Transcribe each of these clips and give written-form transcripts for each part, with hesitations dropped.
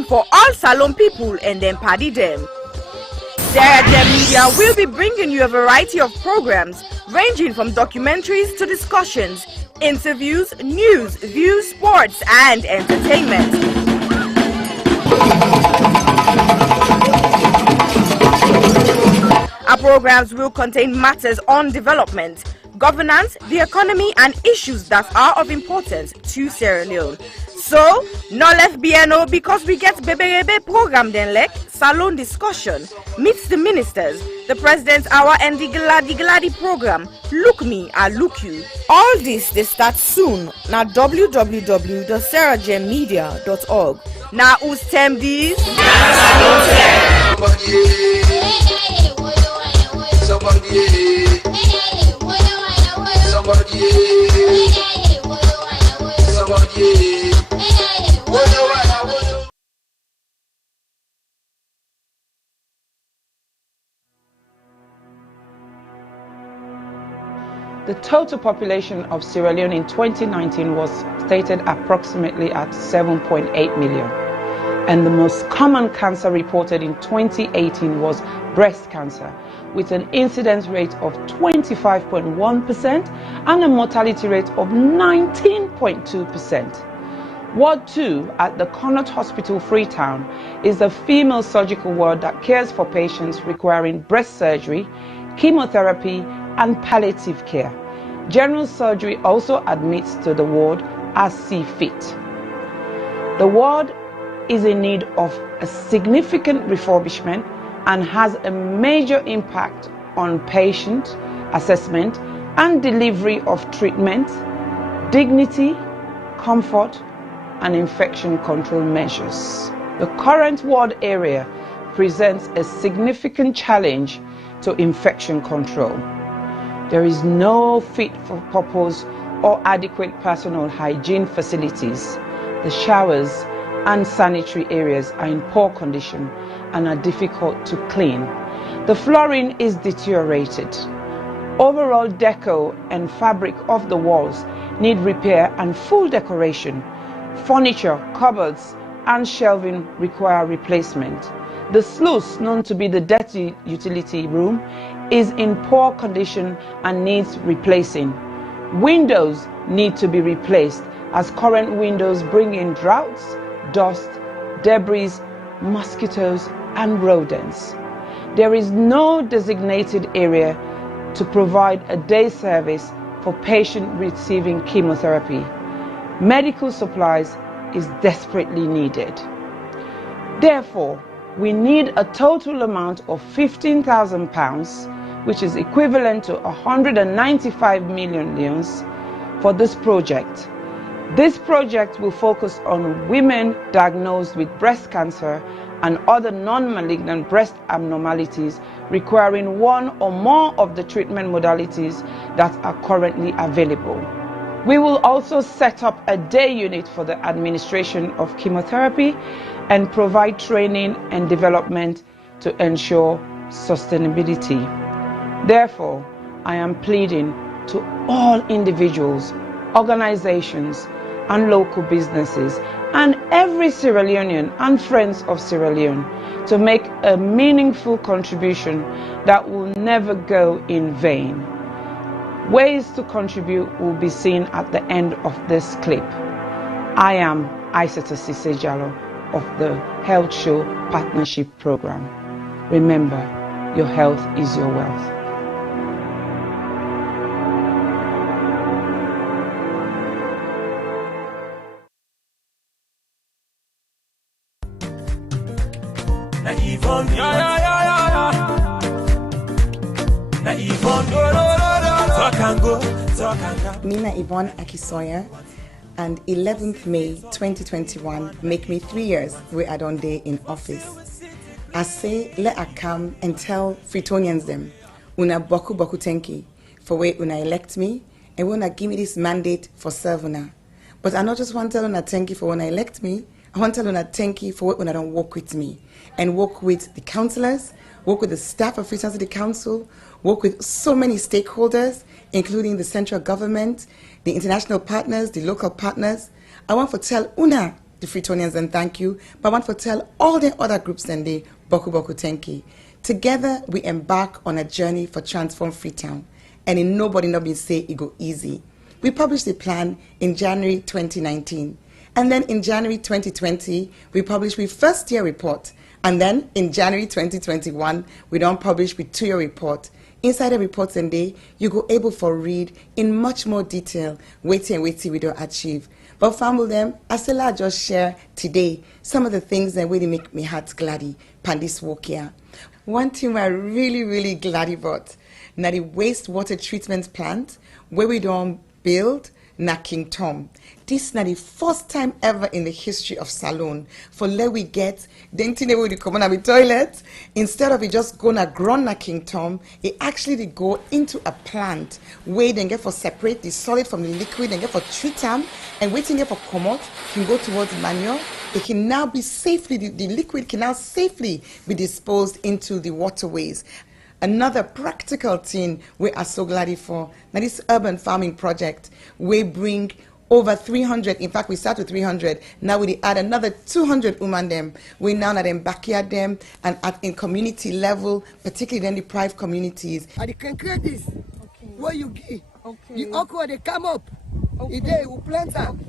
them for all Salone people and then party them. Sierra Leone Media will be bringing you a variety of programs ranging from documentaries to discussions, interviews, news, views, sports and entertainment. Our programs will contain matters on development, governance, the economy and issues that are of importance to Sierra Leone. So, no left BNO because we get Bebe program then like Salone discussion, meets the ministers, the president's hour and the Gladi program, Look Me, I Look You. All this they start soon na www.sierragemedia.org. Now who's tem these? The total population of Sierra Leone in 2019 was stated approximately at 7.8 million. And the most common cancer reported in 2018 was breast cancer, with an incidence rate of 25.1% and a mortality rate of 19.2%. Ward 2 at the Connaught Hospital, Freetown, is a female surgical ward that cares for patients requiring breast surgery, chemotherapy, and palliative care. General surgery also admits to the ward as see fit. The ward is in need of a significant refurbishment and has a major impact on patient assessment and delivery of treatment, dignity, comfort, and infection control measures. The current ward area presents a significant challenge to infection control. There is no fit for purpose or adequate personal hygiene facilities. The showers and sanitary areas are in poor condition and are difficult to clean. The flooring is deteriorated. Overall decor and fabric of the walls need repair and full decoration. Furniture, cupboards and shelving require replacement. The sluice, known to be the dirty utility room, is in poor condition and needs replacing. Windows need to be replaced as current windows bring in draughts, dust, debris, mosquitoes and rodents. There is no designated area to provide a day service for patients receiving chemotherapy. Medical supplies is desperately needed. Therefore, we need a total amount of £15,000, which is equivalent to 195 million leones for this project. This project will focus on women diagnosed with breast cancer and other non-malignant breast abnormalities requiring one or more of the treatment modalities that are currently available. We will also set up a day unit for the administration of chemotherapy and provide training and development to ensure sustainability. Therefore, I am pleading to all individuals, organizations, and local businesses, and every Sierra Leonean and friends of Sierra Leone to make a meaningful contribution that will never go in vain. Ways to contribute will be seen at the end of this clip. I am Aissata Cissé Jallow of the Health Show Partnership Program. Remember, your health is your wealth. Nina Yvonne Akisoya, and 11th May 2021 make me 3 years where I don't day in office. I say let I come and tell Freetonians them una boku tenki for where una elect me and una give me this mandate for serve una. But I not just want to tell una thank you for when I elect me, I want to tell una thank you for what una don't work with me and work with the councillors, work with the staff of Freetown City Council, work with so many stakeholders, including the central government, the international partners, the local partners. I want to tell una, the Freetonians and thank you, but I want to tell all the other groups and the Boku Boku Tenki. Together, we embark on a journey for Transform Freetown, and in nobody not being say it go easy. We published the plan in January 2019, and then in January 2020, we published our first year report, and then in January 2021, we don't publish with 2-year report. Inside the reports and day, you go able for read in much more detail, waiting we don't achieve. But family them, I still just share today some of the things that really make me heart gladdy, pandis walk here. One thing I'm really glad about, now the wastewater treatment plant, where we don't build, na King Tom. This is the first time ever in the history of Salone for let we get the thing we come on the toilet. Instead of it just gonna grow na King Tom, it actually they go into a plant where they get for separate the solid from the liquid and get for treat them and waiting get for come out can go towards manure. It can now be safely the liquid can now safely be disposed into the waterways. Another practical thing we are so glad for. Now this urban farming project, we bring over 300, in fact we start with 300, now we add another 200 women them. We now at them backyard them and in community level, particularly in the private communities. And you can create this, where you give, the okra they come up, they will plant them.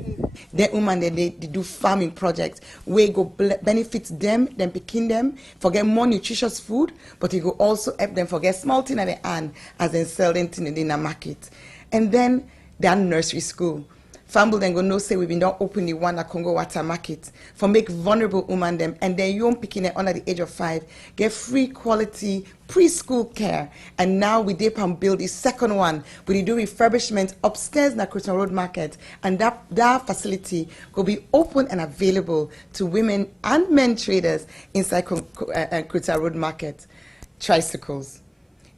The women they do farming projects where go benefit them picking them, forget more nutritious food, but it go also help them forget small thing at the hand as they sell them in the market. And then their nursery school. Famble then go no say we've been done open the one at Congo Water Market for make vulnerable women them and then young picking it under the age of 5 get free quality preschool care. And now we dip and build the second one. We do refurbishment upstairs in the Cruton Road Market, and that facility will be open and available to women and men traders inside Cruton Road Market. Tricycles.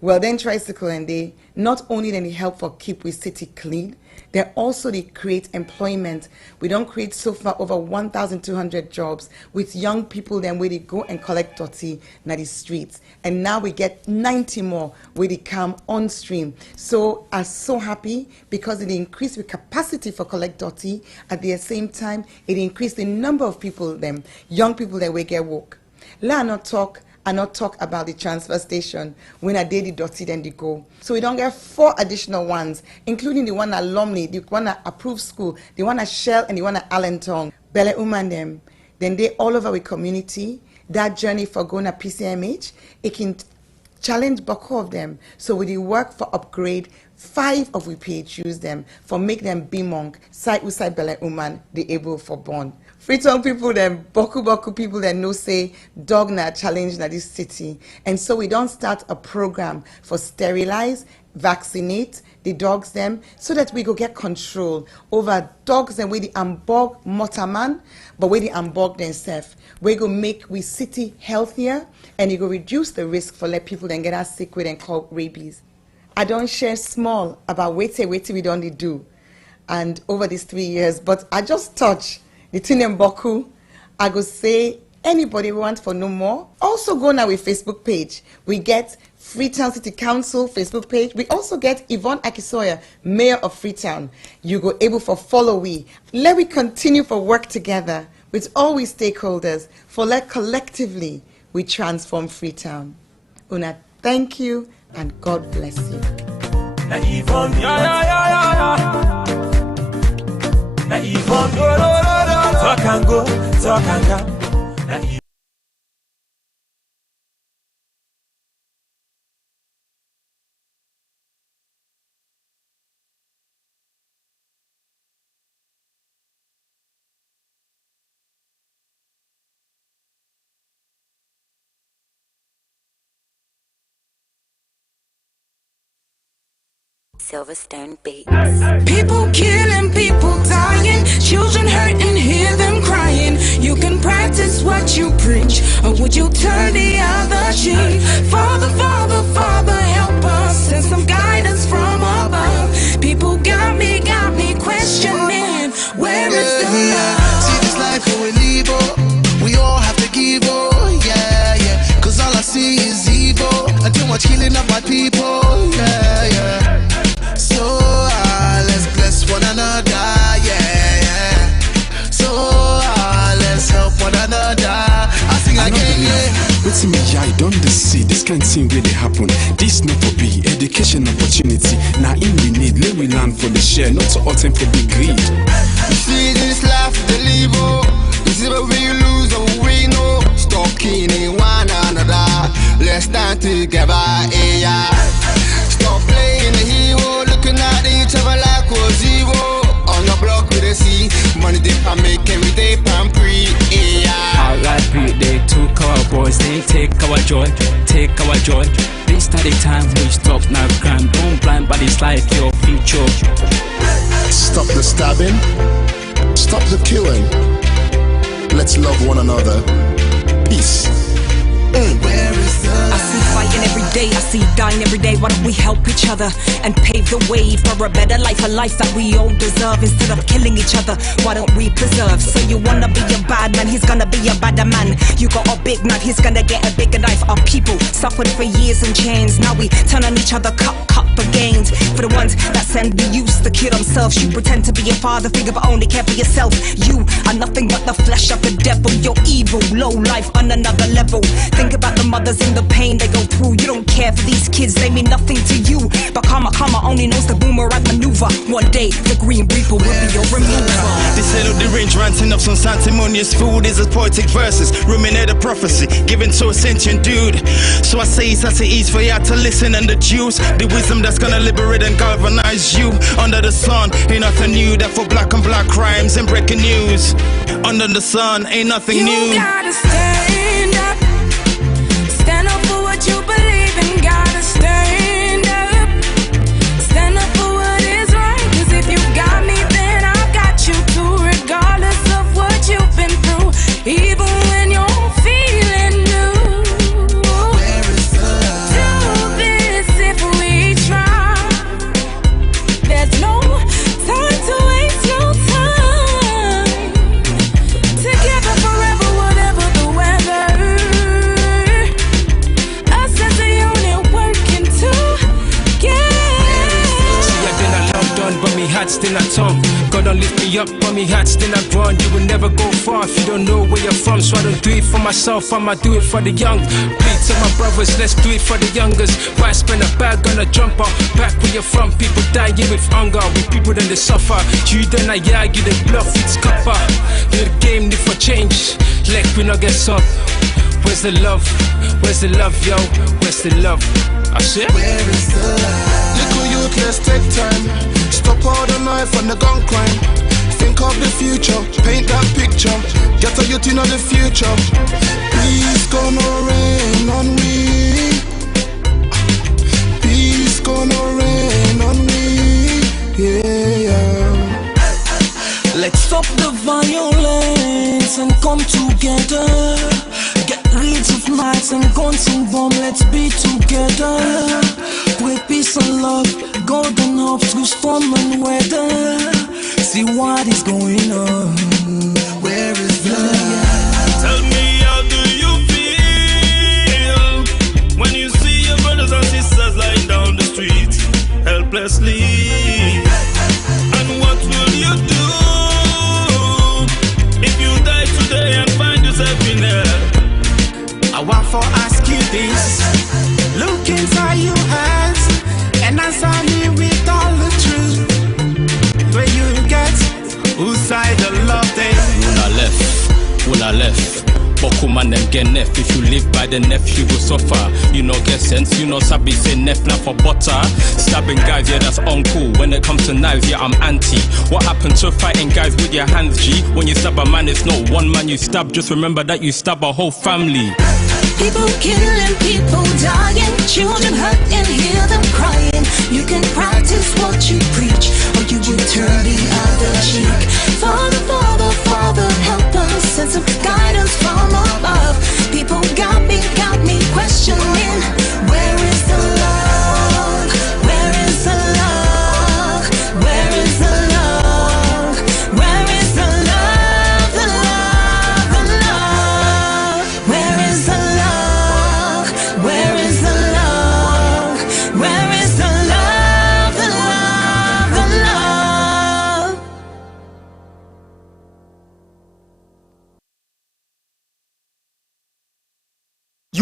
Well then tricycle and they not only then they help for keep we city clean, they also they create employment. We don't create so far over 1,200 jobs with young people then where they go and collect dirty na the streets. And now we get 90 more where they come on stream. So I'm so happy because it increased the capacity for collect dirty. At the same time, it increased the number of people them, young people that we get work. Let not talk about the transfer station when I did the dirty then they go. So we don't get 4 additional ones, including the one at Lumley, the one at Approved School, the one at Shell, and the one at Allentown. Bele Uman them. Then they all over the community. That journey for going to PCMH, it can challenge Boko of them. So we work for upgrade 5 of we PHUs them for make them be monk, side with side Bele Uman, they able for born. Freetown people then, Boku people then no say dog na challenge na this city. And so we don't start a program for sterilize, vaccinate the dogs them so that we go get control over dogs and we the ambog motaman, but we the ambog themselves. We go make we city healthier and it go reduce the risk for let people then get us sick with and call rabies. I don't share small about wait we don't do and over these 3 years, but I just touch the Tinem Boku. I go say anybody want for no more. Also go now with Facebook page. We get Freetown City Council Facebook page. We also get Yvonne Akisoya, Mayor of Freetown. You go able for follow we. Let we continue for work together with all we stakeholders for let collectively we transform Freetown. Una, thank you and God bless you. Na Yvonne, Na Yvonne, talk and go, talk and come. Na Yvonne. Silverstone Beats. People killing, people dying, children hurting, hear them crying. You can practice what you preach, or would you turn the other cheek? Father, Father, Father, help us, send some guidance from above. People got me questioning, where is the love? See this life we live, oh, we all have to give, oh, yeah. Cause all I see is evil, and too much killing of my people, yeah. So let's bless one another, yeah. don't see this kind of thing really happen. This not for be education opportunity. Now in we need, let we learn for the share, not to all time for big greed. You see this life, the live, you see where we lose or we know. Stop killing one another, let's stand together, yeah. Stop playing the hero, looking at each other like we're zero. On the block with the sea, money they can make every day pan free, yeah. R.I.P. They took our boys, they take our joy, take our joy. This study time we stop now crime. Don't blind bodies like your future. Stop the stabbing, stop the killing. Let's love one another. Peace. I see fighting every day, I see dying every day. Why don't we help each other and pave the way for a better life, a life that we all deserve? Instead of killing each other, why don't we preserve? So you wanna be a bad man, he's gonna be a badder man. You got a big knife, he's gonna get a bigger knife. Our people suffered for years in chains. Now we turn on each other, cut for gains. For the ones that send the youth to kill themselves, you pretend to be a father figure but only care for yourself. You are nothing but the flesh of the devil. You're evil, low life on another level. Think about the mothers in the pain they go through. You don't care for these kids, they mean nothing to you. But karma only knows the boomerang maneuver. One day the green reaper will be your remover. They said up the range ranting up some sanctimonious food is as poetic verses, ruminate a prophecy given to a sentient dude. So I say it's as it is for you to listen and deduce the wisdom that's gonna liberate and galvanize you. Under the sun ain't nothing new, that for black and black crimes and breaking news. Under the sun ain't nothing new. You gotta stand up. Stand up for what you believe in, gotta stand up. Stand up for what is right, 'cause if you got me, then I got you too. Regardless of what you've been through, even when you're feeling new. Where is the love? Do this if we try. There's no time to waste no time. Together forever, whatever the weather. But me heart still not tongue. God don't lift me up, but me heart still not run. You will never go far if you don't know where you're from. So I don't do it for myself, I'ma do it for the young. Please to my brothers, let's do it for the youngers. Why spend a bag on a jumper? Back where you're from, people dying with hunger. We people then they suffer. You then I you the bluff, it's copper. You the game need for change, like we not get up. Where's the love? Where's the love, yo? Where's the love? I said, Where is the love? Little youth, let's take time. Stop all the knife and the gun crime. Think of the future, paint that picture. Get a youth in the future. Peace gonna rain on me. Peace gonna rain on me. Yeah. Let's stop the violence and come together. Get rid of knives and guns and bomb, let's be together. With peace and love, golden hope through storm and weather. See what is going on. Where is the love? Tell me, how do you feel when you see your brothers and sisters lying down the street helplessly? And what will you do if you die today and find yourself in hell? I want to ask you this. Look inside your eyes and answer me with all the truth. Where you get, whose side the love they? When I left. Boku man them get nef. If you live by the nef, you will suffer. You know get sense, you know sabi say nef not for butter. Stabbing guys, yeah that's uncool. When it comes to knives, yeah I'm anti. What happened to fighting guys with your hands, G? When you stab a man, it's not one man you stab. Just remember that you stab a whole family. People killing, people dying, children hurt and hear them crying. You can practice what you preach, or you will turn the other cheek. Father, Father, Father, help us, send some guidance from above. People got me questioning, where is the love? Where is the love? Where is the love? Where is the love? The love, the love. Where is the love? Where is the love? Where is the love? The love, the love.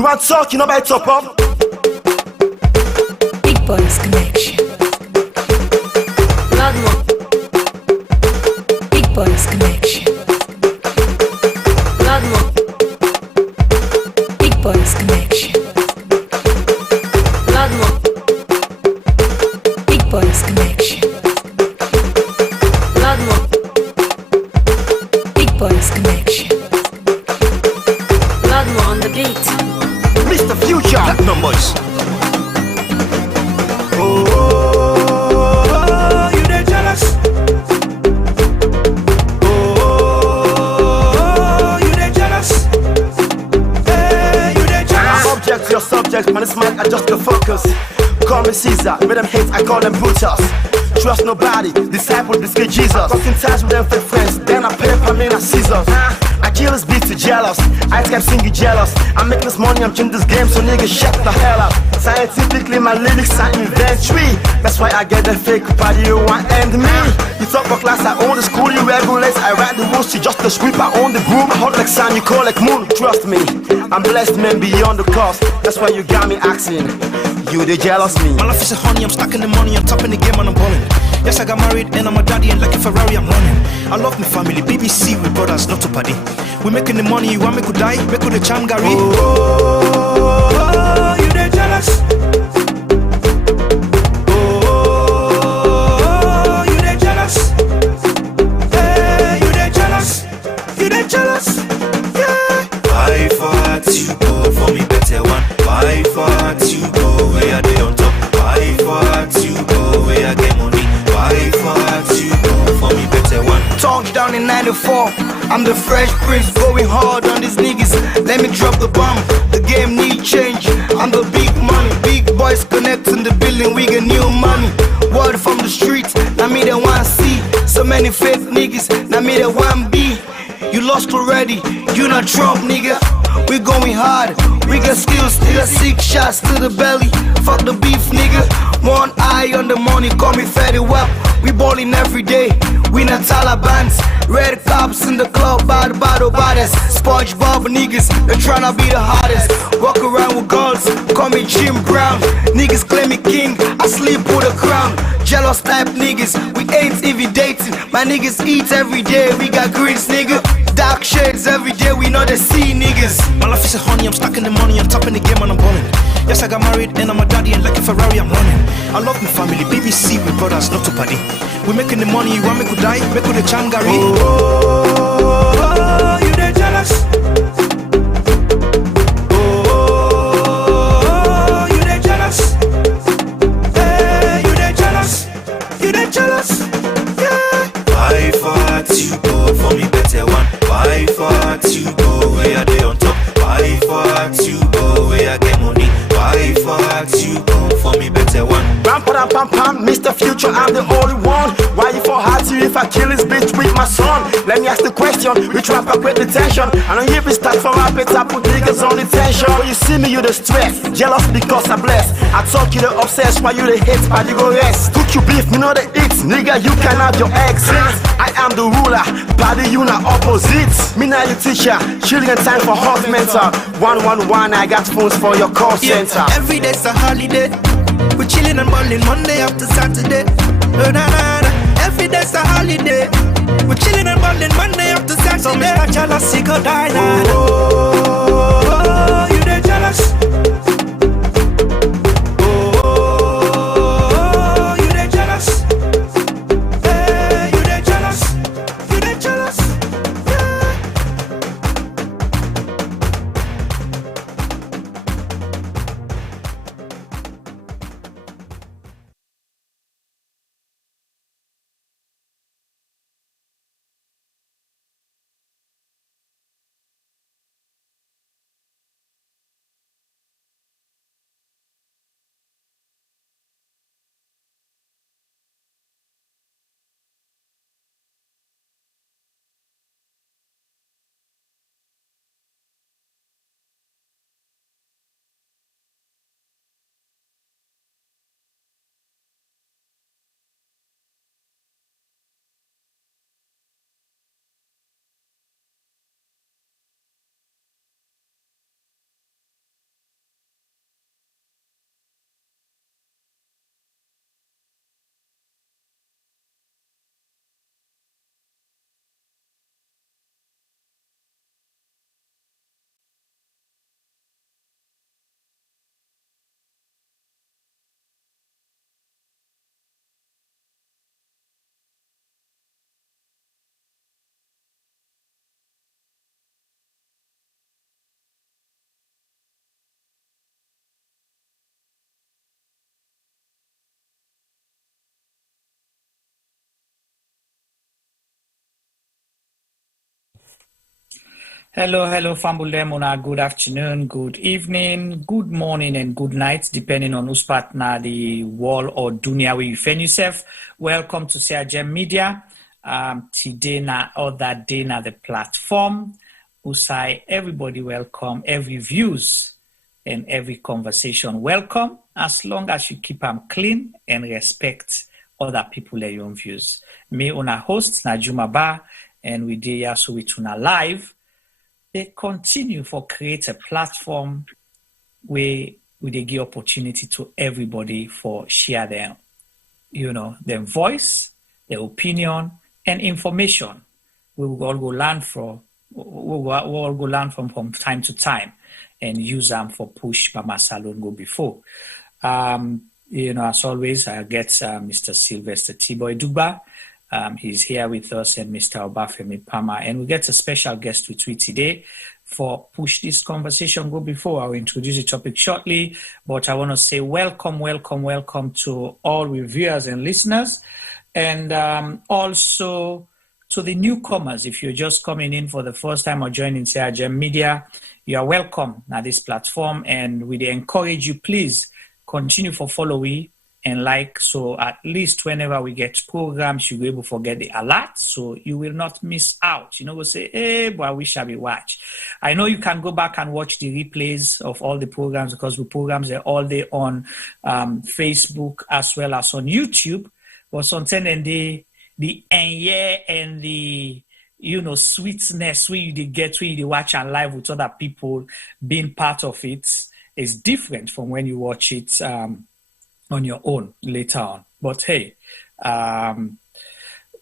You want talk, you know about top up. Big Boys Connection. Loudement. Big Boys Connection. Loudement. Big Boys Connection. Loudement. Big Boys Connection. Loudement. Big Boys Connection. Loudement on the beat. Mr. Future. Platinum boys. Oh, you they jealous? Oh, you they jealous? Hey, you they jealous? Subject to your subject, man, it's mic, I just go focus. Call me Caesar, with them hate, I call them brutals. Trust nobody, disciple, biscuit Jesus. I got in touch with them fake friends, then I pay for me and scissors. I kill this beat to jealous, I kept singing jealous. I'm making this money, I'm changing this game, so niggas shut the hell up. Scientifically, my lyrics are inventory. That's why I get the fake party, you want end me. You talk about class, I own the school, you regulate. I write the rules, you just the sweep, I own the broom. I hot like sun, you call like moon. Trust me, I'm blessed man beyond the cost. That's why you got me asking, you they jealous me. My life is a honey, I'm stacking the money, I'm topping the game and I'm balling. Yes, I got married and I'm a daddy and like a Ferrari I'm running. I love my family, BBC with brothers, not to party. We making the money, you want me to die, make with the cham Gary. Oh, you they jealous? Oh, you they jealous? Hey, you they jealous? You they jealous? Yeah. Why for you go for me better one? Why for you go where are they on top? Why for you go where I get money? Why for you go for me better one? Touchdown in 94. I'm the fresh prince going hard on these niggas. Let me drop the bomb. The game need change. I'm the big money. Big boys connect in the building. We get new money. Word from the streets. Now me the one C. So many fake niggas. Now me the one B. You lost already. You not Trump, nigga. We going hard. We got skills. Still 6 shots to the belly. Fuck the beef, nigga. One eye on the money. Call me Fetty Wap. We ballin' every day. We not Talibans. Red cops in the club, bad baddest. SpongeBob niggas, they tryna be the hottest. Walk around with girls, call me Jim Brown. Niggas claim me king, I sleep with a crown. Jealous type niggas, we ain't even dating. My niggas eat every day, we got greens, nigga. Dark shades every day, we know the sea niggas. My life is a honey, I'm stacking the money, I'm topping the game and I'm balling. Yes, I got married and I'm a daddy and like a Ferrari I'm running. I love my family, BBC with brothers, not to party. We making the money, you want me to die, make with the cham Gary. Oh, you they jealous? Oh, you they jealous? Hey, you they jealous? You they jealous? Yeah. Why for you go for me better one? Why for you go where are they on top? Why for you go where I get money? Why for you go for me better one? Pam pam pam pam, Mr. Future, I'm the only one. Why you for hard to if I kill this bitch with my son? Let me ask the question, which rapper quit the tension? I don't hear it start for rap, it's I put niggas on the tension. When you see me, you the stress, jealous because I bless. I talk you the obsessed, why you the hate, why you go rest? Took you beef, me know the hits, nigga, you can have your exit. I am the ruler, body you not opposite. Me now your teacher, children time for hot mental. 111, I got phones for your call center. Every day's a holiday. We chillin' and ballin' Monday after Saturday. Every day's a holiday. We chillin' and ballin' Monday after Saturday. So Mr. Jealousy go die now. Oh, you they jealous? Hello, Fambulemona. Good afternoon, good evening, good morning, and good night, depending on whose partner the wall or dunya where you find yourself. Welcome to Sierra Media. Today na other day na the platform. Usai everybody welcome, every views and every conversation welcome, as long as you keep them clean and respect other people their own views. Me una host Najuma Ba, and we dey so we tuna live. They continue for create a platform where they give opportunity to everybody for share their, their voice, their opinion, and information. We will all go learn from. We will all go learn from time to time, and use them for push Mama Salon go before. As always, I get Mr. Sylvester T-Boy Duba. He's here with us, and Mr. Obafemi Pama. And we get a special guest with me today for push this conversation go before. I'll introduce the topic shortly, but I want to say welcome to all reviewers and listeners, and also to the newcomers. If you're just coming in for the first time or joining Sierra Media, you are welcome at this platform, and we encourage you, please continue for following and like, so at least whenever we get programs, you'll be able to get the alert, so you will not miss out. We'll say, hey, boy, I wish I be watch. I know you can go back and watch the replays of all the programs, because the programs are all day on Facebook as well as on YouTube. But sometimes the and the sweetness where you get where you watch and live with other people being part of it is different from when you watch it on your own later on. But hey,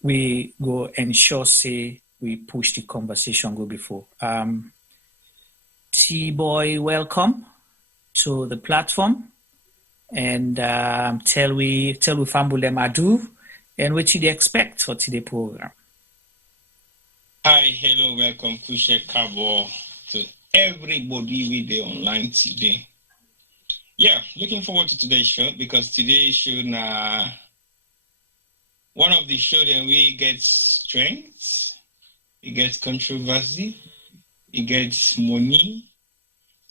we go ensure say we push the conversation go before. T-Boy, welcome to the platform, and tell we Fambule Madu and what you expect for today's program. Hi, hello, welcome, Kushe Kabo, to everybody with the online today. Yeah, looking forward to today's show, because today's show one of the shows that we get strength, it gets controversy, it gets money,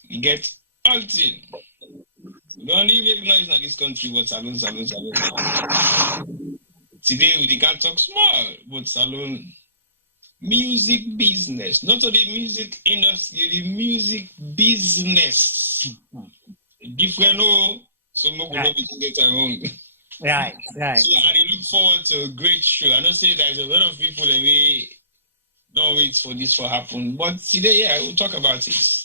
it gets all things. We don't really recognize in this country what salon. Today we can talk small, but salon music business, not only music industry, the music business. Different, so more right. We get along. Right. So I look forward to a great show. I know say there's a lot of people that we don't wait for this to happen, but today, we'll talk about it.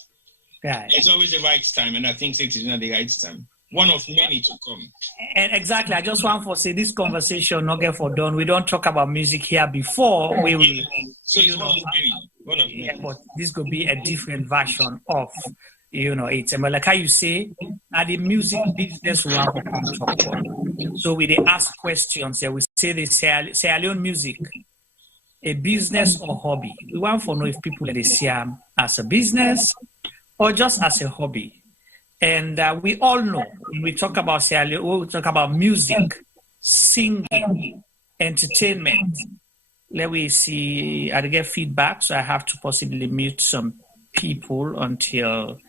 Right. It's always the right time, and I think it is not the right time. One of many to come. And exactly, I just want to say this conversation not get for done. We don't talk about music here before. We will. So it's one of many. Yeah, but this could be a different version of. It's but like how you say, at the music business we want to come talk about. So we they ask questions. We say the Sierra Leone music, a business or hobby. We want to know if people they see them as a business or just as a hobby. And we all know when we talk about Sierra Leone, we talk about music, singing, entertainment. Let me see. I get feedback, so I have to possibly mute some people until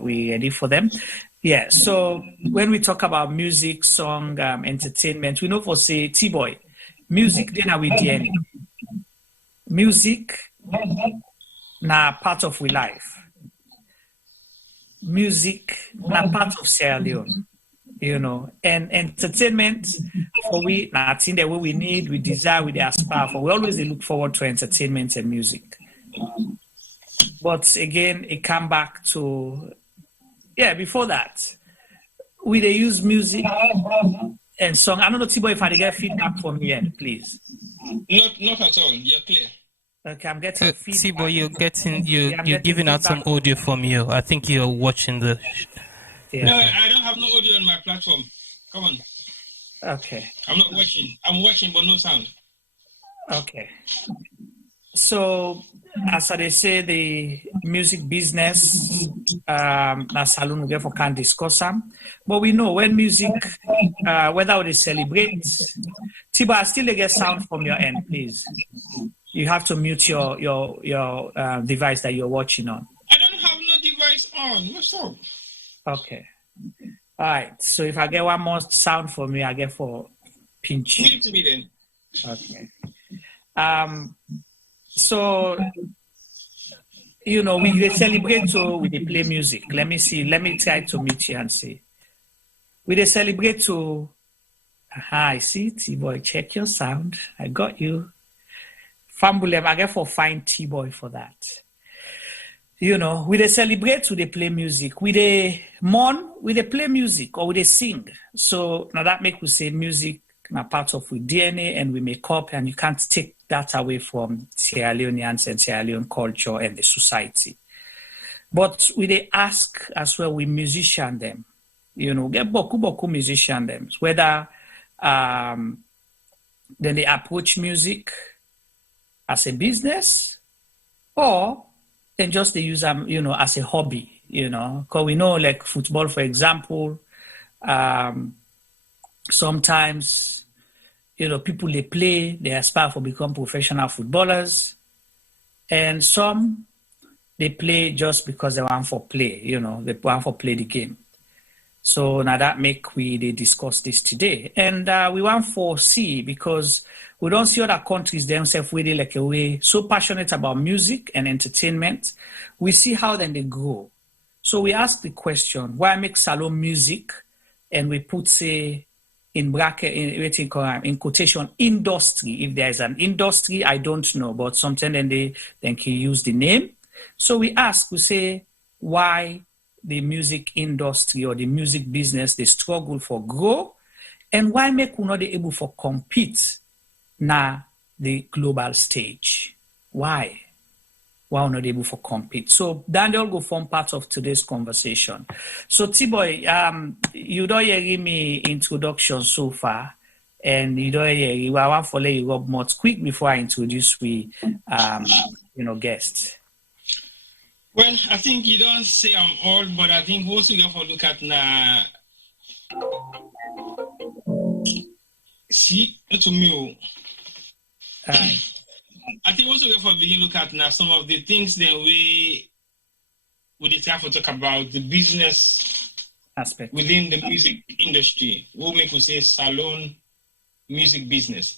we ready for them. Yeah, so when we talk about music, song, entertainment, we know for say T-Boy, music then are we DNA. Music na part of we life. Music na part of Sierra Leone. And entertainment for we na thing that what we need, we desire, we aspire for. We always look forward to entertainment and music. But again, it come back to, before that, we they use music and song. I don't know, T-Boy, if I get feedback from you, please. Not at all. You're clear. Okay, I'm getting feedback. T-Boy, you're giving out some audio from you. I think you're watching the. Yeah. No, I don't have no audio on my platform. Come on. Okay. I'm not watching. I'm watching, but no sound. Okay. So, as they say, the music business, na salon we can't discuss them. But we know when music, whether they celebrate, Tiba, still get sound from your end, please. You have to mute your device that you're watching on. I don't have no device on. What's up? Okay. All right. So if I get one more sound from you, I get for pinch. Mute to me then. Okay. So, we celebrate to we play music. Let me see. Let me try to meet you and see. We celebrate to. I see T-Boy. Check your sound. I got you. Fambulem, I get for fine T-Boy for that. We celebrate to play music. We mourn, we play music, or we sing. So now that make we say music na part of we DNA and we make up, and you can't take that away from Sierra Leoneans and Sierra Leone culture and the society. But we ask as well, we musician them. Get boku musician them. Whether then they approach music as a business, or then just they use them, as a hobby, because we know like football, for example, sometimes, people they play, they aspire for become professional footballers, and some they play just because they want for play, they want for play the game. So now that they discuss this today. And we want for see, because we don't see other countries themselves really like a way so passionate about music and entertainment. We see how then they grow. So we ask the question, why make salon music? And we put, say, in bracket, in quotation, industry. If there is an industry, I don't know, but sometimes then they can use the name. So we ask, we say, why the music industry or the music business, they struggle for grow, and why make we not able for compete na the global stage? Why we not able for compete? So Daniel go form part of today's conversation. So T-Boy, you don't hear me introduction so far, and you don't hear I want to let you rub more quick before I introduce we guest. Well, I think you don't say I'm old, but I think once we go for look at now, see to me. I think also we go for begin look at now some of the things that we try to talk about the business aspect within the music industry. We'll make we say salon music business.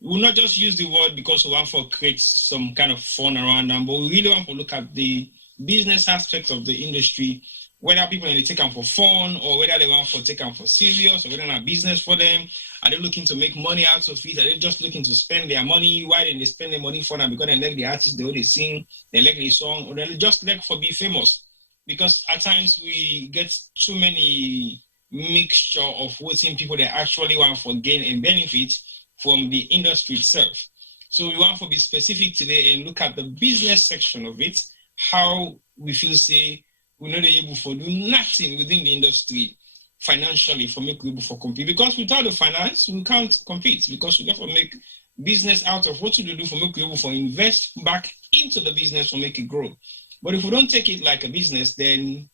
We'll not just use the word because we want to create some kind of fun around them, but we really want to look at the business aspects of the industry, whether people they take them for fun or whether they want to take them for serious, or whether it's business for them. Are they looking to make money out of it? Are they just looking to spend their money? Why didn't they spend their money for them? Because they like the artist, they sing, they like the song, or they just like for be famous. Because at times we get too many mixture of waiting people that actually want for gain and benefit from the industry itself. So we want to be specific today and look at the business section of it, how we feel say we're not able to do nothing within the industry financially for make able for compete. Because without the finance, we can't compete, because we have to make business out of what we do for make able for invest back into the business to make it grow. But if we don't take it like a business, then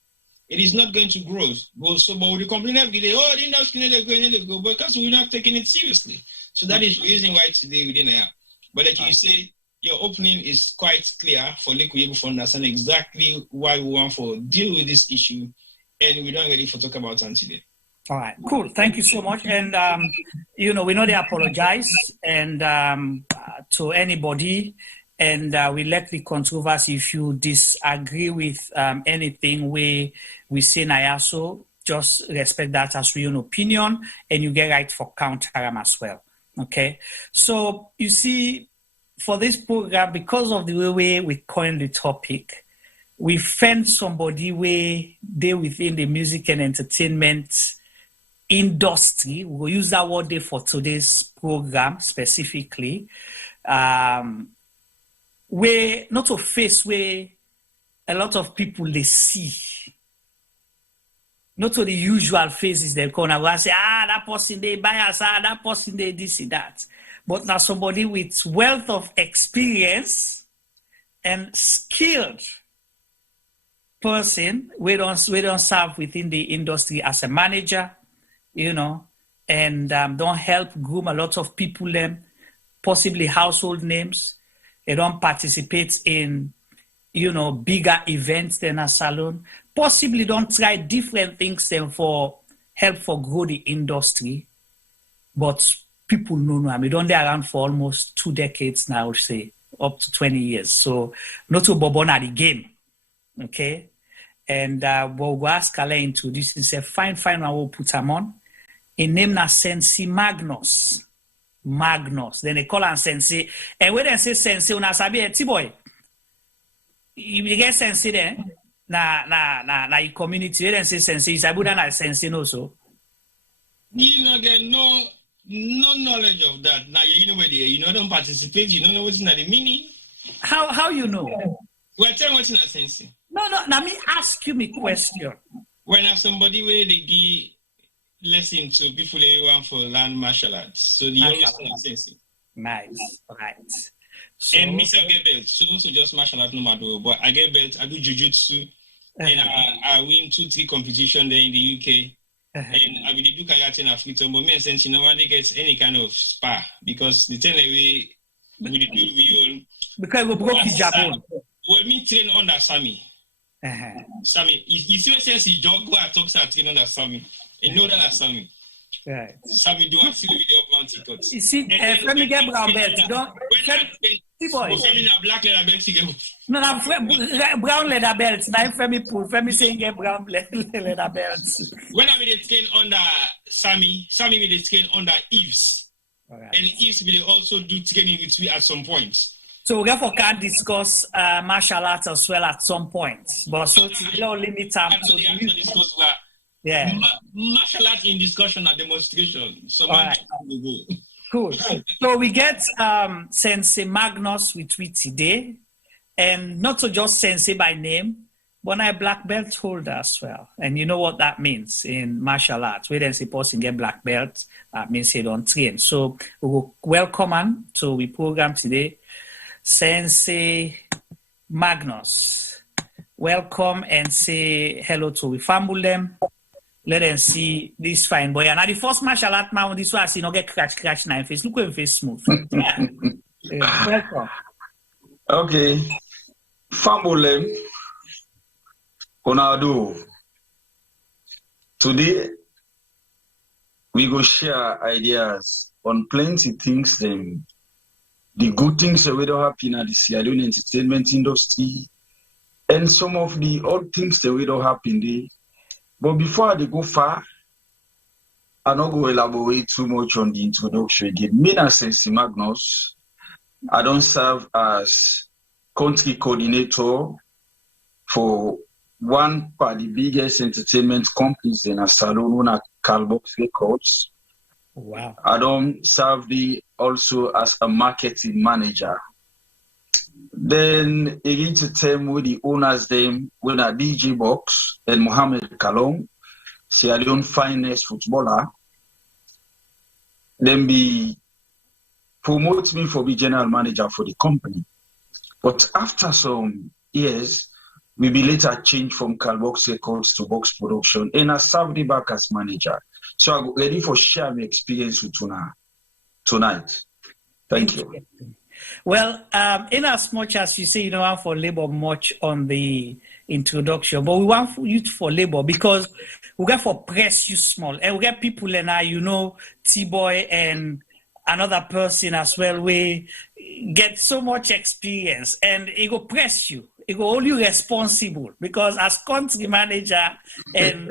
it is not going to grow. But we complain every day, the industry is going, because we're not taking it seriously. So that is the reason why today we didn't have. But like you say, your opening is quite clear for Lake able to understand exactly why we want to deal with this issue, and we don't ready for talk about it today. All right, cool. Thank you so much. And we know they apologize and to anybody, and we let the controversy. If you disagree with anything we say now, so just respect that as your own opinion, and you get right for counter as well. Okay, so you see, for this program, because of the way we coined the topic, we found somebody where they within the music and entertainment industry. We'll use that word there for today's program specifically. Where not a face where a lot of people they see. Not to the usual faces they come and say, that person they bias, that person they this and that. But now somebody with wealth of experience and skilled person, we don't serve within the industry as a manager, and don't help groom a lot of people, possibly household names, They don't participate in, bigger events than a salon. Possibly don't try different things then for help for grow the industry. But people know. I mean, don't they around for almost 2 decades now, say, up to 20 years. So, not to bobon at the game. Okay? And we'll ask Alain into this and say, fine, I will put him on. In name na Sensi Magnus. Then they call him Sensi. And when they say Sensi, una sabi T-boy. You get Sensi there. Na community. When they say Sensi, is Abuda na Sensi no so. You get no knowledge of that. Now don't participate, you don't know what's in the meaning. How you know? Well, tell me what's in a Sensi. No, let me ask you a question. When have somebody where they give lesson to people they want for land martial arts. So the always Sensi. Nice, right. So, and me get belt. So not to just martial arts no matter, but I get belt, I do jiu-jitsu, and I win 2-3 competition there in the UK. And I will do karate in Africa, but me and Sensi no one gets any kind of spa because the thing we do because we broke his Japan. Well, me train under Sammy. Sammy, you see what Sensi dog go and talk to train under Sammy. You know that Sammy. Right. Sammy do actually video of mountain cuts. You see, let me get brown belt. Don't. Sammy na black leather belt. No, brown leather belt. Now Femi pull. Femi saying get brown leather belts. When I will train under Sammy will train under Eves. Right. And Eves will also do training with me at some point. So we therefore can discuss martial arts as well at some point. But so to low limit time to discuss martial arts in discussion and demonstration. So right. Cool. So we get Sensi Magnus with we today, and not so just Sensi by name, but a black belt holder as well. And you know what that means in martial arts. When they say person get black belt, that means they don't train. So we will welcome him to the program today. Sensi Magnus, welcome and say hello to we family. Let them see this fine boy. And the first martial art man, this one I see no get scratch na face. Look at face smooth. Welcome. Okay. Family, Onado. Today we go share ideas on plenty things them. The good things that we don't happen in the Sierra Leone entertainment industry, and some of the odd things that we don't happen there. But before they go far, I not go elaborate too much on the introduction again. Me as Sensi Magnus, I don't serve as country coordinator for one of the biggest entertainment companies in a salon at Calbox Records. Wow. I don't serve also as a marketing manager. Then I get to tell with the owners them when a DJ Box and Mohammed Kalong, Sierra Leone finest footballer. Then be promote me for be general manager for the company. But after some years, we be later changed from Calbox Records to Box Production and I serve the back as manager. So I'm ready for share my experience with tonight. Thank you. Well, in as much as you say you don't want for labor much on the introduction, but we want you for labor because we get for press you small and we get people and T-Boy and another person as well, we get so much experience and it go press you. It go hold you responsible because as country manager and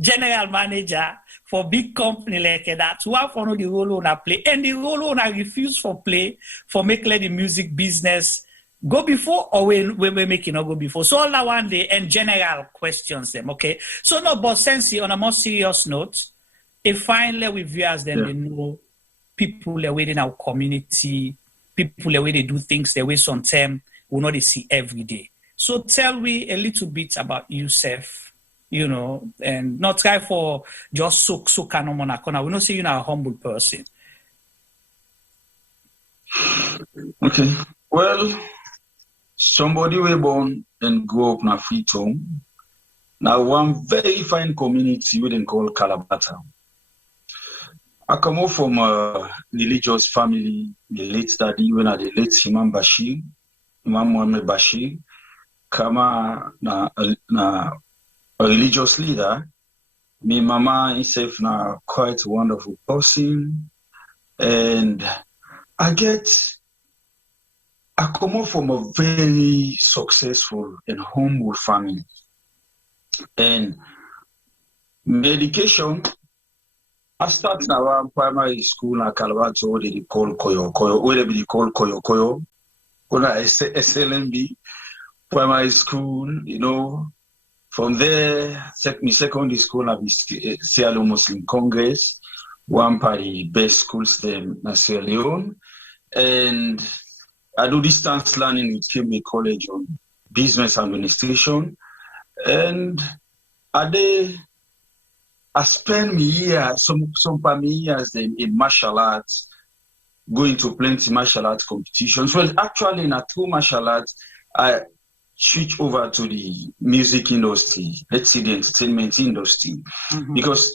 general manager for big company like that, you have to know the role owner play and the role owner refuse for play for make the music business go before or when we make it not go before. So all that one day and general questions them, okay? So no, but Sensi on a more serious note, if finally we viewers then they know people are within our community, people are where they do things the way sometimes we know they see every day. So tell me a little bit about yourself, and not try for just so kanonmonakona. We don't say you're a humble person. Okay. Well, somebody was born and grew up in a free town. Now one very fine community we then call Calabata. I come out from a religious family. The late daddy, when I the late Imam Muhammad Bashir, kama na a religious leader. My mama himself na quite a wonderful person, and I come out from a very successful and humble family, and medication. I started around primary school in Calvato, they call Koyo, where they call Koyo. When I SLMB, primary school, you know. From there, my secondary school, I Sierra Leone Muslim Congress, one of the best schools in Sierra Leone. And I do distance learning with Cambridge College on business administration. And I spent my years, some years in martial arts, going to plenty martial arts competitions. Well, actually, in a true martial arts, I switch over to the music industry, let's say the entertainment industry. Because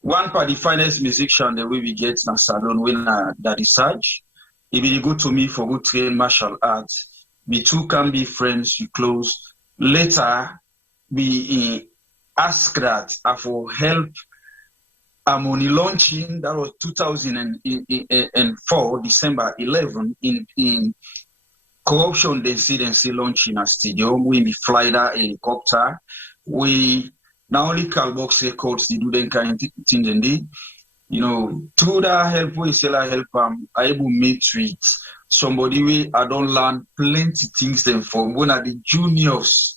one part the finest musician the way we get in a salon when that research, if you go to me for good train martial arts, we two can be friends, we close. Later, we ask that for help. I'm only launching, that was 2004, December 11, in corruption incidency launching a stadium. We fly that helicopter. We not only Calbox records, they do them kind of thing, you know, through that help, we say I help I'm able to meet with somebody we I don't learn plenty things them from one of the juniors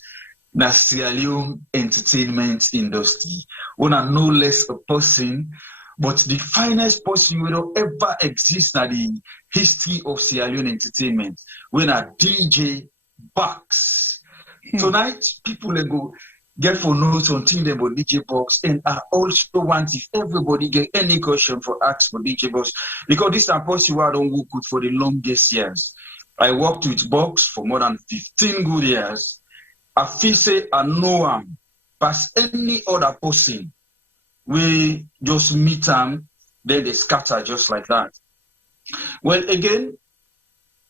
na Sierra Leone entertainment industry. One are no less a person, but the finest person will not ever exist in the history of Sierra Leone entertainment. When a DJ Box. Tonight, people will go get for notes on things about DJ Box, and I also want if everybody get any question for ask for DJ Box, because this is a person who I don't work with for the longest years. I worked with Box for more than 15 good years. I feel say I know him, but any other person, we just meet them, then they scatter just like that. Well, again,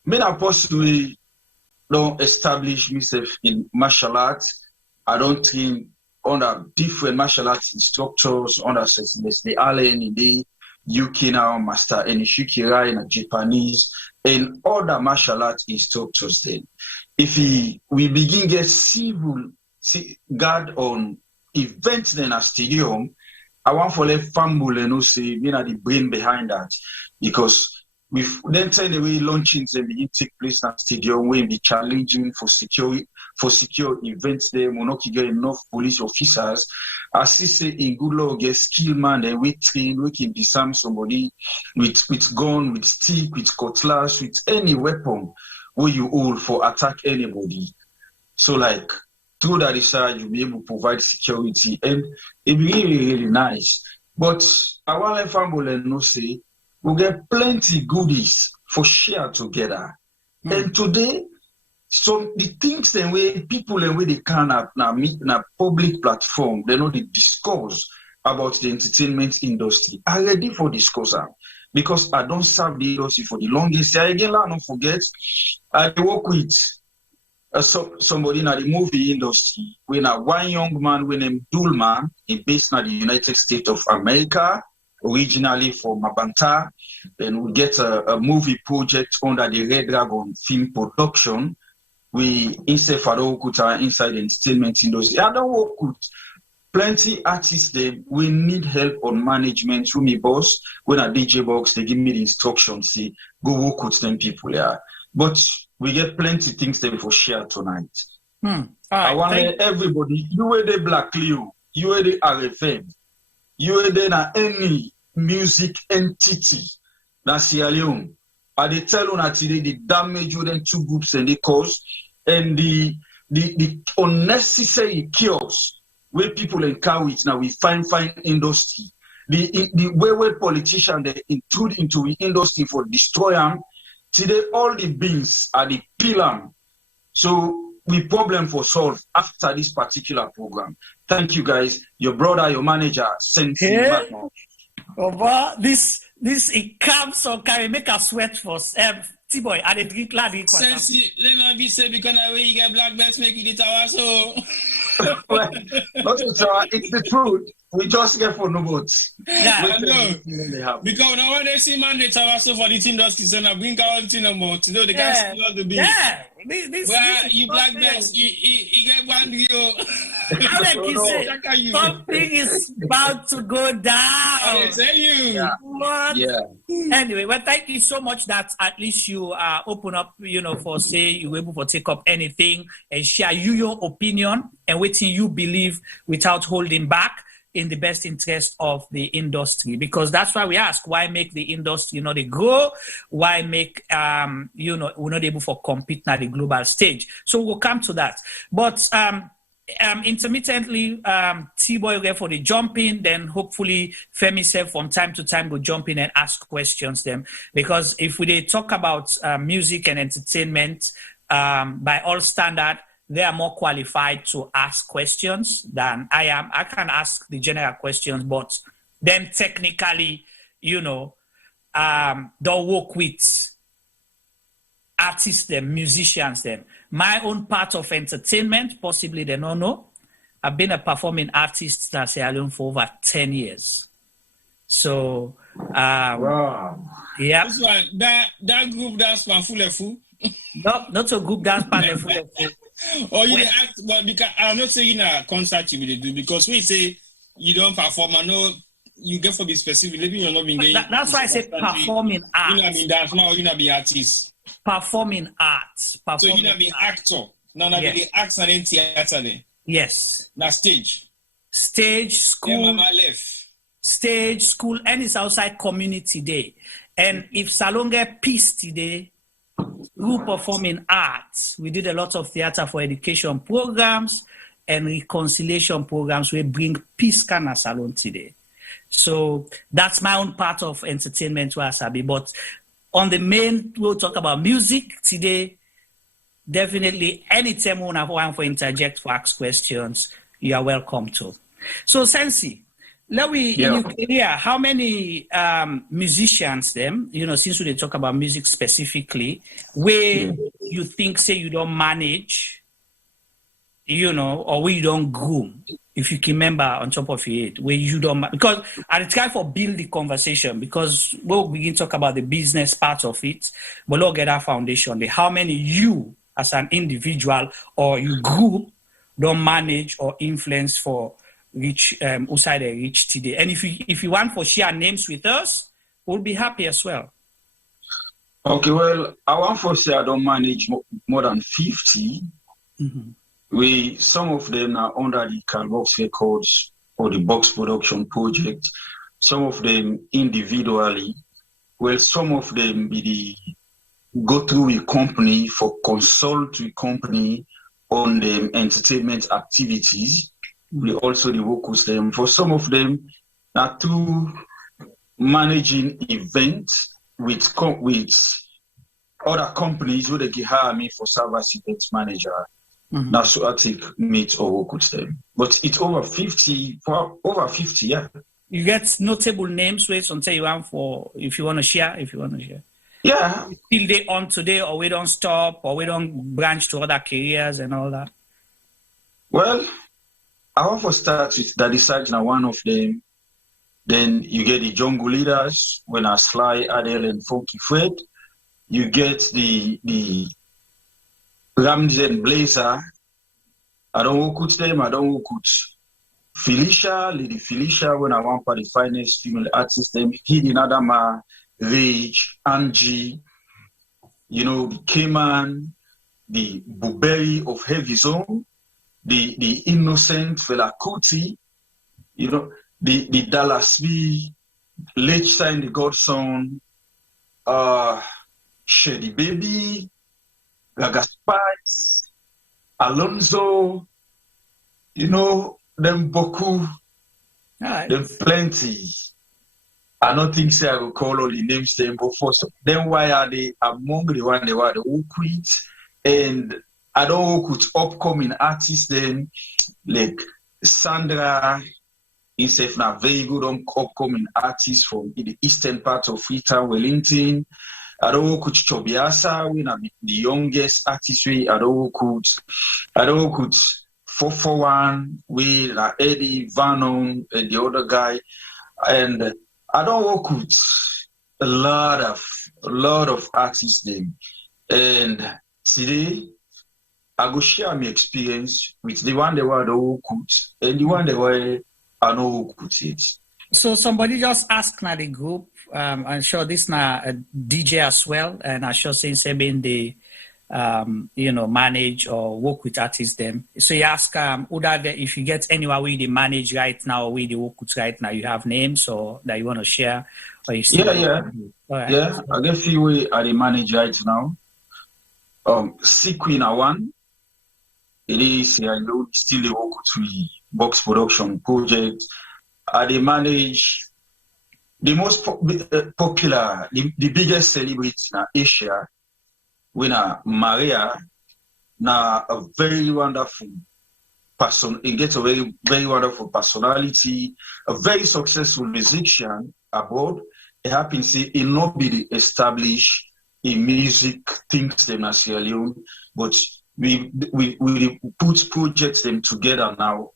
me a person we don't establish myself in martial arts. I don't think under different martial arts instructors, under the Allen in the UK now, Master Enishikira in Japanese, and other martial arts instructors then. If we begin get civil guard on events then a stadium, I want for let fumble and say you know the brain behind that, because we've then tell the way launchings and begin take place in a stadium will be challenging for secure events there, will not get enough police officers. As he say in good law get skilled man and we train, we can disarm somebody with gun, with stick, with cutlass, with any weapon where you hold for attack anybody. So like through that research, you'll be able to provide security and it'll be really, really nice. But I want to fumble and no say we'll get plenty goodies for share together. And today, so the things the way people and way they can meet in a public platform, they know they discuss about the entertainment industry. I ready for discussion. Because I don't serve the industry for the longest year. Again, I don't forget, I work with somebody in the movie industry. When one young man named Dulman, based in the United States of America, originally from Mabanta, and we get a movie project under the Red Dragon film production. We inside the entertainment industry. I don't work with plenty artists them we need help on management through me boss. When a DJ Box, they give me the instructions, say go work with them people, yeah. But we get plenty things them for share tonight. I want everybody, you are the Black Leo, you are the RFM, you are the any music entity that's Sierra Leone. I they tell you that today the damage within two groups and the cause and the unnecessary chaos where people encounter it now, we fine industry. The way politicians they intrude into the industry for destroy them. Today all the beans are the pillar. So we problem for solve after this particular program. Thank you guys. Your brother, your manager, Sensi Magnus. But this it comes so can make us sweat for T-boy and the drink lad. Sensi, let me be say because the way you get black belts make it tower so. Well, not the tower, it's the truth. We just get for no votes. Yeah, I know. Because now when they see man the tower so for the industry, so now bring out the number to know the guys all the bills. Yeah. Well, you black belts, you get one deal. Something is about to go down. I tell you. Yeah. What? Yeah. Anyway, well, thank you so much that at least you open up, for say you were able to take up anything and share your opinion and what you believe without holding back in the best interest of the industry. Because that's why we ask, why make the industry they grow? Why make we're not able to compete at the global stage? So we'll come to that. But intermittently, T-Boy will for the jumping, then hopefully Femi self from time to time will jump in and ask questions them. Because if we talk about music and entertainment, by all standard, they are more qualified to ask questions than I am. I can ask the general questions, but then technically, they'll work with artists, them, musicians, them. My own part of entertainment, possibly they don't know. I've been a performing artist in Sierra Leone for over 10 years. So, wow. Yeah. This one, that group dance Panfulefu? No, not a group dance Panfulefu. Or you act, but because I'm not saying a concert you will do because we say you don't perform. I know you get for be specific. Maybe you're not being. That's why I say performing art. You not being dance or you not being artist. Performing arts. So you not being actor. No, yes. Be acts and then theater then. Yes. Now stage. Stage, school. Yeah, mama left. Stage, school, and it's outside community day. And if Salon get peace today, we perform in arts. We did a lot of theater for education programs and reconciliation programs. We bring peace kind of salon today. So that's my own part of entertainment, Wasabi. But on the main, we'll talk about music today. Definitely, anytime we want to interject for ask questions, you are welcome to. So, Sensi, in your career, how many musicians them, since we talk about music specifically, where you think, say, you don't manage, or where you don't groom, if you can remember on top of your head, where you don't, because I try for build the conversation, because we'll begin to talk about the business part of it, but we'll get our foundation, how many you, as an individual, or you group, don't manage or influence for reach outside the reach today. And if you want to share names with us, we'll be happy as well. Okay, well, I want to say I don't manage more than 50. Mm-hmm. Some of them are under the Calbox Records or the Box Production Project. Some of them individually. Well, some of them go through a company for consult with company on the entertainment activities. We also work with them. For some of them, are through managing events with other companies who they can hire me for service event manager. Mm-hmm. That's what I take meet or work with them. But it's over 50, yeah. You get notable names where until you want if you want to share. Yeah. Still they on today, or we don't stop, or we don't branch to other careers and all that? Well, I want to start with Daddy Sajna, one of them. Then you get the Jungle Leaders, when I Sly, Adele, and Funky Fred. You get the Ramsey and Blazer. I don't work with them. I don't work with Felicia, Lady Felicia, when I want for the finest female artists. Them Hidden Adama, Rage, Angie, the Cayman, the Blueberry of Heavy Zone. The Innocent Fela Kuti, the Dallas B, Lechstein the Godson, Shady Baby, Gaga Spice, Alonso, them Boku, them plenty. I don't think I will call all the names them, but first, then why are they among the one they were the who quit? And I don't work with upcoming artists then, like Sandra, himself now very good upcoming artist from the eastern part of Freetown, Wellington. I don't could Chobiasa, we na the youngest artist we I don't could 441, we na Eddie Vanon and the other guy, and I don't work with a lot of artists them. And today I go share my experience with the one they were the whole could and the one they were I know who could it. So somebody just asked na the group. I'm sure this na a DJ as well, and I'm sure since they've been the manage or work with artists them. So you ask if you get anywhere where they manage right now, where they work with right now, you have names or that you want to share, or you see Right. Yeah, I get few way I manage right now. Queen one. It is Sierra Leone still the work with box production project. I manage the most popular, the biggest celebrity in Asia, when Maria, na a very wonderful person, it gets a very, very wonderful personality, a very successful musician abroad. It happens to not be established in music things them as Sierra Leone, but we put projects them together now,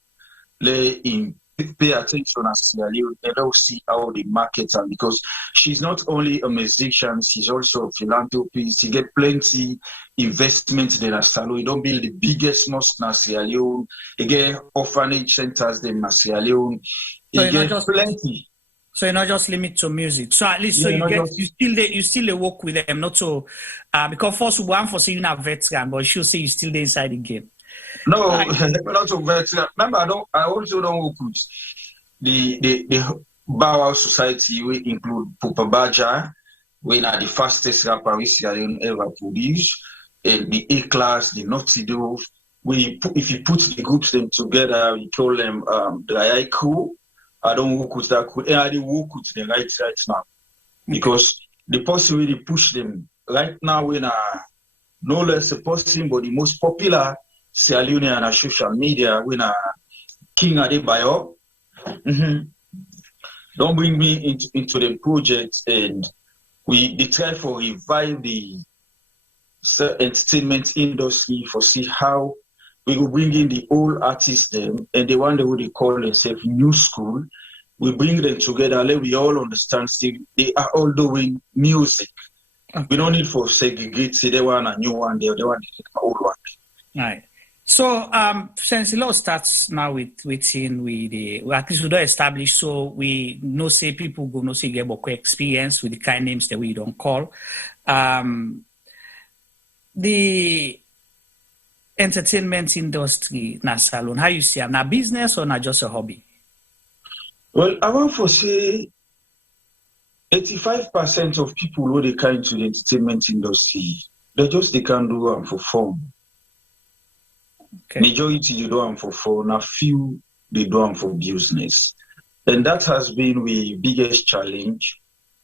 pay attention as Sierra Leone and they'll see how the markets are, because she's not only a musician, she's also a philanthropist. She get plenty investments there as Salo. You don't build the biggest mosque in Sierra Leone. You get orphanage centers there in Sierra Leone. You get plenty. So you're not just limited to music. So at least you still work with them, not so because first one for saying you're not veteran, but she'll say you still there inside the game. No, not so veteran. Remember, I also don't work with the Bow Society. We include Pupa Baja, we are the fastest rapper we Sierra Leone ever produced, and the A Class, the Naughty Dove. If you put the groups them together, we call them the AI crew. I don't work with that crew, and I do work with them right now, because the person really push them right now. We are no less a person, but the most popular Sierra Leonean on social media, we are King Adebayo. Don't bring me into the project, and they try to revive the entertainment industry for see how we will bring in the old artists them, and the one that they call themselves new school. We bring them together, let we all understand they are all doing music. Okay. We don't need for segregate, say they want a new one, the other one, the old one. Right. So since the law starts now with at least we don't establish, so we know say people go no say get more experience with the kind names that we don't call. The entertainment industry na salon, how you see, na business or not just a hobby? Well, I want to say 85% of people who they come into the entertainment industry, they can do them for fun. Okay. Majority you do them for fun, a few they do them for business. And that has been the biggest challenge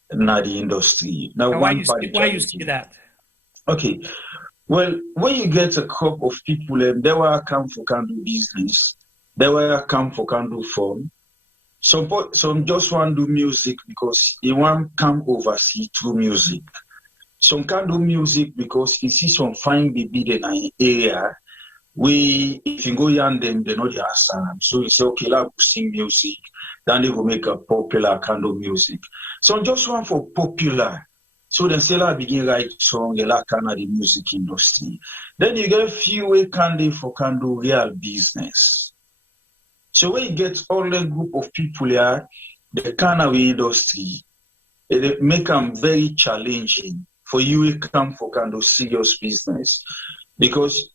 in the industry. Now, why you see that? Okay. Well, when you get a crop of people, they will come for can do business. They will come for can do fun. Some just want to do music because they want to come overseas through music. Some can do music because you see some fine baby in an area where if you go young them, they know their sound. So you say, okay, let's sing music. Then they will make a popular kind of music. Some just want for popular. So then say like begin write song, like kind of the music industry. Then you get a few way can do real business. So when you get all the group of people here, the kind of industry, it make them very challenging for you to come for kind of serious business. Because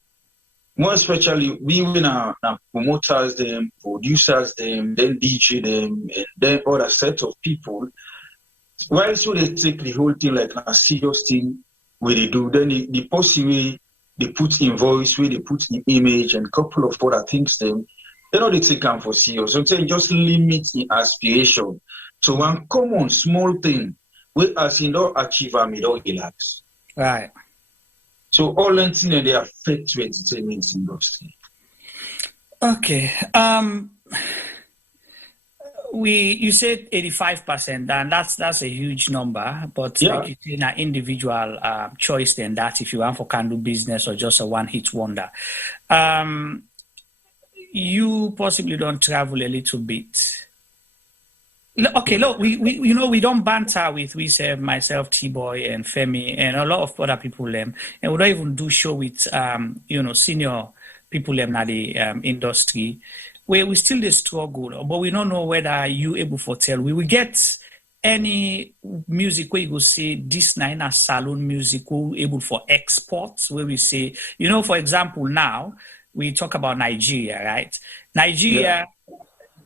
more especially we now promoters them, producers them, then DJ them, and then other set of people. Why should they take the whole thing like a serious thing where they do? Then the possible they put invoice, where they put the image and a couple of other things them. They know they take them for serious. Sometimes just limit the aspiration to one common small thing where as you don't achieve them, you don't relax. Right. So all that thing they affect the entertainment industry. Okay. You said 85%, and that's a huge number. But like you say, an individual choice than that. If you want for can do business or just a one-hit wonder, you possibly don't travel a little bit. Okay, look, we don't banter with myself, T-Boy, and Femi, and a lot of other people, and we don't even do show with senior people in the industry, where we still the struggle, but we don't know whether you able to tell. We will get any music where you go say this na salon music we able for exports, where we say, for example, now we talk about Nigeria, right? Nigeria.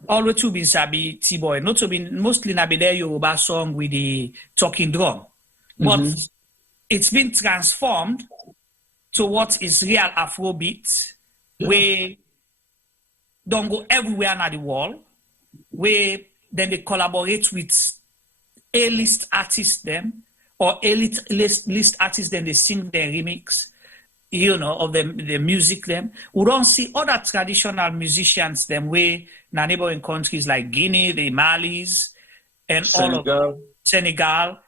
Always to be sabi T-Boy, not to be mostly na be there Yoruba song with the talking drum, but it's been transformed to what is real Afrobeat, where don't go everywhere in the world, where then they collaborate with A-list artists them or A-list artists, then they sing their remix. Of the music them. We don't see other traditional musicians them way in neighboring countries like Guinea, the Malis, and Senegal. All of Senegal,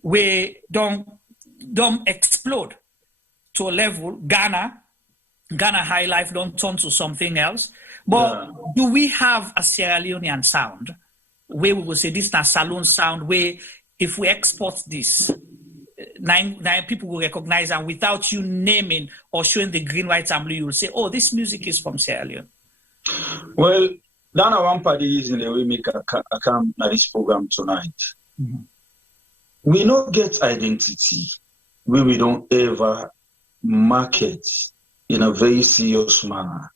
where don't explode to a level. Ghana high life don't turn to something else. But do we have a Sierra Leonean sound where we will say this is a saloon sound where if we export this, nine people will recognize, and without you naming or showing the green, white, and blue, you will say, "Oh, this music is from Sierra Leone." Well, that's one part of the reason we make a come to this program tonight. We don't get identity where we don't ever market in a very serious manner.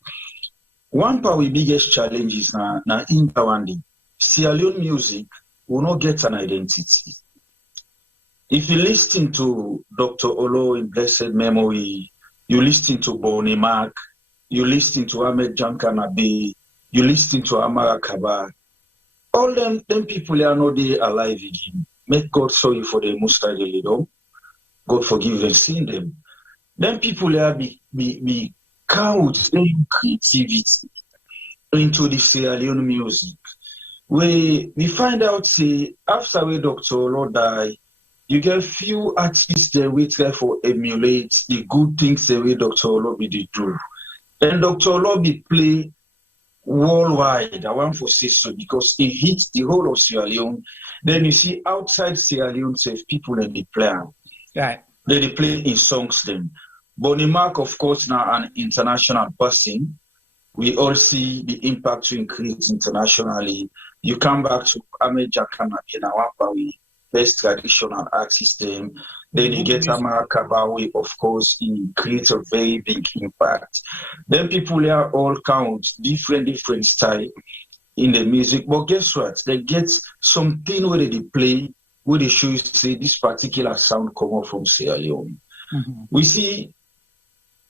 One part of the biggest challenge is now in Tawandi. Sierra Leone music will not get an identity. If you listen to Dr. Olo in blessed memory, you listen to Bonnie Mac, you listen to Ahmed Jankanabe, you listen to Amara Kaba, all them people are not there alive again. Make God sorry for the Mustadi, God forgive and sin them. Them people are be count their creativity into the Sierra Leone music. We find out, say, after we Dr. Olo died, you get few artists that we try for emulate the good things that we Dr. Olobi did do. And Dr. Olobi play worldwide, I want to say so, because it hits the whole of Sierra Leone. Then you see outside Sierra Leone, people and they play. Right. They play in songs then. Bonnie Mac, of course, now an international person. We all see the impact to increase internationally. You come back to Ahmed Jakana in Awapawi, best traditional artist then you get Amara Kabawi, of course, he creates a very big impact. Then people are all count different style in the music, but guess what? They get something where they play, where they show you say this particular sound come out from Sierra Leone. We see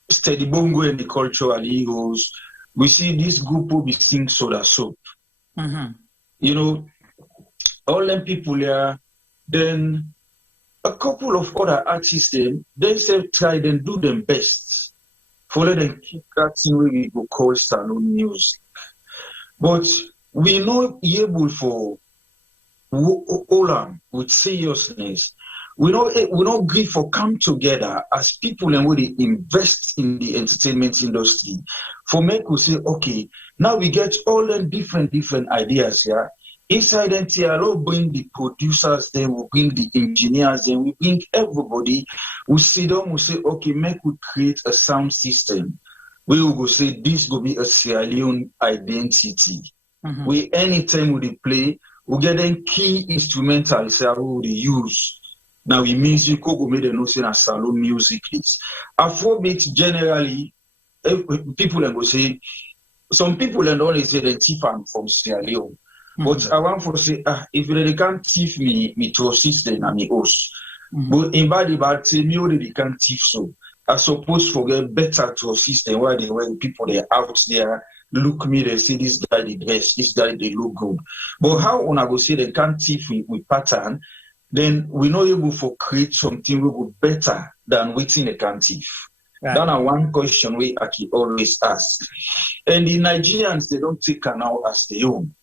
Steady Bongo and the cultural heroes. We see this group who be sing Soda Soap. All them people there. Then a couple of other artists they say try and do them best. For them keep that thing where we go call saloon music. But we not able for Olam with seriousness. We not agree for come together as people and where they invest in the entertainment industry. For make we say, okay, now we get all the different ideas here. Inside NTR, we'll bring the producers, then we'll bring the engineers, then we bring everybody. We'll sit down, we'll say, okay, we create a sound system. We will go say, this will be a Sierra Leone identity. We anytime we play, we get them key instrumentals that we will use. Now we music, we made a notion of saloon music. Afrobeat generally, people will say, some people only say the Tiffan from Sierra Leone. But I want to say, if they can't thief me to assist them and me host. But in bad say me already can't thief so. I suppose for get better to assist them while people they out there look me, they see this guy the dress, this guy they look good. But how when I go say they can't thief with pattern, then we not able to create something we go better than waiting they can't thief. Right. That's one question we actually always ask. And the Nigerians, they don't take an now as their own.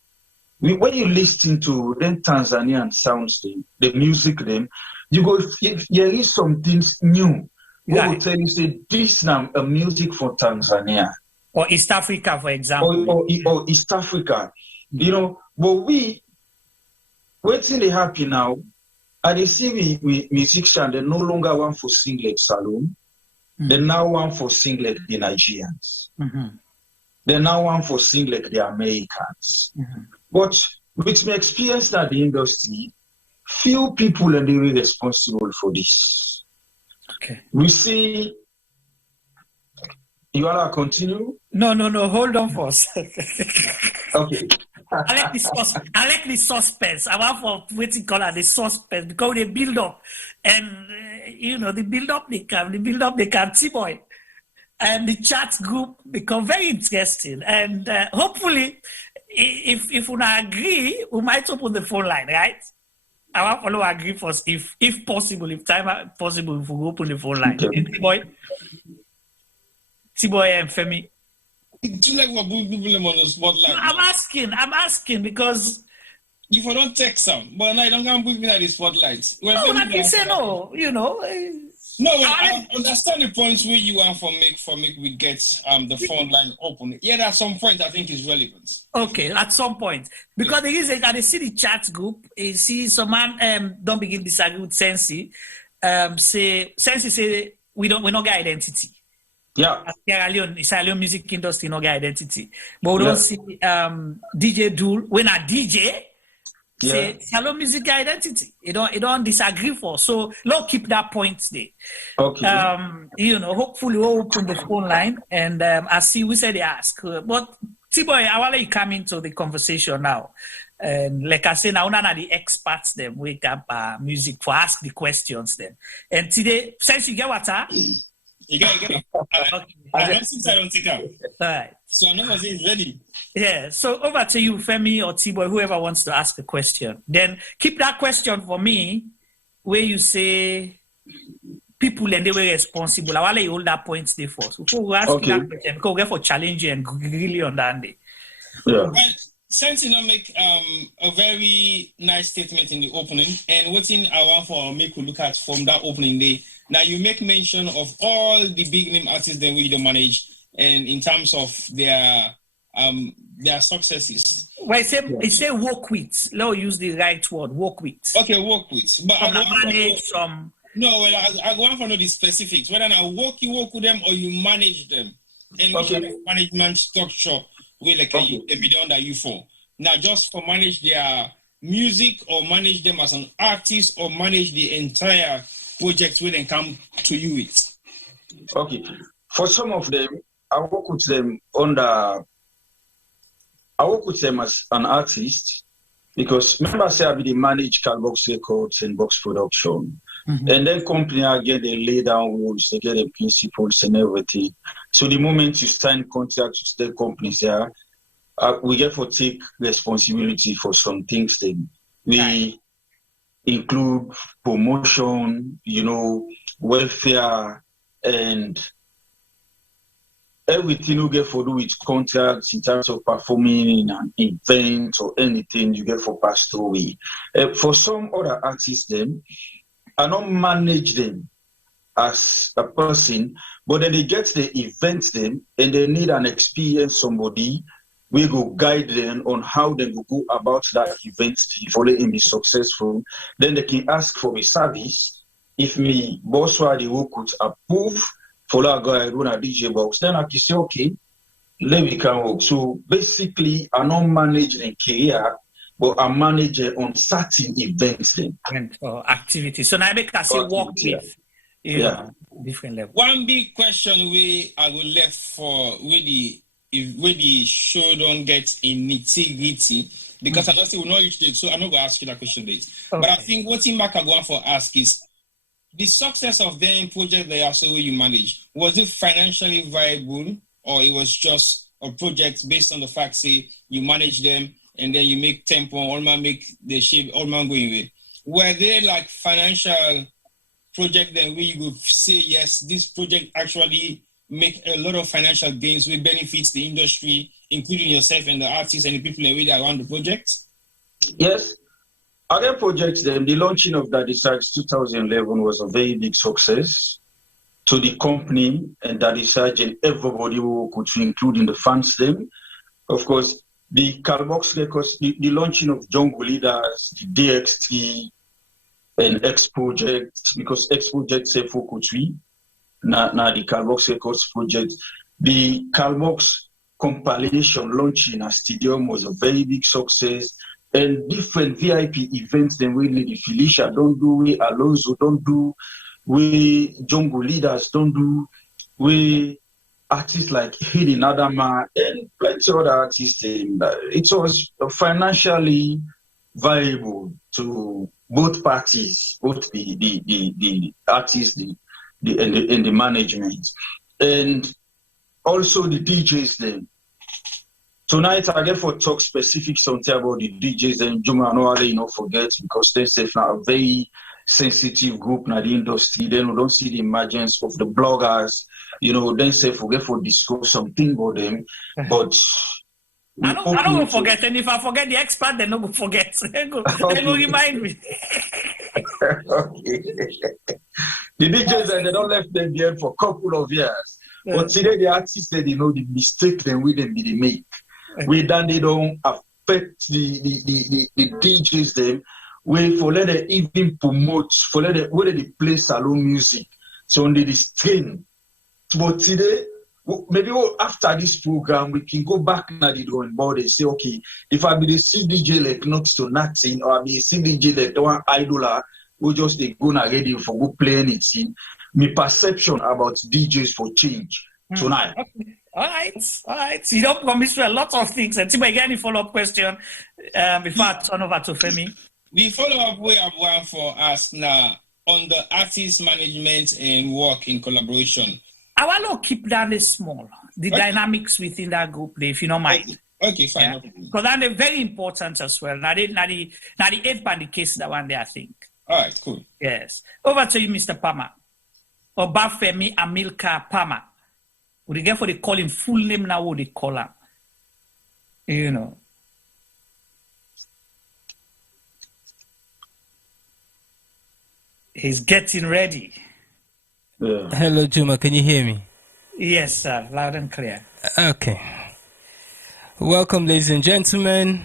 when you listen to them Tanzanian sounds, the music, you go, if there is some things new. We will tell you, say, this now a music for Tanzania. Or East Africa, for example. Or East Africa. You know, but what's really happy now, and they see we musicians, they no longer want for singlet salon. They now want for singlet the Nigerians. They now want for singlet the Americans. But with my experience at the industry, few people are really responsible for this. Okay. We see. You want to continue? No. Hold on for a second. Okay. I like the suspense. I want for what you call it, the suspense, because they build up, and the build up they can. T-Boy, and the chat group become very interesting, and hopefully, if we agree, we might open the phone line, right? I want to follow agree first, if possible, if time possible, if we open the phone line. T-Boy and Femi. I'm asking because if I don't take some, but now I don't come put me at the spotlight. No, like you say no, No, I understand the points where you want for make we get the phone line open. Yeah, at some point I think it's relevant. Okay, at some point. Because there is I see the chat group, you see some man don't begin disagree with Sensi. Sensi say we're not get identity. Yeah. Sierra Leone music industry no get identity. But we don't see DJ Dool when a DJ say Sierra music identity. You don't disagree for. So let's keep that point there. Okay. Hopefully we'll open the phone line and I see we said they ask. But T-Boy, I want to come into the conversation now. And like I say, now none of the experts them wake up music for ask the questions then. And today, since you get what You get it. I don't think out. All right. So I know it's ready. Yeah. So over to you, Femi or T-Boy, whoever wants to ask a question. Then keep that question for me where you say people and they were responsible. I want to hold that point there for. So before we ask that question, because we get for challenging and really on that day. Yeah. Well, Sensi make a very nice statement in the opening, and what thing I want for make we look at from that opening day. Now you make mention of all the big name artists that we don't manage, and in terms of their successes. Well, it say work with. Let's use the right word, work with. Okay, work with. But I manage some. No, well, I want to know the specifics. Whether I work with them or you manage them, and which kind of management structure will be under you for. Now, just for manage their music or manage them as an artist or manage the entire project when they come to you with. Okay. For some of them, I work with them as an artist because remember say I be the manage Calbox Records and Box Production. And then company again they lay down rules, they get the principles and everything. So the moment you sign contracts with the companies there, we get to take responsibility for some things. Then we include promotion, welfare, and everything you get for do with contracts in terms of performing in an event or anything you get for pass through. For some other artists, then I don't manage them as a person, but then they get the events then and they need an experienced somebody. We go guide them on how they will go about that event for them to be successful. Then they can ask for a service. If me boss or the work could approve for that guy run a DJ box, then I can say, okay, let me can work. So basically, I don't manage a career, but I manage on certain events then. Activities. So now I make us say work with. Different level. One big question I will left for really. If the show don't get in nitty-gritty, because I just say we'll not reach it, so I'm not going to ask you that question later. Okay. But I think what Tim Mac going for ask is the success of them project they are so you manage. Was it financially viable, or it was just a project based on the fact say you manage them and then you make tempo, all man make the shape, all man going away? Were they like financial project then where you would say yes, this project actually make a lot of financial gains which benefits the industry, including yourself and the artists and the people that are around the project? Yes. Other projects, then the launching of Daddy Sarge 2011 was a very big success to the company and Daddy Sarge and everybody who could include in the fans them. Of course, the Calbox records, the launching of Jungle Leaders, the DX3 and X Project, because X Project say Fokutri, now the Calbox records project. The Calbox compilation launching a stadium was a very big success. And different VIP events, then we Lady Felicia don't do, we Alonso don't do, we Jungle Leaders don't do, we artists like Hidden Adama and plenty of other artists. It was financially viable to both parties, both the artists and the management, and also the DJs then. Tonight, I get for talk specific something about the DJs and Juma and forget because they say a very sensitive group in the industry. Then we don't see the emergence of the bloggers, then say forget for discuss something about them. But I don't forget, and if I forget the expert, then no go forget. They go remind me. Okay. The DJs and they don't left them there for a couple of years. But today the artists they know the mistake then we them they make. We then they don't affect the DJs them. We for let them even promote, for let them whether they play salon music. So on the string. But today, maybe after this program, we can go back now the drawing board and say, okay, if I be the CDJ like next to nothing, or I be the CDJ like the one idoler, we just they go now ready for go play anything. My perception about DJs for change tonight. Okay. All right. You don't promise me a lot of things. And see, I get any follow-up question before I turn over to Femi. We follow-up we have one for us now on the artist management and work in collaboration. I want to keep down the small, the dynamics within that group, if you don't mind. Okay, fine. Yeah? Because that's very important as well. Now the 8 pound the case that one there, I think. All right, cool. Yes. Over to you, Mr. Palmer. Obafemi Amilcar Palmer. Would you get for the call him full name now? What they call him? He's getting ready. Yeah. Hello, Juma. Can you hear me? Yes, sir. Loud and clear. Okay. Welcome, ladies and gentlemen.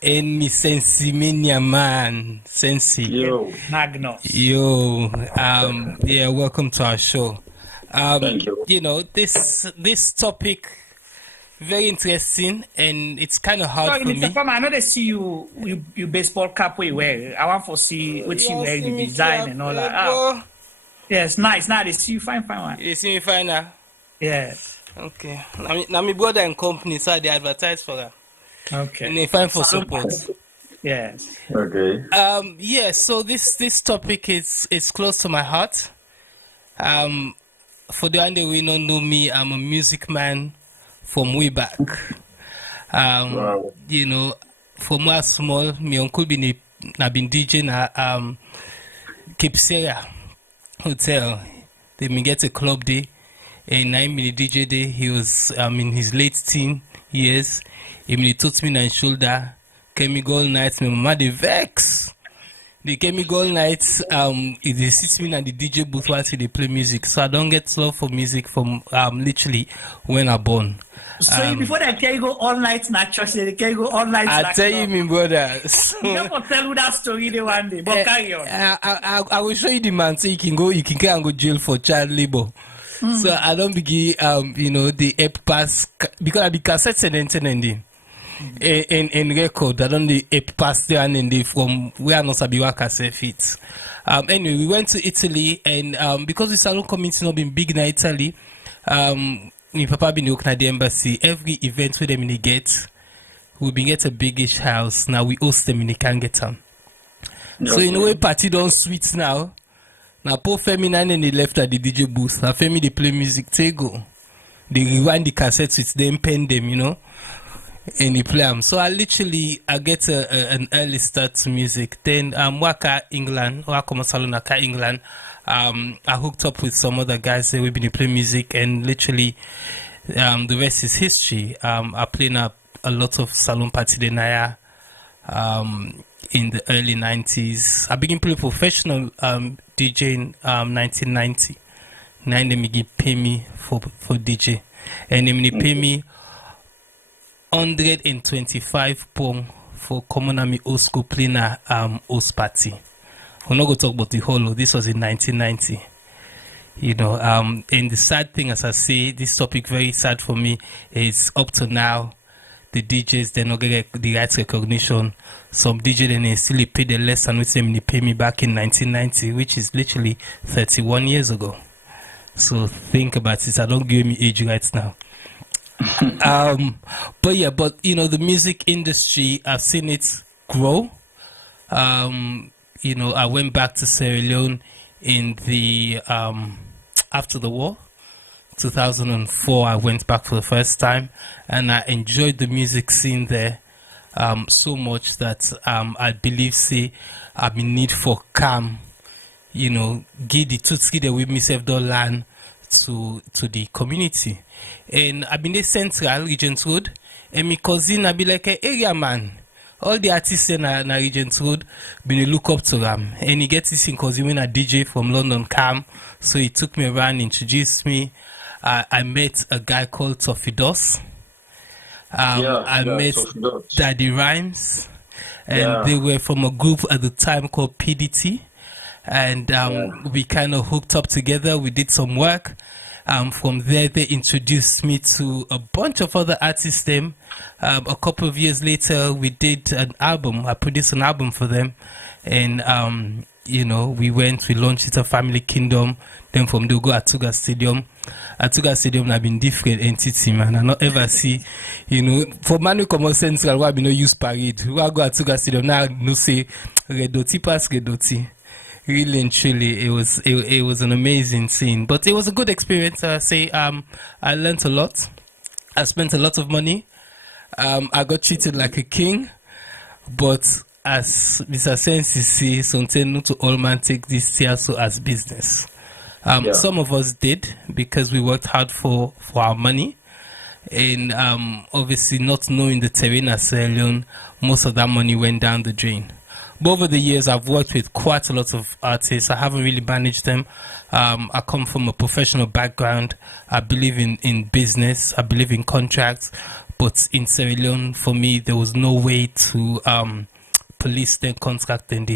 And me Sensi man. Sensi. Yo. Magnus. Yo. Yeah, welcome to our show. Thank you. This topic very interesting and it's kind of hard for me. Mr. Palmer, I know they see you baseball cap we wear. I want to see what you wear, the design and all that. Yes, nice. Now they see you fine one. You see me fine now? Yes. Okay. Now me brother and company, so they advertise for that. Okay. And they find for support. Yes. Okay. Yeah, so this topic is close to my heart. For the one that we don't know me, I'm a music man from way back. Wow. From when I was small, my uncle been DJing at Cape Sierra Hotel. They may get a club day, and I'm in the DJ day. He was in his late teen years. He touched me on his shoulder, came me all night. My mama they vex. They came me all night. They sit me in the DJ booth while they play music. So I don't get love for music from literally when I born. So before they can go all night in church, they can go all night. I tell you, my brother. You never tell you that story the one day, but carry on. I will show you the man so you can go and go jail for child labor. So I don't begin the app pass because I be cassettes and internet and record. I don't the app pass there and they from where I know Sabiwa cassette fit. Anyway, we went to Italy and because the salon community not been big in Italy, my papa been working at the embassy. Every event where them get, we been get a biggish house. Now we host them in the can get them. So in a way, party don't sweet now. Now poor Femi and they left at the DJ booth. Now Femi they play music, they go. They rewind the cassettes with them, pen them, and they play them. So I get an early start to music. Then Waka England, I hooked up with some other guys that we've been playing music, and literally the rest is history. I play in a lot of salon party de Naya, in the early 90s. I began playing professional DJ in 1990. Now they pay me for DJ. And they pay me 125 pounds for common army host school playing host party. We're not going to talk about the whole. This was in 1990. You know, and the sad thing, as I say, this topic very sad for me, is up to now, the DJs, they're not getting the right recognition. Some DJ, they still pay the less than which they pay me back in 1990, which is literally 31 years ago. So think about it. I don't give me age right now. But you know, the music industry, I've seen it grow. You know, I went back to Sierra Leone in the after the war, 2004. I went back for the first time, and I enjoyed the music scene there so much that I believe I'm in need for calm. You know, give the tutski that with myself don't learn to the community. And I've been the Central Regent Road, and my cousin I be like an area man. All the artists in Regent Road been look up to them, and he gets this thing because he went a DJ from London Cam, so he took me around, introduced me. I met a guy called Tofidos. I met Tofidos. Daddy Rhymes, and they were from a group at the time called PDT, and we kind of hooked up together. We did some work. From there, they introduced me to a bunch of other artists. A couple of years later, we did an album. I produced an album for them, and you know, we launched it at Family Kingdom. Then from there, we go Atuga Stadium. Atuga Stadium have been different entity, man. I not ever see, you know, for Manu Common Central, why we no use parade. We go Atuga Stadium now. No say Redoti pass Redoti. Really and truly, it was an amazing scene, but it was a good experience. I say, I learned a lot. I spent a lot of money. I got treated like a king, but as Mr. Sensi says, something not to all man take this also as business. Some of us did because we worked hard for our money, and obviously not knowing the terrain at Sierra Leone, most of that money went down the drain. But over the years, I've worked with quite a lot of artists. I haven't really managed them. I come from a professional background. I believe in business. I believe in contracts. But in Sierra Leone, for me, there was no way to police their contract. And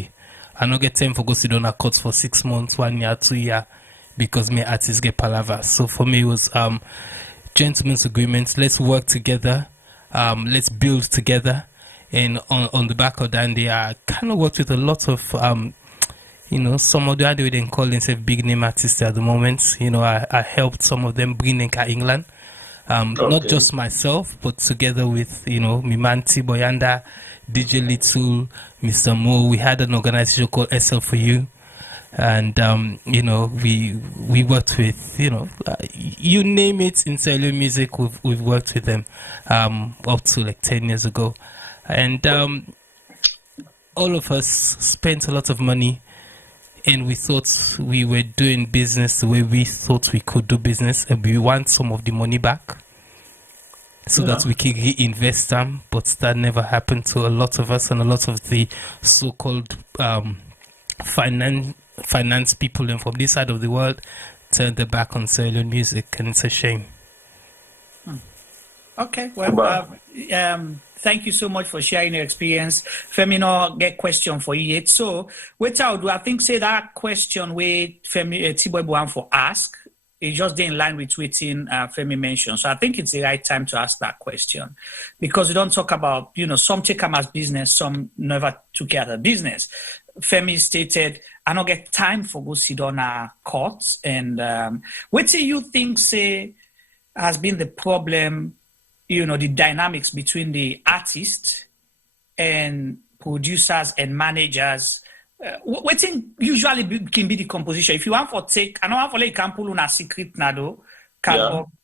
I don't get time for go sit on a court for 6 months, 1 year, 2 years, because my artists get palaver. So for me, it was gentlemen's agreements. Let's work together. Let's build together. And on the back of that, I kind of worked with a lot of, you know, some of the other they call themselves big name artists at the moment. You know, I helped some of them bring in England. Not just myself, but together with, you know, my man T-Boyanda, DJ Little, Mr. Mo. We had an organization called SL for You. And, you know, we worked with, you know, you name it in Sierra Leone music, we've worked with them up to like 10 years ago. And all of us spent a lot of money, and we thought we were doing business the way we thought we could do business, and we want some of the money back so that we can reinvest them. But that never happened to a lot of us, and a lot of the so-called finance people and from this side of the world turned their back on Sierra Leone music, and it's a shame. Okay, well, thank you so much for sharing your experience. Femi, no get question for you yet. So, what I'll do, I think say that question where Femi T-Boy want for ask is just in line with what Femi mentioned. So I think it's the right time to ask that question, because we don't talk about, you know, some take them as business, some never took care of the business. Femi stated, I don't get time for go sit on a court. And what do you think say has been the problem, you know, the dynamics between the artists and producers and managers? What thing usually can be the composition? If you want for take, I don't want for like pull on a secret nado,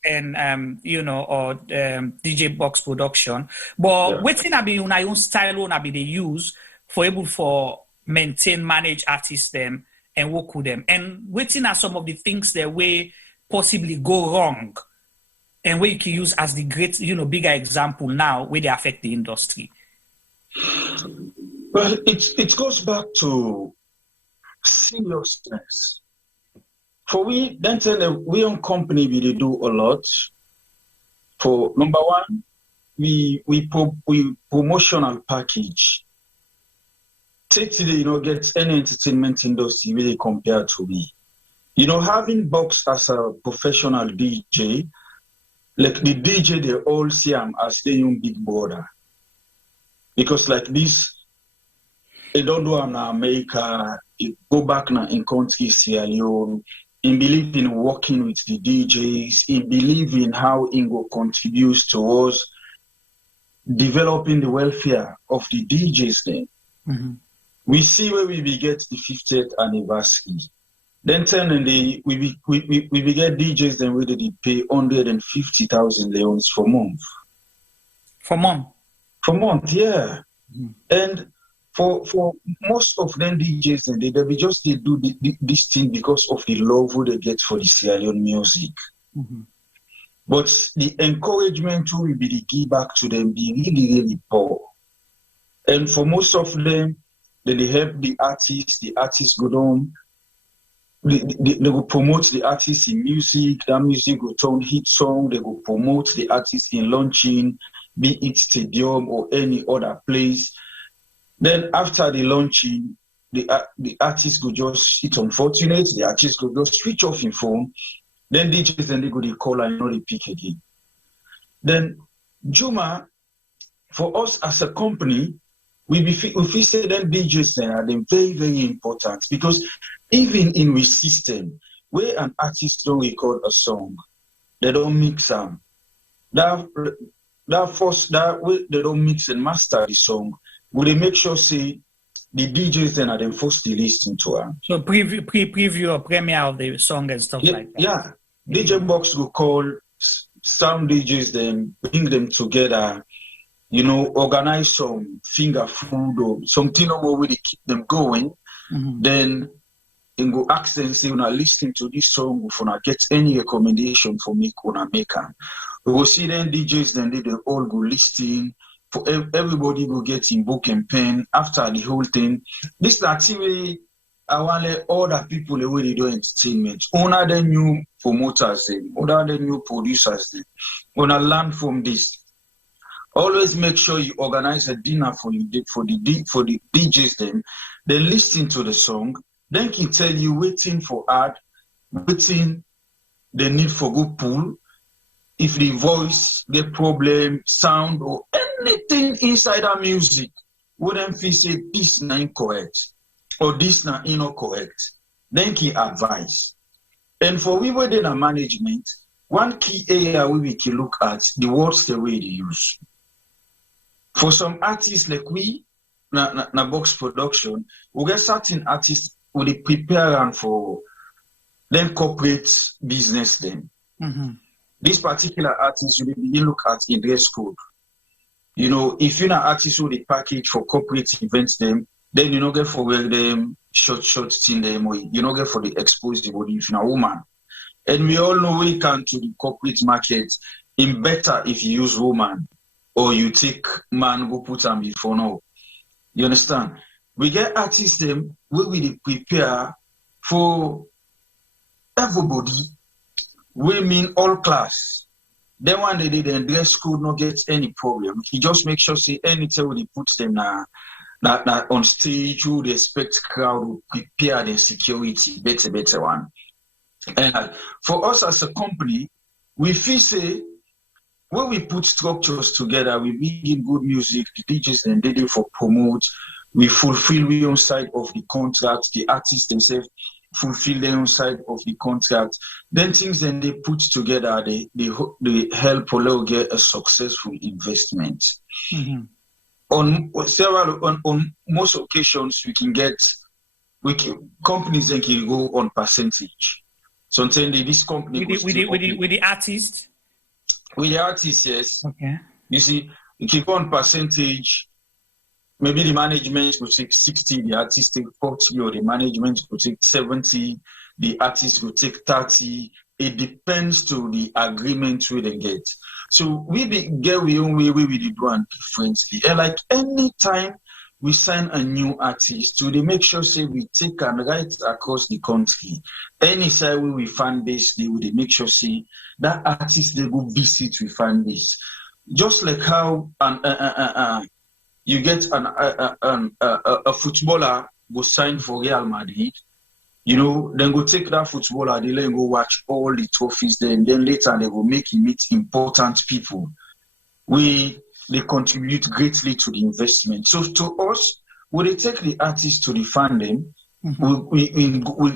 and you know, or DJ Box production. But what thing be on your own style on be they use for able for maintain, manage artists them and work with them? And what thing are some of the things that way possibly go wrong, and where you can use as the great, you know, bigger example now where they affect the industry? Well, it goes back to seriousness. For we, then we on company, we do a lot. For number one, we promotional package. Take today, get any entertainment industry really compared to me. Having Box as a professional DJ, like the DJ, they all see him as the young big brother. Because like this, they don't do in America, it go back now in country Sierra Leone, in believe in working with the DJs, in believe in how Ingo contributes towards developing the welfare of the DJs then. Mm-hmm. We see where we get the 50th anniversary. Then we get DJs then where they pay 150,000 leones for month. For month? For month, yeah. Mm-hmm. And for most of them DJs, and they do this thing because of the love they get for the Sierra Leone music. Mm-hmm. But the encouragement will be the give back to them be really, really poor. And for most of them, they help the artists go down. They will promote the artists in music. That music will turn hit song. They will promote the artists in launching, be it stadium or any other place. Then after the launching, the artist will just, it's unfortunate, the artist will just switch off in phone. Then DJs then they go to call and they pick again. Then Juma, for us as a company, we say that DJs then are very, very important because even in we system, where an artist don't record a song, they don't mix them. That way they don't mix and master the song. Will they make sure say the DJs then are then forced to listen to her? So preview or premiere of the song and stuff like that. Yeah. DJ Box will call some DJs then bring them together, organize some finger food or something more where they keep them going. Mm-hmm. Then go ask them, say, when I listen to this song, if I get any recommendation for me, gonna make them. We will see then DJs, then they all go listing. For everybody go get in book and pen after the whole thing. This activity, I want to let all the people the way they do entertainment. Honor the new promoters, honor the new producers. Wanna learn from this. Always make sure you organize a dinner for the DJs. Then listen to the song. Then can tell you waiting for ad, waiting the need for good pool. If the voice, the problem, sound, or anything inside our music, wouldn't feel say this not incorrect or this not incorrect, then key advice. And for we within our management, one key area we can look at the words the way they use. For some artists like we, na Box Production, we get certain artists who they prepare for then corporate business then. Mm-hmm. This particular artist, you begin look at in dress code. If you're an artist who they package for corporate events, then you don't get for wear them short thing them, or you don't get for the exposed body if you're a woman. And we all know we can to the corporate market in better if you use woman or you take man go put them before now. You understand? We get artists them where we prepare for everybody. We mean all class. Then one day they dress code not get any problem. He just make sure say anytime when he puts them on stage, who they expect crowd will prepare the security better one. And for us as a company, we feel say when we put structures together, we bring in good music, the DJs and they do for promote, we fulfill the own side of the contract, the artists themselves fulfill their own side of the contract. Then things then they put together, they help Polo get a successful investment. Mm-hmm. On most occasions, companies then can go on percentage. So this company with the artist. With the artist, yes. Okay. You see, you can go on percentage. Maybe the management will take 60, the artist take 40, or the management will take 70, the artist will take 30. It depends to the agreement we they get. So we get we own way we do and differently. And like any time we sign a new artist to they make sure say we take and right across the country. Any side where we fan base, they would make sure say that artist they go visit we fan base. Just like how you get a footballer go sign for Real Madrid, you know, then go take that footballer, they let him go watch all the trophies there, and then later they will make him meet important people. They contribute greatly to the investment. So to us, when they take the artists to the fandom,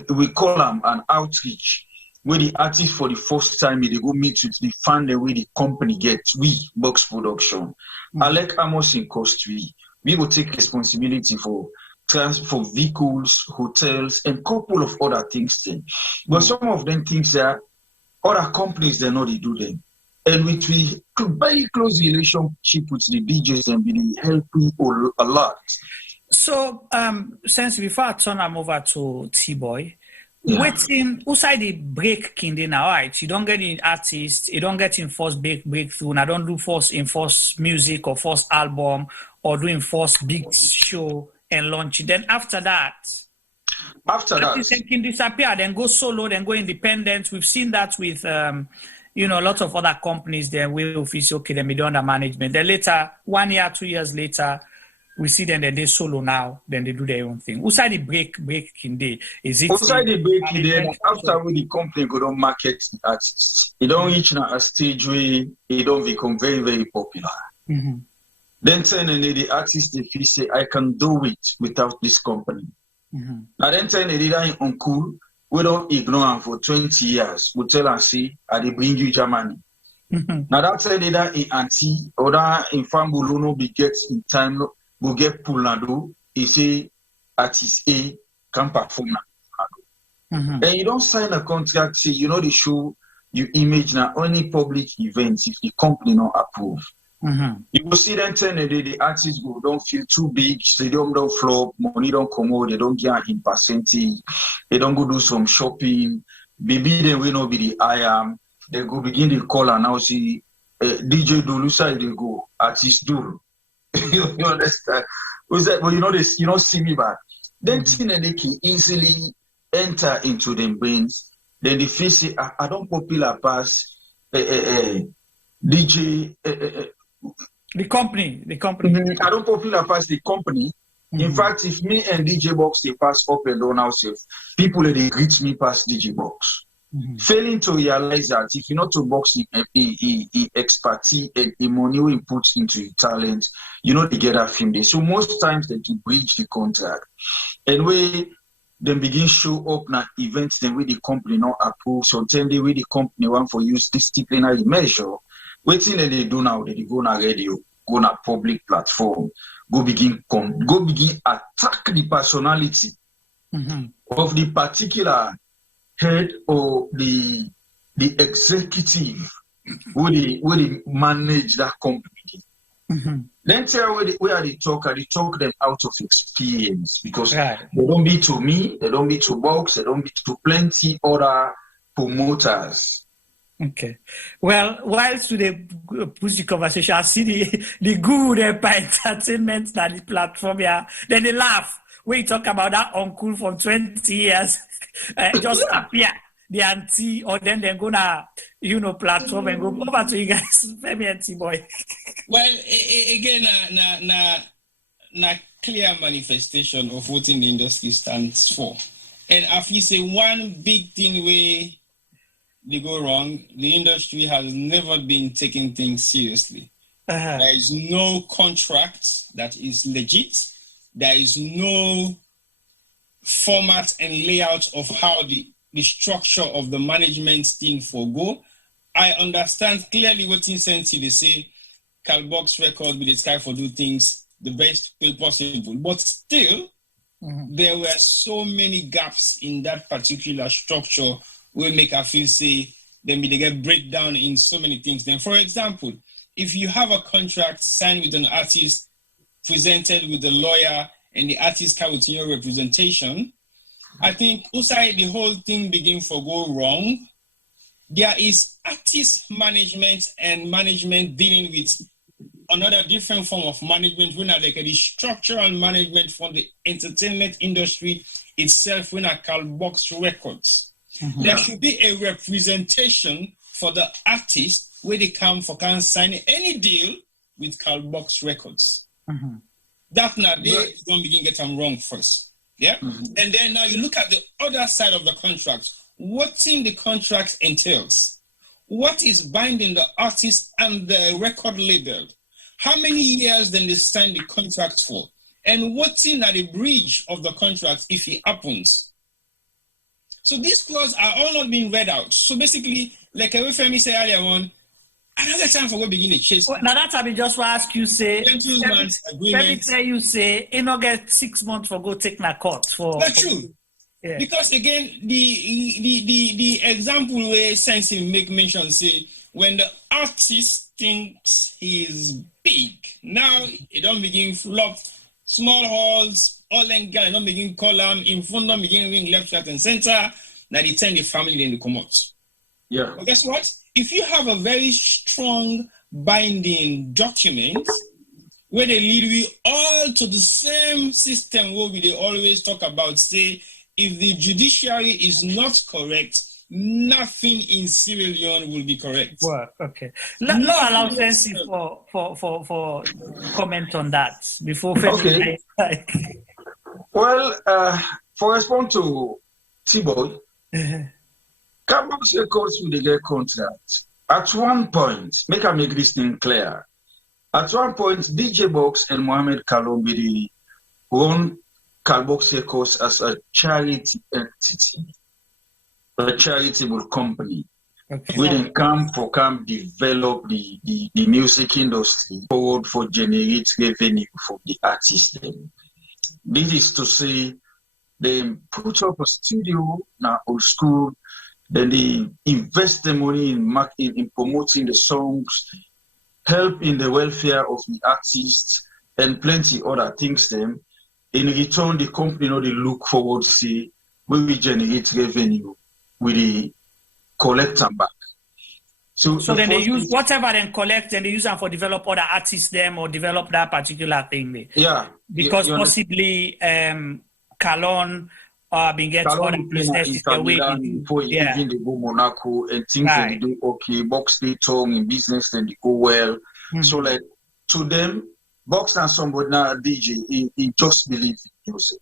we call them an outreach, where the artist for the first time they go meet with the fandom where the company gets, we, Box Production. I like Amos in cost, we will take responsibility for transport, vehicles, hotels, and a couple of other things then. But some of them things that other companies, they know they do them. And we very close relationship with the DJs and we help people a lot. So, since before I turn them over to T-Boy, waiting, outside the break kindi now, right? You don't get in artist, you don't get in first breakthrough, and I don't do first music or first album or doing first big show and launch. Then after that, can disappear, then go solo, then go independent. We've seen that with lots of other companies. Then we officially okay, then we do under management. Then later, 1 year, 2 years later, we see them that they solo now, then they do their own thing. Outside the break in day, is it? Outside the break in day, after when the company go to market the artists, it don't reach a stage where it don't become very, very popular. Mm-hmm. Then the artist they feel say I can do it without this company. Mm-hmm. Now then that uncle, we don't ignore them for 20 years. We tell and say, I they bring you Germany. Mm-hmm. Now that that in auntie or that in family no be get in time. Go get Pulado, he say artist A can perform now. Mm-hmm. And you don't sign a contract, say, they show you image now any public events if the company not approve. Mm-hmm. You will see them turn the artists go don't feel too big, stadium don't flop, money don't come out, they don't get in percentage, they don't go do some shopping, maybe they will not be the IAM, they go begin the call and now see DJ Dulusa they go, artist Dulu. You understand? Was that well? This. You don't see me back. Then they can easily enter into them brains. Then the face say, I don't popular pass DJ. The company. I don't popular pass the company. Mm-hmm. In fact, if me and DJ Box they pass up and down ourselves, people they greet me past DJ Box. Mm-hmm. Failing to realize that if you're not to box expertise and money we put into your talent, they get that film there. So most times they can breach the contract. And we then begin show up na events then where the company not approve. So 10 days where the company want for use disciplinary measure. Waiting that they do now, they go na radio, go na public platform, go begin attack the personality of the particular head or the executive who they manage that company. Mm-hmm. Then tell where they talk them out of experience because they don't be to me, they don't be to Box, they don't be to plenty other promoters. Okay. Well, whilst they push the conversation, I see the good by entertainment that the platform here. Then they laugh when you talk about that uncle from 20 years. Just appear the auntie, or then they're gonna, platform and go over to you guys. Femi and T-Boy. Well, again, na clear manifestation of what in the industry stands for. And if you say one big thing where they go wrong, the industry has never been taking things seriously. Uh-huh. There is no contract that is legit. There is no format and layout of how the structure of the management team for go. I understand clearly what in Sensi they say, Calbox record with the sky for do things the best way possible. But still, there were so many gaps in that particular structure where make I feel say then they get breakdown in so many things. Then, for example, if you have a contract signed with an artist, presented with a lawyer, and the artist come with your representation, I think outside the whole thing begin to go wrong. There is artist management and management dealing with another different form of management when I like the structural management from the entertainment industry itself when I call box records. There should be a representation for the artist where they come for can sign any deal with Carl Box Records. That now they don't begin get them wrong first. Yeah? And then now you look at the other side of the contract. What in the contract entails? What is binding the artist and the record label? How many years then they sign the contract for? And what's in at the breach of the contract if it happens? So these clauses are all not being read out. So basically, like Femi said earlier on, another time for we begin the chase. Now that I just want to ask you, say, gentleman's agreement. Let me tell you, say, you not get 6 months for go take my court for. That's true. Yeah. Because again, the example where Sensi make mention say when the artist thinks he's big, now it don't begin flop small halls, all and guy don't begin column in front don't begin ring left, right, and center. Now they turn the family then they come out. Yeah. But guess what? If you have a very strong binding document where they lead you all to the same system where they always talk about, say, if the judiciary is not correct, nothing in Sierra Leone will be correct. Well, okay. No allow Sensi for comment on that before. Okay. Well, for response to T-Boy, Carbox Records with the contract. At one point, make this thing clear. At one point, DJ Box and Mohammed Kalombidi own Carbox Records as a charity entity, a charitable company. Okay. We then come develop the music industry forward for generate revenue for the artists. This is to say, they put up a studio now old school. Then they invest the money in promoting the songs, help in the welfare of the artists, and plenty other things. Then, in return, the company they look forward to see when we generate revenue, we collect them back. So then they use whatever they collect and they use them for develop other artists them or develop that particular thing. There. Yeah. Because possibly Calon being get other businesses the way before even they go Monaco and things that they do okay, Box they tongue in business then they go well. So like to them, Box and somebody now DJ he just believe in music.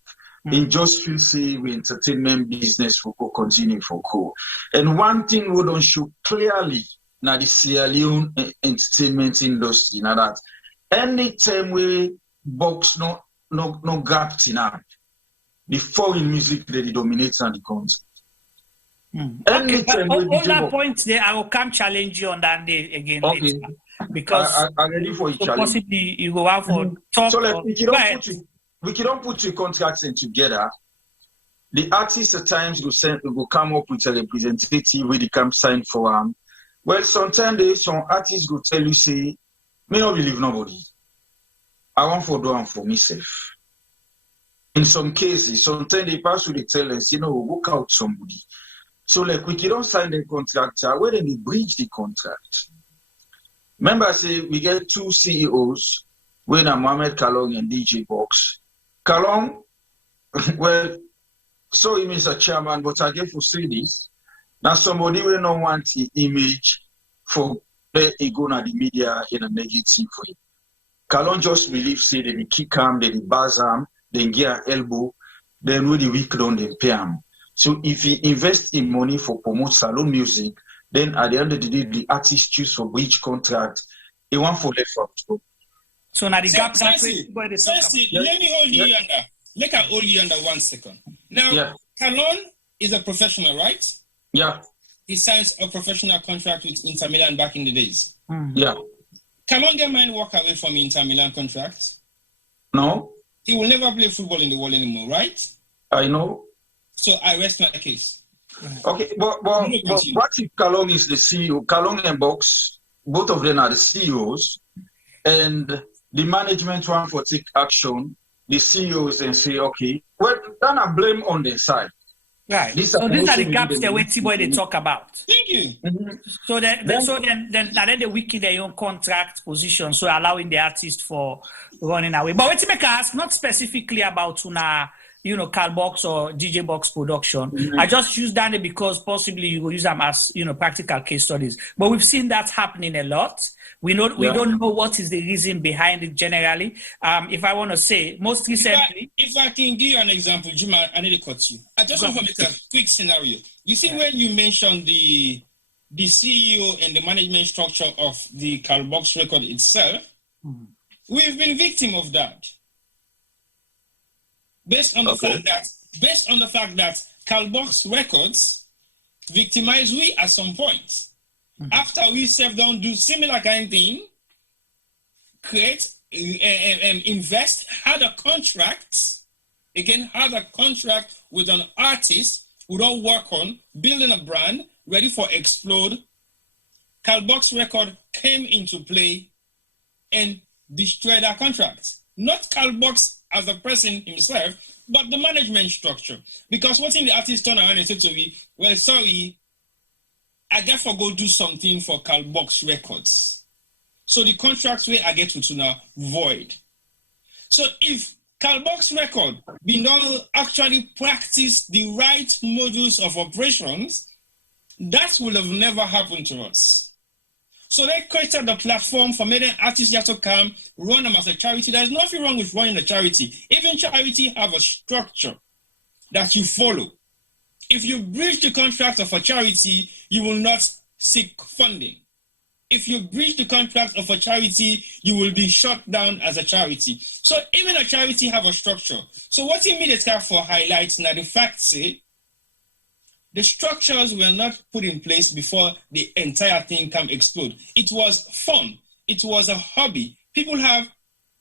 He just feel say we entertainment business will continue for cool. And one thing we don't show clearly now the Sierra Leone entertainment industry now that anytime we Box no gap in that. The foreign music that dominates on the country. Okay, but on that point there, I will come challenge you on that day again later. Because I'm ready for so possibly you go out for talk. So like, we cannot put two contracts in together. The artists at times will come up with a representative where they come sign for well, sometimes some artists will tell you, say, me not believe nobody. I want for do them for myself. In some cases, sometimes they pass to the tell us, work out somebody. So like we don't sign the contract, where then they breach the contract. Remember I say we get two CEOs, when Mohammed Kalong and DJ Box. Kalong, well, so he means a chairman, but I get for say this. Now somebody will not want the image for let it go to the media in a negative way. Kalong just believe say they be kick him, they be buzz him, then get an elbow, then with the week down they pay him. So if he invests in money for promote salon music, then at the end of the day, the artist choose for breach contract, he want for left out. So now the gap Sensi, let me hold you under. Let me hold you under 1 second. Now, Kalon is a professional, right? Yeah. He signs a professional contract with Inter Milan back in the days. Yeah. Kalon get mind walk away from Inter Milan contract? No. He will never play football in the world anymore, right? I know. So I rest my case. Okay, but what if Kalong is the CEO? Kalong and Box, both of them are the CEOs, and the management want to take action. The CEOs and say, okay, well, then I blame on their side. Right. So these are the gaps there where T-Boy they talk about. Thank you. So then the wiki their own contract position, so allowing the artist for running away. But what make ask not specifically about una, Calbox or DJ Box production. I just use that because possibly you will use them as practical case studies. But we've seen that happening a lot. We don't know what is the reason behind it generally. If I want to say, most recently... If I can give you an example, Juma, I need to cut you. I just want to make a quick scenario. You see, when you mentioned the CEO and the management structure of the Calbox record itself, we've been victim of that. Based on the fact that Calbox records victimize we at some point. After we self-down do similar kind of thing, create, invest, had a contract with an artist who don't work on building a brand ready for explode. Calbox record came into play and destroyed our contract. Not Calbox as a person himself, but the management structure. Because what in the artist turned around and said to me, well, sorry, I therefore go do something for Calbox Records. So the contracts where I get to now void. So if Calbox Record be not actually practice the right modules of operations, that would have never happened to us. So they created the platform for many artists here to come, run them as a charity. There's nothing wrong with running a charity. Even charity have a structure that you follow. If you breach the contract of a charity, you will not seek funding. If you breach the contract of a charity, you will be shut down as a charity. So even a charity have a structure. So what immediately for highlights now the fact say, the structures were not put in place before the entire thing can explode. It was fun. It was a hobby. People have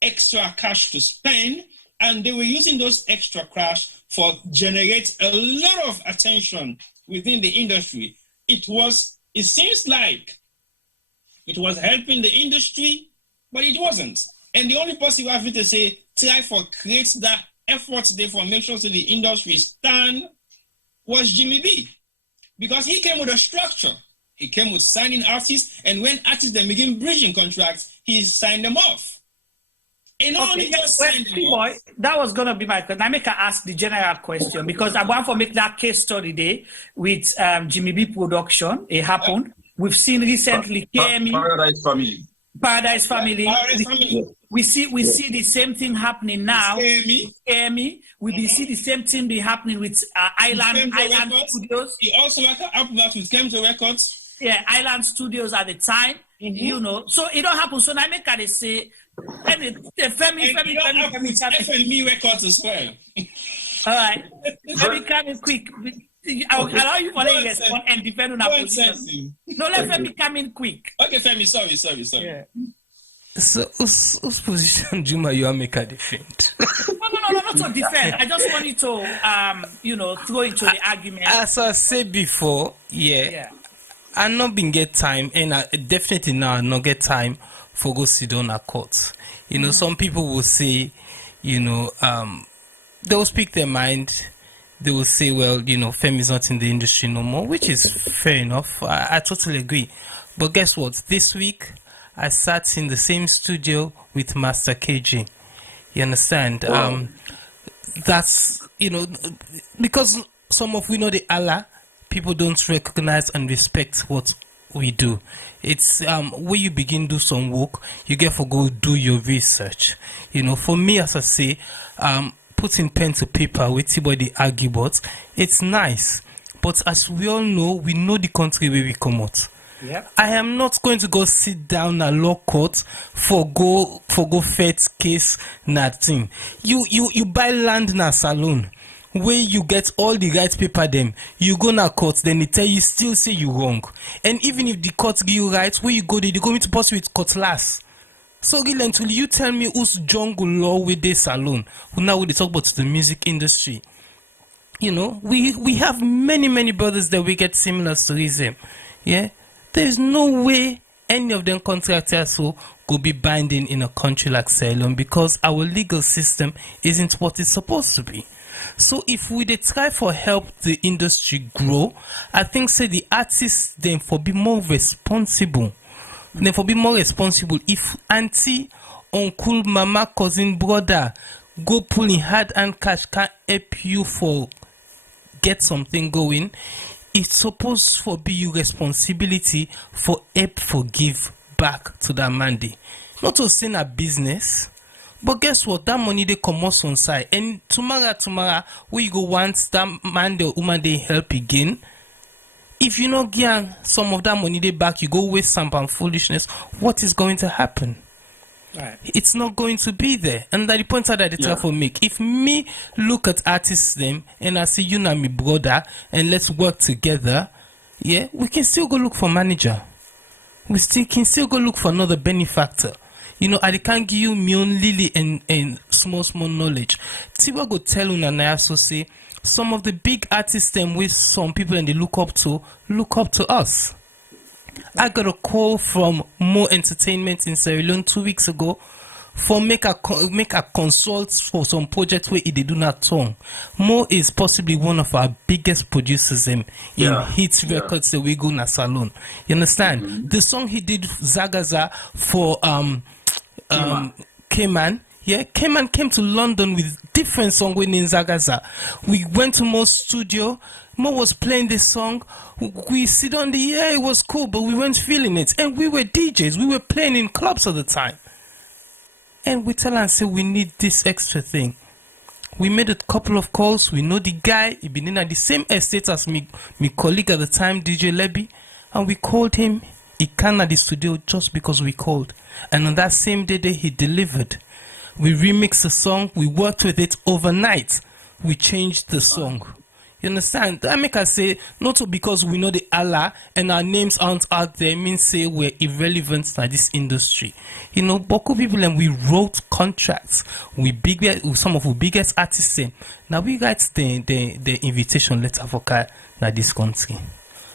extra cash to spend, and they were using those extra cash for generate a lot of attention within the industry. It seems like it was helping the industry, but it wasn't. And the only person who have to say, try for create that effort there for make sure that the industry stand was Jimmy B. Because he came with a structure. He came with signing artists, and when artists then begin bridging contracts, he signed them off. And only boy, that was going to be my question. I make her ask the general question because I want to make that case study there with Jimmy B production. It happened. We've seen recently Paradise Family. We see the same thing happening now. Scare me. We see the same thing be happening with Island Studios. He also like an that with Kemto Records. Yeah, Island Studios at the time. So it don't happen. So now make her say. Femi Records as well. All right. Let me come in quick. I'll allow you for let respond and defend on our position. No, let Femi come in quick. Okay, Femi, sorry. Yeah. So, whose position, Juma, you are make a defend? No, not to defend. I just want you to, throw into the argument. As I said before, I not been get time, and I definitely now not get time for go sit down at court. Some people will say, they will speak their mind. They will say, well, Femi is not in the industry no more, which is fair enough. I totally agree. But guess what? This week, I sat in the same studio with Master KG. You understand? Wow. That's, because some of we know the Allah, people don't recognize and respect what we do. It's when you begin do some work, you get to go do your research. For me, as I say, putting pen to paper with somebody argue about, it's nice. But as we all know, we know the country where we come out. Yep. I am not going to go sit down at law court for go fet case nothing. You buy land na salon where you get all the right paper them. You go na court, then they tell you still say you wrong. And even if the court give you right, where you go there, they go to post with cutlass. So until you tell me who's jungle law with this salon, who now they talk about the music industry. We have many brothers that we get similar stories in. Yeah. There's no way any of them contractors will be binding in a country like Sierra Leone because our legal system isn't what it's supposed to be. So if we dey try for help the industry grow, I think say the artists then for be more responsible. Then for be more responsible. If auntie, uncle, mama, cousin, brother go pulling hard and cash can help you for get something going, it's supposed for be your responsibility for help for give back to that Monday. Not to say a business, but guess what? That money they come out on side. And tomorrow, we go once that Monday or woman they help again. If you not get some of that money they back, you go waste some and foolishness. What is going to happen? Right. It's not going to be there. And that the point that the tell for make. If me look at artists them and I see you and me brother and let's work together, yeah, we can still go look for manager. We can still go look for another benefactor. You know, I can't give you me own lily and small knowledge. Tiwa go tell you and I also say some of the big artists them with some people and they look up to us. I got a call from More Entertainment in Sierra Leone 2 weeks ago for make a consult for some project where they do not tongue. Mo is possibly one of our biggest producers in hits records that we go na salon. You understand? Mm-hmm. The song he did Zagaza for Cayman. Yeah, Cayman came to London with different song in Zagaza. We went to Mo's studio. Mo was playing this song. We sit on the air, it was cool, but we weren't feeling it. And we were DJs. We were playing in clubs at the time. And we tell her and say, we need this extra thing. We made a couple of calls. We know the guy. He been in at the same estate as me colleague at the time, DJ Leby. And we called him. He came at the studio just because we called. And on that same day, he delivered. We remixed the song. We worked with it overnight. We changed the song. You understand? That make us say, not because we know the Allah and our names aren't out there, means say we're irrelevant to this industry. You know, Boko people and we wrote contracts with some of the biggest artists. Now we write the invitation letter for this country.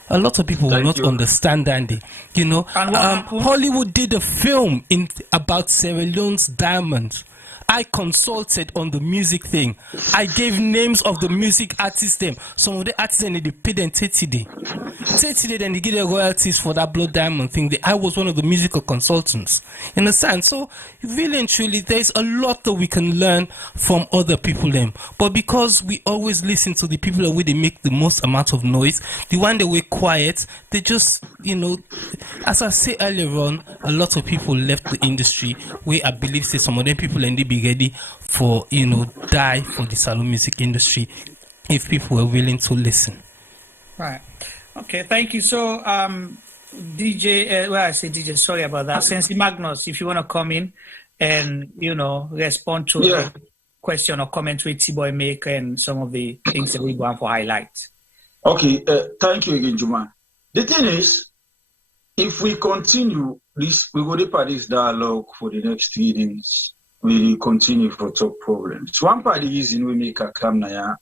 A lot of people will not understand that. You know, Hollywood did a film about Sierra Leone's diamonds. I consulted on the music thing. I gave names of the music artists them. Some of the artists and they paid them 30 days. 30 days then they get the royalties for that blood diamond thing. I was one of the musical consultants. You understand? So really and truly there's a lot that we can learn from other people them. But because we always listen to the people where they make the most amount of noise, the one that were quiet, they just, you know, as I said earlier on, a lot of people left the industry where I believe say some of them people and they be ready for, you know, die for the salon music industry if people were willing to listen. Right. Okay, thank you. So DJ, sorry about that. Sensi Magnus, if you want to come in and, you know, respond to the question or comment with T-Boy make and some of the things that we want for highlight. Okay, thank you again, Juma. The thing is, if we continue this, we go deep at this dialogue for the next 3 days. We continue for top problems. One part of the reason we make a come now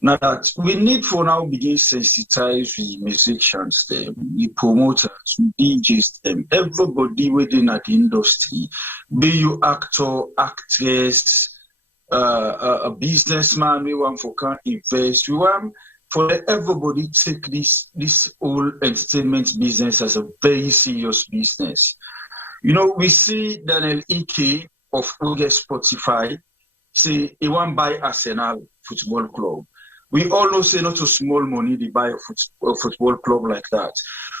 that we need for now begin sensitize the musicians, them, the promoters, the DJs, them, everybody within the industry, be you actor, actress, a businessman, we want for can invest, we want for everybody take this whole entertainment business as a very serious business. You know, we see Daniel Ike of Spotify say he want buy Arsenal football club. We all know say not a small money they buy a football club like that.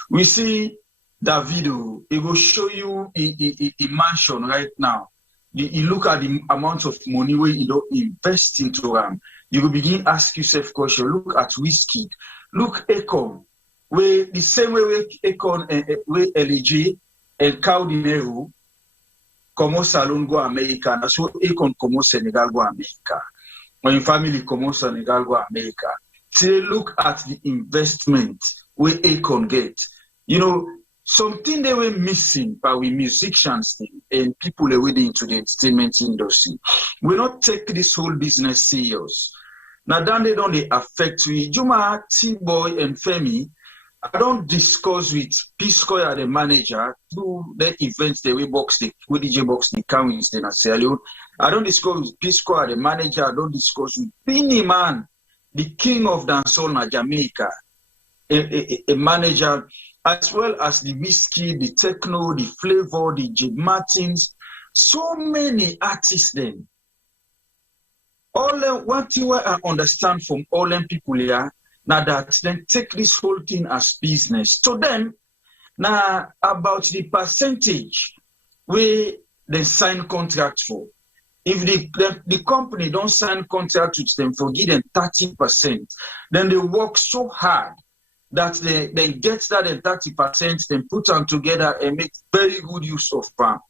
We see that video, it will show you a mansion right now. You look at the amount of money where you don't invest into them. You will begin ask yourself question. Look at Whiskey. Look Akon. Where the same way Akon and where LG and Caudinero como salon go America, na so Akon como Senegal go America. When family como Senegal go America. Say look at the investment where Akon get. You know, something they were missing by we musicians and people are waiting into the entertainment industry. We not take this whole business serious. Now then they don't affect we Juma, T-Boy and Femi. I don't discuss with Pisco or the manager through the events the way box the with DJ box the counties in Sierra Leone. I don't discuss with Pisco or the manager. I don't discuss with Pini Man, the king of dancehall in Jamaica, a manager, as well as the whiskey, the techno, the flavor, the J Martins, so many artists then. All one thing I understand from all them people here, now that then take this whole thing as business. To them, now about the percentage where they sign contract for. If the company don't sign contract with them for give them 30%, then they work so hard that they get that 30%, then put them together and make very good use of them.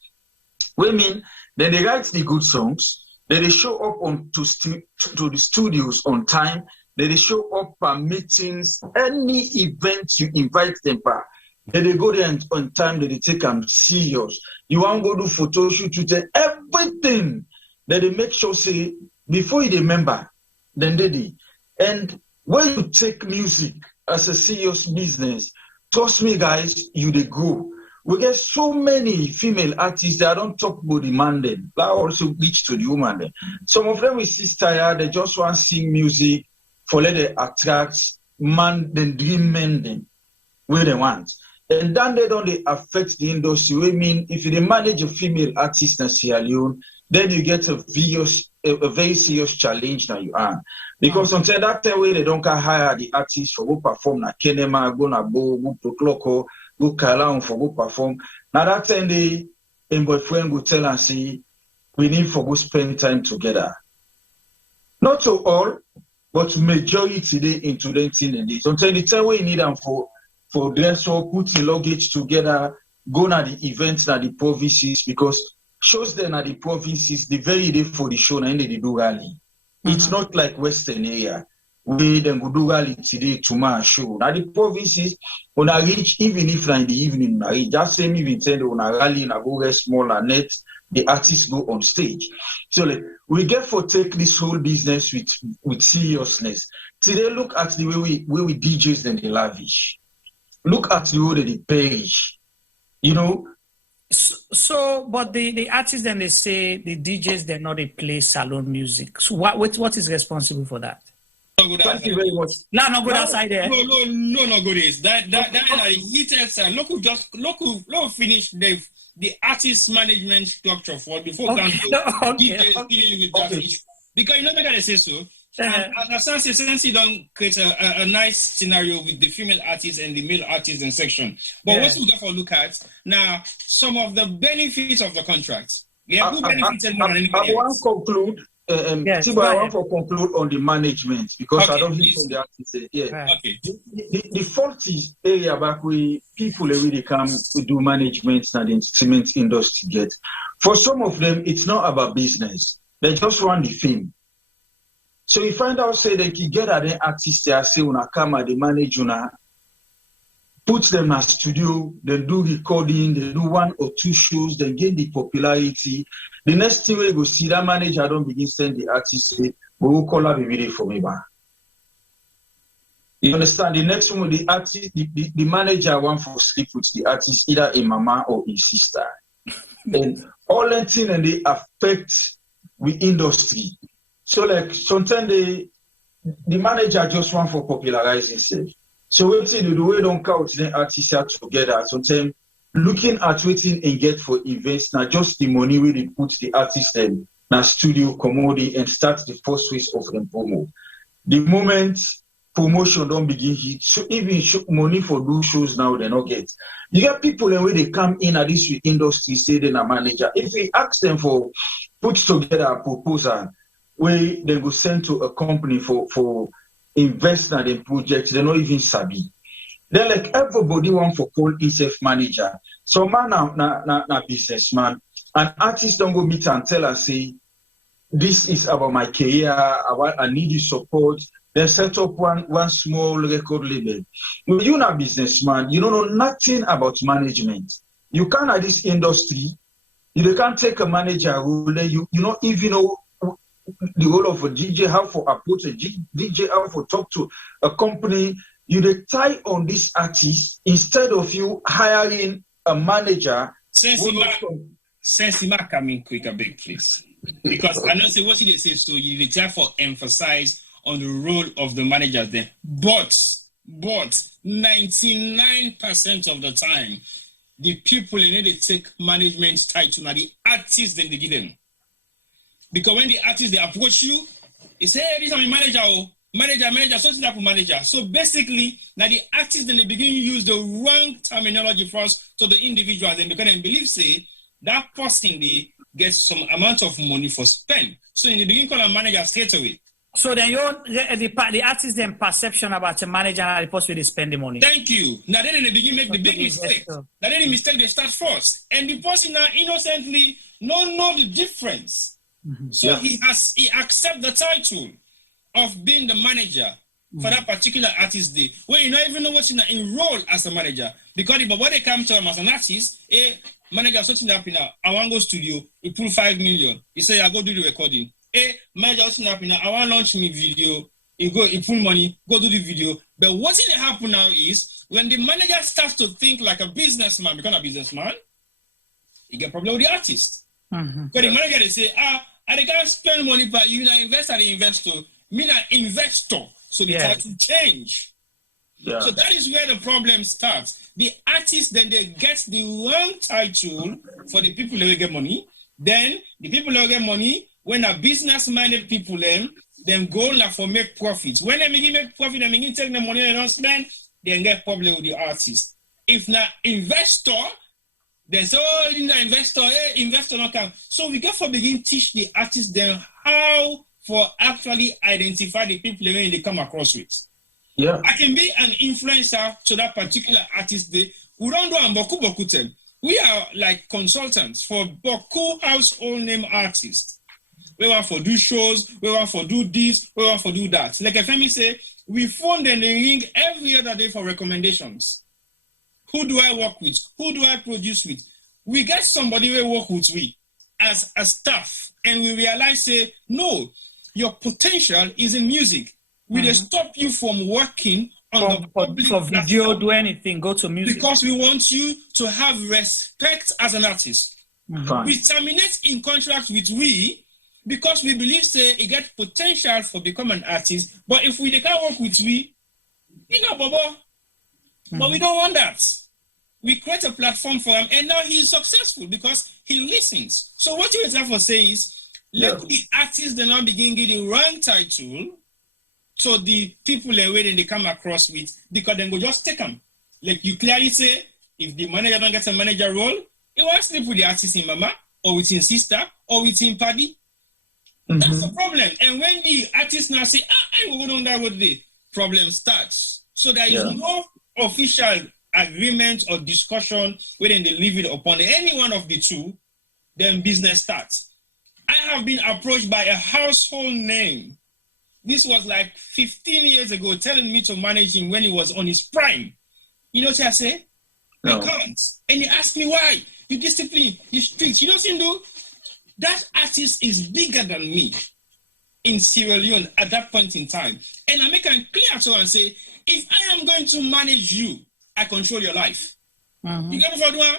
We mean, then they write the good songs, then they show up to the studios on time, then they show up at meetings, any event you invite them back. Then they go there on time, then they take them serious. You want to go do photo shoot, everything. Then they make sure, say, before you remember, then they do. And when you take music as a serious business, trust me, guys, you they go. We get so many female artists that don't talk about the man then. That also reach to the woman then. Some of them we see tired, they just want to sing music for let they attract man, then dream men then, where they want. And then they don't affect the industry. We mean, if you manage a female artist in Sierra Leone, then you get a very serious challenge that you are. Because until that time where they don't hire the artists for go perform na Kenema, go na Bo, go Pokloko, go Kalang for go perform. Now that time they and boyfriend go tell and say, we need for go spend time together. Not to all, but majority they into them thing and this. Until the time where you need them for dress or put the luggage together, go na the events na the provinces, because shows them at the provinces, the very day for the show, and they do rally. It's not like Western area. We then go do rally today, tomorrow show. Now the provinces, when I reach, even if in the evening, I reach, just same even tell when I rally and I go rest small and net, the artists go on stage. So like, we get for take this whole business with seriousness. Today, look at the way we DJs and they lavish. Look at the way they perish. You know. So, but the artists then they say the DJs they know they play salon music. So what is responsible for that? Thank you very much. No, no good outside there. No good is that local finish the artist management structure for before DJs. Because you know they say so. And Sensi don't create a nice scenario with the female artists and the male artists in section. But what we therefore look at now, some of the benefits of the contract. We have good benefits and more than anybody else. I want to conclude on the management because I don't hear from the artists. Okay. The fault is area back where people really come to do management and the entertainment industry get. For some of them, it's not about business. They just want the fame. So you find out, say, they can get an artist there, say, una come and they manage, una put them in a studio, then do recording, they do 1 or 2 shows, then gain the popularity. The next thing we go see that manager don't begin send the artist, say, we will call up a video for me, man. You understand? The next one, the artist, the manager want for sleep with the artist, either a mama or a sister. And all that thing and they affect the industry. So like sometimes the manager just want for popularize himself. So waiting the way don't count the artists are together. Sometimes looking at waiting and get for events, not just the money where they put the artists in na studio commodity and start the first phase of them promo. The moment promotion don't begin hit, so even money for do shows now they not get. You get people and when they come in at this industry say they're a manager. If we ask them for put together a proposal where they go send to a company for investment in projects, they not even sabi. They're like everybody want for call himself manager. So man na businessman. An artist don't go meet and tell us say, this is about my career, I need your support. Then set up one small record label. When you're not a businessman, you don't know nothing about management. You can't at this industry, you can't take a manager role, you don't even know the role of a DJ, how to approach a DJ, how to talk to a company, you dey tie on this artist instead of you hiring a manager. Sensi Magnus come in quick a big please. Because I know say what they say, so you try for emphasize on the role of the managers there. But 99% of the time, the people in they take management title now the artists then they give them. Because when the artists they approach you, they say, hey, this is my manager, manager, something like manager. So basically, now the artists then they begin to use the wrong terminology first to the individuals, and because they believe say that person they get some amount of money for spend. So in the beginning call a manager straight away. So then the artist then perception about a manager and the person they spend the money. Thank you. Now then in the beginning make the big mistake. Now then the mistake they start first. And the person now innocently don't know the difference. Mm-hmm. So he accept the title of being the manager for that particular artist day. Well, you don't even know what you enroll as a manager. Because but when they come to him as an artist, manager something happen now. I want to go studio, he pull 5 million. He say I go do the recording. Manager something happen now. I want to launch me video. He pull money, go do the video. But what's going to happen now is when the manager starts to think like a businessman, become a businessman, he get problem with the artist. Mm-hmm. Because the manager they say, I can't spend money, but you not invest at the investor. Me not investor. So the title change. Yeah. So that is where the problem starts. The artists then they get the wrong title for the people who get money. Then the people who get money, when a business-minded people then go like for make profits. When they make profit, they begin take the money they don't spend, they get problem with the artist. If not investor, they say, oh, in the investor not come. So we got to begin teach the artists then how for actually identify the people they come across with. Yeah. I can be an influencer to that particular artist. We don't do boku them. We are like consultants for boku household name artists. We want to do shows, we want to do this, we want to do that. Like Femi say, we phone them the ring every other day for recommendations. Who do I work with? Who do I produce with? We get somebody we work with as a staff, and we realize say, no, your potential is in music. We just stop you from working on the public for video, do anything, go to music. Because we want you to have respect as an artist. Mm-hmm. We terminate in contract with because we believe say it get potential for become an artist. But if we can't work with Baba. Mm-hmm. But we don't want that. We create a platform for him, and now he's successful because he listens. So what you have to say is, let the artists then now begin getting the wrong title. So the people are waiting they come across with, because then go just take them. Like you clearly say, if the manager don't get a manager role, he won't sleep with the artist in mama, or with his sister, or with his paddy. Mm-hmm. That's the problem. And when the artist now say, I will go on that road, the problem starts. So there is no official agreement or discussion whether they leave it upon any one of the two, then business starts. I have been approached by a household name. This was like 15 years ago, telling me to manage him when he was on his prime. You know what I say? No. I can't. And he asked me why. You discipline, you strict. You know what I do? That artist is bigger than me in Sierra Leone at that point in time. And I make it clear to her and say, if I am going to manage you, I control your life. Mm-hmm. You get me for doing?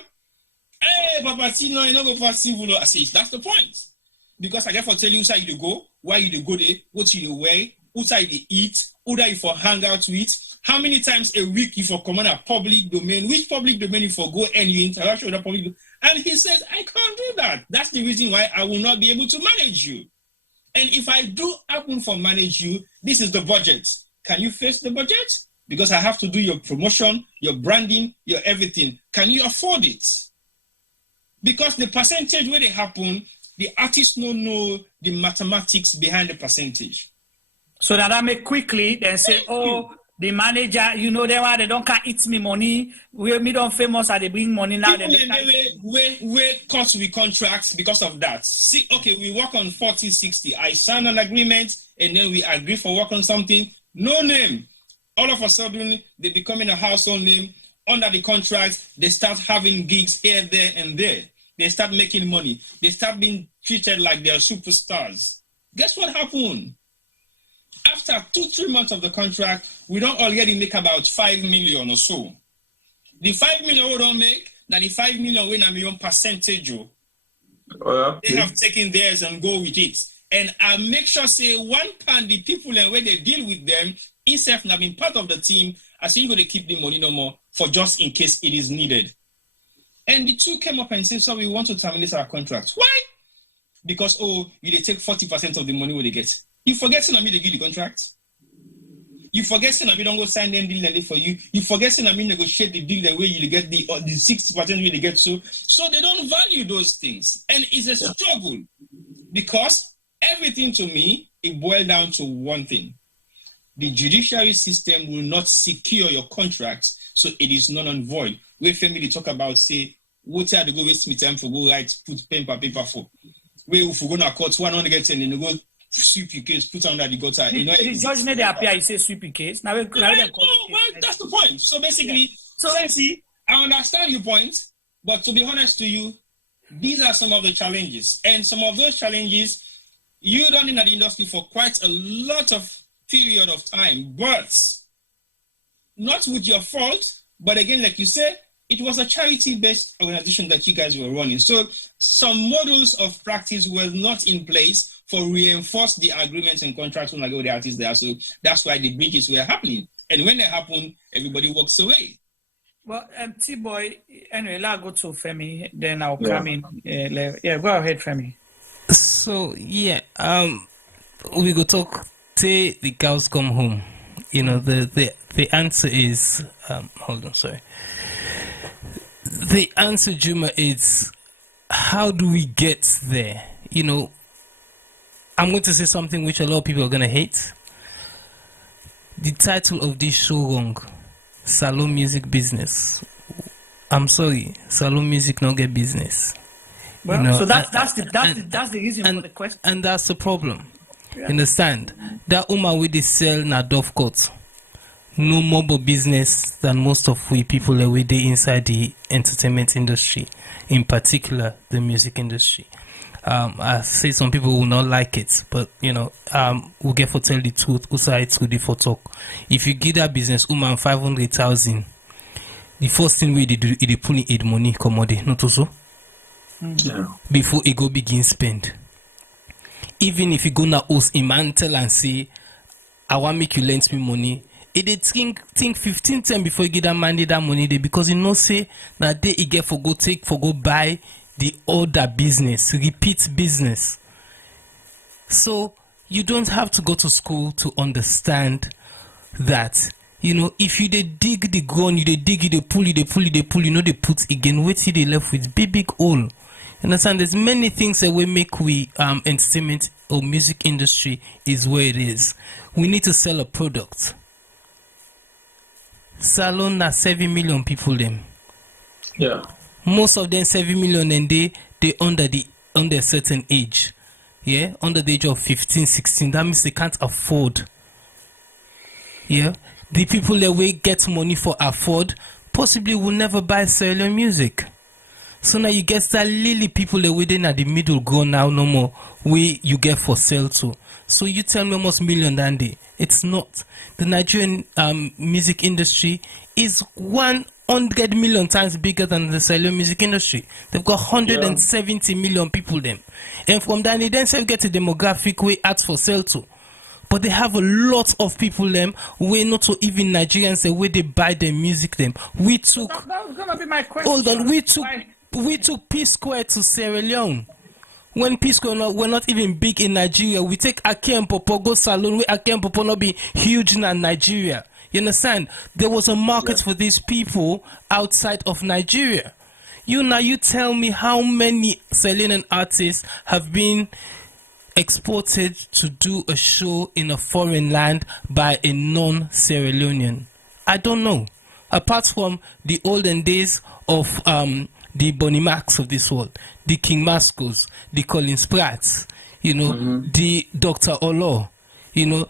Hey, Papa, you know go for civil. I say, that's the point. Because I get for tell you where you go, why you go there, what you wear, who side you eat, who that you for hang out with, how many times a week you for come on a public domain, which public domain you for go and you interact with the public domain. And he says, I can't do that. That's the reason why I will not be able to manage you. And if I do happen for manage you, this is the budget. Can you face the budget? Because I have to do your promotion, your branding, your everything. Can you afford it? Because the percentage where they happen, the artists don't know the mathematics behind the percentage. So that I make quickly then say, the manager, you know, they don't can't eat me money. Me don't famous and they bring money now. We cost we contracts because of that. See, okay, we work on 40, 60. I sign an agreement and then we agree for work on something. No name. All of a sudden, they becoming a household name. Under the contract, they start having gigs here, there, and there. They start making money. They start being treated like they are superstars. Guess what happened? after 2-3 months of the contract, we don't already make about 5 million or so. The 5 million we don't make, now the 5 million we na my own percentage. They have taken theirs and go with it. And I make sure say one pound the people and when they deal with them, instead of being part of the team, I say you're going to keep the money no more for just in case it is needed. And the two came up and said, so we want to terminate our contract. Why? Because, you take 40% of the money what they get. You forget to me they give the contract. You forget to me don't go sign them deal for you. You forget to me negotiate the deal the way you get the 60% way they get so they don't value those things. And it's a struggle because everything to me, it boils down to one thing. The judiciary system will not secure your contracts, so it is null and void. Where family talk about, say, what are they go waste me time for go write, put pen per paper for? Where if we go to court, 100 and then you go sweep your case, put under the gutter. You know, the judge they appear, he say sweep your case. Now, that's the point. So basically, Sensi, I understand your point, but to be honest to you, these are some of the challenges. And some of those challenges, you done in the industry for quite a lot of period of time, but not with your fault. But again, like you said, it was a charity-based organization that you guys were running. So some models of practice were not in place for reinforce the agreements and contracts when I go the artists there. So that's why the breaches were happening. And when they happen, everybody walks away. Well, T-Boy, anyway, let's go to Femi, then I'll come in. Go ahead, Femi. So, we go talk till the cows come home. You know, the answer is, hold on, sorry. The answer, Juma, is how do we get there? You know, I'm going to say something which a lot of people are going to hate. The title of this show wrong. Salon music business. I'm sorry, salon music not get business. Well, you know, so that's the reason for the question. And that's the problem. Yeah. Understand? That woman with the sell na dove coat. No more business than most of we people that we dey inside the entertainment industry, in particular the music industry. I say some people will not like it, but you know, we'll get for tell the truth. Also, it's good for talk. If you give that business woman 500,000, the first thing we do is pull in money commodity, not also. Yeah. Before it go begin spend. Even if you go now host a man tell and say, I want make you lend me money. It think 15 times before you give that man that money there, because you know say that day he get for go buy the other business, repeat business. So you don't have to go to school to understand that. You know, if you dig the ground, you dig, you pull, you know they put again. Wait till they left with big hole. You understand? There's many things that we make entertainment or music industry is where it is. We need to sell a product. Salon na 7 million people them. Yeah. Most of them 7 million and they under a certain age. Yeah, under the age of 15, 16. That means they can't afford. Yeah. The people that we get money for afford possibly will never buy Sierra Leone music. So now you get that lily people that within at the middle go now no more way you get for sale too. So you tell me almost million than day. It's not. The Nigerian music industry is 100 million times bigger than the Sierra Leone music industry. They've got 170 million people them. And from that they then get a demographic way ads for sale too. But they have a lot of people them where not so even Nigerians the way they buy their music them. We took that was gonna be my question. Hold on, we took P Square to Sierra Leone. When P Square were not even big in Nigeria, we take Ake and Popo go salon where Ake and Popo not be huge in Nigeria. You understand? There was a market for these people outside of Nigeria. You tell me how many Sierra Leonean artists have been exported to do a show in a foreign land by a non-Sierra Leonean. I don't know. Apart from the olden days of the Bonnie Macs of this world, the King Mascos, the Colin Spratts, you know, the Dr. Olo, you know.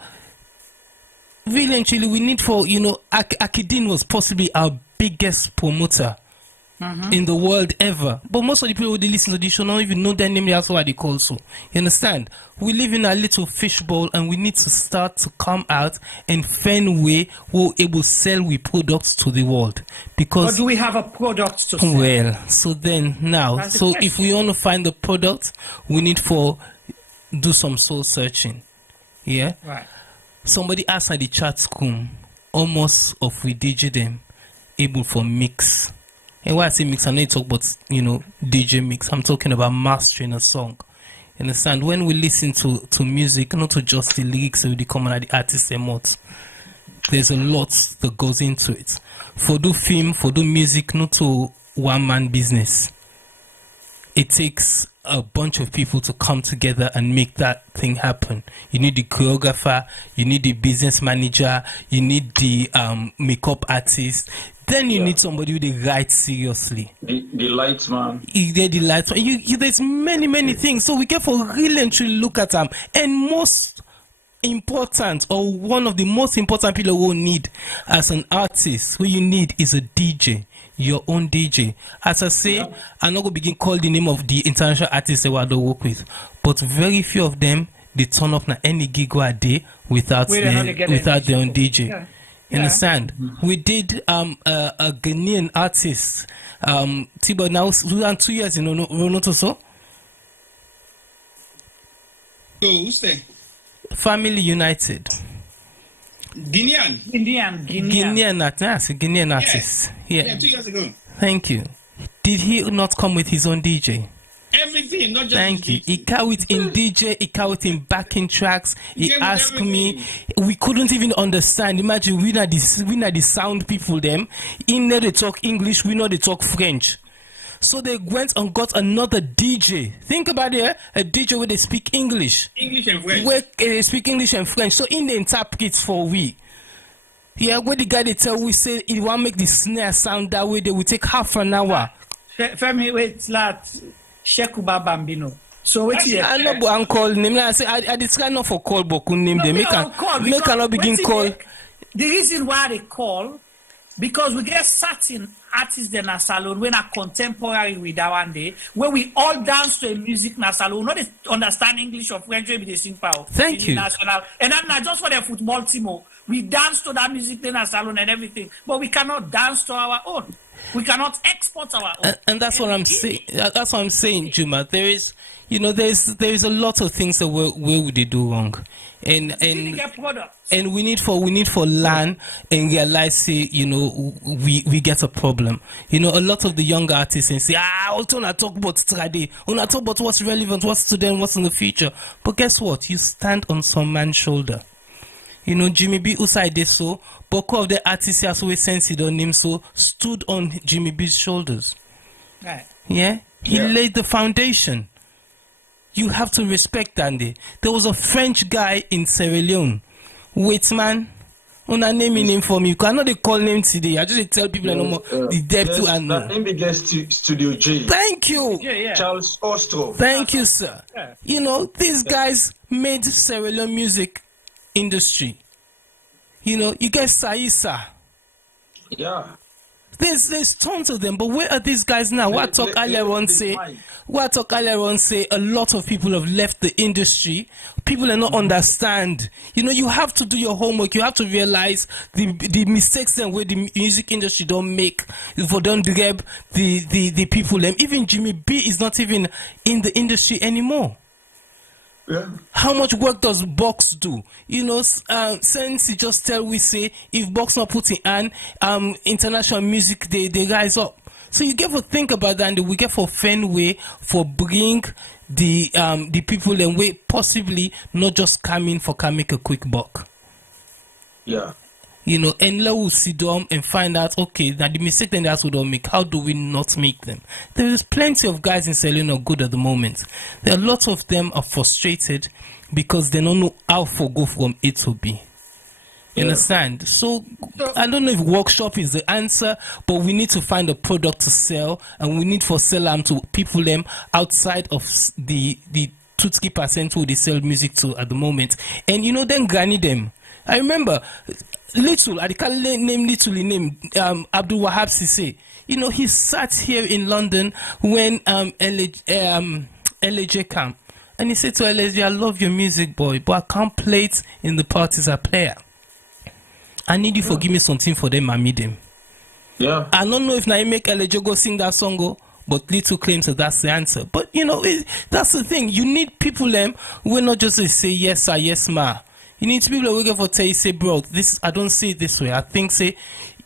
Eventually we need for, you know, Akidin was possibly our biggest promoter in the world ever. But most of the people who they listen to this show don't even know their name. That's why they call so. You understand? We live in a little fishbowl, and we need to start to come out and find way we're able to sell we products to the world. Because But do we have a product to sell? well, so then now, That's the so question. if we want to find the product, we need for do some soul searching. Yeah. Right. Somebody asked at the chat room, almost of we DJ them able for mix. And when I say mix, I know you talk about, DJ mix. I'm talking about mastering a song. You understand? When we listen to music, not to just the lyrics that will come on the artist emotes. There's a lot that goes into it. For do film, for do music, not to one man business. It takes a bunch of people to come together and make that thing happen. You need the choreographer, you need the business manager, you need the makeup artist. Then you need somebody who they write seriously. The lights man. The lights man. There's many things. So we get for really and truly look at them. And most important, or one of the most important people who need as an artist, who you need is a DJ. Your own DJ. As I say, I'm not going to begin call the name of the international artists that I don't work with, but very few of them they turn up na any gig a day without their own DJ. Yeah. You understand? We did a Ghanaian artist. Tibo now we ran 2 years in Ronoto so. Who's there? Family United. Guinean artist. Yeah. 2 years ago. Thank you. Did he not come with his own DJ? Everything, not just Thank you. He carried it in DJ, he carried it in backing tracks. He asked me, we couldn't even understand. Imagine we are the sound people them. In there they talk English, we know they talk French. So they went and got another DJ. Think about it, a DJ where they speak English. English and French. Where they speak English and French. So in the interpret for we. Yeah, where the guy they tell we say he want make the snare sound that way, they will take half an hour. Femi, wait, lad. Shekuba Bambino. So wait here. I know, but I'm calling him. I say I try not for call, but could name them. Make cannot begin call. The reason why they call, because we get certain artists in a salon when are contemporary with that one day, where we all dance to a music in a salon, not understand English or French, maybe they sing power. Thank you. National. And I'm not just for the football team. We dance to that music in a salon and everything, but we cannot dance to our own. We cannot export our own. And that's what I'm saying. That's what I'm saying, Juma. There is a lot of things that where would they do wrong, and we need for learn and realize, say, we get a problem. A lot of the younger artists and say, also not talk about today, not talk about what's relevant, what's today, and what's in the future. But guess what? You stand on some man's shoulder. Jimmy B Usai did so. Boko of the artists as we Sensi don't name so stood on Jimmy B's shoulders. Right. Yeah? He laid the foundation. You have to respect Andy. There was a French guy in Sierra Leone. Wait, man. Una naming him for me. You cannot call name today. I just tell people no more the depth to and that name begins Studio J. Thank you. Charles Ostro. Thank you, sir. These guys made Sierra Leone music industry. You get Saisa. Yeah. There's tons of them, but where are these guys now? What talk earlier on say a lot of people have left the industry. People are not understand. You have to do your homework. You have to realize the mistakes then where the music industry don't make for don't grab the people. And even Jimmy B is not even in the industry anymore. Yeah. How much work does Box do? Since you just tell we say if Box not putting on international music, they rise up. So you get to think about that, and we get for Fenway for bring the people and way possibly not just coming for can make a quick buck. Yeah. And let us sit down and find out, okay, that the mistake that that's what don't make, how do we not make them? There is plenty of guys in Sierra Leone are good at the moment. There are lots of them are frustrated because they don't know how to go from A to B. You understand? So I don't know if workshop is the answer, but we need to find a product to sell, and we need for sell them to people them outside of the 2-3% who they sell music to at the moment. And then granny them. I remember Little, I can't name Abdul Wahab Sise. he sat here in London when LJ came. And he said to LJ, I love your music, boy, but I can't play it in the parties I play at. I need you to give me something for them and meet them. Yeah. I don't know if now you make LJ go sing that song, but Little claims that that's the answer. But, that's the thing. You need people who will not just say yes, sir, yes, ma. You need people who will for tell you, say, bro, I don't see it this way. I think, say,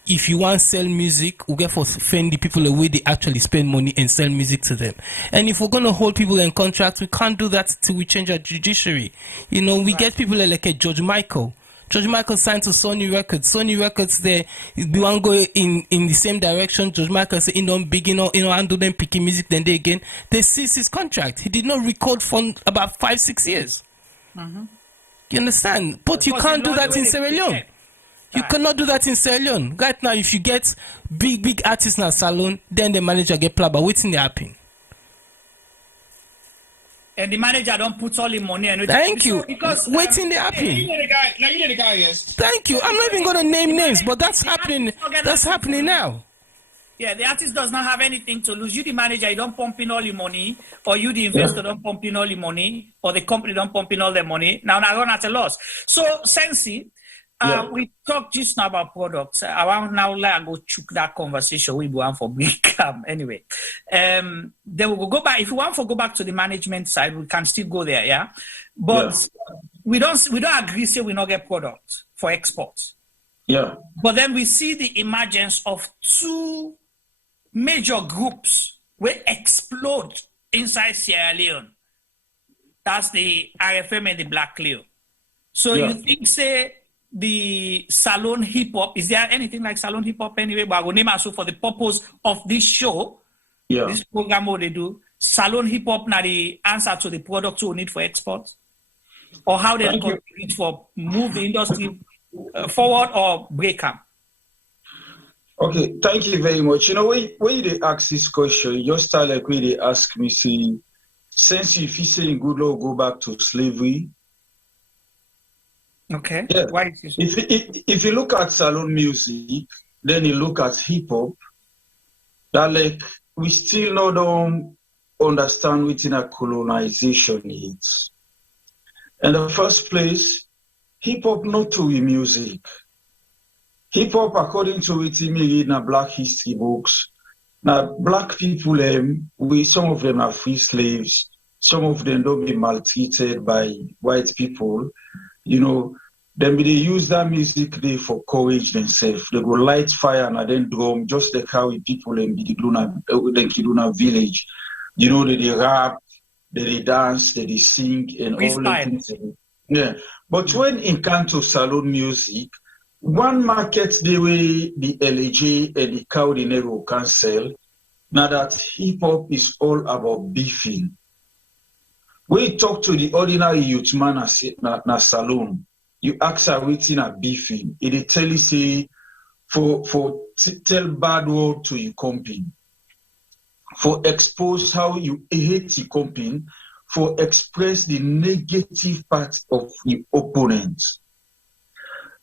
if you want to sell music, we get for fend the people away they actually spend money and sell music to them. And if we're going to hold people in contracts, we can't do that till we change our judiciary. We get people like a George Michael. George Michael signed to Sony Records. Sony Records, they want to go in the same direction. George Michael said, don't begin, handle them picking music. Then they ceased his contract. He did not record for about 5-6 years. Mm-hmm. You understand? But you can't do that in Sierra Leone. You cannot do that in Sierra Leone. Right now, if you get big artists in a salon, then the manager get planned, but what's in the happen? And the manager don't put all the money and thank you. Because waiting the happen. You know the guy, yes. Thank you. I'm not even gonna name names, but that's happening. That's happening now. Yeah, the artist does not have anything to lose. You, the manager, you don't pump in all the money, or you, the investor, don't pump in all the money, or the company don't pump in all the money. Now run at a loss. So, Sensi, we talked just now about products. I want now let go chook that conversation we want for break. Anyway, then we'll go back. If you want to go back to the management side, we can still go there, yeah. But we don't agree. Say we not get products for export. Yeah. But then we see the emergence of two major groups will explode inside Sierra Leone. That's the RFM and the Black Leo. So you think, say, the salon hip hop, is there anything like salon hip hop anyway? But I will name also for the purpose of this show, this program, what they do, salon hip hop now the answer to the products we need for export, or how they contribute for move the industry forward or break up. Okay, thank you very much. When they ask this question, you just start like when they ask me, say, since if you say good law go back to slavery. Okay. Yeah. Why? If you look at salon music, then you look at hip hop, that we still don't understand within a colonization is. In the first place, hip hop not to be music. Hip hop, according to it, me read in Black history books. Now, black people, some of them are free slaves. Some of them don't be maltreated by white people. Then they use that music day for courage themselves. They go light fire and then drum, just like how people in the Kiduna village. They rap, they dance, they sing, and all the things. Yeah. But when it comes to salon music, one market the way the LAJ and the Caudinero can sell, now that hip hop is all about beefing. We talk to the ordinary youth man na salon. You ask her waiting a beefing. It tell you say tell bad word to your company. For expose how you hate your company. For express the negative part of the opponent.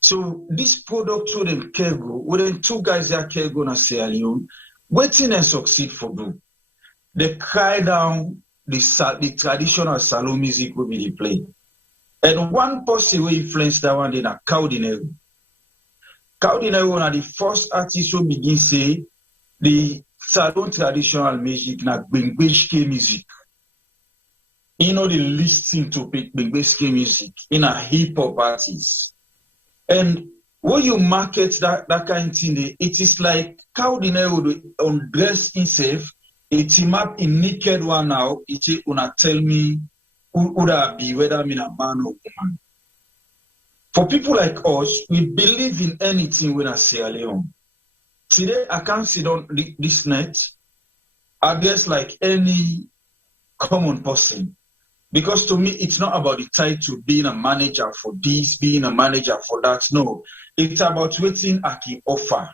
So this product to them Kego, when two guys are Kego na Sierra Leone, waiting and succeed for them. They cry down the traditional salon music will be played. And one person who influenced that one, then a Caudinero. Caudinero are the first artist who begin say the salon traditional music na Bengbeshke music. They listen to Bengbeshke music in a hip hop artist. And when you market that kind of thing, it is like Caudinero undress himself, it team up in naked one now, it say, una tell me who would I be, whether I'm a man or woman. For people like us, we believe in anything when I Sierra Leone. Today, I can't sit on this net, I guess like any common person. Because to me, it's not about the title, being a manager for this, being a manager for that. No, it's about waiting I can offer.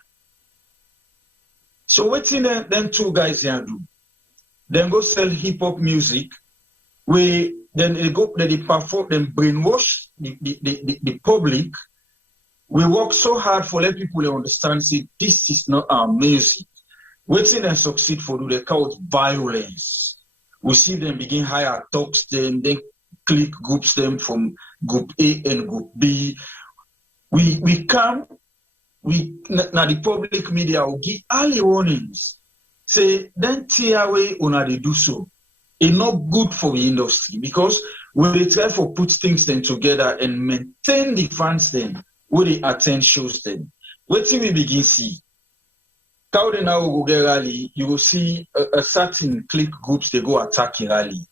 So waiting them two guys here do. Then go sell hip hop music. Then they perform, then brainwash the public. We work so hard for let people understand, say, this is not our music. Waiting them succeed for do they call it violence. We see them begin higher talks them, then click groups them from group A and group B. We come, now the public media will give all the warnings. Say, then tear away on they do so. It's not good for the industry because when they try to put things then together and maintain the fans then, where they attend shows then. Wait till we begin see. How they now go get rally, you will see a certain click groups they go attacking rally.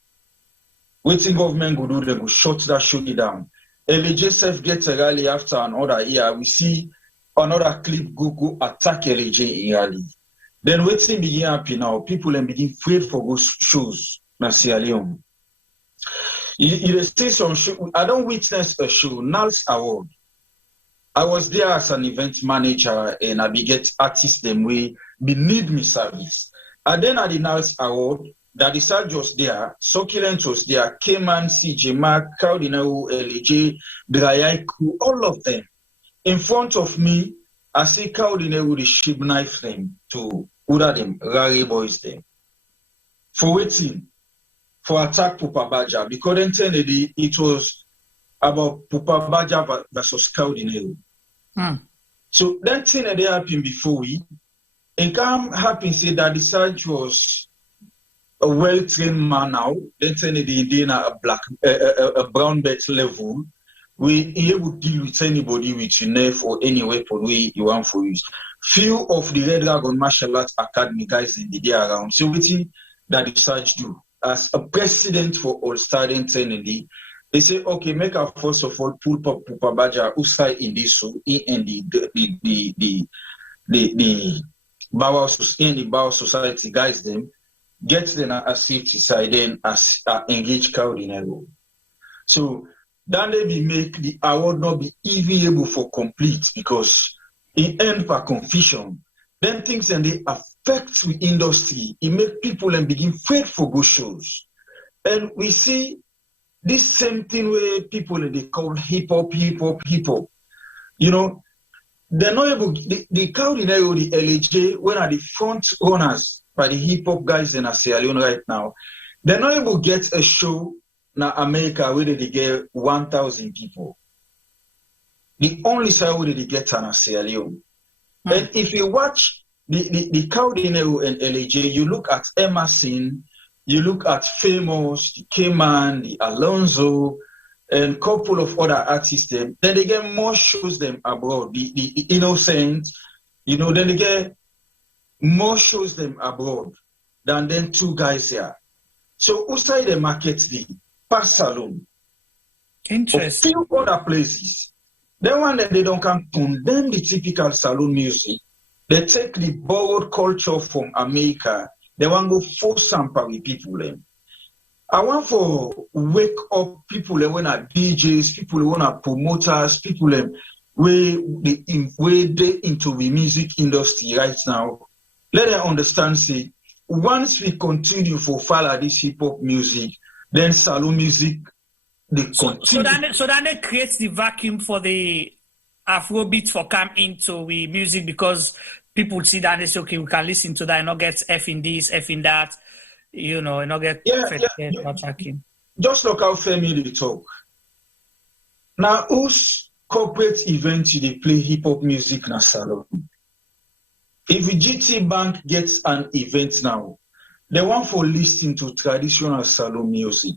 Waiting government go do, they go shut that show down. LJ gets a rally after another year. We see another clip go attack LJ in rally. Then waiting begin happy now. People then begin afraid for those shows na Sierra Leone. You say some show. I don't witness a show. NALS Award. I was there as an event manager and I be get artists them way be need me service. And then at the NALS Award, that is just there, Succulent was there, Cayman, CJ Mark, Cardinal, LJ, Drayaiku, all of them. In front of me, I see Cardinal with the sheep knife them to order them, Rari boys them. For waiting, for attack Pupa Baja, because then it was about Pupa Baja versus Cardinal. So that thing that happened before we, and come happen say that the Sarge was a well-trained man now, then turn the Indian a brown belt level, we able to deal with anybody with your knife or any weapon way you want for use. Few of the Red Dragon Martial Arts Academy guys in the day around. So what that the Sarge do as a president for all starting Tennedy, they say, okay, make a first of all pull Pupa Baja outside in this so in the Bauer Society guys them. Get them a safety side then as engage Cardinal. So then they be make the award not be even able for complete because it end for confusion. Then things and they affect the industry. It make people and begin afraid for good shows. And we see this same thing where people they call hip hop. You know, they're not able the Cardinal or the LJ when are the front runners by the hip-hop guys in Sierra Leone right now, they're not able to get a show in America where they get 1,000 people. The only side where they get in Sierra Leone. And if you watch the Cardinal and LJ, you look at Emerson, you look at Famous, the Cayman, the Alonzo, and a couple of other artists, then they get more shows them abroad. The Innocent, you know, then they get more shows them abroad than then two guys here. So outside the market, the past salon, interesting. A few other places. Then one that they don't come condemn the typical salon music. They take the borrowed culture from America. They want to go force sample with people. Then I want for wake up people when are DJs, people when are promoters, people where they into the music industry right now. Let them understand, say, once we continue for follow this hip-hop music, then salon music, they continue. So then it creates the vacuum for the Afrobeat for come into the music because people see that and they say, okay, we can listen to that and not get F in this, F in that, you know, and not get tracking. Just look how Femi they talk. Now, whose corporate events they play hip-hop music in a salon? If a GT Bank gets an event now, they want for listening to traditional salon music.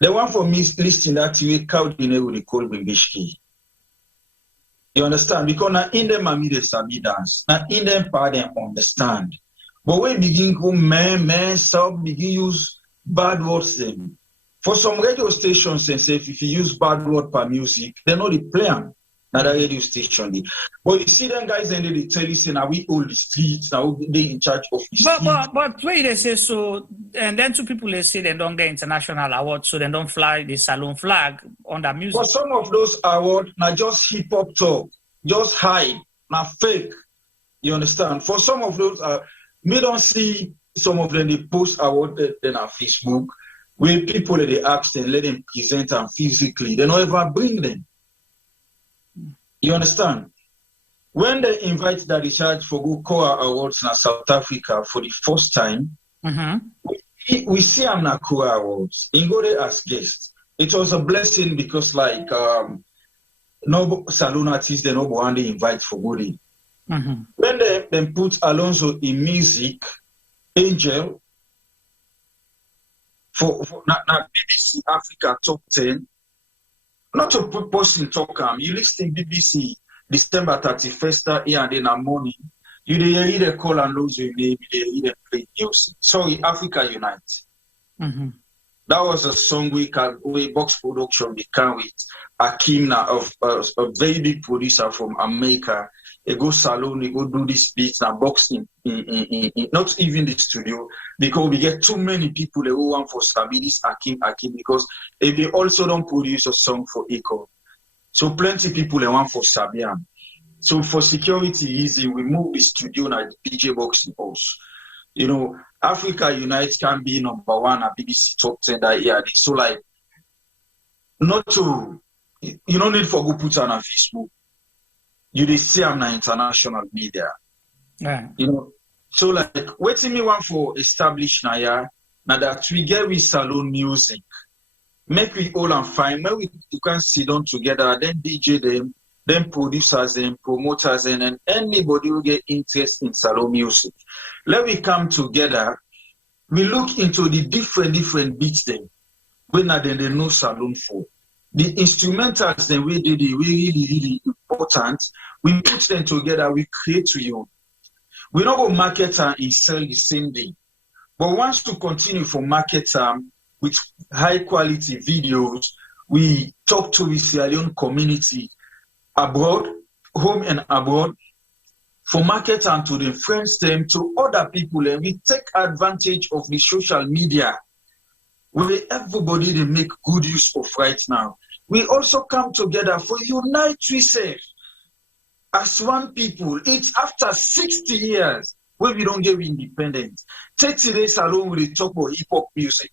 They want for listening that way Cardinal they call Bengishki. You understand? Because now in them are the sabi dance. Now in them part they understand. But when begin go man, sub begin use bad words them. For some radio stations and say if you use bad word per music, they know the plan. Now the radio station. But you see them guys and they tell you say now we own the streets, now they in charge of the streets. But wait, they say so, and then two people they say they don't get international awards, so they don't fly the salon flag on the music. For some of those awards, now just hip hop talk, just hype, now fake. You understand? For some of those, me don't see some of them they post award then on Facebook where people they ask them, let them present them physically. They don't ever bring them. You understand? when they invite the Richard for Go Koa Awards in South Africa for the first time, we see him na Koa Awards. In go there as guest. It was a blessing because like no saloon artists they no one they invite for go there. When they put Alonso in music, Angel for BBC Africa top 10. Not to put person talk you listen BBC December 31st here and then in morning. You either call and lose your name, you either play music. Sorry, Africa Unite. That was a song we Box Production began with Akim of a very big producer from America. He go salon, he go do this beats and boxing in not even the studio because we get too many people who want for Sabi this Akim because they also don't produce a song for Echo. So plenty people they want for Sabian. So for security easy, we move the studio and DJ boxing house. You know, Africa Unite can be number 1 at BBC Top 10 that year. So like, not to, you don't need for go put on Facebook. You they see I'm na international media. Yeah. You know, so like, waiting me one for establish now that we get with salon music. Make we all and fine. Maybe we can sit down together, then DJ them, then producers and promoters and anybody who get interest in salon music. Let we come together. We look into the different beats them. When are they no salon for. The instrumentals then we did it really important. We put them together, we create to you. We don't go market and sell the same day. But once to continue for market with high quality videos, we talk to the Sierra Leone community abroad, home and abroad, for market and to the friends them, to other people, and we take advantage of the social media where everybody they make good use of right now. We also come together for unite ourselves as one people. It's after 60 years when we don't get independent. 30 days alone we talk about hip-hop music.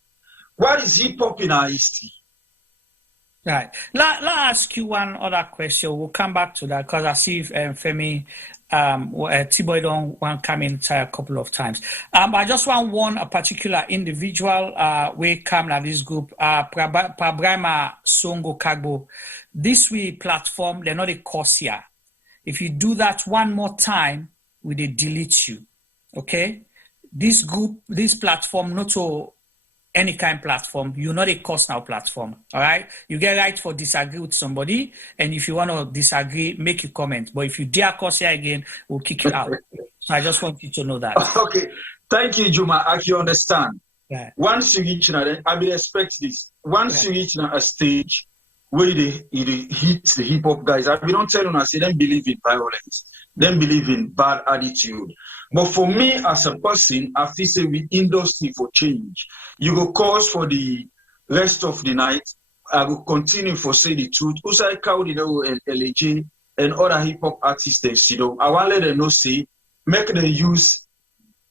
What is hip-hop in our history? Right. Let ask you one other question. We'll come back to that because I see Femi T-Boy don't want to come inside a couple of times. I just want a particular individual we come to this group, Prabrima Songo Kagbo. This we platform, they're not a Corsia. If you do that one more time, we they delete you. Okay? This group, this platform, not to any kind of platform, you're not a course now platform. All right? You get right for disagree with somebody, and if you want to disagree, make a comment. But if you dare course here again, we'll kick you out. So I just want you to know that. Okay. Thank you, Juma. I can understand. Yeah. Once you reach now, I will expect this. Once you reach now a stage where they hit the hip-hop guys, I don't tell them, I say, them believe in violence. Them believe in bad attitude. But for me, as a person, I feel say with industry for change. You go cause for the rest of the night. I will continue for say the truth. Usai Kaudino and LAJ and other hip hop artists they see them. I want to let them know say, make them use,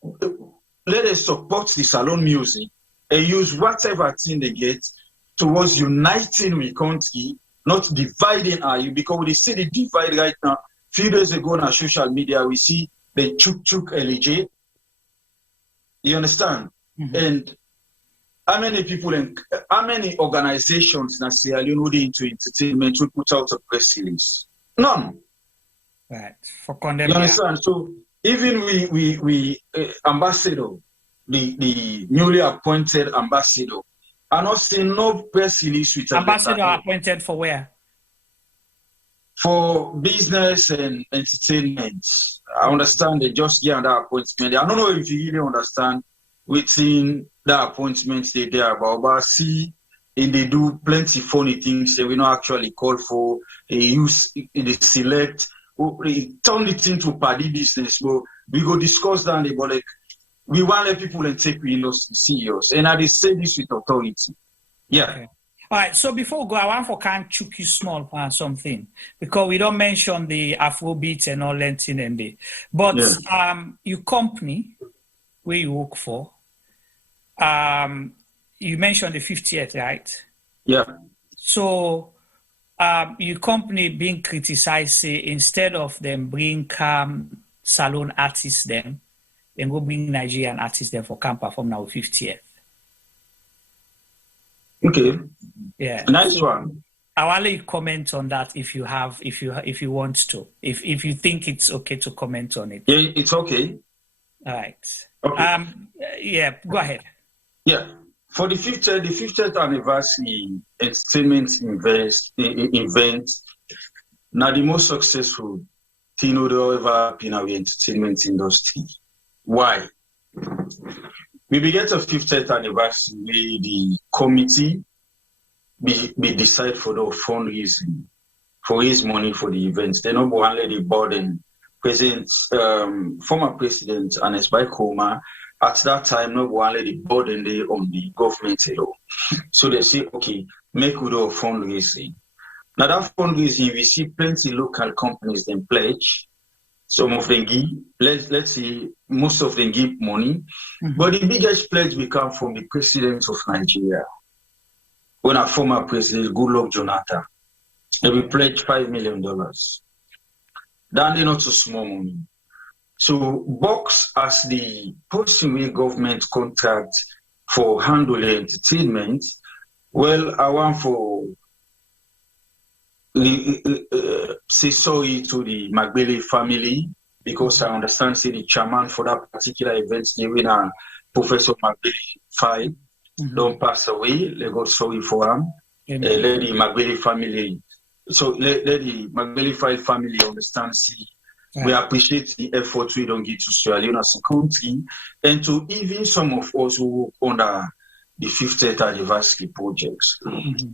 let them support the salon music and use whatever thing they get towards uniting with country, not dividing you because we see the divide right now. Few days ago on social media, we see the chuk LAJ. You understand? And how many people and how many organizations in Sierra Leone into entertainment will put out a press release? None. Right. For condemn. You understand? So even we ambassador, the newly appointed ambassador, are not seeing no press release with ambassador appointed for where? For business and entertainment. I understand they just get that appointment. I don't know if you really understand within the appointments they there but see and they do plenty funny things that we not actually call for. They use they select they turn it into party business. But we go discuss that but like we want let people and take we serious. And I say this with authority. Yeah. Okay. All right, so before we go, I want for can chook you small on something because we don't mention the Afrobeat and all that thing and the. But your company where you work for, you mentioned the 50th, right? Yeah. So your company being criticized, say, instead of them bring Salone artists then go bring Nigerian artists then for camp perform now 50th. Okay. Yeah. Nice one. I want you comment on that if you want to. If you think it's okay to comment on it. Yeah, it's okay. All right. Okay. Yeah, go ahead. Yeah. For the 50th anniversary entertainment event, now the most successful thing that ever happened in our entertainment industry. Why? We begin a 50th anniversary where the committee be decide for the fundraising, for raise money for the events. They not go and let the burden. Former President Anes Baikoma at that time not go and let the burden they on the government alone. So they say, okay, make we do a fundraising. Now that fundraising, we see plenty local companies then pledge. Some of them give, let's say most of them give money. Mm-hmm. But the biggest pledge will come from the President of Nigeria. When our former president, Goodluck Jonathan, they will pledge $5 million. That is not so small money. So Box as the person with government contract for handling entertainment, well, I want for say sorry to the Magbele family, because I understand say the chairman for that particular event, the Professor Magbele Fai, don't pass away. Let God sorry for him. Let the Magbele family. So let the Magbele Fai family understand. See, we appreciate the effort we don't give to Sierra Leone as a country, and to even some of us who work under the 50th anniversary projects. Mm-hmm.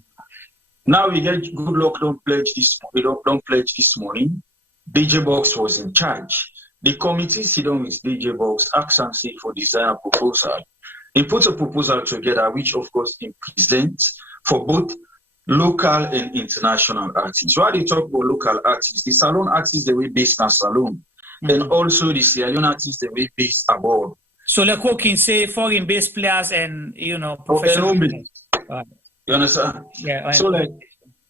Now we get Goodluck don't pledge this morning. DJ Box was in charge. The committee sit down with DJ Box, ask and say for design a proposal. He put a proposal together, which of course he presents for both local and international artists. Why they talk about local artists? The Salone artists they were based in Salone, and also the Sierra Leone artists they were based abroad. So like who can say foreign-based players and professional players. You understand? Yeah. So like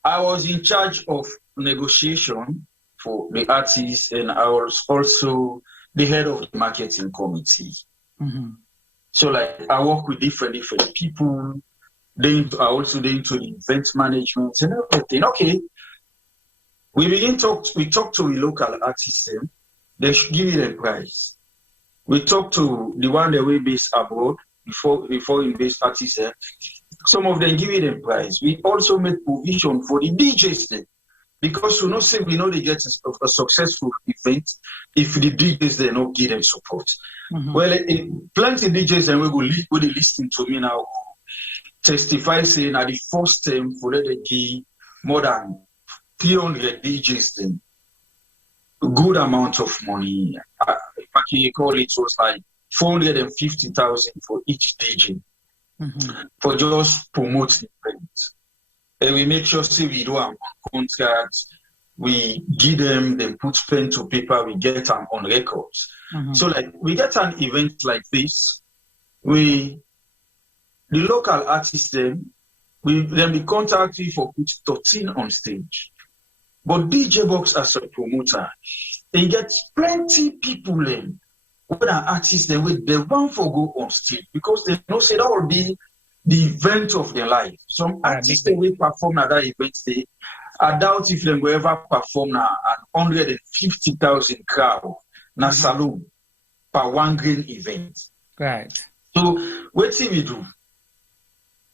I was in charge of negotiation for the artists, and I was also the head of the marketing committee. Mm-hmm. So like I work with different people. I also into the event management and everything. Okay. We talk to the local artists, they should give you a prize. We talk to the one that we based abroad before we based artists. Some of them give you the prize. We also make provision for the DJs then. Because we know they get a successful event if the DJs they not give them support. Mm-hmm. Well, plenty of DJs and we go listening to me now testify saying at the first time for the give more than 300 DJs then a good amount of money. If I can call it was like 450,000 for each DJ. Mm-hmm. For just promote the event. And we make sure we do our contracts, we give them put pen to paper, we get them on records. Mm-hmm. So like we get an event like this, the local artists we contact you for put 13 on stage. But DJ Box as a promoter, they get plenty people in. When an artist they want for go on stage because they know say that will be the event of their life. Some artists they will perform at that event. I doubt if they will ever perform an 150,000 crowd na Salone per one green event. Right. So what do we do?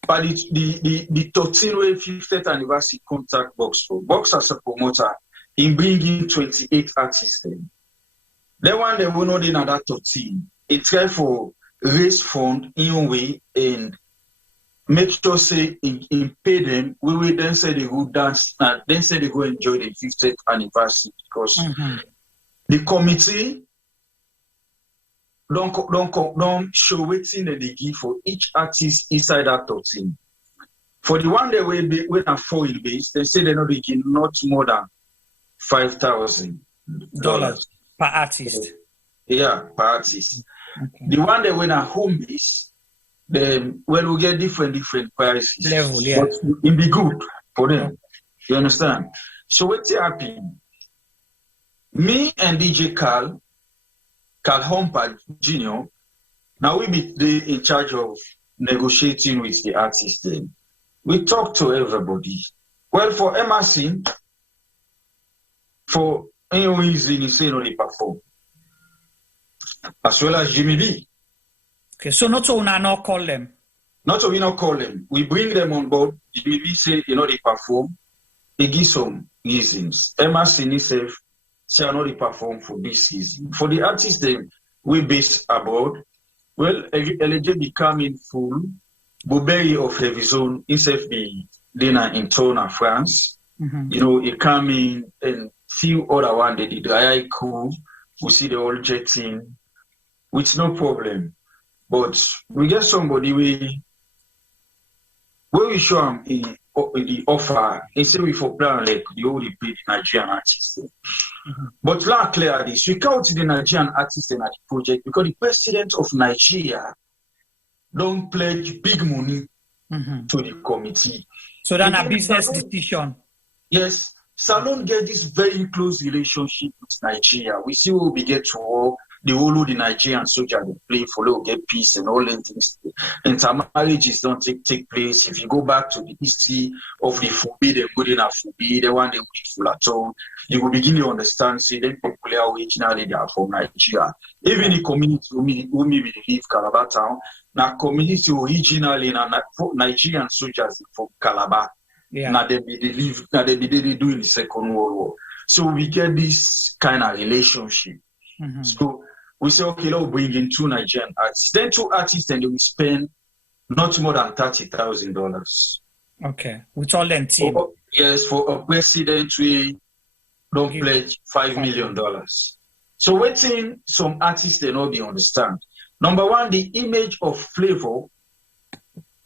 But the 13th 50th anniversary contact Box as a promoter in bringing 28 artists in. The one they will not in that 13. It try for raise fund in a way and make sure say in pay them. We will then say they go dance. Then say they go enjoy the 50th anniversary because the committee don't show waiting that they give for each artist inside that 13. For the one they will have foreign base, they say they know they give not more than $5,000 per artist. Yeah, per artist. Okay. The one that went at home base, we get different prices. Level, yeah. But it be good for them. You understand? So what's happening? Me and DJ Carl Humpard Jr., now we be in charge of negotiating with the artists then. We talk to everybody. Well, for Emerson, for any reason he say no they perform. As well as Jimmy B. Okay, so not so we not call them. Not so we not call them. We bring them on board. Jimmy B say they perform. He give some reasons. Emerson himself say they perform for this season. For the artists then we based abroad. Well, LJ be coming full. Boberi of Heavy Zone himself be dinner in Tourne, France. He come in and few other one they did I cool. We see the whole jetting with no problem. But we get somebody we show him the offer instead we for plan like the only pay the Nigerian artists. But like clear this, we count the Nigerian artists in the project because the president of Nigeria don't pledge big money to the committee. So that's a business decision. Yes. Salon get this very close relationship with Nigeria. We see where we get to war, the whole of the Nigerian soldier they play for little get peace and all them things. Intermarriages don't take place. If you go back to the history of the Fubi, they good enough Fubi, the one they wait full at all, you will begin to understand, see them people originally they are from Nigeria. Even the community who me live Calabar town, now community originally Nigerian soldiers from Calabar. Yeah. Now they do in the Second World War. So we get this kind of relationship. So we say, okay, let's bring in 2 Nigerian artists. Then 2 artists, and they will spend not more than $30,000. Okay, with all them team. Yes, for a president, we don't pledge $5 million. So waiting, some artists they not be understand. Number one, the image of Flavor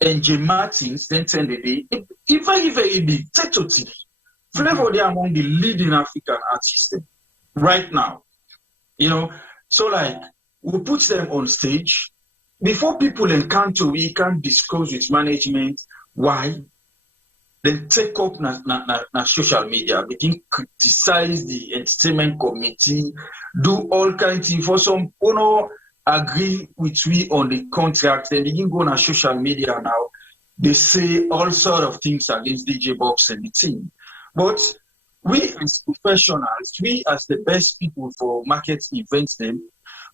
and J. Martins, then 10 the day, if very big, totally. Flavor, they are among the leading African artists right now. So like, we put them on stage. Before people encounter, we can discuss with management why. Then take up na social media, begin criticize the entertainment committee, do all kinds of things. For some, agree with we on the contract, then begin go on social media now. They say all sort of things against DJ Box and the team. But we as professionals, we as the best people for market events, then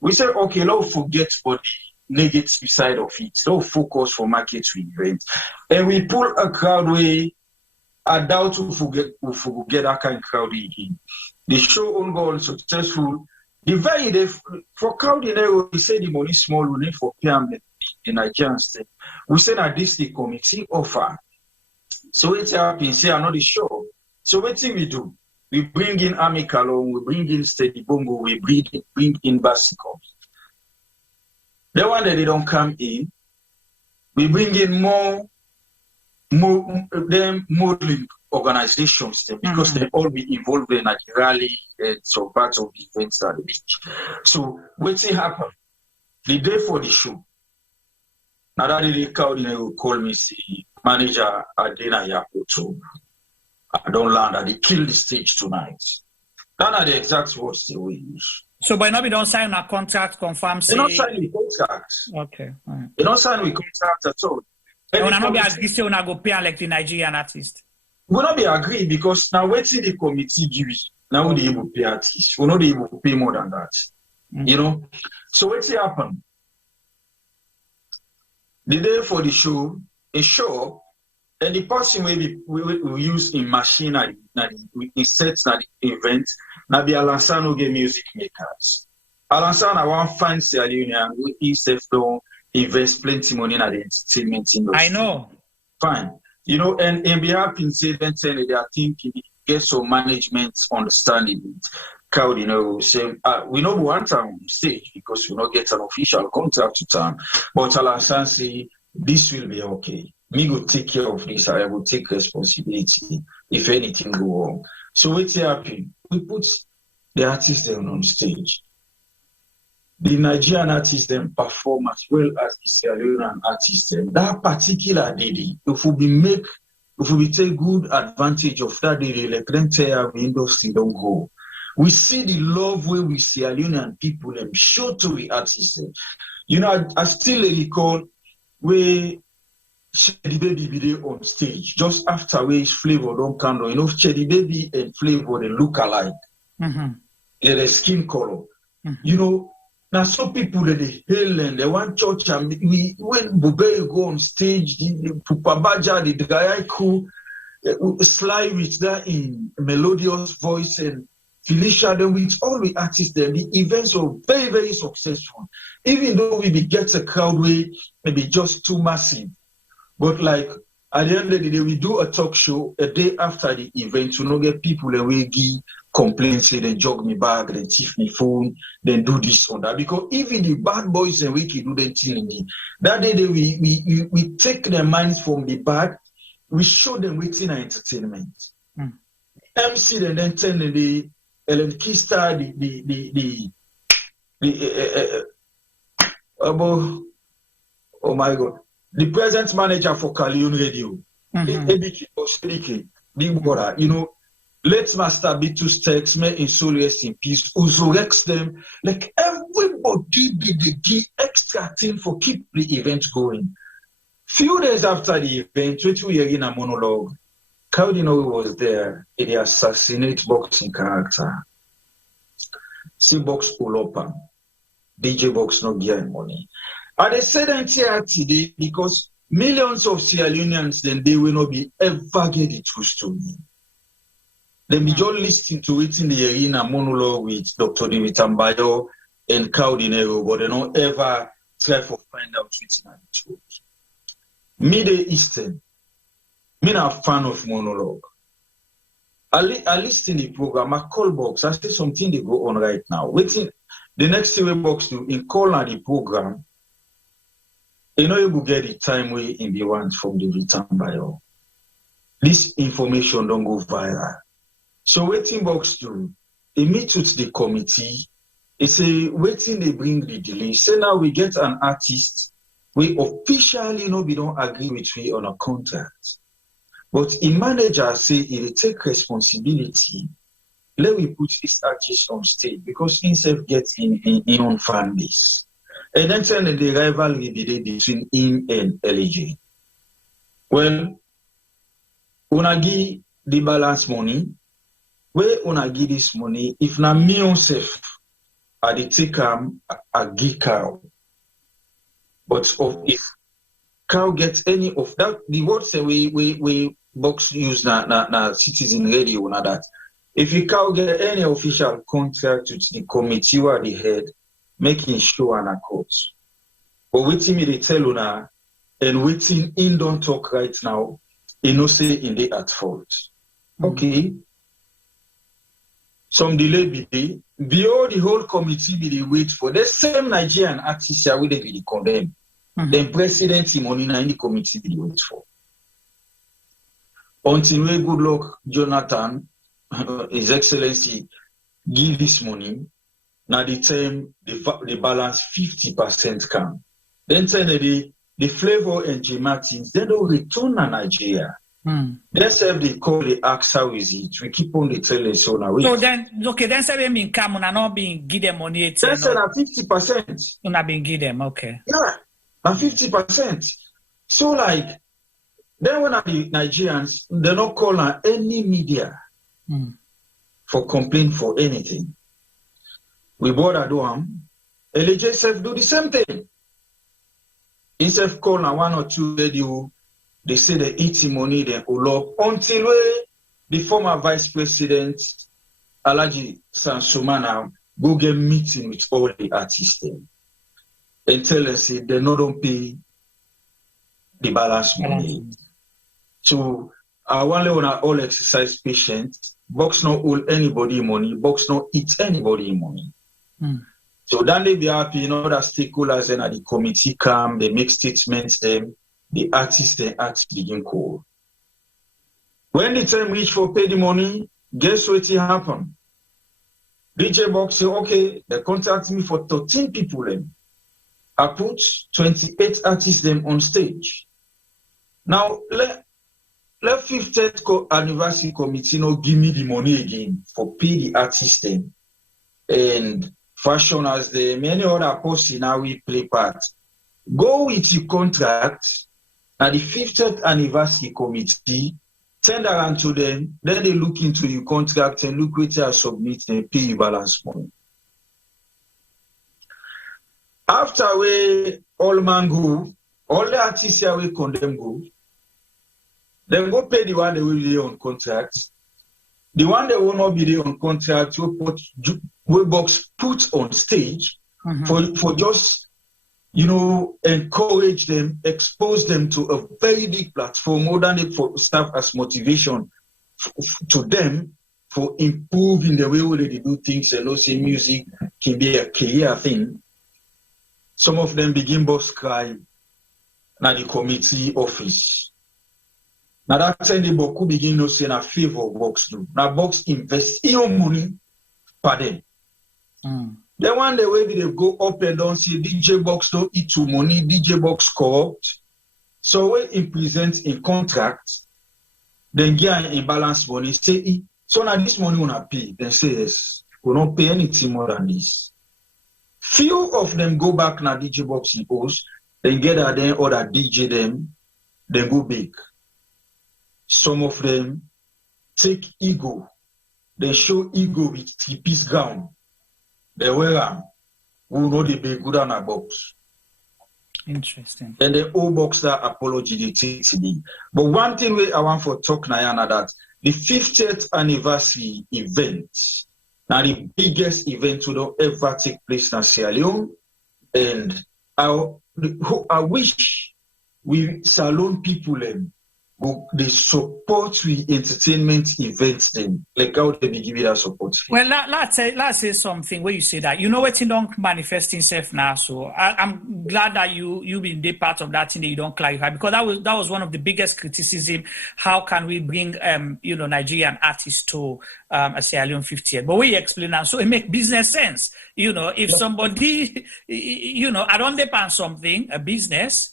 we say, okay, let's forget for the negative side of it. Let's focus for market events. And we pull a crowd way. I doubt we forget that kind of crowd again. The show on goal successful. The very day for crowd in there, we say the money small, we need for PM in Nigerian state. We say that this the committee offer. So it's happening, say another show. So what thing we do? We bring in Ami Kalon, we bring in Steady Bongo, we bring in Basico. The one that they don't come in, we bring in more modeling organizations because they all be involved in a rally and so part of the events that week. So what's happen? The day for the show, now that the crowd will call me, see manager Adena Yakoto. I don't land that they kill the stage tonight. That are the exact words they will use. So by now we don't sign a contract confirm. They don't sign the contract. Okay. Right. They don't sign the contract at all. And we not be agree say una go pay like the Nigerian artist. We not be agree because now waiting the committee give it. Now we able to pay artists. We not be able to pay more than that. So what's happen? The day for the show, a show, and the person we use in machinery, in sets that event, now be Alansano get music makers. Alansano want find Sierra Leonean who himself don't invest plenty money in the entertainment industry. I know. Fine. And be happy say then they are thinking get some management understanding it. Crowd, say we know one time on stage because we not get an official contract to time. But Alasan say this will be okay. Me go take care of this, I will take responsibility if anything go wrong. So what's happening? We put the artists then on stage. The Nigerian artists then perform as well as the Sierra Leonean artists then. That particular day, if we make if we take good advantage of that, they like then tell our industry don't go. We see the love where we Sierra Leonean people and show to the artists. You know, I still recall where Chedi Baby be there on stage just after where his flavor don't come. You know, Chedi Baby and Flavor they look alike. The skin color. You know, now some people that they hail and they want church and when Bobe go on stage, the Pupabaja, the Gayaiku, slide with that in melodious voice and Felicia, then with all the artists, then the events are very, very successful. Even though we get a crowd way maybe just too massive. But like at the end of the day, we do a talk show a day after the event to not get people away give complaints, say they jog me bag, they thief me phone, then do this or that. Because even the bad boys and we can do them thing. That day we take their minds from the bad, we show them within our entertainment. MC then tell them the Ellen Kista, oh my God, the present manager for Calion Radio, you know, let's master B2 Steaks, may in soul rest in peace, resurrects them, like everybody did the extra thing for keep the event going. Few days after the event, which we are in a monologue, Cardinal was there, it assassinate boxing character. See box pull up, DJ box no gear money. And they said that here today because millions of Sierra Leoneans then they will not be ever get the true story. They be just listening to it in the arena monologue with Dr. David Tambayo and Cardinal, but they don't ever try to find out what's the truth. Middle Eastern. I'm not a fan of monologue. I listen to the program, I call box, I say something they go on right now. Waiting the next thing box to in call on the program, you know you will get the time way in the one from the return bio. This information don't go viral. So waiting box to they meet with the committee, they say waiting they bring the delay. Say now we get an artist, we officially we don't agree with we on a contract. But the manager say he take responsibility. Let me put this artist on stage because himself gets in own fan base. And then tell the rivalry be there between him and LJ. Well, una give the balance money. Where una give this money? If na me myself, I dey take a give cow. But if cow gets any of that, the words say we box use na citizen radio na that. If you can't get any official contract with the committee or the head, making sure and a court. But waiting me they tell una and waiting in don't talk right now, you know say in the at fault. Okay. Some delay be beyond the whole committee be they wait for the same Nigerian artists here will they be condemned. The president Simonina in the committee be wait for. Until we good luck, Jonathan, His Excellency, give this money. Now the time the balance 50% come. Then tell the Flavor and J. Martins, they don't return to Nigeria. They say they call the AXA visit. We keep on the telling so now. So then, okay, then say we come and not being give them money. They say that 50%. Not being give them, okay. Yeah, and 50%. So like, then when the Nigerians, they don't call on any media for complaint for anything. We bother do them. LJ self do the same thing. Instead of call on one or two radio, they say they eat money, they all up until the former vice president, Alaji Sansumana, go get meeting with all the artists and tell us they don't pay the balance money. So I want to all exercise patience. Box not owe anybody money. Box not eat anybody money. So then they be happy, you know, that stakeholders and the committee come, they make statements, them, the artists, they act begin call. When the time reach for pay the money, guess what happened? DJ Box say, okay, they contact me for 13 people then. I put 28 artists them on stage. Now, let let 50th anniversary committee no give me the money again for pay the artists then. And fashioners, the many other person now we play part. Go with the contract and the 50th anniversary committee, send around to them, then they look into the contract and look what they submit and pay you balance money. After we all man go, all the artists here we condemn go, then go pay the one that will be on contract. The one that will not be there on contract, we box put on stage for just, encourage them, expose them to a very big platform, more than it for staff as motivation to them for improving the way they do things and also music can be a career thing. Some of them begin box cry na the committee office. Now that time the boku begin to say na favor box do. Now box invest in your money for them. Then one day way they go up and down say DJ box don't eat too money, DJ box corrupt. So when it presents in contract, then get an imbalance money, say so now this money wanna pay. Then say yes, we don't pay anything more than this. Few of them go back na DJ box impose, then get at them or that DJ them, they go big. Some of them take ego, they show ego with 3-piece gown. They wear them, who know they be good on a box. Interesting. And the old box that apology they take today. But one thing I want for talk Nayana that the 50th anniversary event. Now the biggest event to don't ever take place in Sierra Leone, and I wish we Salon people they support we entertainment events them like how they be giving that support. Well, let's say something where you say that what you don't manifest itself now. So I'm glad that you been the part of that thing that you don't clarify, because that was one of the biggest criticism. How can we bring Nigerian artists to a Sierra Leone 50th? But we explain now, so it make business sense. If somebody I don't depend something a business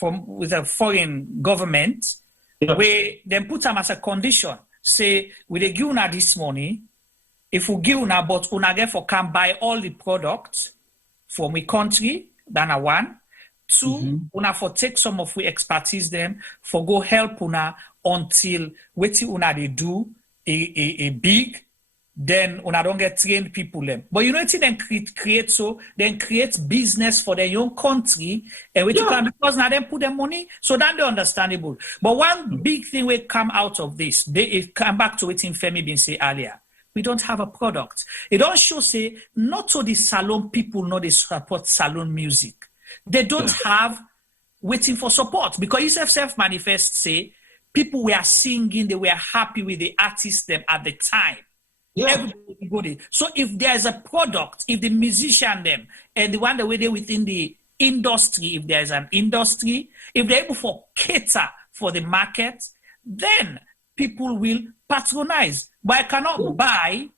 with a foreign government. We then put them as a condition. Say, we dey give una this money. If we give una, but una get for can buy all the products from we country, than a one. Two, una for take some of we expertise them for go help una until wetin una they do a big. Then una don't get trained people them. But it's then create business for their own country and which you can, because now them put their money, so that they're understandable. But one big thing will come out of this, it come back to what Femi been say earlier. We don't have a product. It don't show say not to the salon people know they support salon music. They don't have waiting for support, because self manifest say people were singing, they were happy with the artists them at the time. Everybody. So if there's a product, if the musician them and the one that we're within the industry, if there's an industry, if they're able to cater for the market, then people will patronize. But I cannot buy,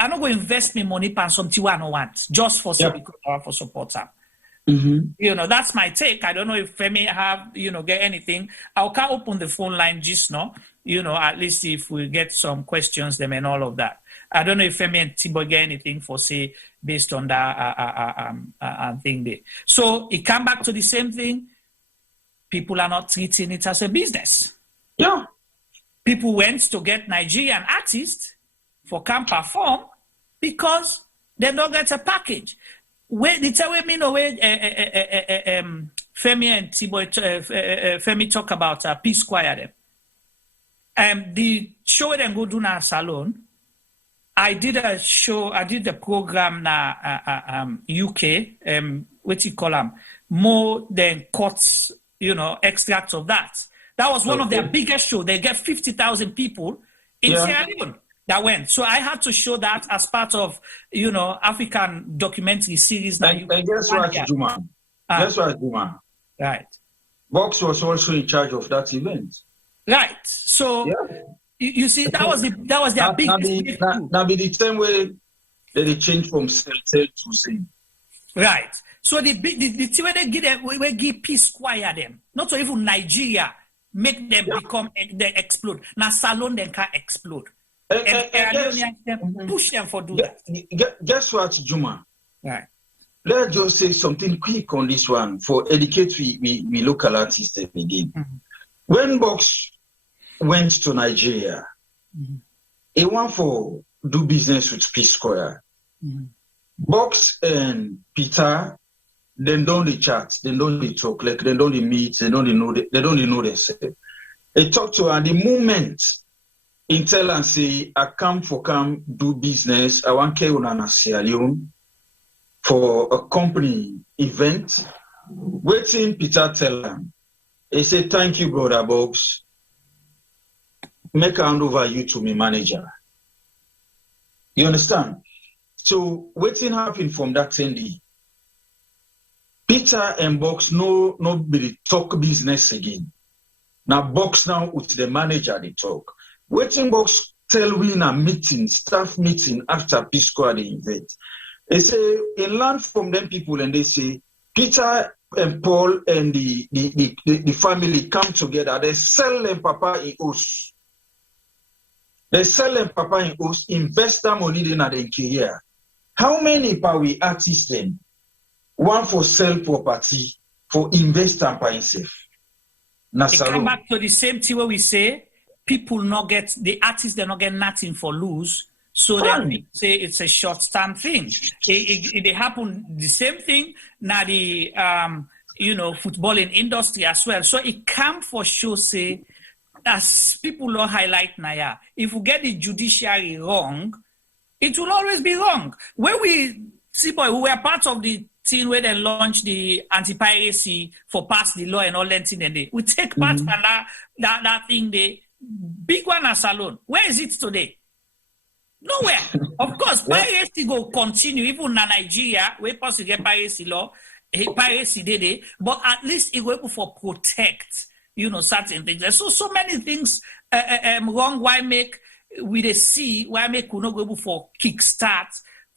I'm not going to invest my money on something I don't want just for for support. That's my take. I don't know if Femi have, get anything. I can't open the phone line just now. At least if we get some questions, them and all of that. I don't know if Femi and Tibo get anything for say based on that thing there. So it come back to the same thing. People are not treating it as a business. Yeah. People went to get Nigerian artists for can perform because they don't get a package. The time me know where Femi and Tibo Femi talk about Peace Choir them. The show them go do na salon. I did the program na UK, what you call them, more than cuts, extracts of that. That was one of their biggest shows. They get 50,000 people in Sierra Leone that went. So I had to show that as part of, African documentary series. And guess what, Juma? Guess what, Juma? Right. Box was also in charge of that event. Right. So you see, that was their biggest. Now be the same way that they changed from cell to sing. Right. So the thing where they give Peace Choir them, not even Nigeria, make them become, they explode. Now Salone then can explode. And Sierra Leoneans can push them for do that. Guess what, Juma? Right. Let's just say something quick on this one for educate we local artists again. When Box went to Nigeria, he went for do business with P Square. Box and Peter, they don't they chat, they don't they talk, like they don't they meet, they don't know themselves. They talk to her at the moment in tell and say, I come do business, I want to on Sierra Leone for a company event. Waiting Peter tell them. He said, thank you, brother Box. Make a hand over you to me manager. You understand? So waiting happened from that day. Peter and Box nobody talk business again. Now Box now with the manager they talk. Waiting Box tell we in a meeting, staff meeting after P Square the event. They say they learn from them people and they say Peter and Paul and the family come together. They sell them Papa in us. They sell them Papa in us, invest their money in their career. How many power artists then? One for sell property, for invest and buy himself. It come back to the same thing where we say people not get, the artists they not get nothing for lose. So they say it's a short-term thing. It happen the same thing now the footballing industry as well. So it come for sure say as people don't highlight now. If we get the judiciary wrong, it will always be wrong. When we see boy, we were part of the team where they launched the anti-piracy for pass the law and all that thing and they we take part from that thing the big one as alone. Where is it today? Nowhere. Of course, piracy go continue even in Nigeria, where possible get piracy law, piracy did it, but at least it will able for protect, certain things. There's so many things wrong. Why make we they see why make we not go able for kickstart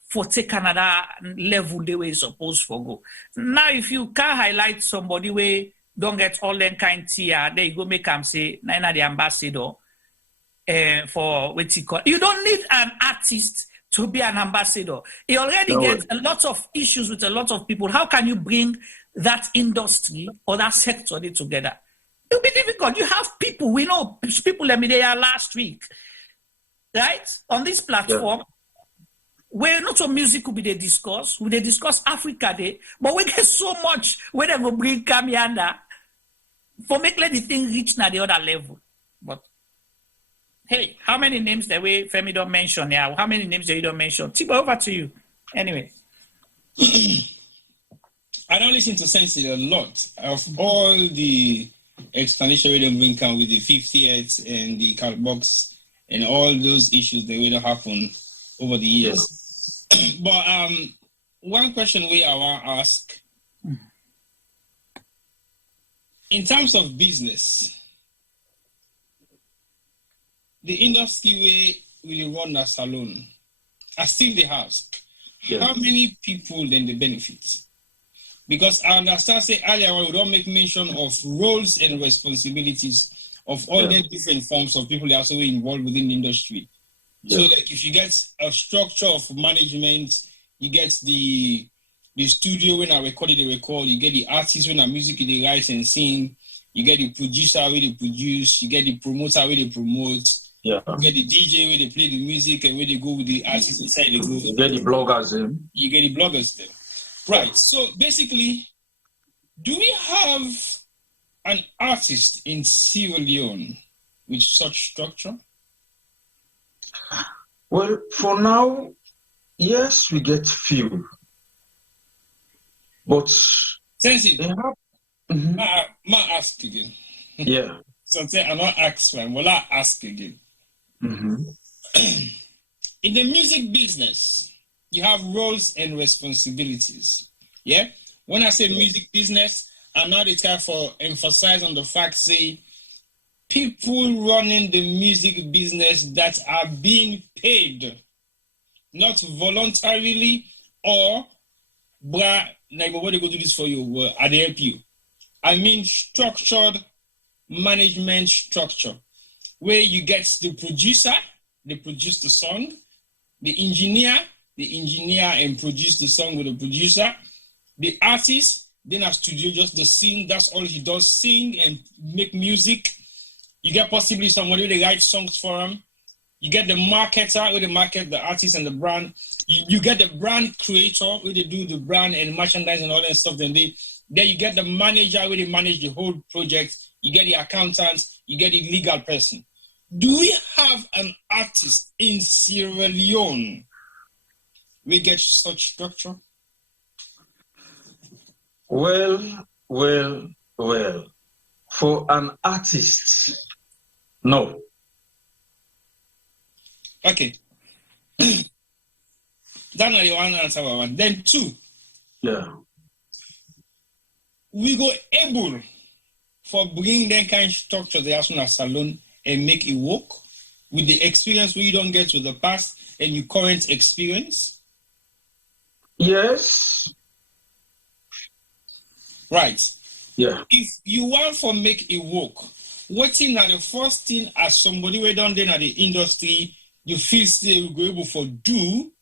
for take another level the way it's supposed to go. Now, if you can highlight somebody where don't get all that kind tier, then you go make them say, "Nina the ambassador." For what you call, you don't need an artist to be an ambassador. He already gets a lot of issues with a lot of people. How can you bring that industry or that sector together? It'll be difficult. You have people, we know people that there last week, right? On this platform, where not so music will be they discuss Africa Day, but we get so much where they will bring Kamianda for make let the thing reach now the other level. But hey, how many names that way Femi don't mention now? How many names that you don't mention? Tibo, over to you. Anyway. I don't listen to Sensi a lot. Of all the explanation we don't bring come with the 50th and the card box and all those issues that will happen over the years. But one question we I want to ask. In terms of business, the industry way we run a salon, I still they ask, how many people then they benefit? Because I understand say earlier we don't make mention of roles and responsibilities of all the different forms of people that are also involved within the industry. So like if you get a structure of management, you get the studio when I recorded the record, you get the artist when I music they write and sing, you get the producer where they produce, you get the promoter where they promote. You get the DJ where they play the music and where they go with the artists inside the group. You get the bloggers You get the bloggers there. Right. So basically, do we have an artist in Sierra Leone with such structure? Well, for now, yes, we get few. But Sensi, I ask again. Yeah. So I'm not asking, well, I ask again. In the music business, you have roles and responsibilities. Yeah? When I say music business, I'm not the type for emphasize on the fact, say, people running the music business that are being paid, not voluntarily or, what they go do this for you, I help you. I mean structured management structure where you get the producer, they produce the song, the engineer and produce the song with the producer, the artist, then a studio just the sing, that's all he does, sing and make music. You get possibly somebody who write songs for him. You get the marketer where they market the artist and the brand. You get the brand creator where they do the brand and merchandise and all that stuff. Then you get the manager where they manage the whole project. You get the accountant. You get the legal person. Do we have an artist in Sierra Leone we get such structure? Well. For an artist, no. Okay. That's not the one answer. One. Then two. Yeah. We go able for bringing that kind of structure to the National Salon and make it work with the experience we don't get with the past and your current experience? Yes. Right. Yeah. If you want to make it work, what thing are the first thing as somebody who done then at the industry you feel still will be able to do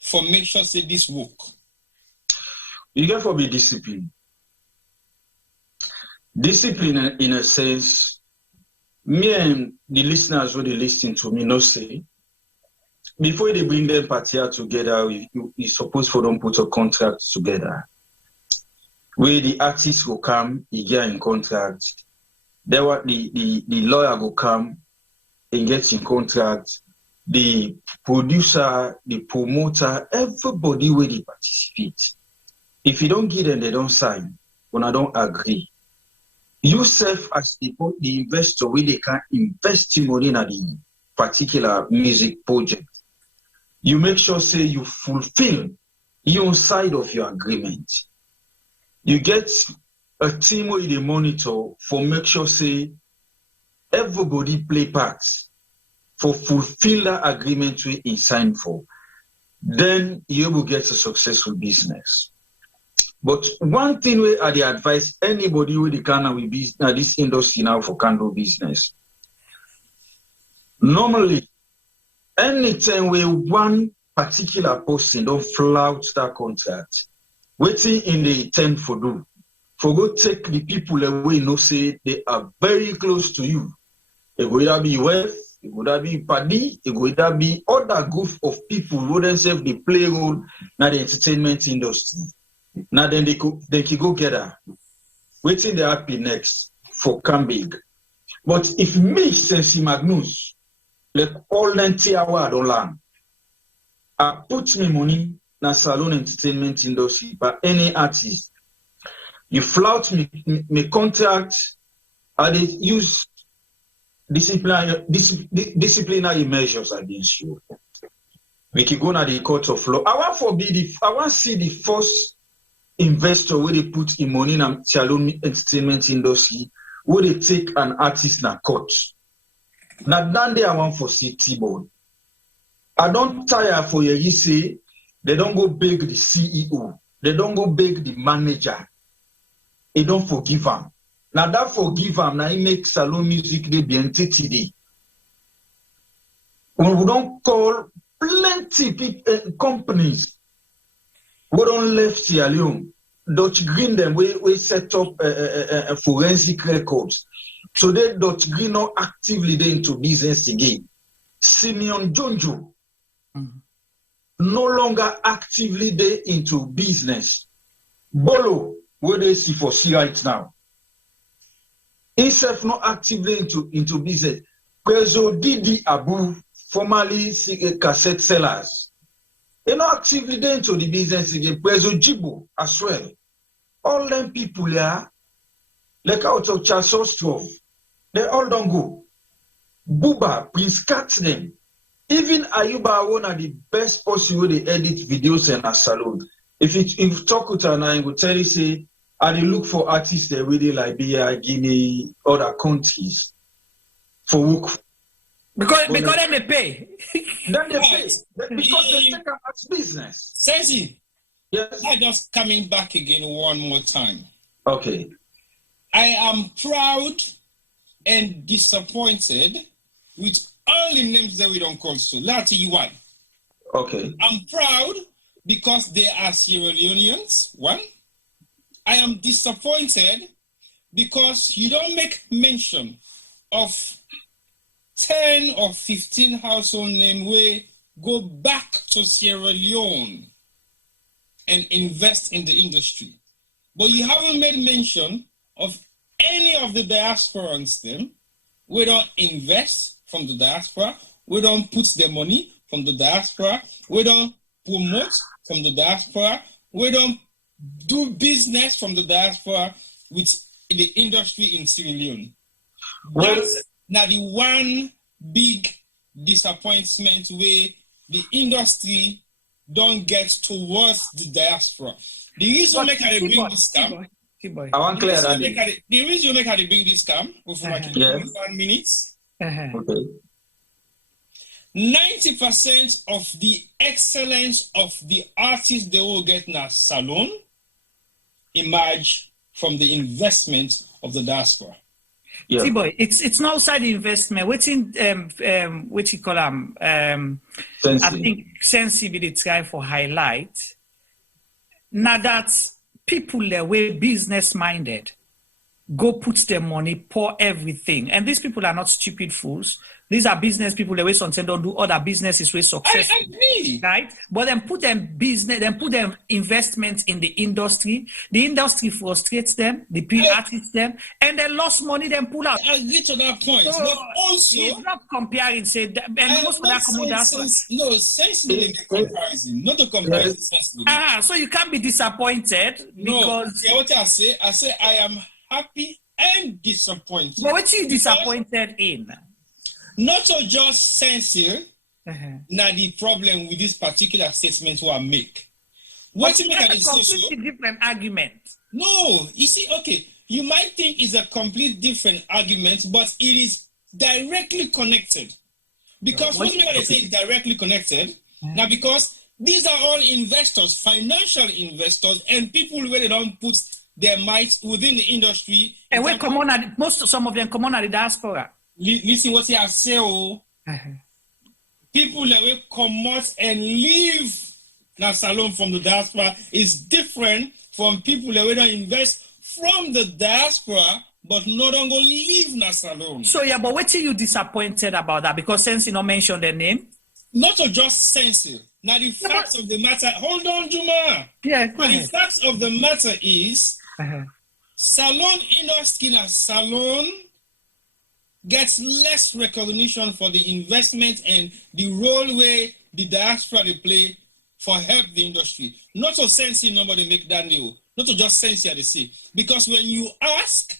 for make sure say this work? You got to be disciplined. Discipline in a sense, me and the listeners who they listen to me know say, before they bring them party together, we supposed for them put a contract together. Where the artist will come, he get in contract. Then what the lawyer will come and get in contract. The producer, the promoter, everybody where they participate. If you don't give them, they don't sign. When I don't agree. You self as the investor where they can invest money in the particular music project. You make sure say you fulfill your side of your agreement. You get a team where they monitor for make sure say everybody play parts for fulfill that agreement we in sign for. Then you will get a successful business. But one thing we are the advice anybody who they can with this industry now for can do business. Normally, anytime where one particular person don't flout that contract, waiting in the intent for do, for go take the people away, no say they are very close to you. It would either be wealth, it would either be paddy, it would either be other group of people who themselves they play role in the entertainment industry. Now then they can go get her. Waiting they happy next for come big. But if me, Sensi Magnus, like all them hour I don't learn, I put me money na salon entertainment industry by any artist. You flout me contract, I they use disciplinary measures against you. We can go to the court of law. I want to see the first investor where they put in money in the salon entertainment industry, where they take an artist na court. Now that day I want for see T-Bone. I don't tire for you say they don't go beg the CEO, they don't go beg the manager. They don't forgive them. Now that forgive them, now he make salon music they be entity. When we don't call plenty companies who don't left Sierra Leone, Dutch Green them we set up forensic records. So they Dutch Green now actively they into business again. Simeon Jonjo no longer actively they into business. Bolo, where they see for see right now. Himself not actively into business. Prezo Didi Abu, formerly cassette sellers. They not actively they into the business again. Prezo Jibo as well. All them people here, like out of Charles Ostrov, they all don't go. Buba, Prince Cat them. Even Ayuba one of the best person where they edit videos in a salon. If you talk with her now, I will tell you say, I they look for artists there where they Liberia, Guinea, other countries for work. Because they may pay. Then they pay. Because they take them as business. Sensi, yes. I'm just coming back again one more time. Okay. I am proud and disappointed with all the names that we don't call so. Let me tell you why. Okay. I'm proud because they are Sierra Leoneans, one. I am disappointed because you don't make mention of 10 or 15 household names where go back to Sierra Leone and invest in the industry. But you haven't made mention of any of the diasporans them. We don't invest from the diaspora. We don't put their money from the diaspora. We don't promote from the diaspora. We don't do business from the diaspora with the industry in Sierra Leone. That's now the one big disappointment where the industry don't get towards the diaspora. The reason make I bring this scam. I want clear that. The reason you make I bring this scam before I can 1 minute. Okay. 90% of the excellence of the artists they will get in a salon emerge from the investment of the diaspora. Yeah. T-boy, it's not outside the investment. What you call them? I think Sensi be the try for highlight. Now that people that were business minded go put their money, pour everything, and these people are not stupid fools. These are business people that way sometimes don't do other businesses with success. I agree. Right? But then put them business, then put them investments in the industry. The industry frustrates them, the artists them, and they lost money, then pull out. I agree to that point. So but also, it's not comparing, say, and most of that no, sensibly in the comparison, not the comparison sensibly. So you can't be disappointed because. No, what I say I am happy and disappointed. But what are you disappointed in? Not to just censor now the problem with this particular statement I make. What you make a completely different argument. No, you see, okay, you might think it's a complete different argument, but it is directly connected. Because what you say is directly connected, now because these are all investors, financial investors, and people where they don't put their might within the industry. And some of them come on at the diaspora. Listen what you say, people that will come out and leave na salon from the diaspora is different from people that will not invest from the diaspora but not going to leave na salon. So yeah, but what are you disappointed about that? Because Sensi not mention their name? Not to just Sensi. Now the facts of the matter, hold on, Juma. Yeah, the facts of the matter is salon industry na salon gets less recognition for the investment and the role where the diaspora they play for help the industry. Not to Sensi nobody make that new. Not to just Sensi they say. Because when you ask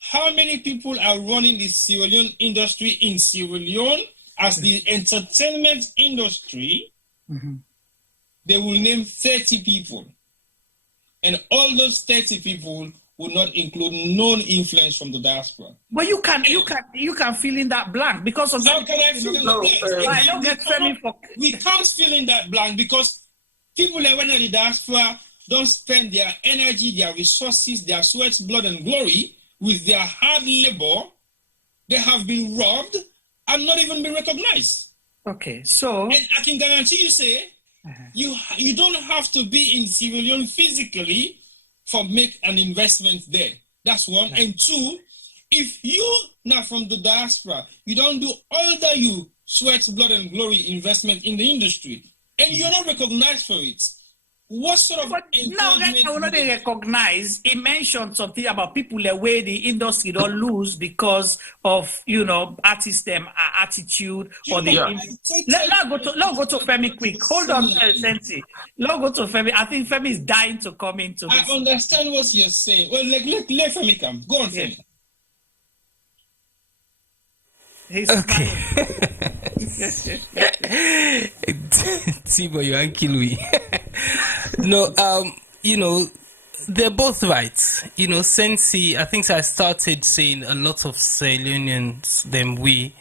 how many people are running the Sierra Leone industry in Sierra Leone as the entertainment industry, they will name 30 people. And all those 30 people would not include known influence from the diaspora. But you can fill in that blank because of how can I fill in the blank? We can't fill in that blank because people that went to the diaspora don't spend their energy, their resources, their sweat, blood, and glory with their hard labor. They have been robbed and not even been recognized. Okay, so and I can guarantee you, say you don't have to be in Sierra Leone physically for make an investment there. That's one. And two, if you now from the diaspora, you don't do all that you sweat, blood, and glory investment in the industry, and you're not recognized for it, what sort of now that I want to recognize, he mentioned something about people the way the industry don't lose because of artist attitude or the let's go to Femi quick. Hold on, Sensi. Let's go to Femi. I think Femi is dying to come into this. I understand what you're saying. Well, let Femi come. Go on, Femi. Okay. Tibo, you ain't kill me. No, they're both right. Sensi, I think I started saying a lot of Sierra Leoneans, then we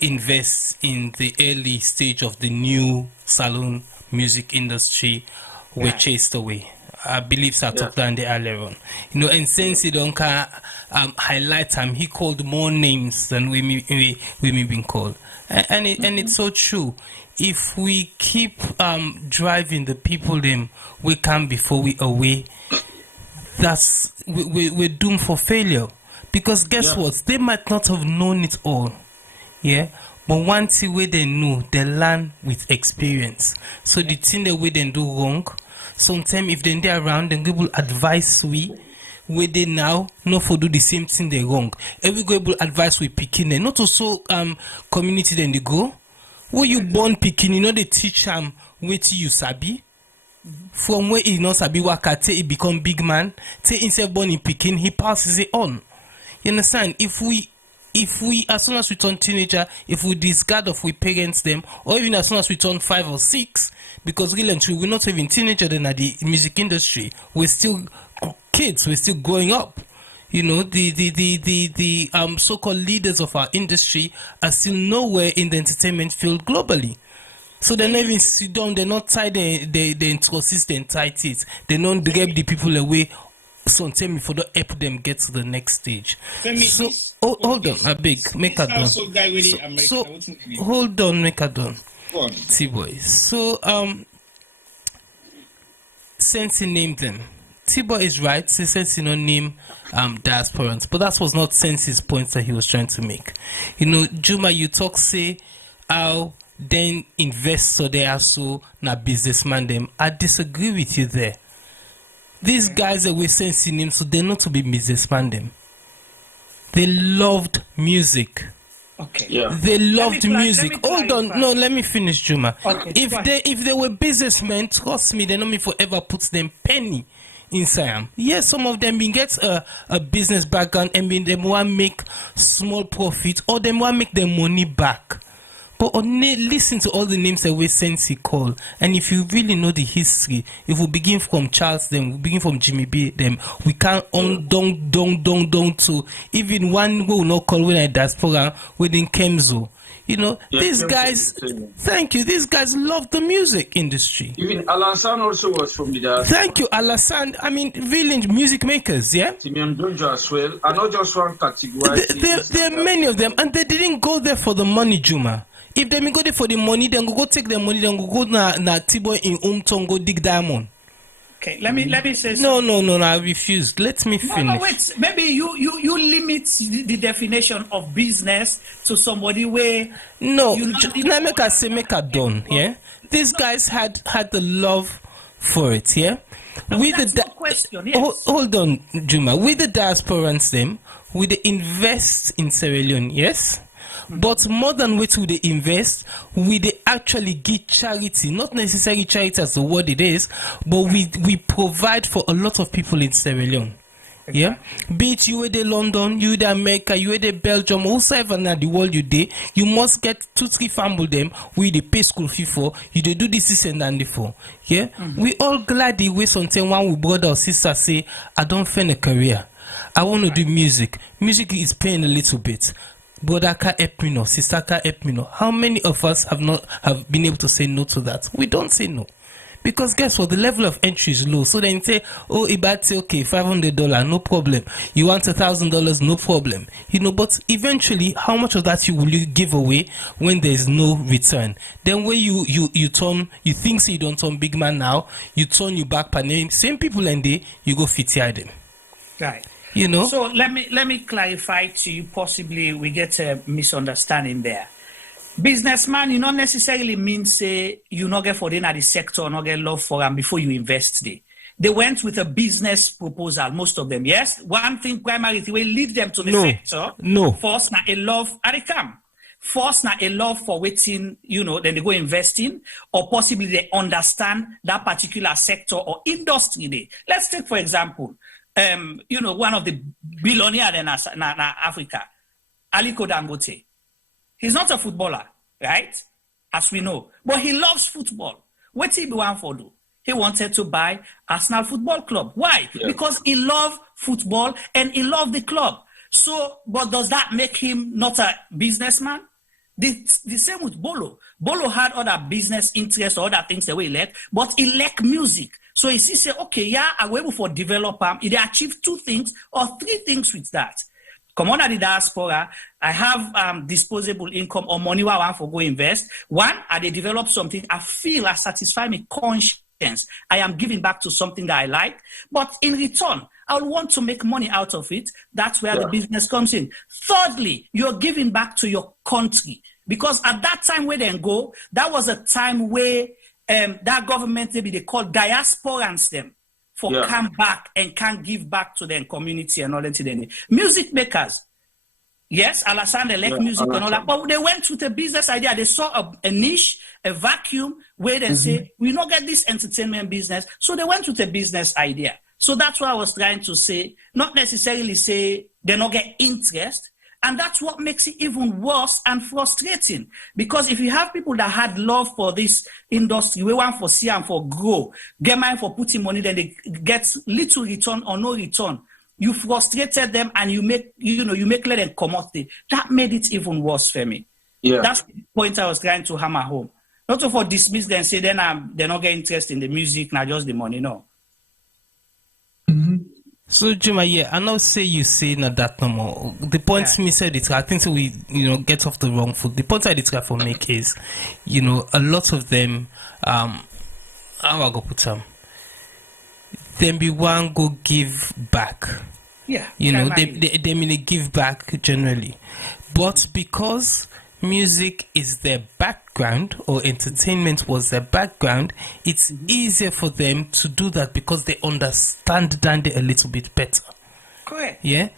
invest in the early stage of the new salon music industry were chased away. I believe I talked down the earlier on. You know, and Sensi don't highlight him. He called more names than we been called, and it's so true. If we keep driving the people them we can before we away, we're doomed for failure. Because guess what? They might not have known it all. Yeah. But one thing where they know, they learn with experience. So the thing that we then do wrong, sometimes if they're around, then they will advise where they now not for do the same thing they wrong. Every go able advice we picking them, not also community then they go. Where you born picking, you know they teach where to you sabi. From where he not sabi wakate, he become big man. Say instead born in picking, he passes it on. You understand? If we as soon as we turn teenager, if we discard of we parents them, or even as soon as we turn 5 or 6, because really and truly we're not even teenager then at the music industry, we're still kids, we're still growing up. You know, the so-called leaders of our industry are still nowhere in the entertainment field globally. So they're not even sit down, they're not tied, they inconsistent tight it. They don't grab the people away. So tell me for the help them get to the next stage. So hold on, I beg, make a done. So hold on, make a done. T-Boy. So Sensi named them. T-Boy is right. Sensi no name diasporans, but that was not Sensi's point that he was trying to make. You know, Juma, you talk say how then investor they are so na businessman them. I disagree with you there. These guys that we're Sensi names, so they're not to be businessman them. They loved music. Okay. Yeah. They loved music. Hold on. No, let me finish, Juma. Okay, if they were businessmen, trust me, they know me forever puts them penny inside them. Yes, some of them get a business background and they want to make small profit or they want to make their money back. But listen to all the names that we Sensi call, and if you really know the history, if we begin from Charles, then we begin from Jimmy B, them we can't down to even one who will not call when I diaspora within Kemzo. You know, these guys. Thank you. These guys love the music industry. Even Alassane also was from the diaspora. Thank you, Alassane. I mean, village music makers, yeah. Simeon Donjo as well. I not just one category. There are many of them, and they didn't go there for the money, Juma. If they go there for the money, then go take their money, then go na T-Boy in Umtong, go dig diamond. Okay, let me say something. No, I refuse. Let me finish. No, wait. Maybe you limit the definition of business to somebody where let me make a done. Yeah, these guys had the love for it. Yeah, with the question. Yes. Hold on, Juma. With the diasporans, them we they invest in Sierra Leone. Yes. But more than what we they invest, we they actually give charity, not necessarily charity as the word it is, but we provide for a lot of people in Sierra Leone. Yeah, be it you in London, you in America, you in Belgium, whoever in the world you must get 2-3 family them. We they pay school fee for you. They do this and that for. Yeah, we all glad the way something one we brother or sister say, I don't find a career. I want to do music. Music is paying a little bit. Brother can't help me no, sister can't help me no. How many of us have been able to say no to that? We don't say no. Because guess what? The level of entry is low. So then say, oh, Ibad say, okay, $500, no problem. You want $1,000, no problem. You know, but eventually, how much of that will you give away when there's no return? Then when you think so you don't turn big man now, you turn you back per name, same people and you go fit them. Right. You know. So let me clarify to you. Possibly we get a misunderstanding there. Businessman, you not necessarily mean say you not get for the sector or not get love for them before you invest there. They went with a business proposal, most of them. Yes, one thing primarily will lead them to the sector. No. First, na a love Arikam. First, na a love for waiting, then they go investing, or possibly they understand that particular sector or industry there. Let's take for example. One of the billionaires in Africa, Aliko Dangote. He's not a footballer, right? As we know. But he loves football. What did he want for do? He wanted to buy Arsenal Football Club. Why? Yeah. Because he loved football and he loved the club. So, but does that make him not a businessman? The same with Bolo. Bolo had other business interests or other things that we like, but he liked music. So he say, okay, yeah, I will able for develop they achieve 2 things or 3 things with that. Come on at the diaspora, I have disposable income or money where I want for go invest. One, I develop something, I feel I satisfy my conscience. I am giving back to something that I like, but in return, I want to make money out of it. That's where the business comes in. Thirdly, you're giving back to your country, because at that time where they go, that was a time where that government, maybe they call diasporans them for come back and can give back to their community and all that. Music makers, yes, Alassane, they like music and all that, but they went with a business idea. They saw a niche, a vacuum where they say, we don't get this entertainment business. So they went with a business idea. So that's what I was trying to say, not necessarily say they don't get interest. And that's what makes it even worse and frustrating. Because if you have people that had love for this industry, we want for see and for grow, get mind for putting money, then they get little return or no return. You frustrated them and you make let them come out there. That made it even worse for me. Yeah. That's the point I was trying to hammer home. Not to for dismiss them, say then they're not getting interested in the music, not just the money, no. So Juma, I now say you say not that no more. The point me said it, I think so we get off the wrong foot. The point I did try for make is, a lot of them how I go put them be one go give back. Yeah. They mean give back generally. But because music is their background or entertainment was their background, it's easier for them to do that because they understand it a little bit better. Correct. Yeah.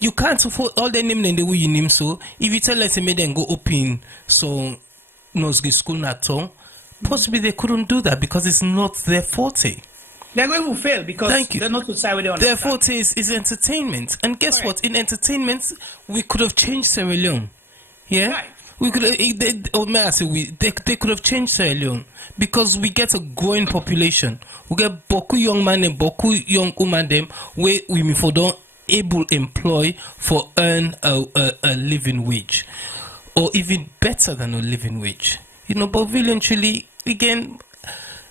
You can't afford all the name and the way you name. So if you tell us they then go open so nose school not all, possibly they couldn't do that because it's not their forte. They're going to fail because they're not to say where they understand. Their forte is entertainment. And guess what? In entertainment, we could have changed Sierra Leone. Yeah, right. We could. They could have changed Sierra Leone because we get a growing population. We get boku young man and boku young woman them where we for don't able employ for earn a living wage, or even better than a living wage. But eventually, again,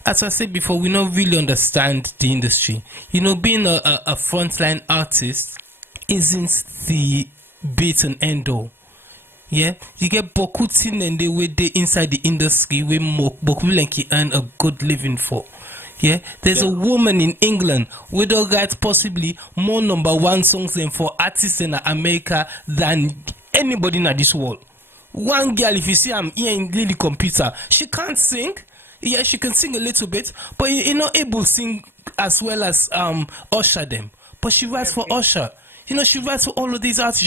as I said before, we don't really understand the industry. Being a frontline artist isn't the bit and end all. Yeah, you get boku tin and they inside the industry where boku like earn a good living for. Yeah, there's a woman in England with all got possibly more #1 songs than for artists in America than anybody in this world. One girl, if you see I'm here in Lily Computer, she can't sing. Yeah, she can sing a little bit, but you're not able to sing as well as Usher them. But she writes for Usher. She writes for all of these artists.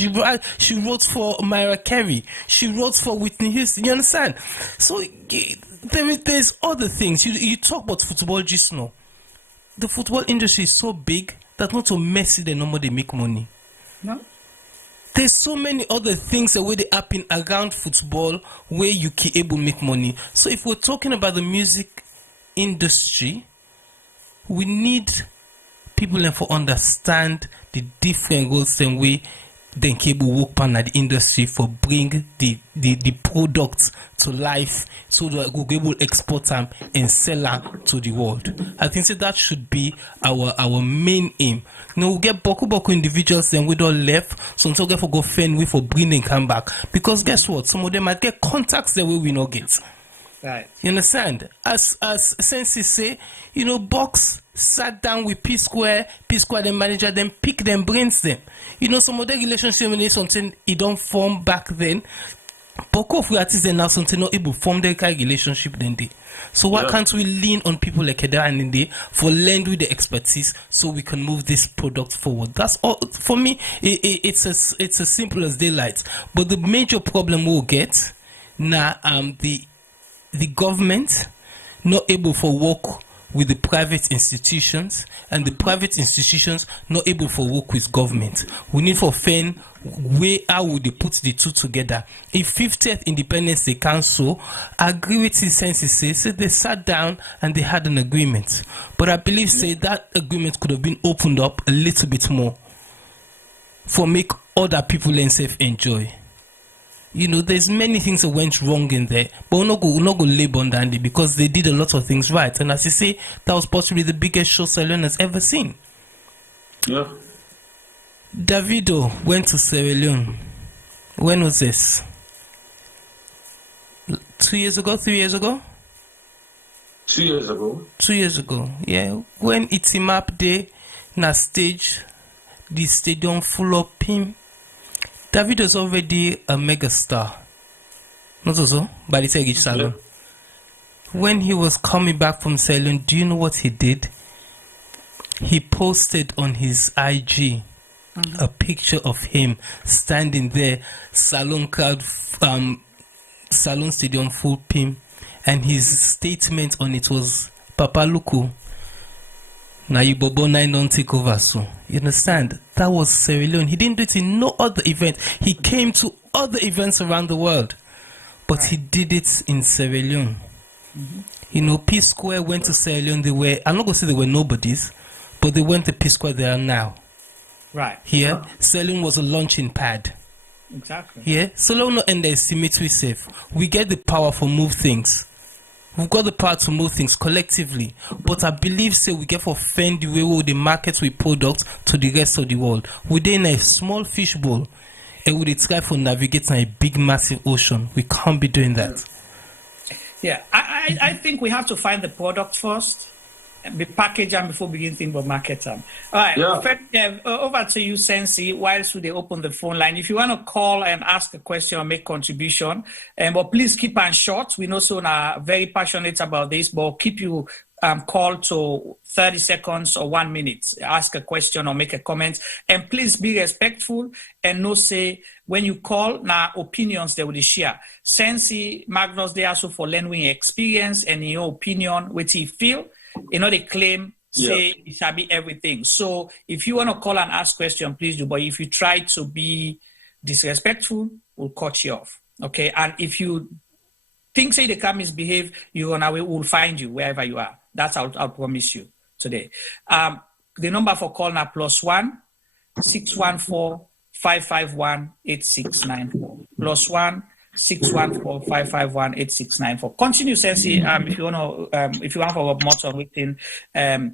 She wrote for Mariah Carey. She wrote for Whitney Houston. You understand? So there's other things. You talk about football just now. The football industry is so big that not so messy the number they make money. No. There's so many other things that way they happen around football where you can able make money. So if we're talking about the music industry, we need people to understand the different roles and way then cable work pan at the industry for bring the products to life so that we will able export them and sell them to the world. I think that should be our main aim. We get boku individuals then we don't left, so get for go fend we for bring and come back. Because guess what? Some of them might get contacts the way we not get. Right. You understand? As Sensi say, Box sat down with P Square, the manager, then pick them, brains them. Some of the relationship when something it don't form back then. Boku of artists then now something not able to form their kind of relationship then they. So why can't we lean on people like Eda and Inde for lend with the expertise so we can move this product forward? That's all for me. It's as simple as daylight. But the major problem we'll get now the government not able for work with the private institutions, and the private institutions not able for work with government. We need for find where how would they put the two together. If 50th Independence Day Council agree with his senses, say they sat down and they had an agreement. But I believe say that agreement could have been opened up a little bit more for make other people and self enjoy. You know, there's many things that went wrong in there, but we're not go label on Dandy because they did a lot of things right. And as you say, that was possibly the biggest show Sierra Leone has ever seen. Yeah. Davido went to Sierra Leone. When was this? 2 years ago? 3 years ago? 2 years ago. 2 years ago, yeah. When it's him up there, na stage, the stadium full of him. David was already a mega star. Not also, by the Tegich Salon. When he was coming back from Sierra Leone, do you know what he did? He posted on his IG a picture of him standing there, salon crowd, salon stadium full pim, and his statement on it was, Papa Luku, now you bobo nine don't take over. So you understand? That was Sierra Leone. He didn't do it in no other event. He came to other events around the world, but he did it in Sierra Leone. You know, P Square went to Sierra Leone. They were, I'm not gonna say they were nobodies, but they went to P Square. They are now. Right. Here, Sierra Leone was a launching pad. Exactly. Yeah. So long no underestimate we safe. We get the power for move things. We've got the power to move things collectively, but I believe say we get for fend the way we the markets with products to the rest of the world. Within a small fishbowl, and we try for navigating a big massive ocean. We can't be doing that. Yeah, I think we have to find the product first, be package them before begin thinking about market them. All right, over to you, Sensi. Whilst they open the phone line, if you want to call and ask a question or make contribution, but please keep on short. We know so are very passionate about this, but keep you call to 30 seconds or 1 minute. Ask a question or make a comment, and please be respectful and no say when you call now opinions they will share. Sensi Magnus they also for learning experience and your opinion, what he feel. You know, they claim, say, it shall be everything. So if you want to call and ask question, please do. But if you try to be disrespectful, we'll cut you off. Okay? And if you think, say, they can misbehave, we'll find you wherever you are. That's I'll promise you today. The number for call now +1 614 551 8694. +1 614 551 8694. Continue, Sensi. If you want to follow up more on within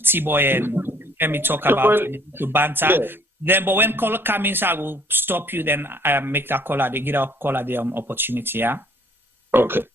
T-Boy and let me talk about the banter. Yeah. Then, but when caller comes, I will stop you. Then make that caller. They get a caller the opportunity. Yeah. Okay.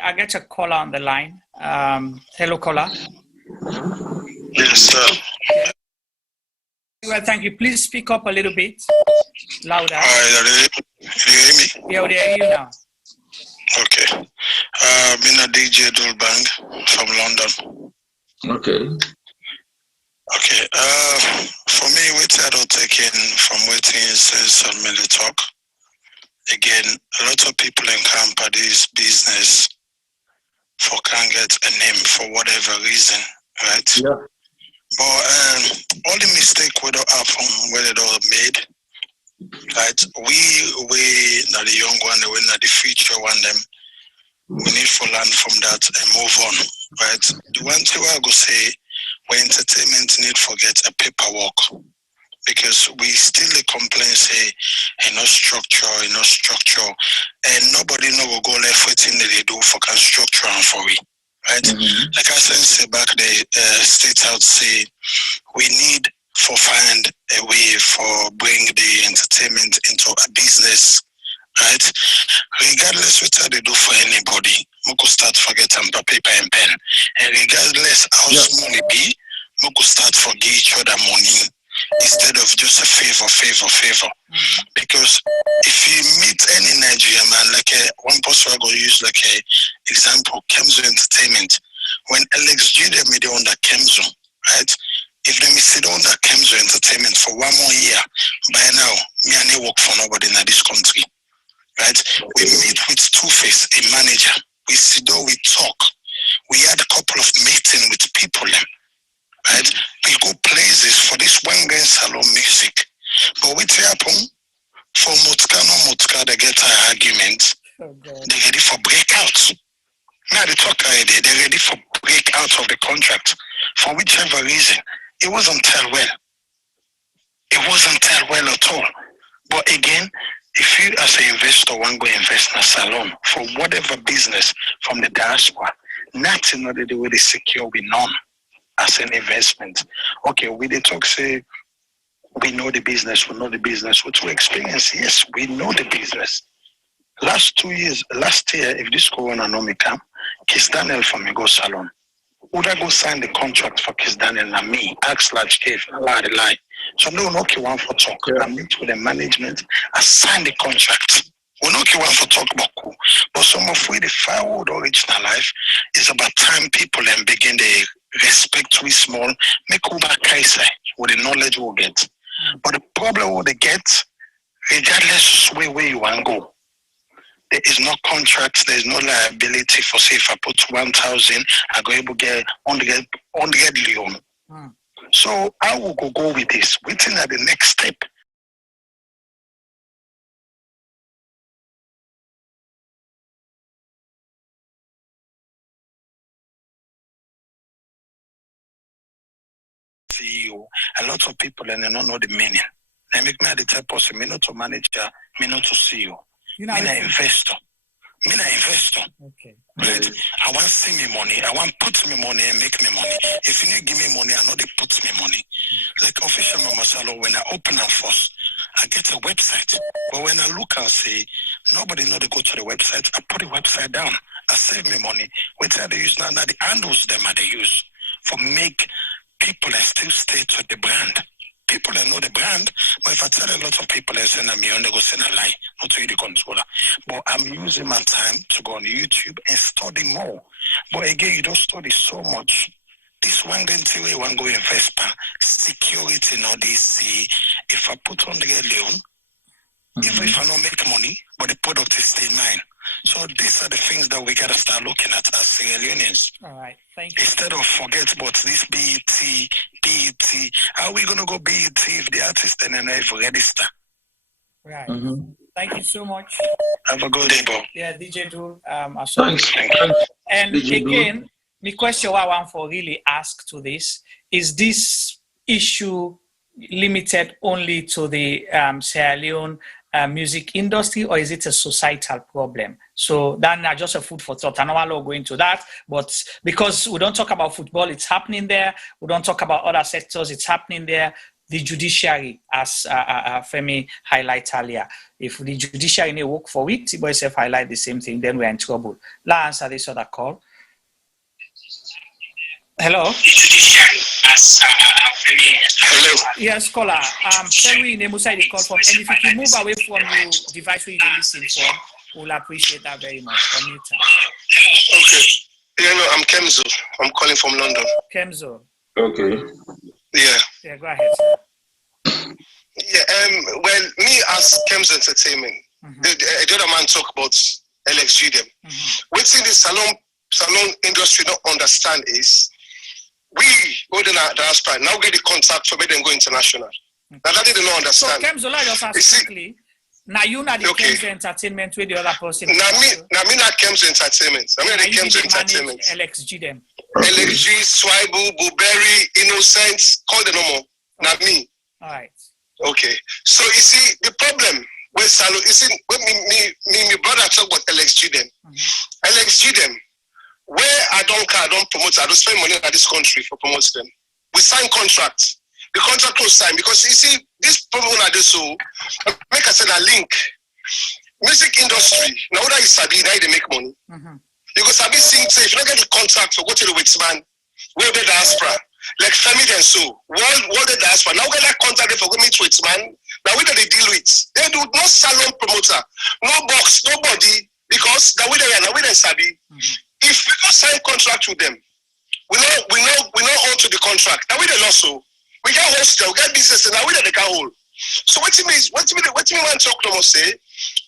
I get a caller on the line. Hello, caller. Yes, sir. Well, thank you. Please speak up a little bit louder. Hi, you hear me? Yeah, we hear you now. Okay. Been a DJ Dulbang from London. Okay. Okay. For me, what I don't take in from waiting since on the talk. Again, a lot of people encounter this business for can't get a name for whatever reason, right? Yeah. But all the mistake we don't happen when it all made, right? We not the young one, we not the future one. Them we need to learn from that and move on, right? The one thing I go say, where entertainment need forget a paperwork, because we still complain say no structure, and nobody know will go left waiting that they do for can structure and for it. Right? Like I said back the state out say we need for find a way for bring the entertainment into a business, right? Regardless what they do for anybody, we could start forget paper and pen. And regardless how small it be, we could start forget each other money instead of just a favor. Because if you meet any Nigerian man, like one person I go use like a example, Kemzo Entertainment. When Alex Judah made it under Kemzo, right? If they sit under Kemzo Entertainment for 1 more year, by now, me and I work for nobody in this country, right? We meet with Two-Face, a manager. We sit down, we talk. We had a couple of meetings with people, right? We go places for this one game salon music. But what happen? For Mutka, they get an argument. They're ready for breakout. Now they talk already, they're ready for breakout of the contract. For whichever reason, it wasn't tell well. It wasn't tell well at all. But again, if you as an investor want to go invest in a salon for whatever business from the diaspora, nothing other the way they secure we none as an investment. Okay, we they talk say we know the business, What we experience, yes, we know the business. Last year, if this corona no me come, Kiss Daniel from me go salon. Would I go sign the contract for Kiss Daniel and me? Ask large cave, lie. So no okay one for talk. I meet with the management, I sign the contract. We no okay one for talk about cool. But some of we the firewood original life is about time people and begin the respect we small, make Uber Kaiser with the knowledge we'll get. But the problem will they get, regardless of where you want to go, there is no contract, there is no liability for say if I put 1,000, I go able to get 100 Leon. So I will go with this, waiting at the next step. CEO, a lot of people and they don't know the meaning. They make me the type of person, me not to manager, me not to CEO. Me not investor. Okay. Right? I want to see me money. I want to put me money and make me money. If you need give me money, I know they put me money. Like official Mama Salo, when I open up first, I get a website. But when I look and say, nobody know they go to the website, I put the website down. I save me money. What they use now, the handles them they use for make people and still stay to the brand. People that know the brand, but if I tell a lot of people and send me on, they go send a lie, not to you the controller. But I'm using my time to go on YouTube and study more. But again, you don't study so much. This one going to way one go invest in security now they see if I put on the Leon, even if I don't make money, but the product is still mine. So these are the things that we gotta start looking at as Sierra Leoneans. All right, thank you. Instead of forget about this BET, how are we gonna go BET if the artist and then register? Right. Thank you so much. Have a good day, Bob. Yeah, DJ Dul. Thanks. And DJ again, the question I want for really ask to this is this issue limited only to the Sierra Leone music industry, or is it a societal problem? So that's not just a food for thought. I know I'll go into that, but because we don't talk about football, it's happening there. We don't talk about other sectors, it's happening there. The judiciary, as Femi highlighted earlier, if the judiciary may work for it, Tibo SF highlight the same thing, then we're in trouble. Let's answer this other call. Hello? Hello. Yes, caller. Tell me name inside the call from, and if you can move away from your device where you listen from, we'll appreciate that very much. Okay. Yeah, no, I'm Kemzo. I'm calling from London. Kemzo. Okay. Yeah. Yeah, go ahead, sir. Yeah, well, me as Kemzo Entertainment, the other man talk about LXG them. What's in the salon industry don't understand is we holding our diaspora now get the contact for them go international. Now that they don't understand. So Kemzo, just ask quickly. Now you not the Kemzo Entertainment with the other person. Now me not Kemzo Entertainment. I mean the Kemzo Entertainment. LXG them. LXG, Swible, Blueberry, Innocent, call the normal. Not me. All right. Okay. So you see the problem with salon. You see when me brother talk about LXG them. LXG them. Where I don't promote, I don't spend money in this country for promoting them. We sign contracts. The contract was signed because you see this problem I do so make us a link. Music industry, now that is Sabi, now they make money. You go Sabi sing say if you don't get the contract for go to the Witsman, where the diaspora, like family and so, world the diaspora, now get that contract for go meet Witsman. Now we they deal with. They do no salon promoter, no box, nobody, because now we they Sabi. If we don't sign contract with them, we not hold to the contract. Now we the loss so we get hostel, we get business, and now we they can hold. So what you mean want to talk to us say?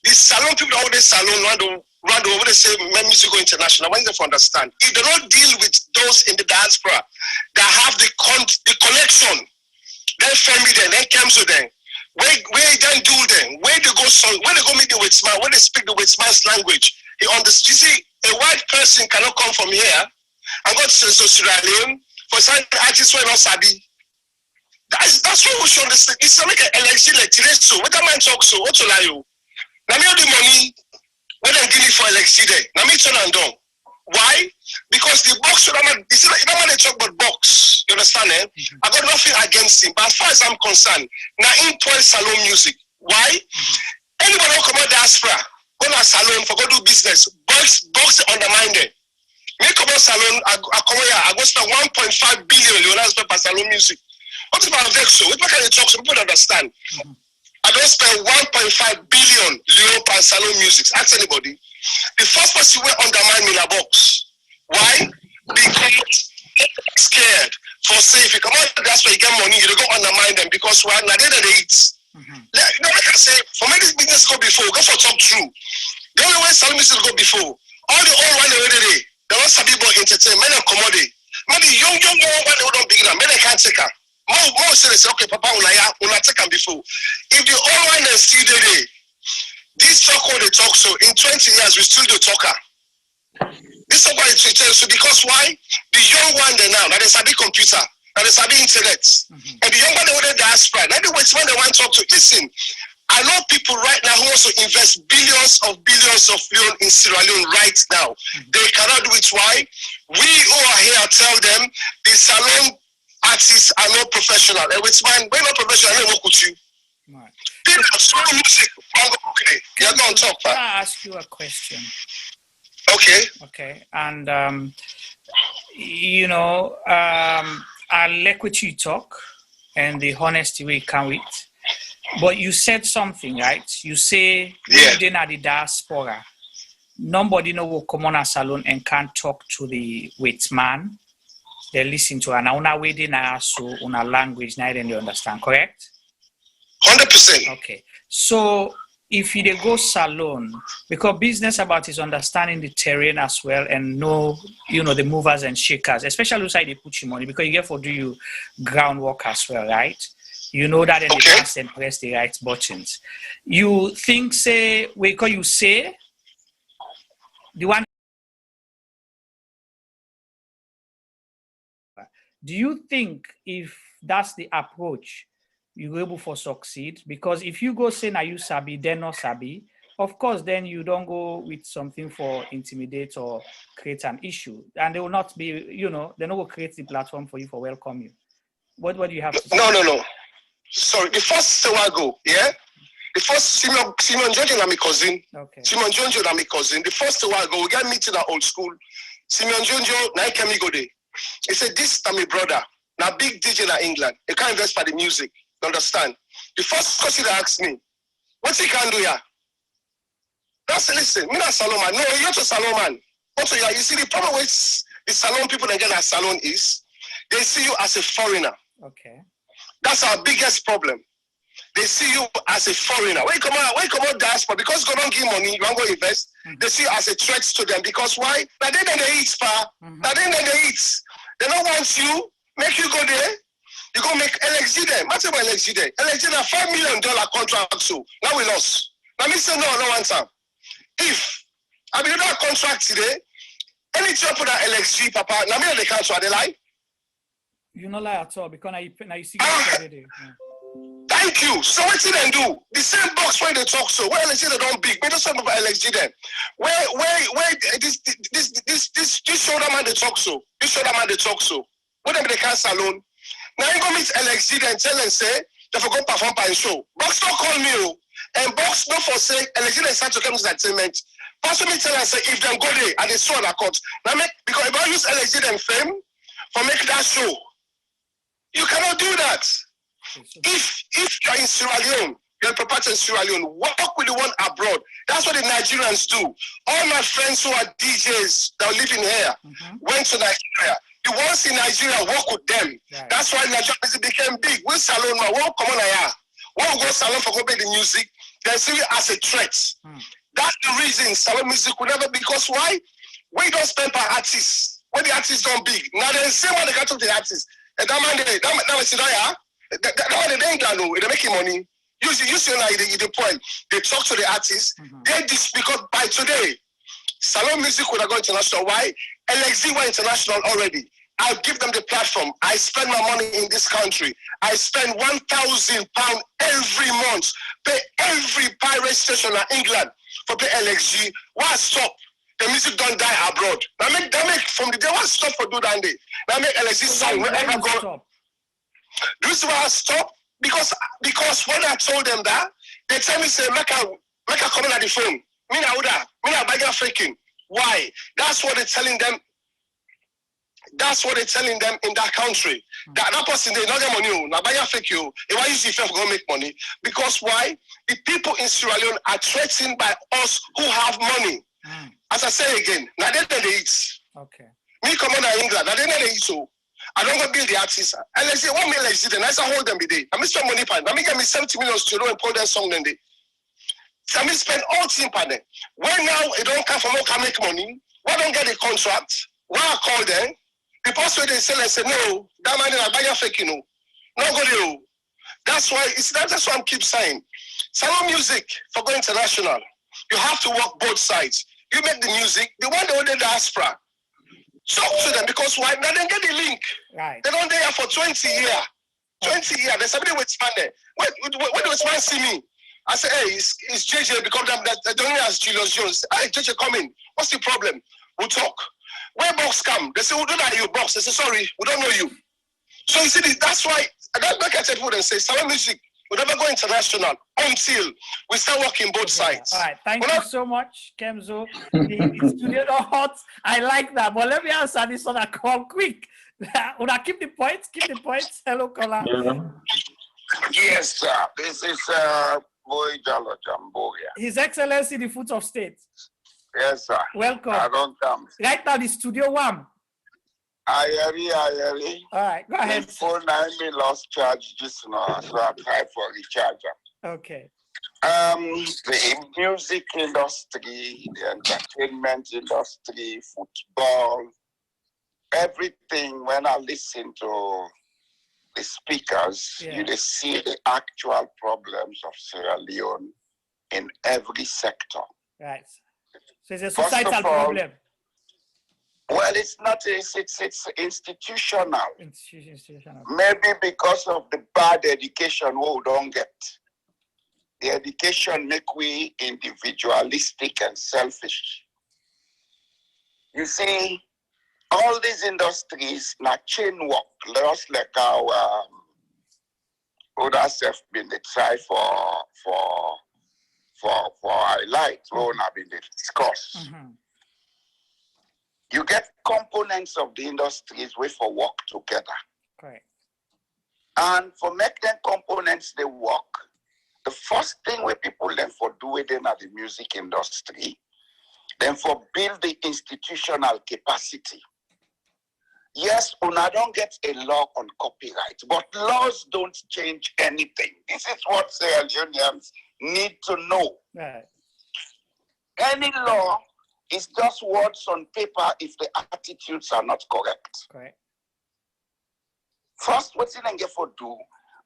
These salon people all this salon round over they say music go international. When they understand, if they don't deal with those in the diaspora that have the connection, then family then comes to them. Where then do them? Where they go meet the Witsman, when they speak the Witsman's language, he understands. You see, a white person cannot come from here and go to Sierra Leone for some artists who are not Sabi. That's what we should understand. It's like an LXG like today. So what that man talk so what to lie you? Now me all the money when I'm giving for LXG there. Now me turn and down. Why? Because the box you know when they talk about box, you understand eh? I got nothing against him, but as far as I'm concerned, now in toy salon music. Why? Anybody who come out diaspora, go to salon for go do business, box undermine them. Me come out salon, I come here, I go spend 1.5 billion per salon music. What about Vex? So what can you talk so people understand? I don't spend 1.5 billion euro per salon music. Ask anybody. The first person will undermine me in a box. Why? Because they're scared. For say if you come out that's where you get money, you don't go undermine them because why? Now they eat. Like I say, for me this business go before, go for talk true. The only way salon music go before. All the old one they don't sabi about entertainment and commodity. Maybe young one they don't begin, men they can't take her. More say okay, Papa, una take them before. If the old one is still there, this talk what they talk so in 20 years we still do talker. This is why it's so because why? The young one they now they sabi computer, now they sabi internet, and the young one they want to diaspora. Now the when they want to talk to listen. I know people right now who also invest billions of Leone in Sierra Leone right now. They cannot do it. Why? We who are here tell them the salon artists are not professional. And which man, we're not professional, I don't work with you. Right. People are so music. Okay. You're going to talk, man. Can I ask you a question? Okay. Okay. And, you know, I like what you talk and the honesty we come with. But you said something, right? You say, within the diaspora, nobody will come on a salon and can't talk to the waitsman. They listen to an una wedding so una language neither they understand, correct? 100%. Okay. So if you go salon, because business about is understanding the terrain as well and know, you know, the movers and shakers, especially inside they put your money, because you get for do you groundwork as well, right? You know that in the past and press the right buttons. You think say because you say the one. Do you think if that's the approach, you're able to succeed? Because if you go say na you sabi, then not sabi, of course, then you don't go with something for intimidate or create an issue. And they will not be, you know, they will create the platform for you for welcome you. What do you have to say? No. Sorry, the first I go, yeah? The first Simon Jojo na my cousin. Okay. Simon Jojo na my cousin. The first I go, we get meeting at old school. Simon Jojo, na I can go there. He said, this is my brother. Now big DJ in England, you can't invest for the music. You understand? The first question they ask me, what you can do here? That's listen, me not salon man. No, you're to salon man. Also, yeah, you see the problem with the salon people that get a salon is they see you as a foreigner. Okay. That's our biggest problem. They see you as a foreigner. When you come out diaspora, because you don't give money, you want to go invest, they see you as a threat to them. Because why? Now they eat, pa. Now they eat. They don't want you, make you go there. You go make LXG there. What's about LXG there? LXG a $5 million contract, so now we lost. Now me say no one time. If I mean that contract today, any job for that LXG, papa, now me they can't try, they lie. You not lie at all because now you see Thank you. So what did they do? The same box where they talk so. Where LXG they don't big. But don't talk about LXG then. Where this shoulder man they talk so. This shoulder man they talk so. What them they can't salon. Now you go meet LXG then tell and say they forgot perform by show. Box don't call me and box don't for say LXG they start to come to entertainment. Pastor me tell and say if them go there and they saw that court. Now make because if I use LXG then fame for make that show. You cannot do that. If you're in Sierra Leone, you're proprietor in Sierra Leone, work with the one abroad. That's what the Nigerians do. All my friends who are DJs that are living here went to Nigeria. The ones in Nigeria work with them. Right. That's why Nigeria became big. We salon, we won't come on here. We won't go salon for go play the music. They see it as a threat. That's the reason salon music will never, because why? We don't spend per artist. When the artists don't big. Now they say what they got to the artists. And that man, they're making money. You see now the point. They talk to the artists. They this because by today, salon music would have gone international. Why? LXZ went international already. I'll give them the platform. I spend my money in this country. I spend £1,000 every month. Pay every pirate station in England for pay LXG. Why stop? The music don't die abroad. Now make from the day one stop for do that day. Now make LXG song wherever go. This is why I stop because when I told them that, they tell me say make a comment at the phone. Me na bag faking. Why? That's what they're telling them. That's what they're telling them in that country. That person they not get money. Now bag fake you. If I use if go make money. Because why? The people in Sierra Leone are threatened by us who have money. As I say again, now they eat. Okay. Me come on to England, now they eat so. I don't go build the artists. And they say, 1 million is it? And I say, hold them the day. I spend money pan. I get me 70 million to and put that song then day. I spend all team pan them. When now it don't come from can make money, why don't get a contract? Why I call them? The person they sell and say, no, that man is a buyer fake, you know. No go there. That's why that's what I keep saying. Salon music for going international. You have to work both sides. You make the music, the one that the diaspora. Talk to them because why? Now they get the link. Right. They don't there for 20 years. 20 years. There's somebody with man there. When the man see me, I say, hey, it's JJ because they don't as Julius Jones. Hey, JJ, come in. What's the problem? We'll talk. Where box come? They say, we don't know you box. They say, sorry, we don't know you. So you see, that's why I got back at people and say, salon music will never go international until we start working both sides. All right, thank you so much, Kemzo. The studio hot. I like that. But let me answer this on a call quick. Would I keep the points? Keep the points. Hello, caller. Yes, sir. This is Boy Jalo Jamboria. His Excellency, the Foot of State. Yes, sir. Welcome. I don't come. Right now, the studio one. Ayari. All right, go ahead. The phone I lost charge just now, so I applied for recharger. Okay. The music industry, the entertainment industry, football, everything. When I listen to the speakers, you see the actual problems of Sierra Leone in every sector. Right. So it's a societal problem. Well, it's not. It's institutional. Maybe because of the bad education we don't get. The education make we individualistic and selfish. You see, all these industries na chain work. Just like our other self been the try for highlight. We have been the discuss. You get components of the industries where for work together. Correct. And for make them components they work, the first thing where people learn for do it in the music industry, then for build the institutional capacity. Yes, una don't get a law on copyright, but laws don't change anything. This is what Sierra Leoneans need to know. Right. Any law is just words on paper if the attitudes are not correct. Correct. First, what's in get for do?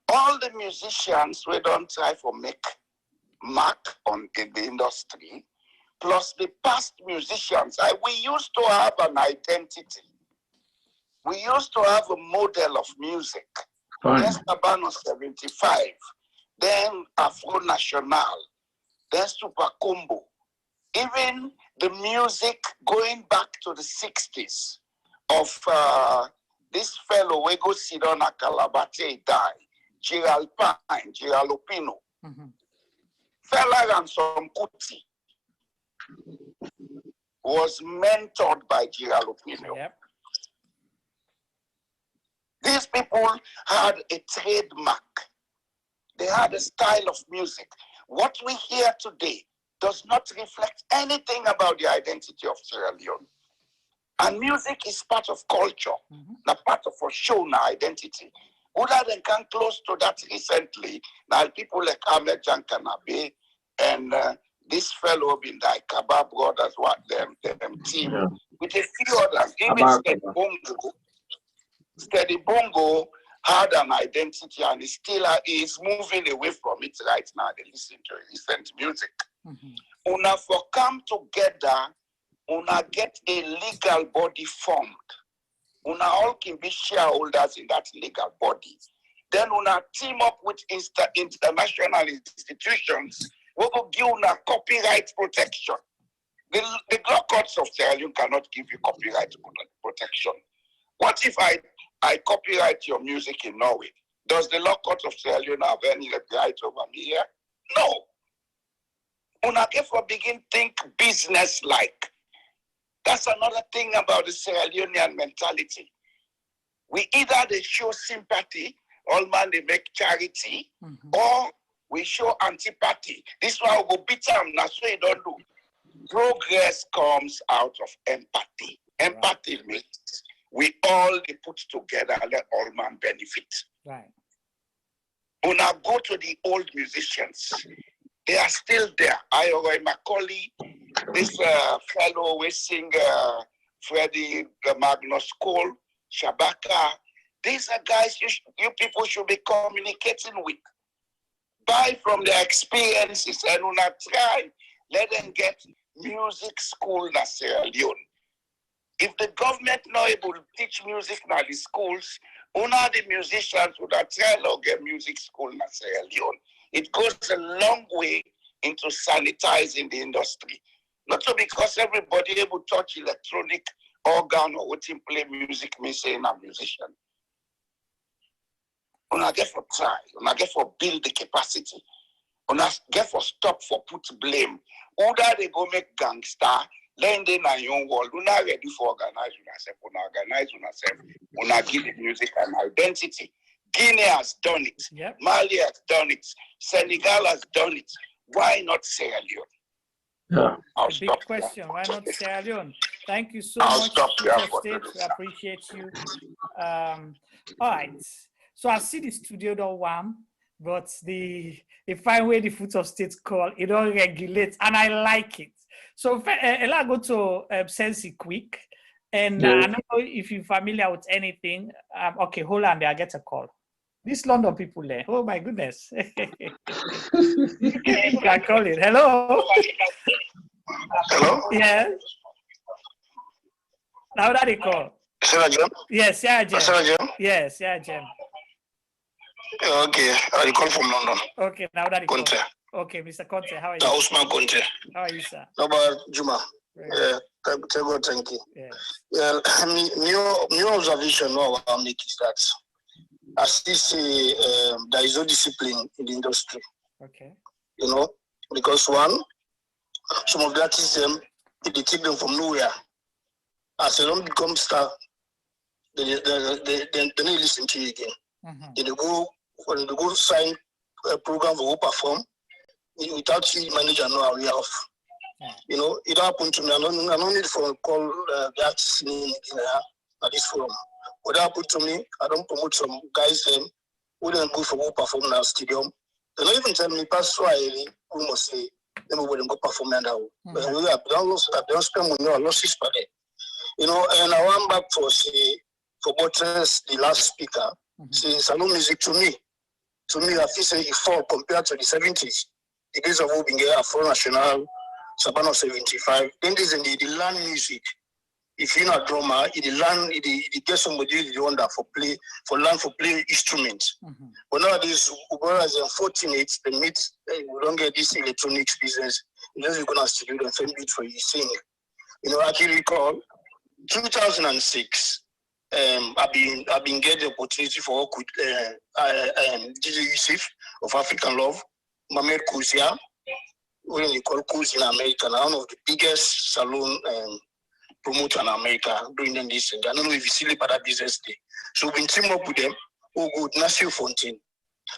All the musicians we don't try for make mark in the industry, plus the past musicians. We used to have an identity. We used to have a model of music. Then Sabano 75, then Afro National, then Super Combo. Even the music going back to the 60s of this fellow, we go sit on a Calabate die, Gerald Pine, Gerald Opino. Fella and some Kuti was mentored by Gerald Opino. Yep. These people had a trademark. They had a style of music. What we hear today does not reflect anything about the identity of Sierra Leone. And music is part of culture, not part of a show, na identity. Other than come close to that recently, now people like Ahmed Jankanabe and this fellow been like Kaba Brothers, what them team, with a few others, even Steady Bongo had an identity and still is moving away from it right now. They listen to recent music. Una for come together, una get a legal body formed. Una all can be shareholders in that legal body. Then una team up with international institutions who will give una copyright protection. The law courts of Sierra Leone cannot give you copyright protection. What if I copyright your music in Norway? Does the law court of Sierra Leone have any right over me here? No. Una therefore begin think business-like. That's another thing about the Sierra Leonean mentality. We either they show sympathy, all man they make charity, or we show antipathy. This one will go beat them, that's what you don't do. Progress comes out of empathy. Empathy means we all put together and let all man benefit. Right. Una go to the old musicians. They are still there. Iroy Macaulay, this fellow we sing Freddie Magnus Cole, Shabaka. These are guys you people should be communicating with. Buy from their experiences and una try, let them get music school in Sierra Leone. If the government not able to teach music in the schools, una the musicians would have tried to get music school in Sierra Leone. It goes a long way into sanitizing the industry. Not so because everybody able to touch electronic organ or what play music means saying a musician. Una get for try, una get for build the capacity. Una get for stop for put blame. Either they go make gangster, then they na your world. Una ready for organize yourself. Una give the music an identity. Guinea has done it. Yep. Mali has done it. Senegal has done it. Why not Sierra Leone? Yeah. Big question. Why not Sierra Leone? Thank you so much, State. We appreciate you. All right. So I see the studio don't warm, but the fine way the Foot of State call, it don't regulate, and I like it. So I'll go to Sensi quick. And I don't know if you're familiar with anything. Okay, hold on there. I get a call. These London people there. Oh my goodness. I call it. Hello. Hello. Yes. Now that they call. Sarah Jam? Yes, Sarah Jam. Sarah Jam? Yes, Sarah Jam. Okay, I call from London. Okay, now that they call. Conte. Okay, Mr. Conte, how are you? Usman Conte. How are you, sir? No, but Juma. Yeah, thank you. Yeah, new observation now I make is that I still say there is no discipline in the industry. Okay. You know, because one, some of the artists they take them from nowhere. As they don't become star, they don't listen to you again. They go sign a program for who perform without the manager know how we have. You know, it happened to me. I don't need for call the artist in at this forum. What happened to me, I don't promote some guys who didn't go for who perform in our stadium. They don't even tell me, Pastor, who must say, they wouldn't go perform now. But I don't spend money on losses per day. You know, and I went back for Buttress, the last speaker. Say, salon music to me, I feel say it fall compared to the 70s. The days of Obinge, Afro National, Sabano 75. Then there's the land music. If you're not a drummer, it get somebody the one that for play instruments. But nowadays, whereas they're fortunate, they meet, we don't get this electronics business. Unless you're gonna studio and film beat for you sing. You know, I can recall 2006. I've been getting the opportunity for work with DJ Yusuf of African Love, Mohamed Kuzia, what you call Kuz in America, one of the biggest salon promoter in America doing them this. I don't know if you see the that business day. So we've been teaming up with them. Oh, good, Nasir Fontaine.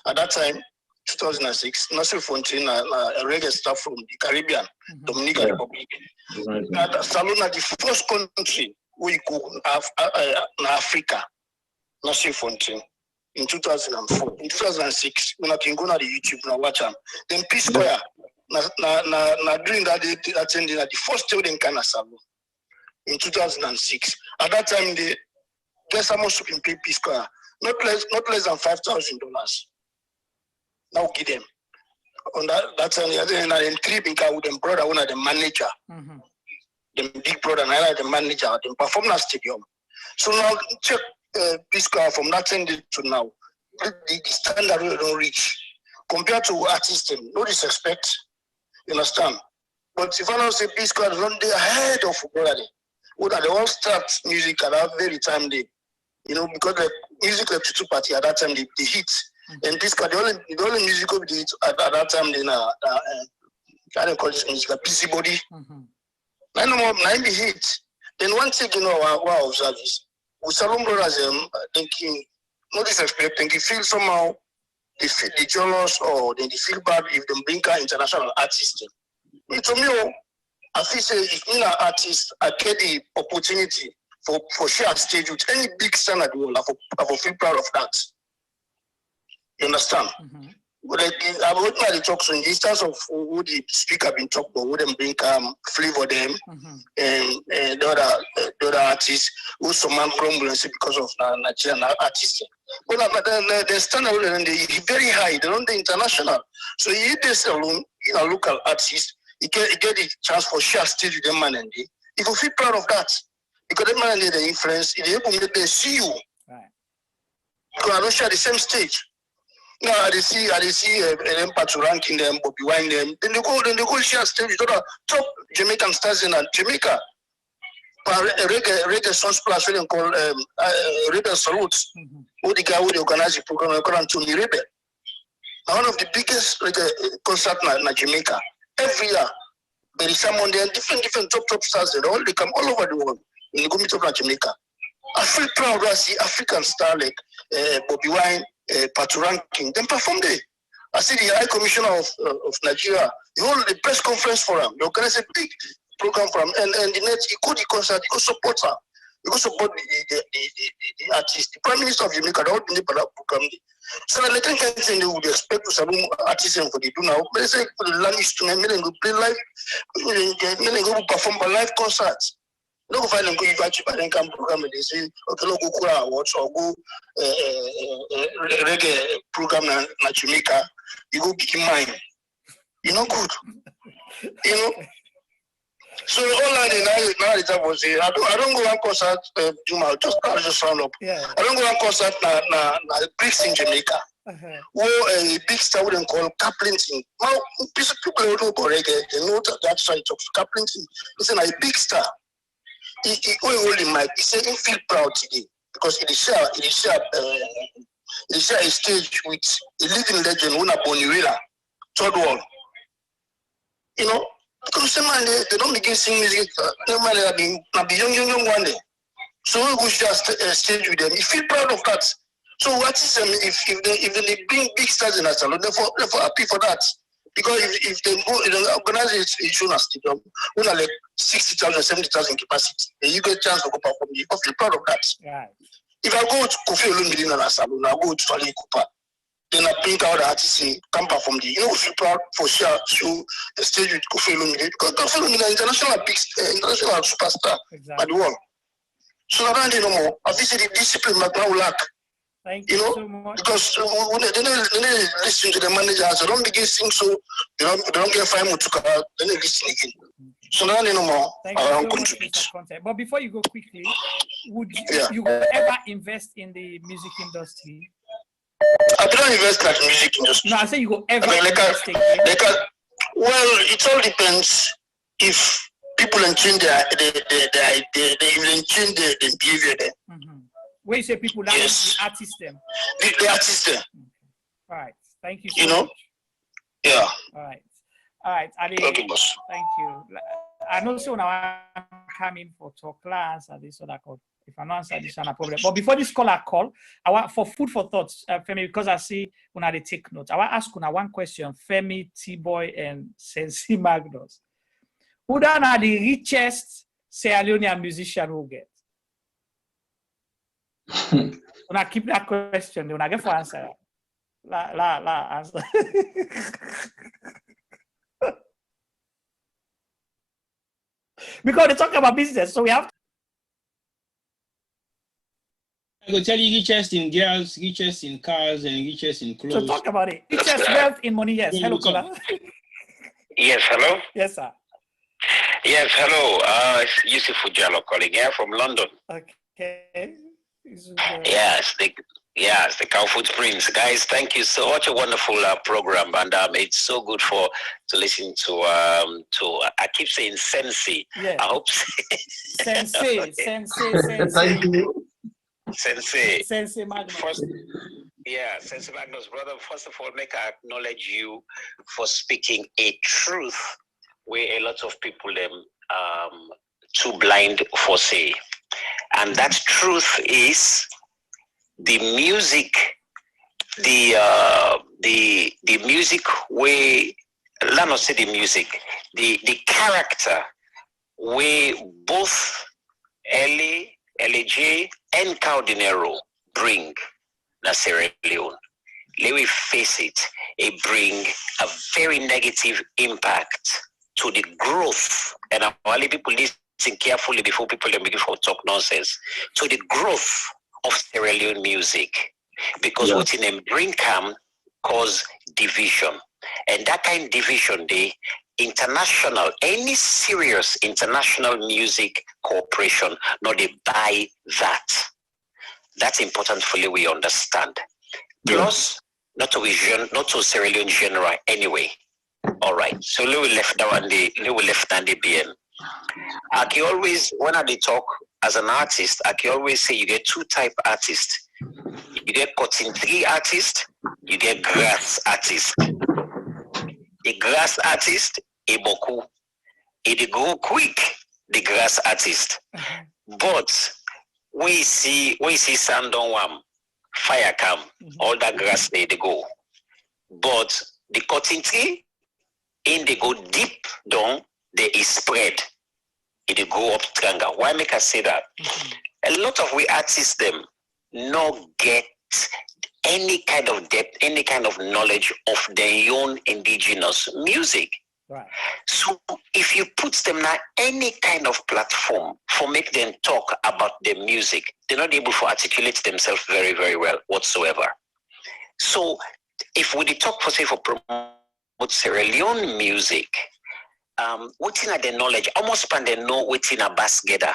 At that time, 2006, Nasir Fontaine, a reggae star from the Caribbean, Dominican Republic. Salon at the first country we go in Africa, Nasir Fontaine, in 2004. In 2006, when I can go to the YouTube and watch them. Then Peace Square, during that day, attending at the first day in Ghana Salon in 2006. At that time, they guess how much you can pay Peace Square? Not less than $5,000. Now give them. On that time, they trip with them brother, one of the manager. The big brother and I the manager at the performance stadium. So now check Peace Square from that time to now. The standard we don't reach compared to artists, no disrespect, you understand. But if I don't say Peace Square, they ahead of brother. They all start music at that very time you know, because the music like Tutu Party at that time they hit. And Peace Square, the only musical they hit at that time I don't call this music, Busybody. I know more the hit. Then one thing you know I observe is with Salon brothers thinking no disrespect, think you feel somehow they feel jealous or they feel bad if they bring an international artist. To me, I feel say if me an artist, I get the opportunity for share stage with any big standard world, I will feel proud of that. You understand? But I've heard my talks in instance of who the speaker been talking about, who them bring flavor them and the other artists who some man grumble and say because of Nigerian artists. But the standard is very high, they don't the international. So you hit this alone in a local artist, you get the chance for share stage with them man and they. You will feel proud of that. Because them man and the influence, they see you. Right. Because I don't share the same stage. No, I see them Patu ranking them, Bobby Wine them. Then they go share stage with other top Jamaican stars in Jamaica. Reggae Sons Plus, we call Rebel Salutes. Who the guy who organize the program, we call Anthony Rebel. One of the biggest reggae concerts in Jamaica. Every year, there is someone there, different top stars. They come all over the world. When you go meet up in Jamaica, I feel proud to see African star like Bobby Wine. Patu ranking, then perform there. I see the High Commissioner of Nigeria, he hold the press conference for him. They organize a big program for him, and the net, he go to the concert, he go support her, he go support the artist. The Prime Minister of Jamaica, they all been for that program. So the little kind of thing they would expect to some artists for they do now. But they say for the land instrument, they go play live, they go perform a live concerts. No go find them go invite you by then come program and they say, okay, no go Kura Awards or go reggae program na Jamaica, you go pick mine. You know good. You know. So all I now the time was I don't go on concert Juma, just round up. Yeah. I don't go on concert na Bricks in Jamaica. Or a big star we call Caplinton. Now people who don't go reggae, they know that side of Caplinton. It's a big star. He holding mic. He said he feel proud today because he share a stage with a living legend, Una Boniwela, third world. You know, because some man they don't begin sing music. Normally they be young one day. So we go share a stage with them. He feel proud of that. So what is if they bring big stars in a salon, they're happy for that. Because if they go, organize a show in a stadium, we are like 60,000, 70,000 capacity, and you get a chance to go perform. You're proud of that. Right. If I go to Kofi Olomide in a salon, I go to Fali Kupa, then I print out the artist say, come perform the. You know, feel proud for sure. Show the stage with Kofi Olomide because Kofi Olomide is international superstar at the world. So I don't know more. I visit the discipline like now lack. Thank you so much. Because when they listen to the managers, they don't begin sing, so they don't get fine mutuka, then they listen again. So now they know more. Thank you so much, Mr. Conte. But before you go quickly, would you ever invest in the music industry? I don't invest like music industry. No, I say you go ever invest again. Well, it all depends if people change their behavior there. When you say people, that means the artists them. The artists them. All right. Thank you so much. Yeah. All right. All right. Okay, boss. Thank you. I know so now I come in for talk class and this other call. If I not answer this one, a problem. But before this call, I want for food for thoughts, Femi, because I see when they take notes. I want to ask you one question, Femi, T-Boy, and Sensi Magnus. Who are the richest Sierra Leonean musician who get? When I keep that question, when I get for answer, answer. Because they talk about business, so we have to. I will tell you richest in girls, richest in cars, and richest in clothes. So talk about it. Richest wealth in money, yes. Hello, caller. Yes, hello? Yes, sir. Yes, hello. It's Yusuf Ujalo calling here from London. Okay. Yes, the Cow Footprints. Guys, thank you so much. A wonderful program, and it's so good to listen to I keep saying Sensi. Yeah. I hope Sensi. Thank you. Sensi Magnus. Sensi Magnus, brother. First of all, make I acknowledge you for speaking a truth where a lot of people too blind for say. And that truth is the music, the music where, let us say the music, the character where both LAJ and Caldinero bring na Sierra Leone. Let me face it, it bring a very negative impact to the growth, and only people listen carefully before people begin to talk nonsense, to the growth of Sierra Leone music, because what in them bring cause division, and that kind of division, the international, any serious international music corporation, no, they buy that. That's important fully we understand. Plus, not to Sierra Leone genre anyway. All right, so we left down the BN. I can always, when I talk as an artist, I can always say you get two type artists. You get cotton tree artist, you get grass artist. The grass artist, a boku. It go quick, the grass artist. But we see sand on one, fire come, all that grass they go. But the cotton tree, they go deep down, they is spread. It go up stronger. Why make I say that? A lot of we artists them not get any kind of depth, any kind of knowledge of their own indigenous music. Right. So if you put them on any kind of platform for make them talk about their music, they're not able to articulate themselves very, very well whatsoever. So if we talk for promote Sierra Leone music, what's in the knowledge, almost pan they know what's in a bass gather,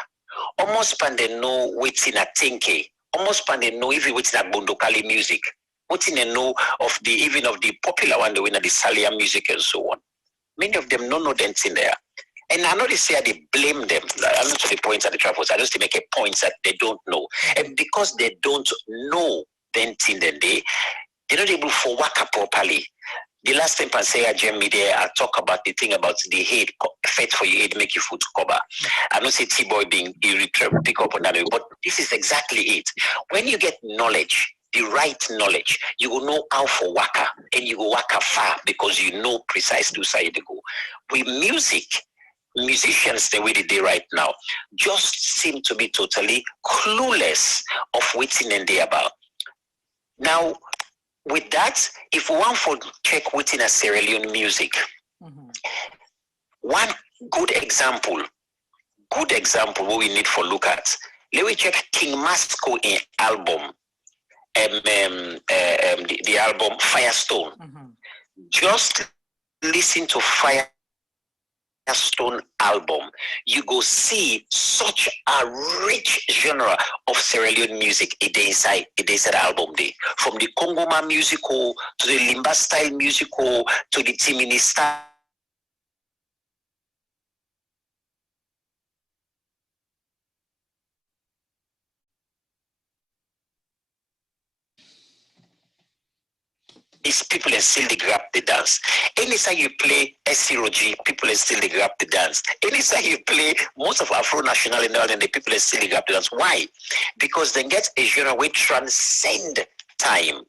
almost pan they know what's in a tinke, almost pan they know even what's in a bondokali music, what's in they know of the even of the popular one, the winner, the Salia music and so on. Many of them don't know that's in there. And I know they say they blame them. I'm not to the points at the travels. I just make a point that they don't know. And because they don't know then thing, then they're not able to work up properly. The last time I say I talk about the thing about the head, effect for your head, make your foot cover. I don't say T-Boy being pick up on that, but this is exactly it. When you get knowledge, the right knowledge, you will know how for waka, and you go waka far because you know precisely who side to go. With music, musicians the way they do right now just seem to be totally clueless of what's in they about. Now, with that, if we want to check within a Sierra Leone music, one good example what we need for look at. Let me check King Masco in album, the album Firestone. Just listen to Firestone album, you go see such a rich genre of Sierra Leone music inside album day. From the Congoma musical to the Limba style musical to the Timini style. These people are still grab the dance. Anytime you play SCROG, people are still grab the dance. Anytime you play most of Afro National and all, and the people are still grab the dance. Why? Because they get a genre which transcend time.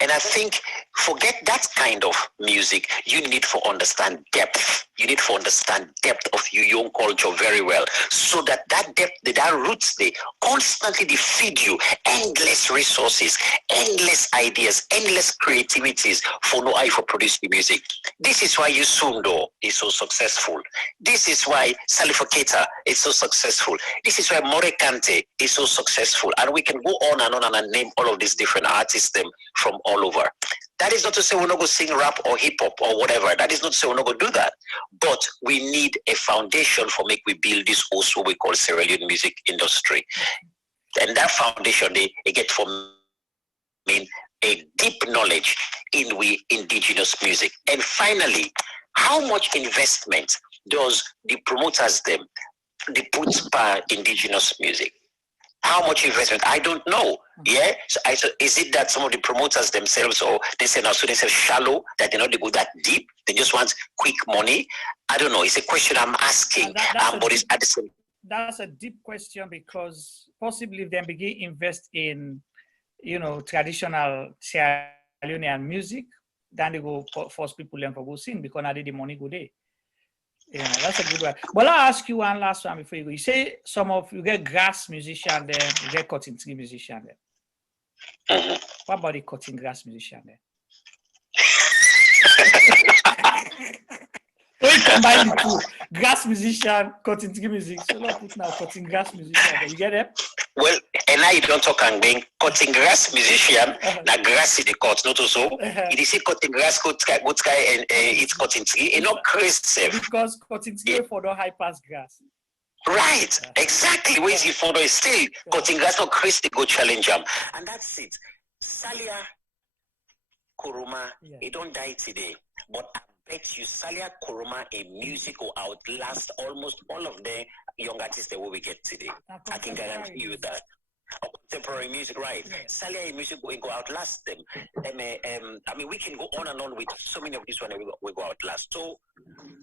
And I think forget that kind of music. You need to understand depth. You need to understand depth of your own culture very well, so that depth, that roots, they constantly they feed you endless resources, endless ideas, endless creativities for no eye for producing music. This is why Yusundo is so successful. This is why Salifoketa is so successful. This is why Morekante is so successful. And we can go on and name all of these different artists them from all over. That is not to say we're not going to sing rap or hip hop or whatever. That is not to say we're not going to do that. But we need a foundation for make we build this also we call Sierra Leone music industry. And that foundation, they get from a deep knowledge in we indigenous music. And finally, how much investment does the promoters them they put per indigenous music? How much investment? I don't know. Yeah. So is it that some of the promoters themselves, or they say now, so they say shallow, that they go that deep? They just want quick money. I don't know. It's a question I'm asking. That's a deep question, because possibly if they begin invest in, traditional Sierra Leonean music, then they go force people to go sing because now the money go there. That's a good one. But I'll ask you one last one before you go. You say you get grass musician there, you get cutting tree musician there. What about the cutting grass musician there? So you combine the two, grass musician, cutting tree music. So not put now cutting grass musician there. You get it? Well, and now you don't talk and being cutting grass musician, na grass is the cut, not also. It is cutting grass, good sky, and it's cutting tree. It's not crazy. Because cutting tree for the high pass grass. Right, exactly. Where is he for? Is still cutting grass, not crazy, go challenge him. And that's it. Salia Kuruma, he don't die today. But I bet you Salia Kuruma, a music will outlast almost all of the young artists that we get today. I can guarantee you that. Contemporary music, right? Salia music will go outlast them. I mean, we can go on and on with so many of these ones we go outlast. So,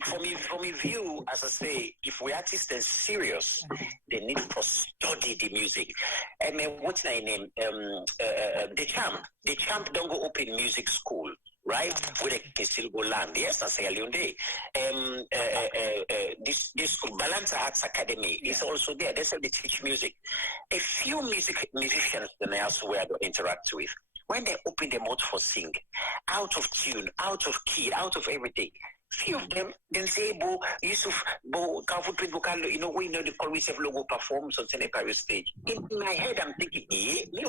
from my view, as I say, if we artists are serious, they need to study the music. And what's my name? The Champ don't go open music school. Right? Where they can still go land. Yes, I say Sierra Leone. This school, Balance Arts Academy, is also there. They say they teach music. A few musicians that I elsewhere to interact with, when they open their mouth for sing, out of tune, out of key, out of everything, few of them, then say, Bo, Yusuf, Bo, we know the chorus of logo performs on Seneca stage. In my head, I'm thinking,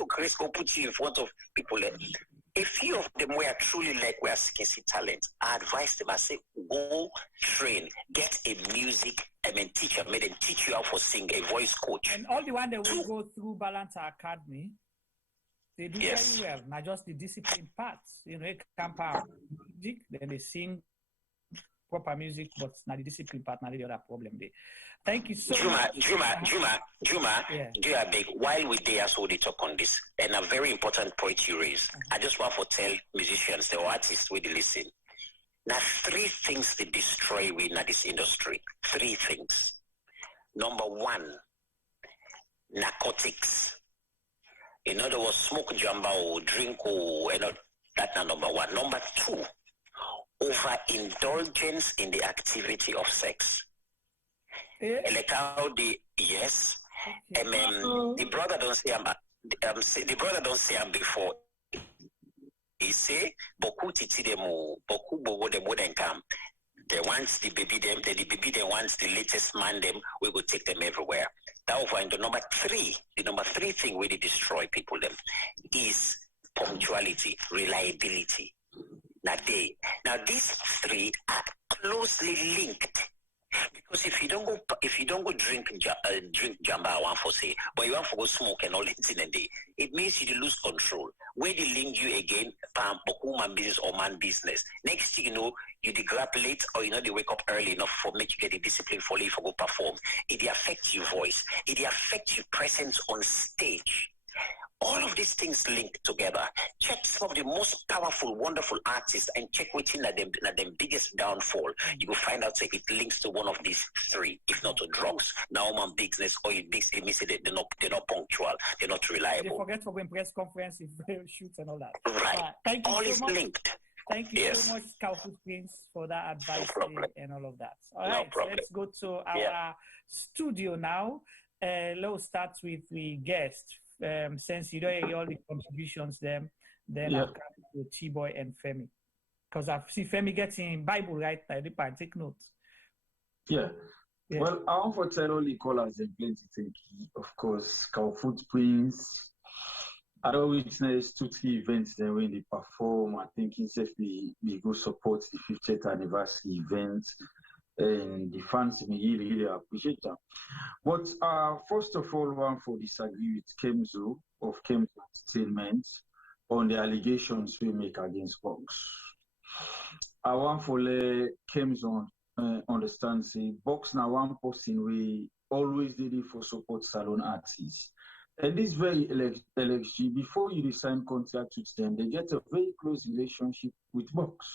Chris go put you in front of people. A few of them were truly like we are scarcity talent. I advise them, I say, go train, get a music teacher, made them teach you how to sing, a voice coach. And all the one that will go through Balance Academy, they do very well. Not just the discipline parts. It can power music, then they sing proper music, but not the discipline part, not the other problem there. Thank you so much. Juma, do a big, while we there, so they talk on this, and a very important point you raise. I just want to tell musicians, the artists, we listen. Now, 3 things they destroy in this industry. 3 things. Number 1, narcotics. In other words, smoke jamba or drink or that's number one. Number two, overindulgence in the activity of sex. Like how the yes, and the brother don't say the brother don't say before. He say boku titi demo boku bogo demo then come. They want the baby them, the baby they wants the latest man them, we go take them everywhere. That over into number three. The number three thing we destroy people them is punctuality, reliability. Now these three are closely linked. Because if you don't go drink jamba one for say, but you want to go smoke and all this in a day, it means you lose control. Where they link you again, woman business or man business. Next thing you know, you degrab late or they wake up early enough for make you get the discipline for you for go perform. It affects your voice. It affects your presence on stage. All of these things linked together. Check some of the most powerful, wonderful artists and check within them biggest downfall. You will find out say it links to one of these three, if not to drugs, now man business, or it makes they're not punctual, they're not reliable. They forget to go in press conference if they shoot and all that. Right. Thank you all so is much. linked. Thank you so much, Kaufu Prince, for that advice and all of that. All right, let's go to our studio now. Let's start with the guest. Since you don't hear all the contributions then I'll come to T-Boy and Femi. Because I see Femi getting Bible right now, I take notes. Yeah. Well, I want to tell all the callers and plenty thank you. Of course, Cow Footprints. I don't witness 2-3 events then when they perform. I think instead we go support the 50th anniversary event. And the fans really appreciate that. But first of all, I want to disagree with Kemzo of Kemzo Entertainment on the allegations we make against Box. I want to let Kemzo understand, say, Box now one person we always did it for support salon artists. And this very LXG, before you sign contract with them, they get a very close relationship with Box.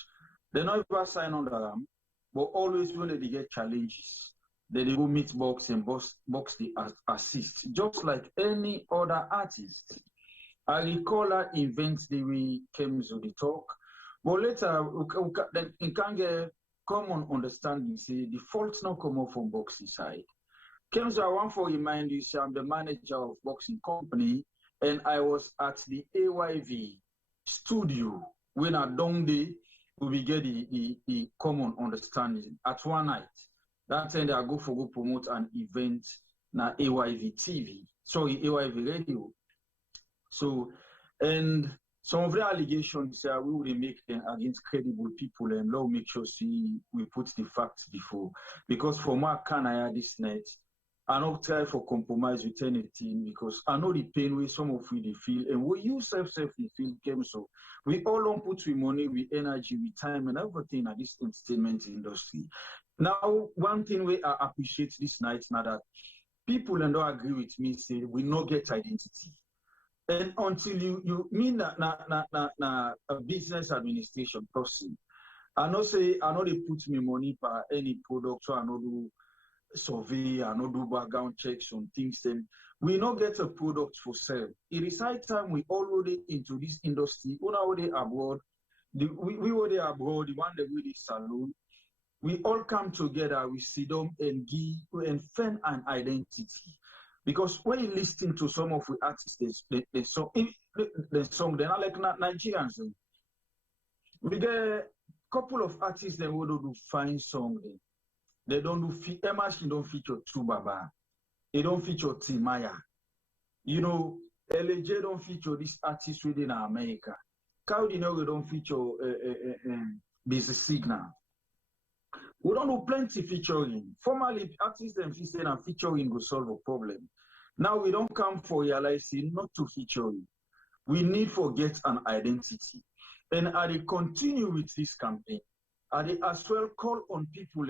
They not ever sign under them. But always when they get challenges, they go meet Box and Box they assist, just like any other artist. I recall that event the way Kemzo the talk, but later we can get common understanding. Say the faults not come up from Box's side. Kemzo, I want to remind you, say I'm the manager of Boxing Company, and I was at the AYV studio when I done the. We get the common understanding at one night. That time I go promote an event na AYV TV. Sorry, AYV radio. So, and some of the allegations we will make them against credible people and now make sure we put the facts before. Because for my can this night, I don't try for compromise with anything because I know the pain we some of we feel and we you self feel came so we all don't put with money, with energy, with time and everything at this entertainment industry. Now one thing we appreciate this night now that people and don't agree with me say we not get identity. And until you mean that a business administration person, I know they put me money for any product so I know do survey and not do background checks on things, then we not get a product for sale. It is high time we already into this industry. When I were there abroad, we were there abroad, the one that we did salon, we all come together, we sit down and give and find an identity. Because when you listen to some of the artists, the song, they're not like Nigerians. We get a couple of artists that would do fine song. They don't do Emma, she don't feature True Baba. They don't feature Timaya. LJ don't feature this artist within America. Cowdy we don't feature Busy Signal. We don't do plenty featuring. Formerly, artists and featuring will solve a problem. Now we don't come for realizing not to featuring. We need to get an identity. And I continue with this campaign. I as well call on people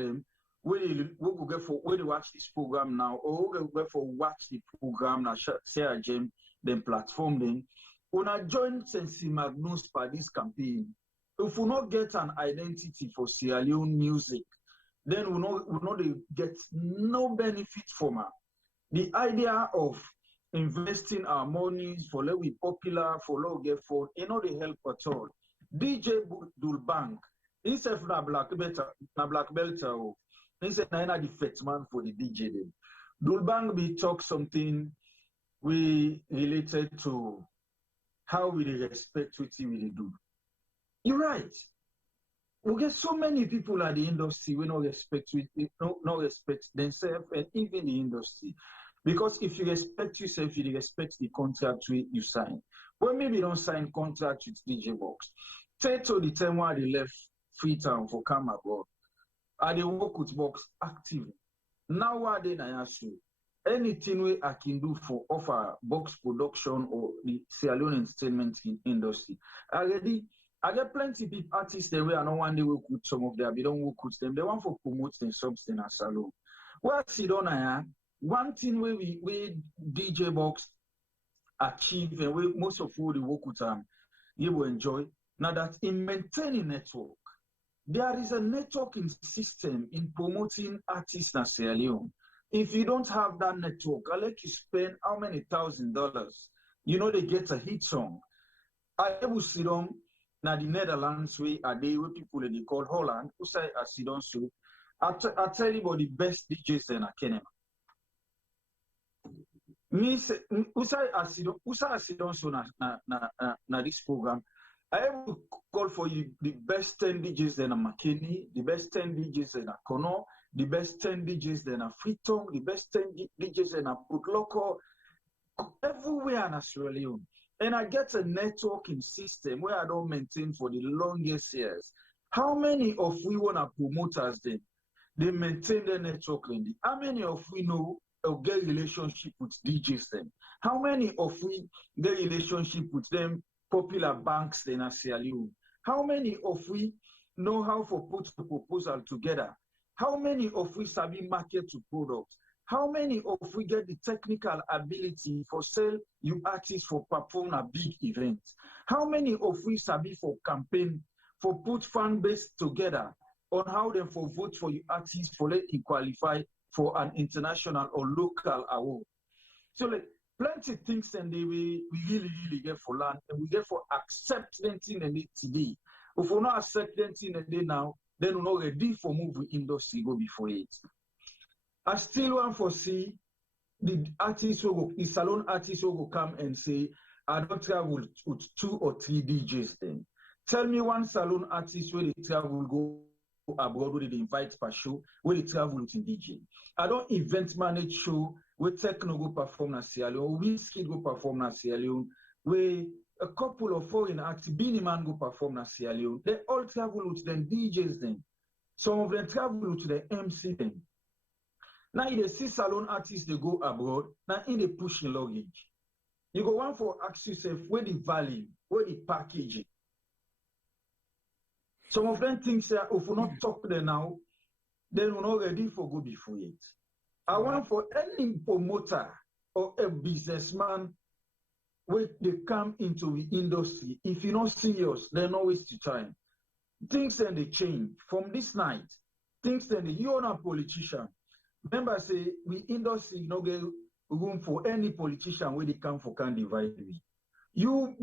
when they watch this program now, or we go for watch the program now, Sarah James, then platform then. When I join Sensi Magnus by this campaign, if we not get an identity for Sierra Leone music, then we not get no benefit from her. The idea of investing our monies for let we popular, for let we get phone, you know they help at all. DJ Dulbank, he said na black belt, he said na the fit man for the DJ then. Dulbank be talk something we related to how we respect what we do. You're right. We get so many people at the industry we no respect themselves and even the industry. Because if you respect yourself, you respect the contract you sign. Well, maybe you don't sign contract with DJ Box. Say to the time why they left Freetown for come abroad. And they work with Box actively. Now what they ask you, anything we I can do for offer Box production or the Sierra Leone entertainment industry. I get plenty of artists that way. I know one day work with some of them. We don't work with them. They want for promote them something as salon. Well, sit on one thing where we DJ Box achieve and we most of all the work with them, you will enjoy. Now that in maintaining network, there is a networking system in promoting artists in Sierra Leone. If you don't have that network, I'll let you spend how many $1,000. You know they get a hit song. I will sit on. Now the Netherlands way are they where people they call Holland, who say I sit on so. I tell you about the best DJs in Kenya. Me say who say I sit on so na this program. I will call for you the best 10 DJs in McKinney, the best 10 DJs in Kono, the best 10 DJs in Freetown, the best 10 DJs in Putloko, everywhere in Sierra Leone. And I get a networking system where I don't maintain for the longest years. How many of we want to promoters then? They maintain their networking. How many of we know or get relationship with DJs then? How many of we get relationship with them popular banks then at Sierra Leone? How many of we know how to put the proposal together? How many of we sabi market to products? How many of we get the technical ability for sell you artists for perform a big event? How many of we sabi for campaign, for put fan base together on how them for vote for you artists for let you qualify for an international or local award? So like plenty of things and we really get for land and we get for accept them thing and today. If we not accept them thing and they now, then we're not ready for movie industry go before it. I still want to see the artists who go, the salon artists who go come and say, I don't travel with 2 or 3 DJs then. Tell me one salon artist where they travel go abroad, where they invite per show, where they travel with a DJ. I don't event manage show where Techno go perform na Sierra Leone, Whiskey go perform na Sierra Leone, where a couple of foreign acts, Beanie Man go perform na Sierra Leone. They all travel with them DJs then. Some of them travel with the MC then. Now, if they see salon artists, they go abroad. Now, in they push in luggage. You go one for ask yourself, where the value, where the packaging. Some of them think, say, if we not talk there now, then we're not ready for go before it. I want for any promoter or a businessman where they come into the industry, if you're not serious, they're not waste your time. Things then they change. From this night, things then you're not a politician. Remember, say, we industry no get room for any politician where they come for can divide me. You,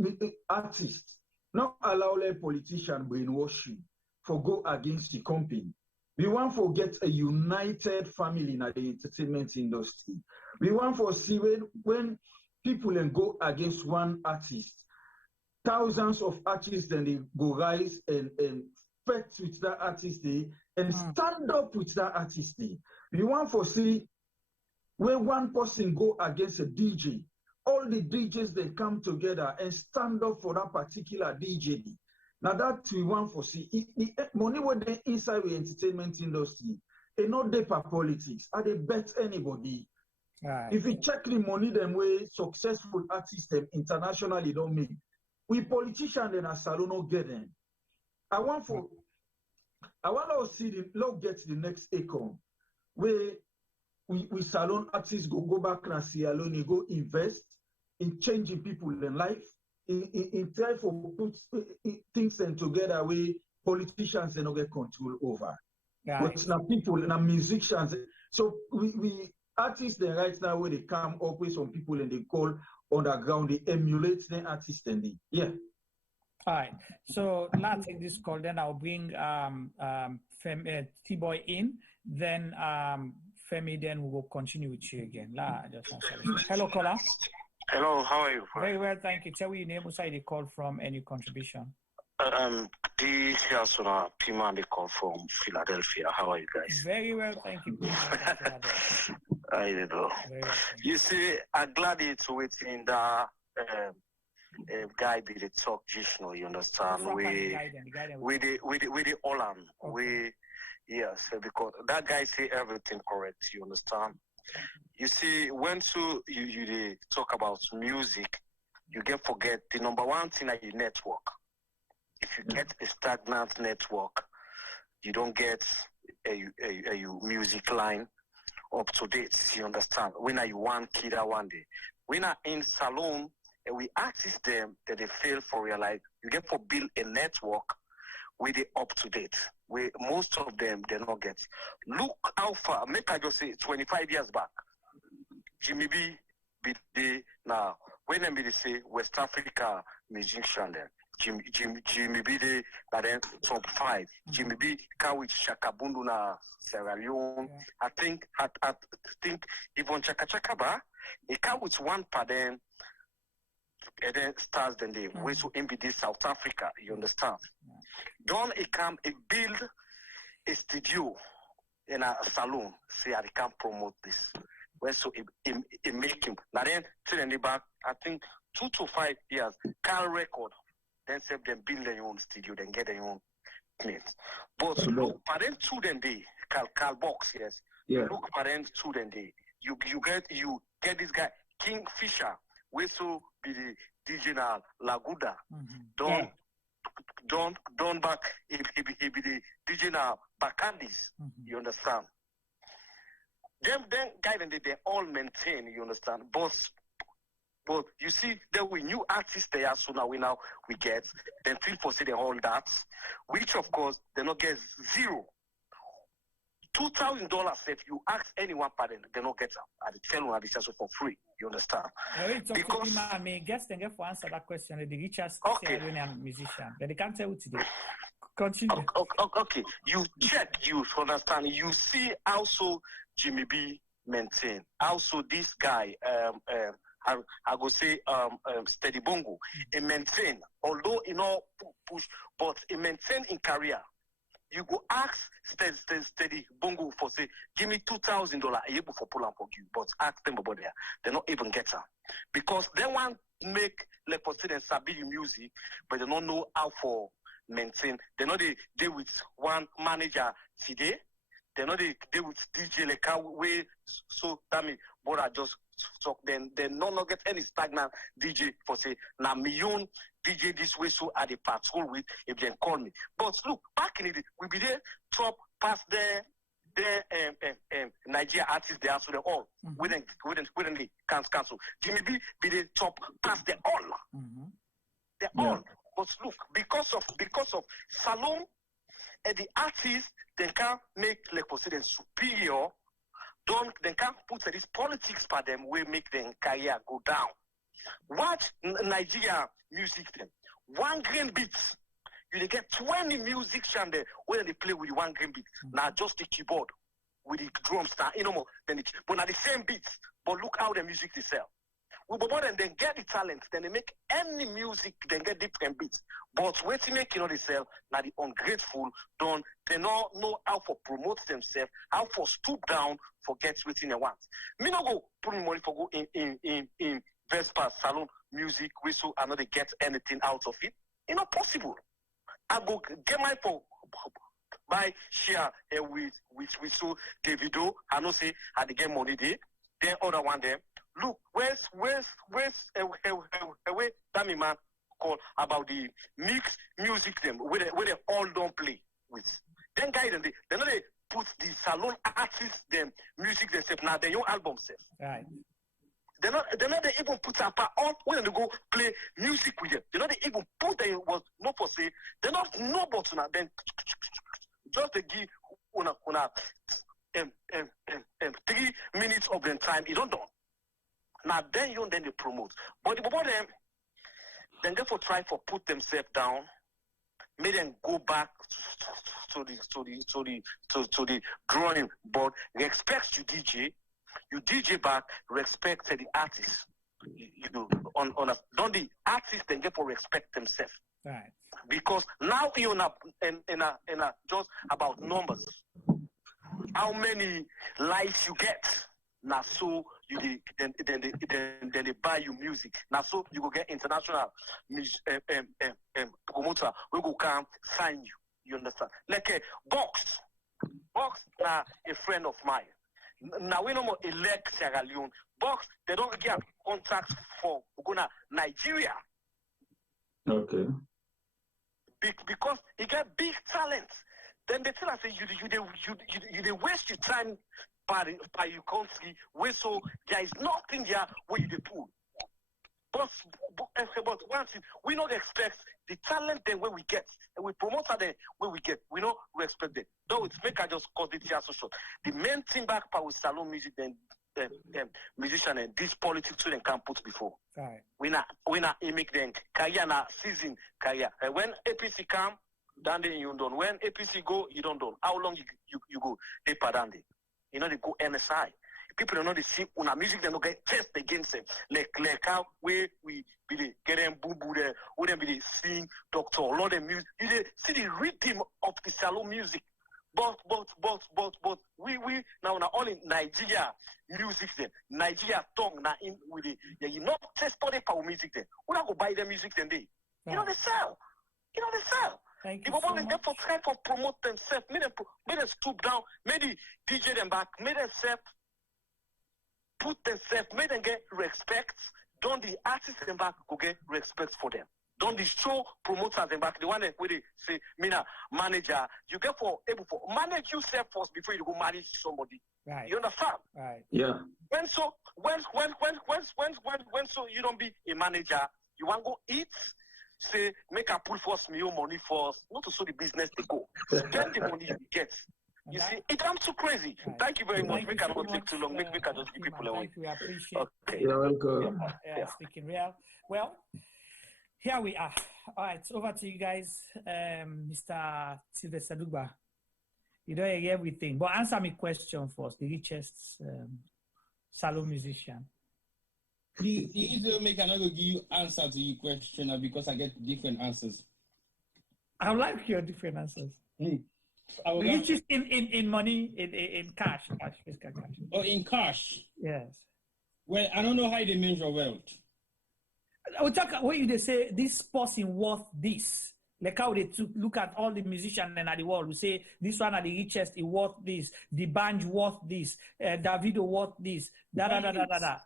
artists, not allow a politician brainwash you for go against the company. We want to get a united family in the entertainment industry. We want to see when people then go against one artist, thousands of artists then they go rise and fight with that artist day and stand up with that artist day. We want to see when one person go against a DJ, all the DJs they come together and stand up for that particular DJ. Now that we want to see the money what they inside the entertainment industry, and not they per politics. Are they bet anybody? Right. If you check the money them way successful artists them internationally don't make, we politicians then as salon not get them. I want to see the look get the next econ where we salon artists go back to Sierra Leone, go invest in changing people in life, in try for put things in together where politicians they not get control over. Right. But now people, now musicians. So we artists then right now where they come up with some people and they call underground, they emulate the artists and they, yeah. All right. So let's take this call. Then I'll bring T-Boy in. Then Femi, then we will continue with you again. Hello, caller. Hello, how are you? Very well, thank you. Tell me your name, where you call from, any contribution. This is Pima, they call from Philadelphia. How are you guys? Very well, thank you. I don't know. Well, you see, I'm glad it's waiting that guy be the talk just now, you understand? With the Holland. Okay. Yes, because that guy say everything correct, you understand? You see, when you talk about music, you get forget the number one thing at your network. If you get a stagnant network, you don't get a music line up to date, you understand? When are you one kid one day? When are in salon, and we ask them that they fail for real life, you get for build a network with the up to date. Where most of them they not get. Look how far, make I just say 25 years back, Jimmy B be the now when they say West Africa musician then Jimmy B the but then top 5. Jimmy B can with Shakabundu na Sierra Leone. I think even Chaka ba he can with one per then and then stars then they way to MBD South Africa, you understand? Don't it come it build a studio in a salon, say I can promote this. Well, so it make him now then till in the back, I think 2 to 5 years, can record, then save them build their own studio, then get their own place. But look, parent two then they Cal box, yes. Yeah. Look parent two then they you get this guy Kingfisher, we so be the DJ now Laguda. Don't back he be the DJ now Bacandis. You understand? Them guy then they all maintain, you understand? But you see there we new artists there, so now we get then feel for saying all that, which of course they not get zero. $2,000 if you ask anyone per them, they not get them. I tell you, I so for free. You understand? Because I mean, guess they get for answer that question. The richest Sierra Leonean musician, but they can't tell you today. Continue. Okay, you check. You understand? You see also Jimmy B maintain. Also this guy, I go say Steady Bongo, he maintain. Although he not push, but he maintain in career. You go ask Steady Bongo for say, give me $2,000, able for pull and for you. But ask them about there, they not even get her because they want make like for say them sabi music, but they don't know how for maintain. They know they deal with one manager today. They know they deal with DJ like how way. So that mean, but I just talk. Then they not get any stagnant DJ for say now me own DJ this way, so at the patrol with if they call me. But look, back in the day, we be there top past the Nigeria artists there, so they all when they can't cancel. Jimmy B be the top past the all. They all. But look, because of salon and the artists, they can't make like consider superior. They can't put this politics for them will make their career go down. Watch Nigeria music them. 1 green beat. You get 20 musicians there when they play with 1 green beat. Now just the keyboard with the drums now, you know more than but not the same beats. But look how the music they sell. But then they get the talent, then they make any music, then get different beats. But when they make they sell, now the ungrateful don't they not know how to promote themselves, how to stoop down for get within they want. Me no go put money for go in Vespa salon music whistle and not they get anything out of it. It's not possible. I go get my for buy share with whistle Davido. I know say I they get money there. Then other one there. Look, where's that man call about the mix music them where they all don't play with. Then guy they know they put the salon artists them music themselves now their own album self. Right. They not they even put a part on when they go play music with them. They not they even put them was no for say they not know about now then just they give una 3 minutes most of the time, you don't know. Now then you then they promote. But the people then therefore try for put themselves down, make them go back to the drawing board. Respect you DJ back, respect the artist. You know, don't the artists then therefore respect themselves. Right. Because now you're in a just about numbers. How many likes you get? Now so you then they buy you music. Now so you go get international promoter we go come sign you. You understand? Like a Box now a friend of mine. Now we no more elect Sierra Leone. Box they don't get contracts for Ghana, Nigeria. Okay. Because he got big talent. Then they tell us say you waste your time by your country where so there is nothing there where you pull. But one thing we don't expect the talent then where we get and we promote them where we get. We don't respect them. Though it's make I just cause it here so short. The main thing back power salon music then musician and this politics to them can put before. Right. We not make them career na season career. And when APC come, then you don't. When APC go, you don't do. How long you go? They pardon them. You know they go NSI. People don't know they see on music they don't get test against them. Like how we be the get them boo boo there, we them be the sing doctor, lot of music. You they see the rhythm of the salon music. But we now all in Nigeria music then. Nigeria tongue now in with it. Yeah, you not test for the power music then. We not go buy the music then they. You know they sell. People want them for try for promote themselves. Make them stoop down. Maybe DJ them back. Make themselves put themselves. Make them get respect. Don't the artists them back go get respect for them. Don't the show promoters them back. The one that where they say, "Mina manager, you get for able for manage yourself first before you go manage somebody." Right. You understand? Right. Yeah. When so you don't be a manager, you want to go eat. Say, make a pull first, me your money first. Not to show the business they go. Spend the money you get. You see, it comes too crazy. Right. Thank you very much. Make it not take too long. Make I just give people away. Thank you. I appreciate okay. You're welcome. Speaking real. Well, here we are. All right, over to you guys, Mr. Sylvester Dugba. You don't hear everything, but answer me question first. The richest salon musician. Please, if you make another give you answer to your question because I get different answers. I like your different answers. Richest in money, in cash, physical cash. Oh, in cash? Yes. Well, I don't know how they measure wealth. I will talk what you they say this person worth this. Like how they look at all the musicians and at the world, we say this one are the richest, he worth this, the band worth this, Davido worth this, da.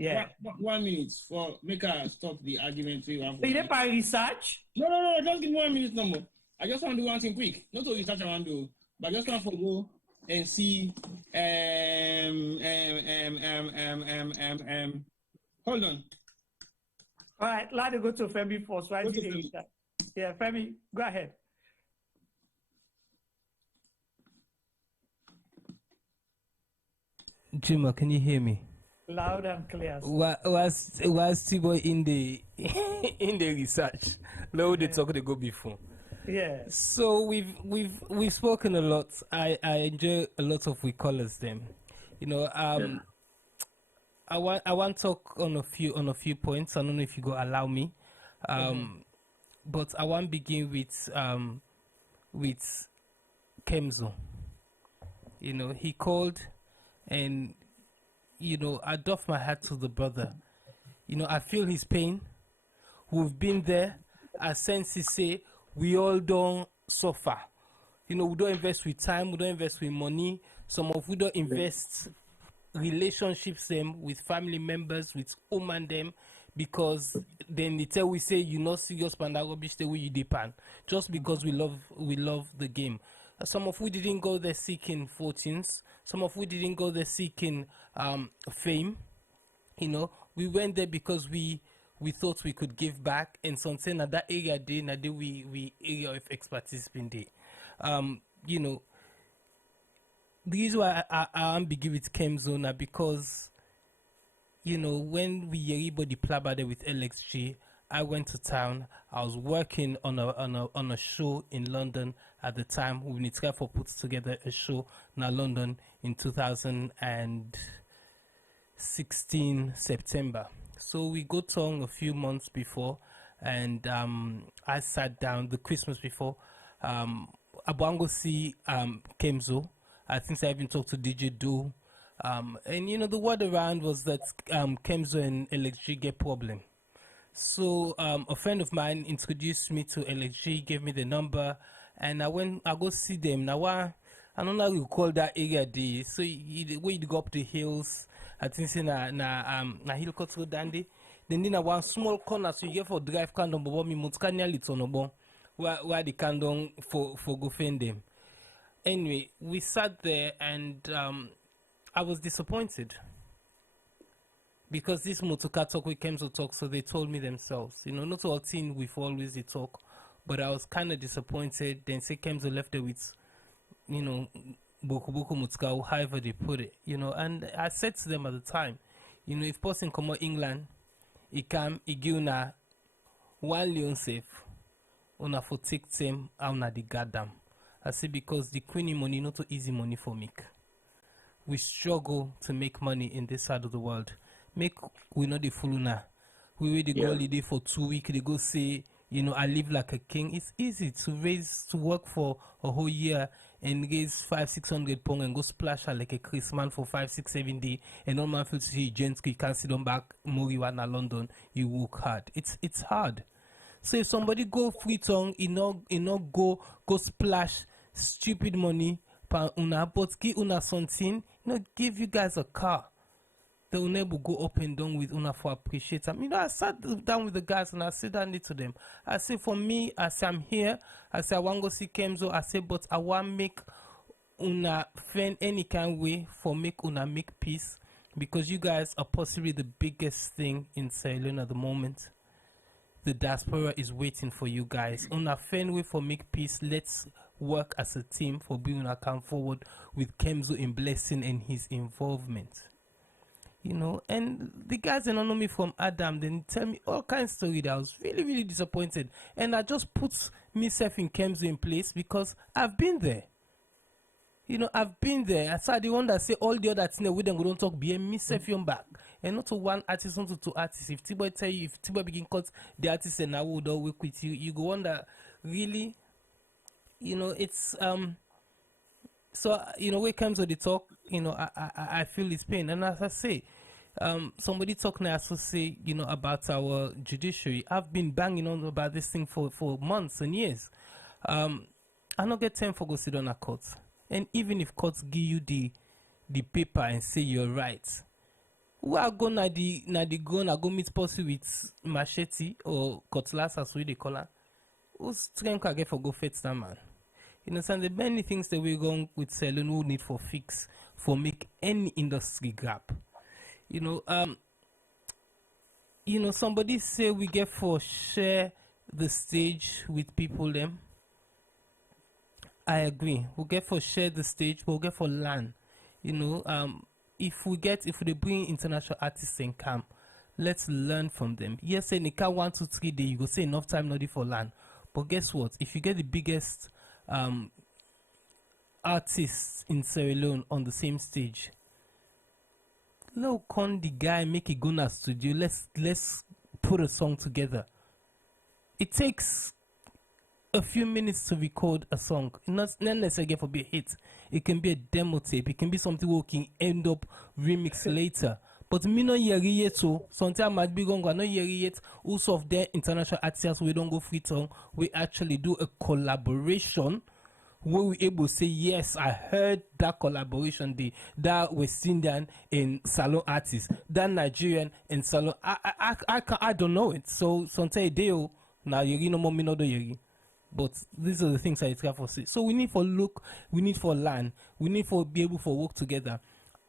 Yeah. 1 minute for make us stop the argument we have. You didn't buy research? No, just give me 1 minute no more. I just want to do one thing quick. Not to research I want to do, but I just want to go and see hold on. All right, let me go to Femi first, right? Yeah, Femi, go ahead. Jima, can you hear me? Loud and clear. Was T-Boy in the in the research? Low the talk they go before. Yeah. So we've spoken a lot. I enjoy a lot of we callers them. You know, I want to talk on a few points. I don't know if you go allow me. But I want to begin with Kemzo. You know, he called and you know, I doff my hat to the brother. You know, I feel his pain. We've been there. As Sensi say, we all don't suffer. You know, we don't invest with time, we don't invest with money. Some of we don't invest relationships them with family members, with home and them, because then they tell we say you're not serious and that rubbish the way you depend. Just because we love the game. Some of we didn't go there seeking fortunes. Some of we didn't go there seeking fame. You know, we went there because we thought we could give back, and something at that area we area of expertise been there. You know, the reason why I begin with Kemzo now because, you know, when we hear everybody plabber there with LXG, I went to town. I was working on a show in London at the time. We need to put together a show in London in 2016 September. So we go to a few months before, and I sat down the Christmas before. I want to see Kemzo. I think I even talked to DJ Do. And you know, the word around was that Kemzo and LXG get problem. So a friend of mine introduced me to LXG, gave me the number, and I go see them. Now I don't know how you call that area there. So where you go up the hills, I think it's na hill cut road dandy. Then I one small corner, so you get for drive candle, but me mutkanya little no where the candle for go find them. Anyway, we sat there and I was disappointed. Because this motoka talk with Kemzo talk, so they told me themselves. You know, not all team we've always the talk, but I was kind of disappointed. Then say Kemzo left there with, you know, Boku Boku Mutka, or however they put it, you know. And I said to them at the time, you know, if person come out England, he come, he give una 1 Leon safe, una for take them, una the goddamn. I say because the queenie money not too easy money for me. We struggle to make money in this side of the world. We know the fool now. We wait go holiday for 2 weeks. They go say, you know, I live like a king. It's easy to work for a whole year and raise 500-600 pounds and go splash her like a Christmas for 5, 6, 7 days. And no man feels you gents you can't sit on back Moriwana London. You work hard. It's hard. So if somebody go free tongue, you know go splash stupid money, pa una but give una something, you know, give you guys a car. They will never go up and down with una for appreciate them. You know, I sat down with the guys and I said that to them. I say for me, I say I'm here. I say I want to go see Kemzo. I say, but I want make una find any kind of way for make una make peace because you guys are possibly the biggest thing in Sierra Leone at the moment. The diaspora is waiting for you guys. Una find way for make peace. Let's work as a team for bringing una come forward with Kemzo in blessing and his involvement. You know, and the guys that don't know me from Adam, then tell me all kinds of stories that I was really, really disappointed. And I just put myself in Kemzo in place because I've been there. You know, I've been there. I saw the one that say all the other things we don't talk behind myself on back. And not to one artist, not to two artists. If T-Boy tell you, if T-Boy begin cut the artist and I would all work with you, you go wonder, really? You know, it's so, you know, when it comes to the talk, you know, I feel his pain. And as I say, somebody talk now to say, you know, about our judiciary. I've been banging on about this thing for months and years. I don't get time for go sit on a court. And even if courts give you the paper and say you're right, we are going to go meet person with machete or cutlass as we they call her. Who's trying to get for go fetch that man? You understand the many things that we're going with Sierra Leone who need for fix for make any industry gap. You know, somebody say we get for share the stage with people them. I agree. We get for share the stage, but we get for land. You know, if they bring international artists and come, let's learn from them. Yes, say they can't 1, 2, 3 days, you go say enough time not for land. But guess what? If you get the biggest artists in Sierra Leone on the same stage, look on the guy make it go na studio. Let's put a song together. It takes a few minutes to record a song. Not necessarily for be a hit. It can be a demo tape. It can be something we can end up remix later. But me no yeri yet so sometimes might be going no yeri yet. Also of their international artists we don't go free tongue. We actually do a collaboration where we able to say yes, I heard that collaboration that West Indian in salon artist, that Nigerian in salon. I don't know it. So sometimes they now yeri no more me no do yeri. But these are the things I try for say. So we need for look, we need for learn, we need for be able for work together.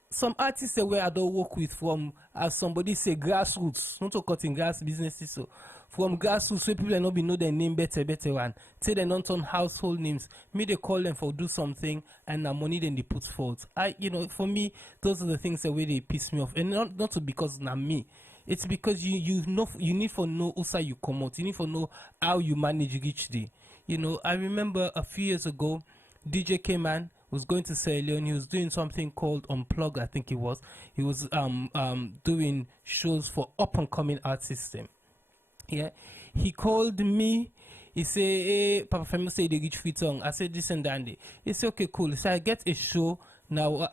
some artists that where I don't work with from, as somebody say, grassroots, not to cutting grass businesses, so from grassroots, where people not be know their name better one. Say they don't turn household names. Me they call them for do something and the money then they put forth. For me, those are the things that way they piss me off, and not to because not me. It's because you need for know also you come out. You need for know how you manage reach day. I remember a few years ago, DJ K-Man was going to Sierra Leone. He was doing something called Unplug, I think it was. He was doing shows for up-and-coming artists. Yeah, he called me. He said, "Hey, Papa Femi say they reach free tongue." I said, "This and that." He said, "Okay, cool." So I get a show now.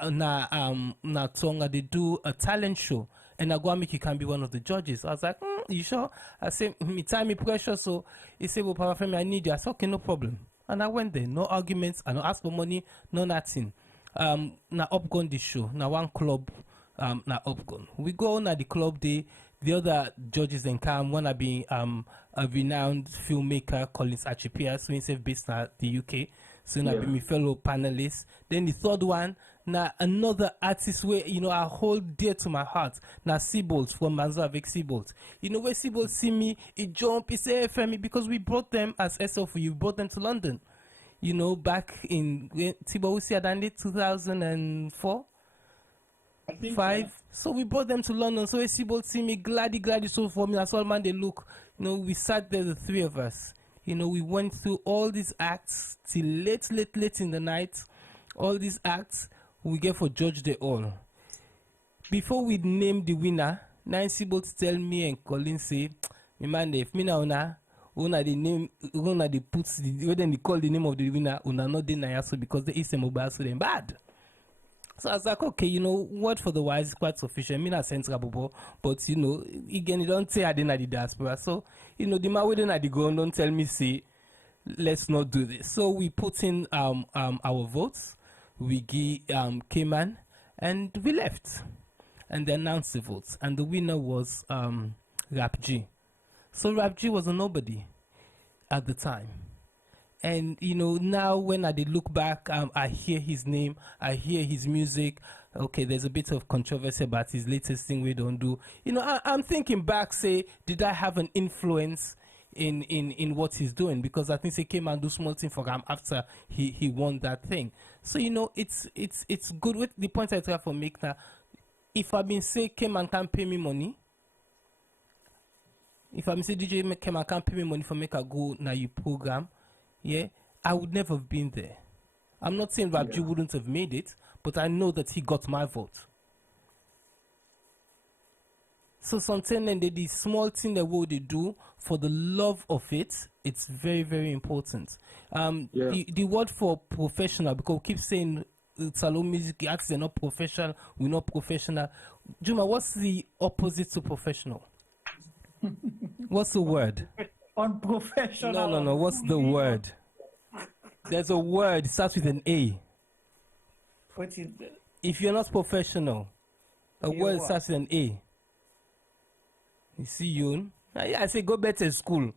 Tonga they do a talent show, and I go and make you can be one of the judges. I was like, "You sure?" I said, "Me time, me pressure." So he said, "Well, Papa Femi, I need you." I said, "Okay, no problem." And I went there, no arguments, I no ask for money, no nothing. Na upgone the show, na one club, na upgone. We go na the club day. The other judges then come. One have been a renowned filmmaker, Collins Achipia, so he's based in the UK. So now be my fellow panelists. Then the third one, now another artist where I hold dear to my heart. Now Seabolt from Manzo avec Seabolt. Where Seabolt see me, he jump, he say, "Hey, Femi," because we brought them as SL4, you brought them to London. Back in Tibousi Adandi 2004. 5. So we brought them to London. So Seabolt see me, glad so for me. That's all man they look. We sat there, the three of us. We went through all these acts till late in the night. All these acts we get for judge they all. Before we name the winner, Nine Seabolt tell me and Colin say, "Me man, if me now una the name, una the puts the when they call the name of the winner, una not deny so because the is mobile so then bad." So I was like, okay, word for the wise is quite sufficient. Me not central but again, you don't say I didn't at the diaspora. So, the man within at the ground don't tell me say, let's not do this. So we put in our votes, we give K-Man, and we left. And they announced the votes. And the winner was Rap G. So Rap G was a nobody at the time. And now when I did look back, I hear his name, I hear his music. Okay, there's a bit of controversy about his latest thing we don't do. I'm thinking back, say, did I have an influence in what he's doing? Because I think he came and do small thing for him after he won that thing. So it's good. With the point I try for make now, if I've been say came and can't pay me money. If I'm say DJ came and can't pay me money for make a go now you program. Yeah, I would never have been there. I'm not saying Rabji wouldn't have made it, but I know that he got my vote. So sometimes then the small thing that they do for the love of it, it's very, very important. The word for professional, because we keep saying salon music acts are not professional, we're not professional. Juma, what's the opposite to professional? What's the word? Unprofessional. No. What's the word? There's a word. It starts with an A. What is that? If you're not professional, a word starts with an A. You see, you? I say go better to school.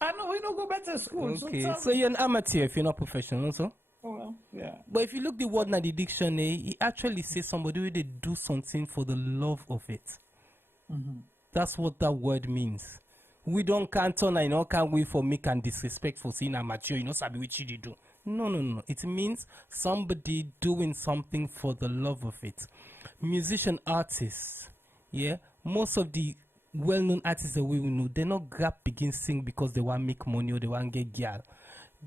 I know we don't go better to school. Okay, so you're an amateur if you're not professional, also. Oh well, yeah. But if you look the word in the dictionary, it actually says somebody who they do something for the love of it. Mm-hmm. That's what that word means. We don't can't turn can't wait for me can disrespectful seeing amateur, sabi which you do. No. It means somebody doing something for the love of it. Musician artists, most of the well-known artists that we know, they not grab begin sing because they want to make money or they want to get girl.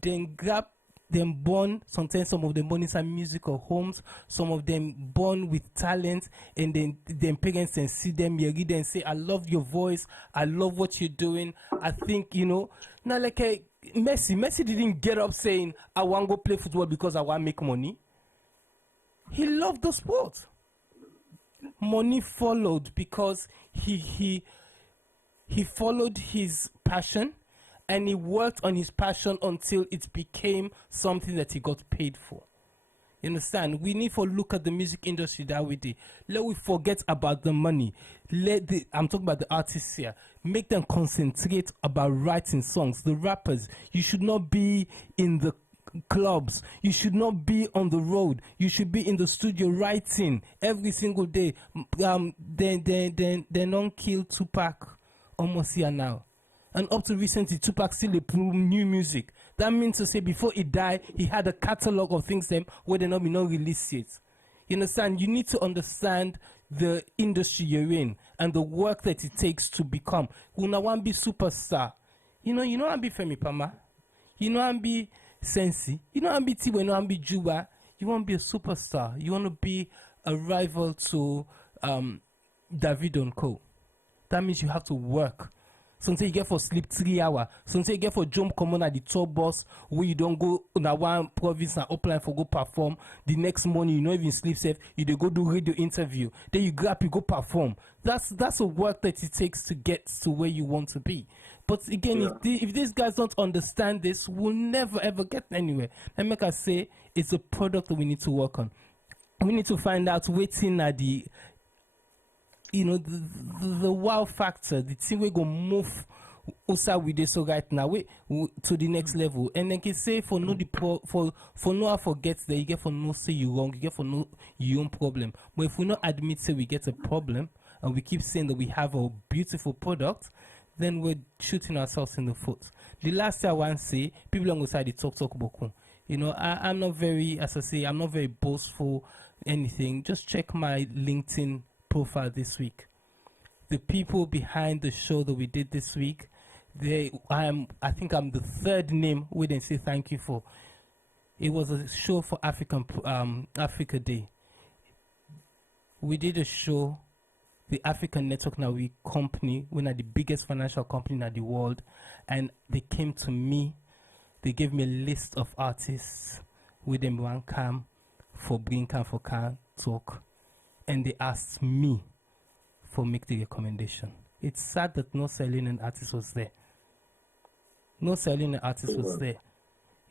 Then grab them born, sometimes some of them born inside musical homes, some of them born with talent, and then parents then see them, you read and say, "I love your voice, I love what you're doing." I think, now like Messi didn't get up saying, "I want to go play football because I want to make money." He loved the sport. Money followed because he followed his passion. And he worked on his passion until it became something that he got paid for. You understand? We need to look at the music industry that way. Let we forget about the money. I'm talking about the artists here. Make them concentrate about writing songs. The rappers, you should not be in the clubs. You should not be on the road. You should be in the studio writing every single day. They don't kill Tupac almost here now. And up to recently, Tupac still approved new music. That means to say before he died, he had a catalog of things them where they not be not released yet. You understand? You need to understand the industry you're in and the work that it takes to become. You know, want to be superstar. You know, want to be Femi Pama. You know, want to be Sensi. You know, want to be Tibo. You know, want to be Juba. You want to be a superstar. You want to be a rival to David and Co. That means you have to work. Sometimes you get for sleep 3 hours. Sometimes you get for jump common at the tour bus where you don't go on one province and apply for go perform. The next morning you don't even sleep safe. You dey go do radio interview. Then you grab, you go perform. That's a work that it takes to get to where you want to be. But again, if these guys don't understand this, we'll never ever get anywhere. And make us say it's a product that we need to work on. We need to find out waiting at the the wow factor, the thing we go move also with this so right now to the next level. And then can say for no I forget that you get for no say you wrong, you get for no your own problem. But if we not admit say we get a problem and we keep saying that we have a beautiful product, then we're shooting ourselves in the foot. The last thing I want to say, people on the side they talk about. I'm not very, as I say, I'm not very boastful, anything. Just check my LinkedIn profile this week. The people behind the show that we did this week, I think I'm the third name we didn't say thank you for. It was a show for Africa Day. We did a show, the African Network Now We company, we're the biggest financial company in the world, and they came to me. They gave me a list of artists with them one cam for bring cam for can talk. And they asked me for make the recommendation. It's sad that no Sierra Leonean artist was there. No Sierra Leonean artist was there.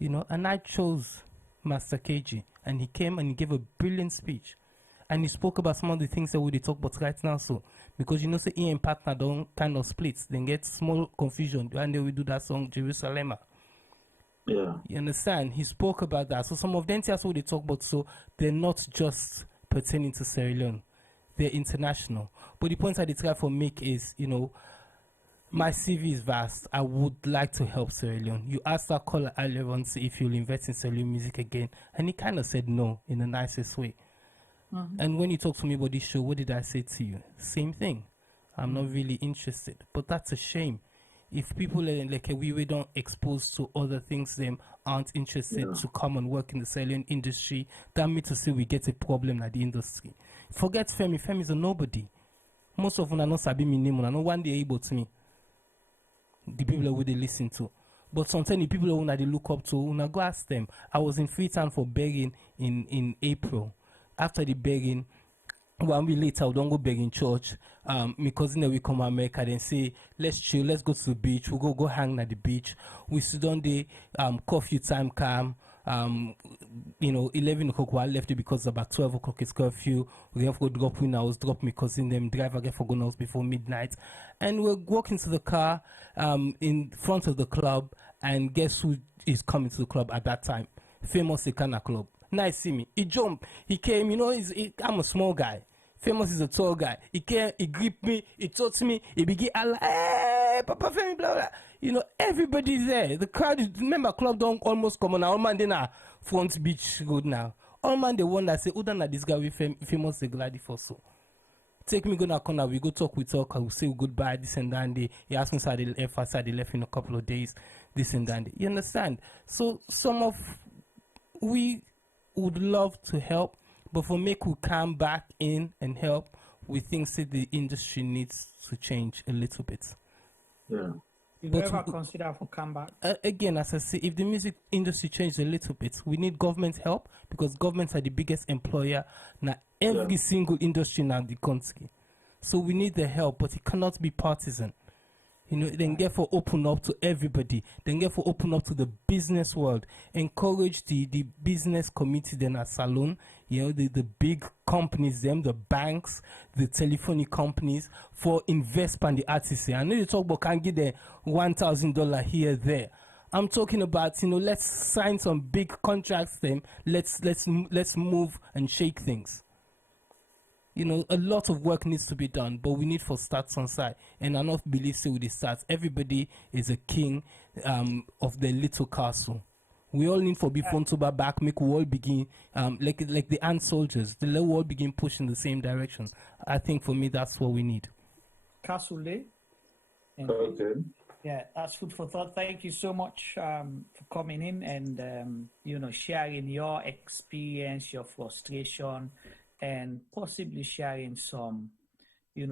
And I chose Master KG. And he came and he gave a brilliant speech. And he spoke about some of the things that we talk about right now. So, because say he and partner don't kind of split. Then get small confusion. And then we do that song, Jerusalem. Yeah. You understand? He spoke about that. So some of them that's what they talk about. So they're not just pertaining to Sierra Leone, they're international. But the point I try for make is, my CV is vast. I would like to help Sierra Leone. You asked that caller earlier on if you'll invest in Sierra Leone music again, and he kind of said no in the nicest way. Mm-hmm. And when you talk to me about this show, what did I say to you? Same thing. I'm not really interested. But that's a shame. If people like we don't expose to other things, them aren't interested to come and work in the Sierra Leone industry, that means to say we get a problem at the industry. Forget Femi. Femi's a nobody. Most of them are not sabi me name, and no one day able to me. The people that they listen to. But sometimes the people that they look up to, una go ask them. I was in Freetown for begging in April. After the begging, 1 week later, we don't go beg in church. My cousin we come to America, then say, let's chill, let's go to the beach. We'll go hang at the beach. We sit on the curfew time come. 11 o'clock I left it because about 12 o'clock it's curfew. We have to go drop in house, drop my cousin, them drive again for going house before midnight. And we're walking to the car in front of the club, and guess who is coming to the club at that time? Famous Ikana Club. Nice see me. He jumped. He came, I'm a small guy. Famous is a tall guy. He came, he gripped me, he touched me, he began, hey, Papa Femi, blah, blah. Everybody's there. The crowd is, remember, club don't almost come on. All man, they now front beach road now. All man, the one that say, who done this guy with Famous, the glad for so. Take me go to corner, we go talk, I will say goodbye, this and that. He asked me, so I left in a couple of days, this and that. You understand? So, we would love to help, but for make we come back in and help, we think that the industry needs to change a little bit. Yeah. You never consider for comeback? Again, as I say, if the music industry changes a little bit, we need government help, because governments are the biggest employer in every single industry in the country. So we need the help, but it cannot be partisan. Then therefore open up to everybody. Then therefore open up to the business world. Encourage the business community then at Salon, the big companies, the banks, the telephony companies for invest in the artists. I know you talk about can get the $1,000 here, there. I'm talking about, let's sign some big contracts. Then let's move and shake things. A lot of work needs to be done, but we need for stats on side. And I not believe so with the stats. Everybody is a king of the little castle. We all need for Bifontoba back, make we all begin like the ant soldiers. The all begin pushing the same direction. I think for me that's what we need. Kasule. Okay. Yeah, that's food for thought. Thank you so much for coming in and sharing your experience, your frustration, and possibly sharing some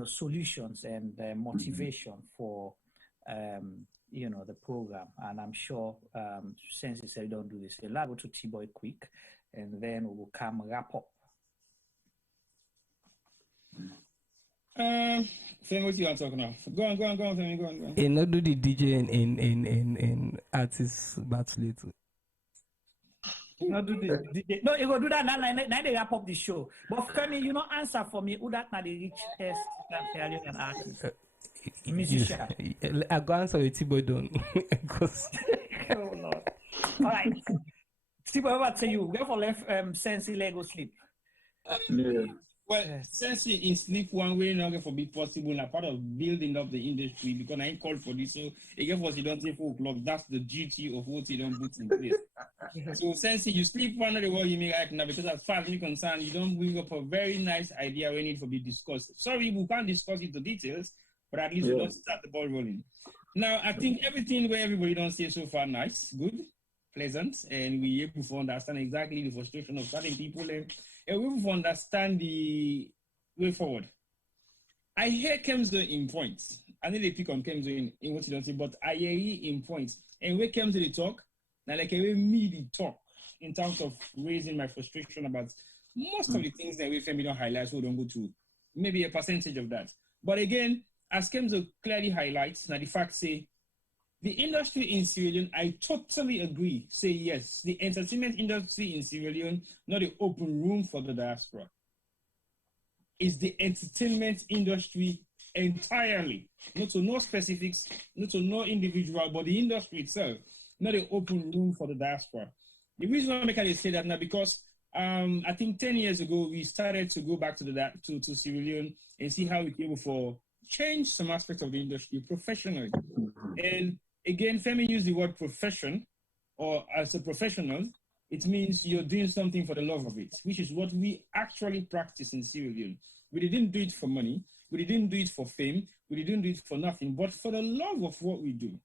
solutions and motivation for the program. And I'm sure since you said don't do this, we'll go to T-Boy quick and then we will come wrap up. Femi, what you want to talk now? Go on, Femi, go on. And not do the DJ and artist battle later. Not do the DJ. No, you go do that now they wrap up the show. But Femi, answer for me, who that now the richest Sierra Leonean artist? Musician. I go answer with T-Boy done. Oh Lord. All right. T-Boy, what say you? Go for left Sensi Lego sleep. Yeah. Well, Sensi in sleep one way not for be possible a part of building up the industry because I ain't called for this. So again for you don't say 4 o'clock, that's the duty of what you don't put in place. So Sensi, you sleep one of the world you make right now because as far as me concerned, you don't bring up a very nice idea we need to be discussed. Sorry, we can't discuss it the details, but at least we don't start the ball rolling. Now I think everything where everybody don't say so far nice, good, pleasant, and we able to understand exactly the frustration of certain people and we able to understand the way forward. I hear Kemzo in points. I know they pick on Kemzo in what you don't say, but I hear he in points. And when Kemzo they talk, now like I me the talk in terms of raising my frustration about most of the things that we Femi don't highlight, so we don't go to maybe a percentage of that. But again, as Kemzo clearly highlights, now the fact say the industry in Sierra Leone, I totally agree. Say yes, the entertainment industry in Sierra Leone, not the open room for the diaspora. It's the entertainment industry entirely. Not to no specifics, not to no individual, but the industry itself, not the open room for the diaspora. The reason why I say that now because I think 10 years ago we started to go back to Sierra Leone and see how we can able to change some aspects of the industry professionally. And again, Femi used the word profession, or as a professional, it means you're doing something for the love of it, which is what we actually practice in Sierra Leone. We didn't do it for money, we didn't do it for fame, we didn't do it for nothing, but for the love of what we do.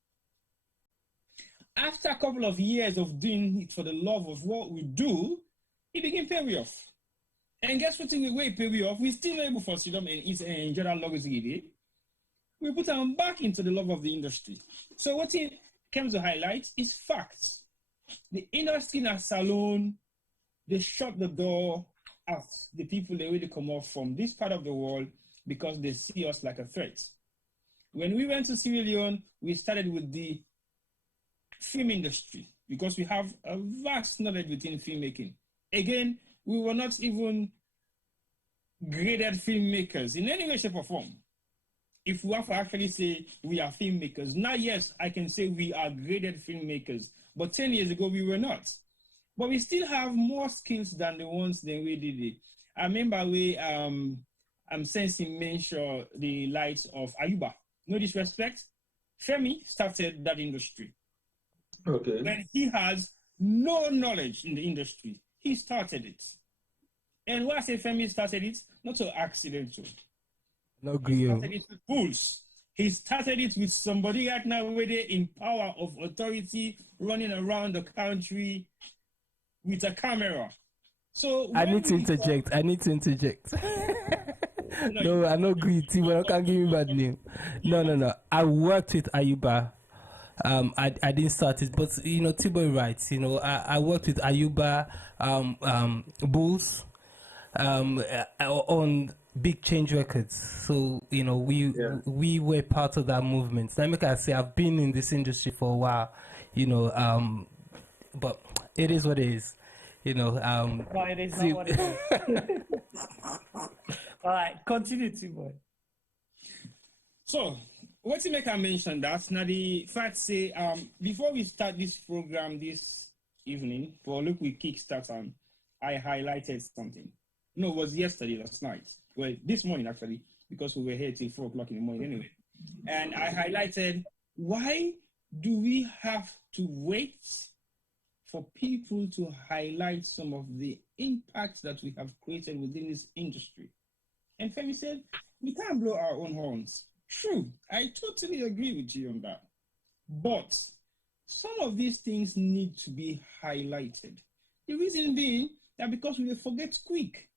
After a couple of years of doing it for the love of what we do, it began pay off. And guess what? We pay off. We still able to sit down and enjoy that luxury. We put them back into the love of the industry. So what it comes to highlight is facts. The industry in a salon, they shut the door at the people they really come off from this part of the world because they see us like a threat. When we went to Sierra Leone, we started with the film industry because we have a vast knowledge within filmmaking. Again, we were not even graded filmmakers in any way, shape, or form. If we have to actually say we are filmmakers, now yes, I can say we are graded filmmakers, but 10 years ago we were not. But we still have more skills than the ones that we did it. I remember I'm sensing mention the likes of Ayuba. No disrespect, Femi started that industry. Okay. When he has no knowledge in the industry, he started it. And why I say Femi started it, not so accidental. No, he started it with pools. He started it with somebody right now where they're in power of authority running around the country with a camera. So I need to interject. No, I don't agree. But I can't give you bad name. No. I worked with Ayuba. I didn't start it, but T-Boy writes. I worked with Ayuba, Bulls, on Big Change Records. So we were part of that movement. Like I say, I've been in this industry for a while. But it is what it is. No, it is not what it is. All right, continue, T-Boy. So, what you make I mention that now the fact say before we start this program this evening, for look we kickstart on, I highlighted something. No, it was yesterday, last night. Well, this morning actually, because we were here till 4 o'clock in the morning anyway. And I highlighted, why do we have to wait for people to highlight some of the impacts that we have created within this industry? And Femi said, we can't blow our own horns. True, I totally agree with you on that. But some of these things need to be highlighted. The reason being that because we will forget quick.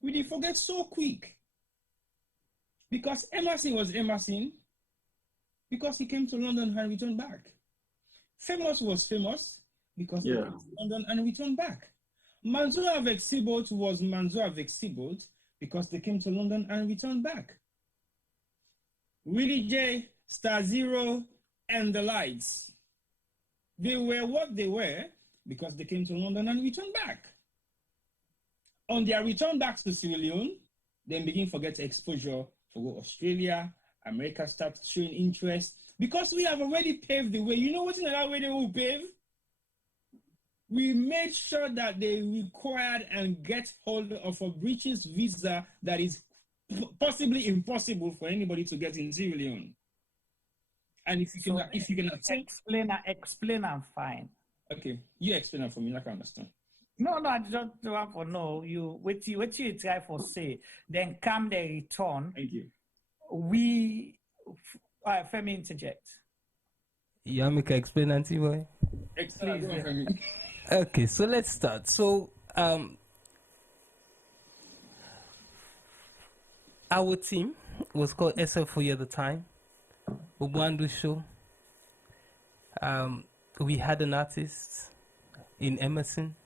We did forget so quick. Because Emerson was Emerson, because he came to London and returned back. Famous was famous because he came to London and returned back. Mansour Vexibolt was Mansour Vexibolt because they came to London and returned back. Willie J, Star Zero, and the Lights. They were what they were because they came to London and returned back. On their return back to Sierra Leone, then begin to get exposure for Australia, America starts showing interest because we have already paved the way. You know what's in that way they will pave? We made sure that they required and get hold of a British visa that is possibly impossible for anybody to get in Sierra Leone. And if you can explain, I'm fine. Okay, you explain it for me. I can understand. No, I don't want to know. What you try for say, then come the return. Thank you. Femi interject. You want me to explain, Auntie Boy? Explain, Femi. Okay, so let's start. So, our team was called SF4 at the time. Ubwandu show. We had an artist in Emerson.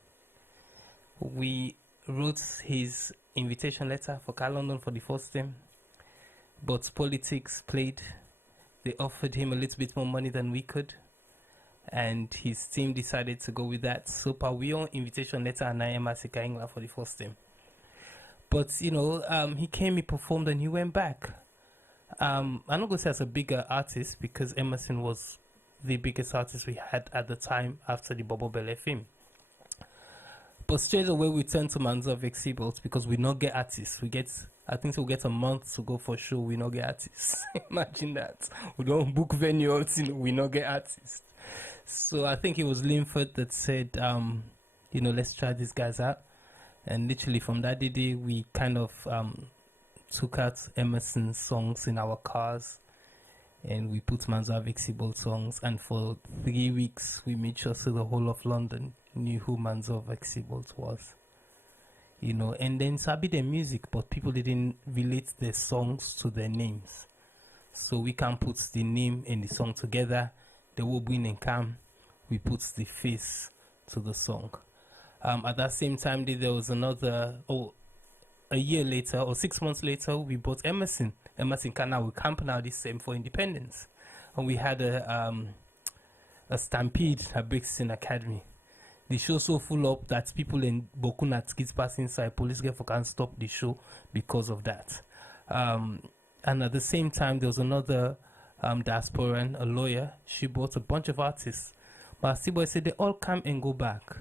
We wrote his invitation letter for Car London for the first time, but politics played. They offered him a little bit more money than we could, and his team decided to go with that. So Pavillon invitation letter and I am Asika England for the first time. But he came, he performed, and he went back. I'm not going to say as a bigger artist because Emerson was the biggest artist we had at the time after the Bobo Bele film. But straight away we turned to Mansour Vexibolt because we not get artists. I think we'll get a month to go for show. We not get artists. Imagine that. We don't book venues. We not get artists. So I think it was Linford that said, let's try these guys out. And literally from that day, we kind of took out Emerson's songs in our cars, and we put Mansour Vexibolt songs. And for 3 weeks, we made sure so the whole of London knew who Mansour Vexibolt was. And then sabi their music, but people didn't relate their songs to their names. So we can put the name and the song together. The Wobwin and Cam, we put the face to the song. At that same time, there was another, a year later or 6 months later, we bought Emerson. Emerson Kana will camp now this same for independence. And we had a stampede at Brixton Academy. The show so full up that people in Bokuna kids pass inside, police can't stop the show because of that. And at the same time, there was another diasporan, a lawyer. She bought a bunch of artists. But Siboy said they all come and go back.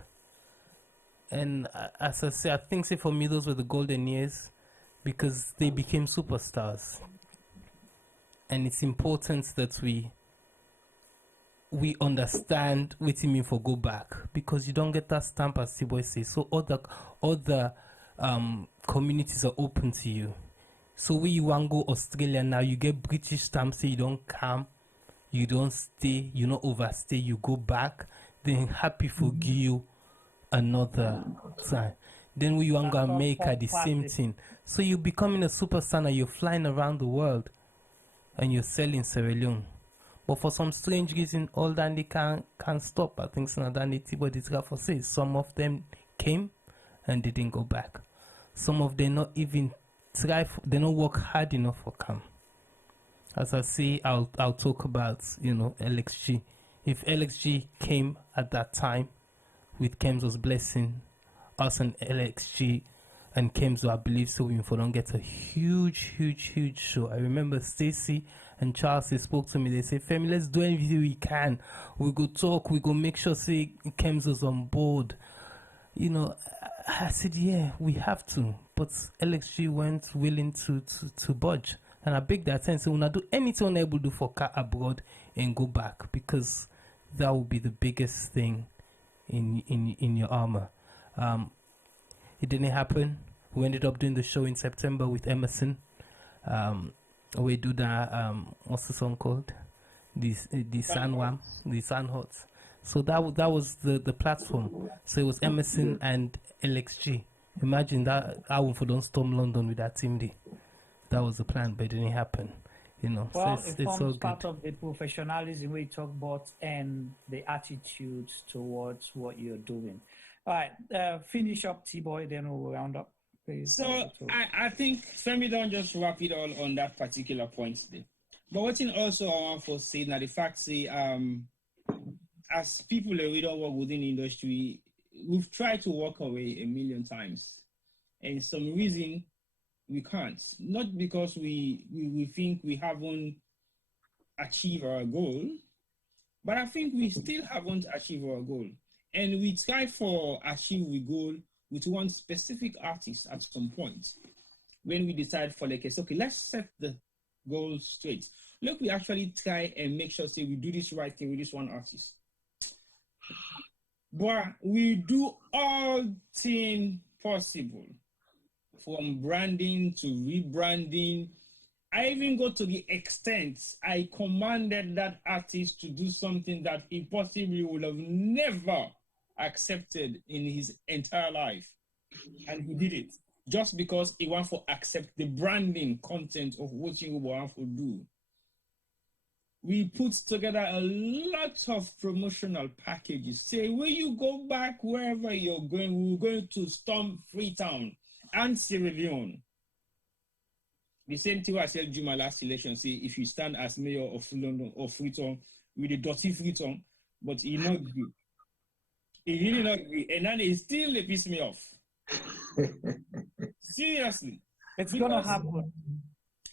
And as I say, I think for me, those were the golden years because they became superstars. And it's important that we understand what it means for go back because you don't get that stamp as Siboy says. So other communities are open to you. So when you want to go Australia now, you get British stamp, say you don't come, you don't stay, you don't overstay, you go back, then happy forgive you another time. Then when you want to go America, the same thing. So you're becoming a superstar and you're flying around the world and you're selling Sierra Leone. But for some strange reason, all that they can't stop. I think some of them says some of them came and they didn't go back. Some of them not even try. They don't work hard enough for come. As I say, I'll talk about LXG. If LXG came at that time, with Kem's blessing, us and LXG and Kemzo, I believe so. We don't get a huge show. I remember Stacy and Charles, they spoke to me. They say, Femi, let's do anything we can. We go talk, we go make sure say Kemzo's on board. You know, I said, yeah, we have to. But LXG weren't willing to budge. And I beg that and say, when I do anything I'm able to do for car abroad and go back, because that will be the biggest thing in your armor. It didn't happen. We ended up doing the show in September with Emerson. We do that. What's the song called? The San Hots. So that was the platform. So it was Emerson and LXG. Imagine that album for Don't Storm London with that team there. That was the plan, but it didn't happen. You know, well, so it it's all forms good. part of the professionalism we talk about and the attitude towards what you're doing. All right, finish up, T-Boy, then we'll round up. Please. So I think Femi don't just wrap it all on that particular point today. But what in also I want to say now the fact say as people we don't work within the industry, we've tried to walk away a million times. And some reason we can't. Not because we think we haven't achieved our goal, but I think we still haven't achieved our goal. And we try for achieve we goal with one specific artist at some point. When we decide for like, okay, let's set the goal straight. Look, we actually try and make sure say we do this right thing with this one artist. But we do all things possible, from branding to rebranding. I even go to the extent I commanded that artist to do something that he possibly would have never accepted in his entire life. And he did it just because he wants to accept the branding content of what you want to do. We put together a lot of promotional packages. Say, when you go back wherever you're going, we're going to storm Freetown and Sierra Leone. The same thing I said during my last election. Say, if you stand as mayor of London or Freetown with a dirty Freetown, but he not agree. He really not agree. And then he still piss me off. Seriously. It's gonna happen.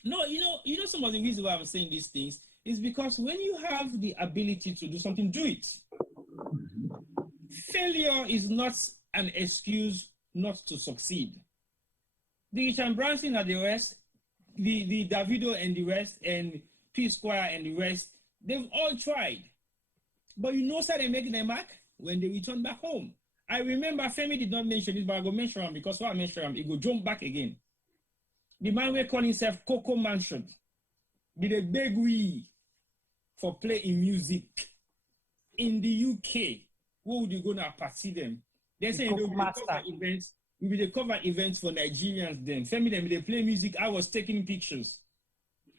No, you know some of the reasons why I'm saying these things is because when you have the ability to do something, do it. Failure is not an excuse not to succeed. The Richard Branson and the rest, the Davido and the rest, and P Square and the rest, they've all tried. But you know, sir, they make their mark when they return back home. I remember Femi did not mention this, but I go mention him because when I mention him, he go jump back again. The man will call himself Coco Mansion. Be the big we for playing music in the UK. What would you go now party them? They say they will be cover events. We will the cover events for Nigerians then. Femi them they play music. I was taking pictures.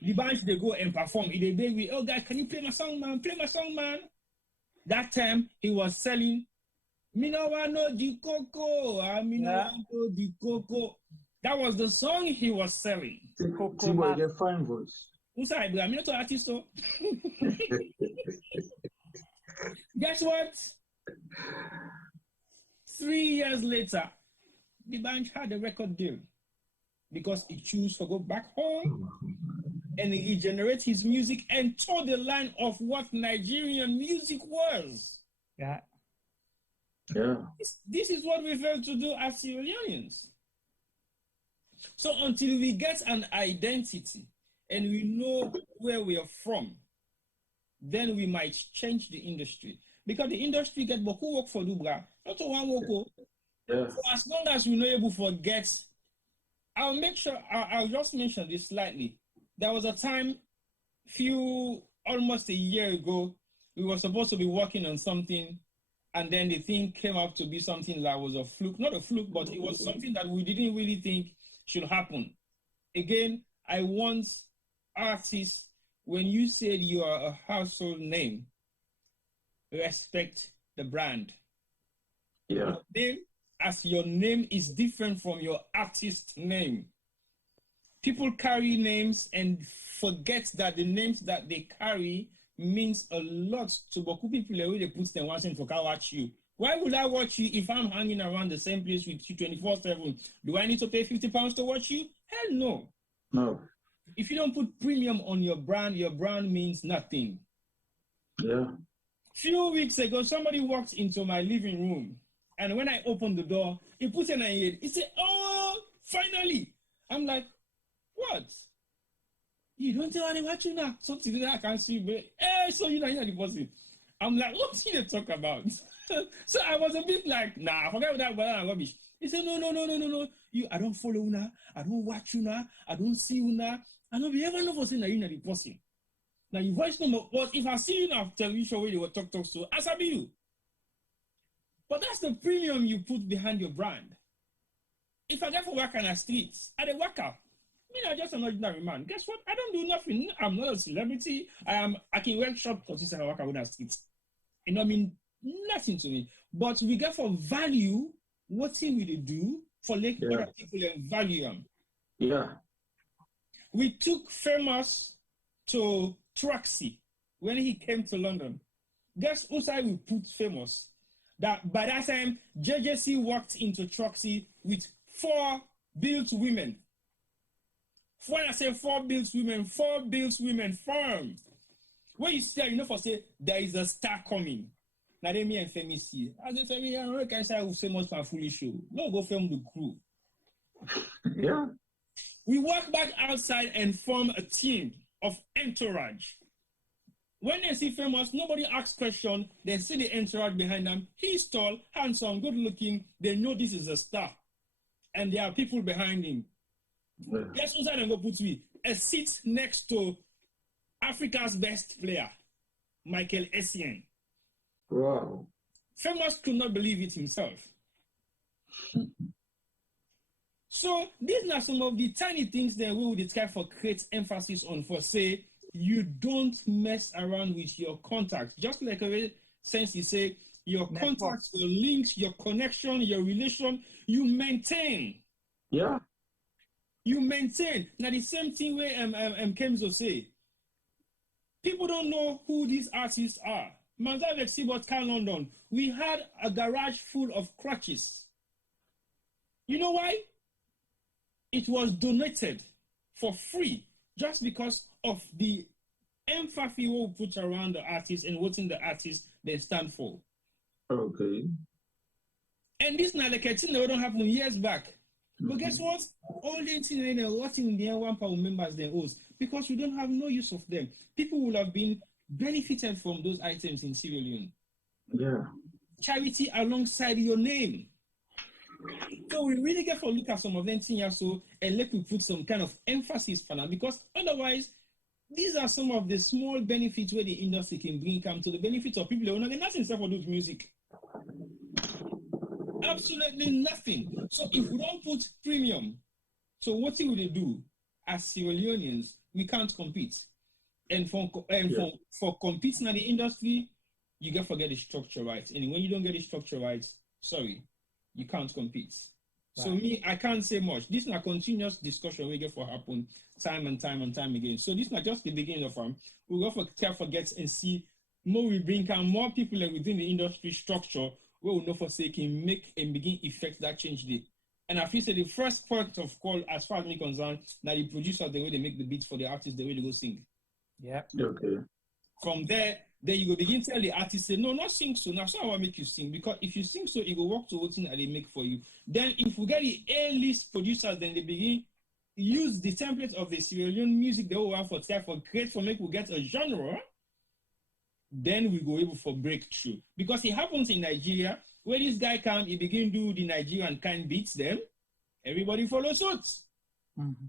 The band they go and perform. They beg me, oh guys, can you play my song, man? Play my song, man. That time he was selling. Me no want no di coco. Me no want no di coco. That was the song he was selling. T-Boy, get fine voice. Who's that? I'm not an artist, so. Guess what? 3 years later, the band had a record deal because he chose to go back home and he generated his music and tore the line of what Nigerian music was. Yeah. This is what we failed to do as Sierra Leoneans. So until we get an identity and we know where we are from, then we might change the industry. Because the industry get beaucoup work for Dubra, not one work. So as long as we're not able to forget, I'll just mention this slightly. There was a time, almost a year ago, we were supposed to be working on something, and then the thing came up to be something that was a fluke. Not a fluke, but it was something that we didn't really think should happen. Again, I want artists, when you said you are a household name, respect the brand. Yeah. Your name, as your name is different from your artist name. People carry names and forget that the names that they carry means a lot to beaucoup people. They put them once in for watch you. Why would I watch you if I'm hanging around the same place with you 24/7? Do I need to pay £50 to watch you? Hell no. No. If you don't put premium on your brand means nothing. Yeah. Few weeks ago, somebody walked into my living room, and when I opened the door, he put in a head. He said, "Oh, finally!" I'm like, "What? You don't tell anyone what you know? Something that I can see, but so you know you're the person." I'm like, "What's he talk about?" So I was a bit like, "Nah, forget that rubbish." He said, "No. I don't follow you, I don't watch you, I don't see you, I don't be ever know for saying that you're the person. Now your voice number, but if I see you on television where you were talk to, I sabi you. But that's the premium you put behind your brand. If I get for work on the streets, I dey work out. I just an ordinary man. Guess what? I don't do nothing. I'm not a celebrity. I can work short because I work out on the streets. You know what I mean? Nothing to me. But we get for value what thing we do for like other people and value them. Yeah. We took Famous to Troxy when he came to London. Guess who side we put Famous? That by that time, JJC walked into Troxy with 4 built women. When I say 4 built women firm. When you see, for say there is a star coming. Now they me and Femi see. As if Femi, I don't can say Famous for a foolish show. No go film the crew. Yeah. We walk back outside and form a team of entourage. When they see Famous, nobody asks question. They see the entourage behind them. He's tall, handsome, good looking. They know this is a star. And there are people behind him. Yeah. Guess who's going to go put me? A seat next to Africa's best player, Michael Essien. Wow. Famous could not believe it himself. So these are some of the tiny things that we would try for create emphasis on for say you don't mess around with your contacts. Just like a Sensi say, your contacts, your links, your connection, your relation, you maintain. Yeah. You maintain. Now the same thing where Kemzo say, people don't know who these artists are. Manzave Seabot Car London, we had a garage full of crutches. You know why? It was donated for free just because of the emphasis we put around the artist and what's in the artist they stand for. Okay. And this now like a thing that don't happen years back. But guess what? All the things in what in the one power members they owes because we don't have no use of them. People will have been benefited from those items in Sierra Leone. Yeah. Charity alongside your name. So we really get to look at some of them things so and let me put some kind of emphasis for now because otherwise these are some of the small benefits where the industry can bring come to the benefit of people who are nothing except for those music. Absolutely nothing. So if we don't put premium, so what will they do? As Sierra Leoneans, we can't compete. And for competing in the industry, you got to get the structure right. And when you don't get the structure right, sorry, you can't compete. Right. So I can't say much. This is a continuous discussion we get for happen time and time again. So this is not just the beginning of them. We'll go for care forget and see more we bring out more people within the industry structure we will know for say can make and begin effect that change day. And I feel say the first point of call as far as me concerned, that the producer the way they make the beats for the artist, the way they go sing. Yeah. Okay. From there, then you go begin tell the artist, say, no, not sing so. Now, so I want to make you sing. Because if you sing so, it will work to what thing that they make for you. Then if we get the A-list producers, then they begin use the template of the Sierra Leone music they will want for time for create for make we get a genre. Then we go able for breakthrough. Because it happens in Nigeria, where this guy comes, he begin do the Nigerian kind beats them, everybody follows suit. Mm-hmm.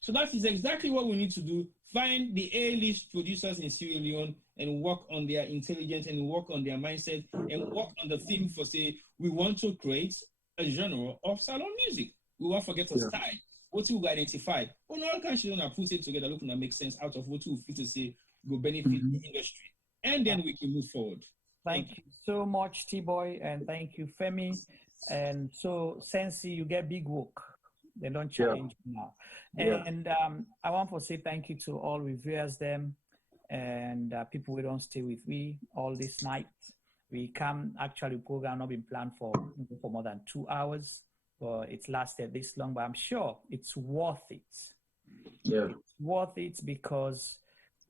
So that is exactly what we need to do. Find the A-list producers in Sierra Leone and work on their intelligence and work on their mindset and work on the theme for say, we want to create a genre of salon music. We won't forget a style. What we identify. Oh, no, can she don't put it together, looking to make sense out of what we feel to say will benefit the industry. And then we can move forward. Thank you so much, T-Boy, and thank you, Femi. And so, Sensi, you get big work. They don't challenge you now. And I want to say thank you to all reviewers them and people who don't stay with me all this night. We come actually program not been planned for more than 2 hours, but it's lasted this long. But I'm sure it's worth it. Yeah, it's worth it because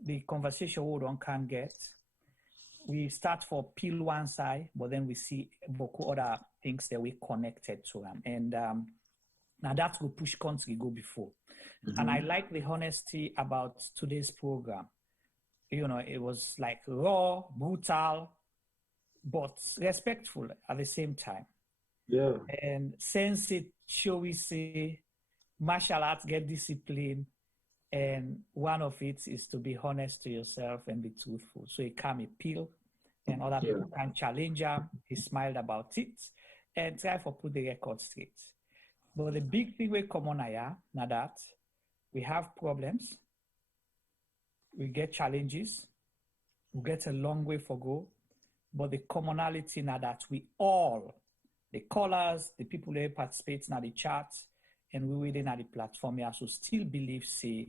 the conversation we don't can get. We start for peel one side, but then we see beaucoup other things that we connected to them, and now that will push country go before. And I like the honesty about today's program. You know, it was like raw, brutal, but respectful at the same time. Yeah. And since it show we say martial arts get discipline, and one of it is to be honest to yourself and be truthful. So it can appeal, and other people can challenge him. He smiled about it and try to put the record straight. But the big thing we come on here now that we have problems, we get challenges, we get a long way for go, but the commonality now that we all, the callers, the people that participate in the chat, and we within the platform here, so still believe, say,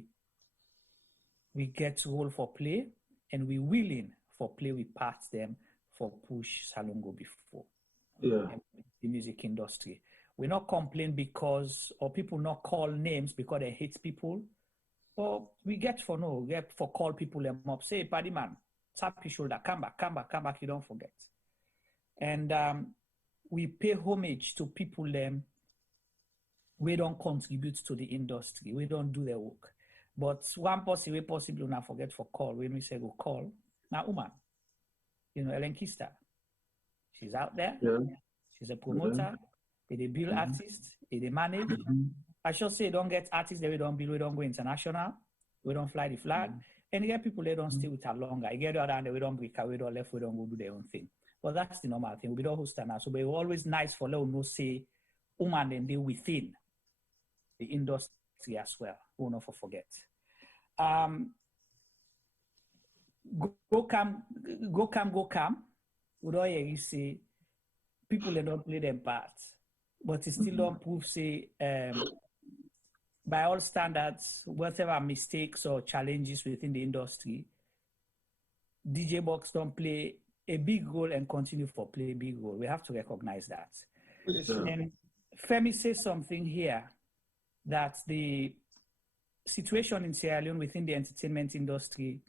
we get role for play, and we willing for play with parts them for push Salongo before. Yeah. The music industry. We not complain because, or people not call names because they hate people, or we get for no, we get for call people them up, say, paddy man, tap your shoulder, come back, you don't forget. And we pay homage to people them, we don't contribute to the industry, we don't do their work. But one person we possibly not forget for call, when we say go call, now woman, you know, Ellen Kista, she's out there, she's a promoter, they build artists, they manage. I should say, don't get artists that we don't build, we don't go international, we don't fly the flag, and you get people that don't stay with her longer. You get the other hand, we don't break away, we don't left, we don't go do their own thing. But that's the normal thing. We don't host now. So it's always nice for them to say, woman, and they within the industry as well. We'll not forget. Go come. We don't hear you say people that don't play them parts, but it still don't prove say by all standards, whatever mistakes or challenges within the industry, DJ Box don't play a big role and continue for play a big role. We have to recognize that. And Femi says something here that the situation in Sierra Leone within the entertainment industry,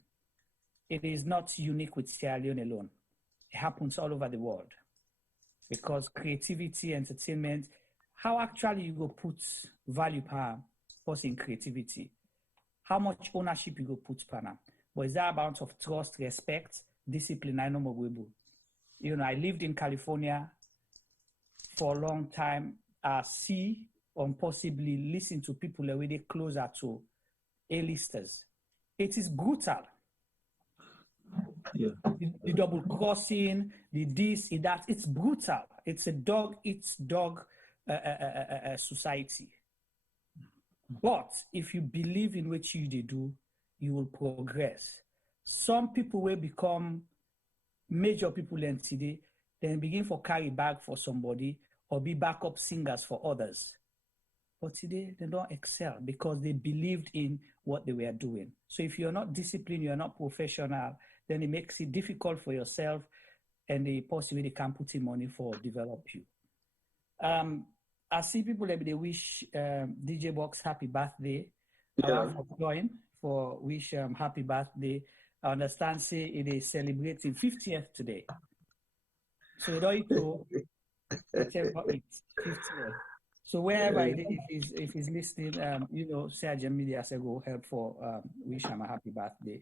it is not unique with Sierra Leone alone. It happens all over the world because creativity, entertainment, how actually you go put value per in creativity, how much ownership you go put per now. But is that amount of trust, respect, discipline? I know more. You know, I lived in California for a long time. See or possibly listen to people that way they closer to A-listers. It is brutal. Yeah. The double crossing, the this, that, it's brutal. It's a dog eats dog society. But if you believe in what you do, you will progress. Some people will become major people in today, then begin for carry bag for somebody or be backup singers for others. But today they don't excel because they believed in what they were doing. So if you're not disciplined, you're not professional, then it makes it difficult for yourself and the possibility can put in money for develop you. I see people that they wish DJ Box happy birthday. For wish happy birthday. I understand say it is celebrating 50th today. So you don't know whatever it's 50th. So wherever it is, if he's listening, you know, Sergeant Media say go help for wish him a happy birthday.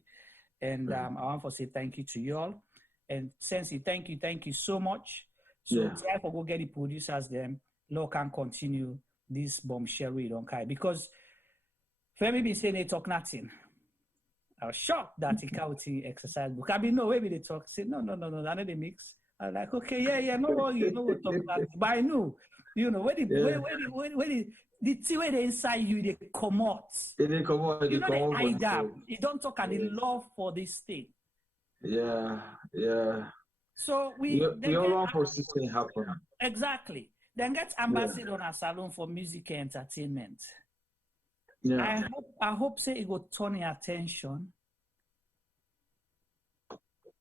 And I want to say thank you to you all. And Sensi, thank you so much. So try for go get the producers them. Law can continue this bombshell we don't care. Because Femi be saying they talk nothing. I was shocked that he can't exercise book. I mean, no, maybe they talk. Say, no, I know they mix. I was like, okay, no worry, no we'll talk nothing. But I knew, you know, when the thing where they inside you, they come out. They come out. You know, they hide up. They don't talk and they love for this thing. Yeah. So we all want for this thing happen. Exactly. Then get ambassador on a salon for music and entertainment. Yeah. I hope say it will turn your attention.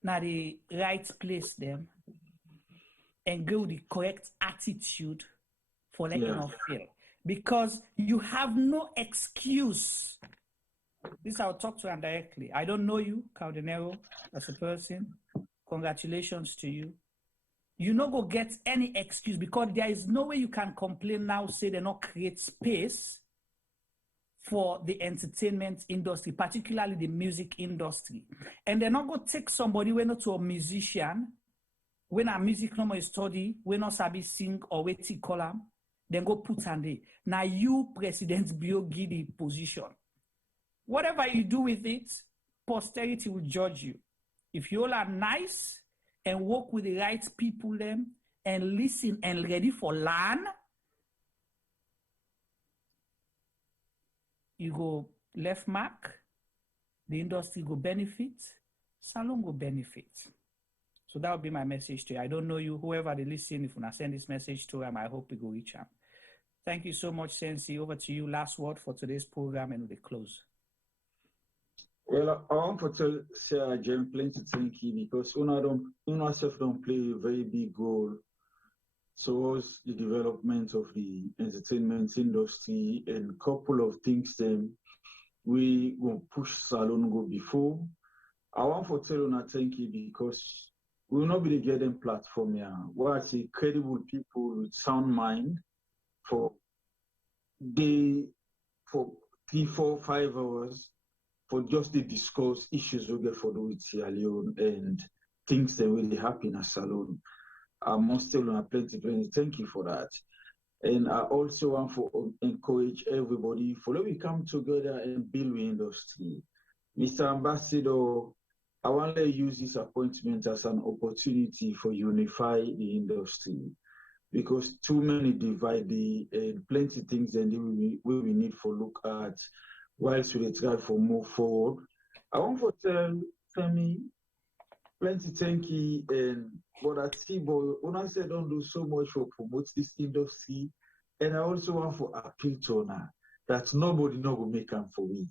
Now the right place them and go with the correct attitude for letting us fail. Because you have no excuse. This I'll talk to him directly. I don't know you, Caldenero, as a person. Congratulations to you. You no go get any excuse because there is no way you can complain now, say they not create space for the entertainment industry, particularly the music industry. And they're not going to take somebody when not to a musician, when a music no more study, when not sabi sing or wait to column, then go put on there. Now you, President Bio, give the position. Whatever you do with it, posterity will judge you. If you all are nice and work with the right people them and listen and ready for learn, you go left mark, the industry go benefit, salon go benefit. So that would be my message to you. I don't know you, whoever they listen, if you send this message to him, I hope you go reach him. Thank you so much, Sensi. Over to you. Last word for today's program and we close. Well, I want to tell Sarah Jem plenty thank you because Una self don't play a very big role towards the development of the entertainment industry and a couple of things then we will push salon go before. I want to tell Una thank you because we will not be getting platform here. We are credible people with sound mind for 3, 4, 5 hours for just to discuss issues we get for do with Sierra Leone and things that really happen at salon. I must tell you plenty. Thank you for that. And I also want to encourage everybody for let we come together and build the industry. Mr. Ambassador, I want to use this appointment as an opportunity for unify the industry because too many divide and plenty things and we need for look at whilst we try for move forward. I want to tell Femi, plenty thank you and but I see boy when I say don't do so much for promote this industry and I also want to appeal to Ona that nobody will make them for me.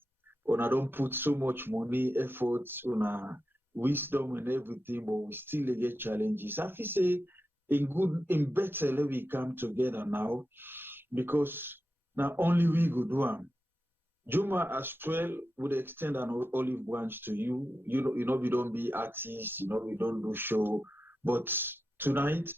Ona don't put so much money, efforts, Ona wisdom and everything, but we still get challenges. I feel say in better we come together now because not only we go do them. Juma as well would extend an olive branch to you. You know we don't be artists, we don't do show. But tonight,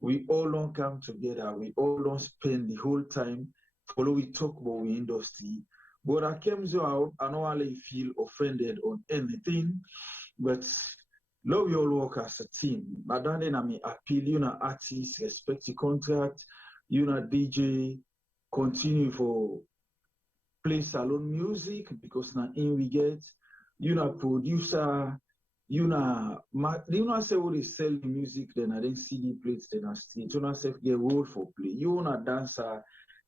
we all don't come together. We all don't spend the whole time follow we talk about the industry. But I came out, I don't really feel offended on anything. But now we all work as a team. But then I mean appeal, artists, respect the contract, DJ, continue for play salon music because now in we get, producer, say what they sell the music, then I then CD plates, then I street, say get role for play. You dancer,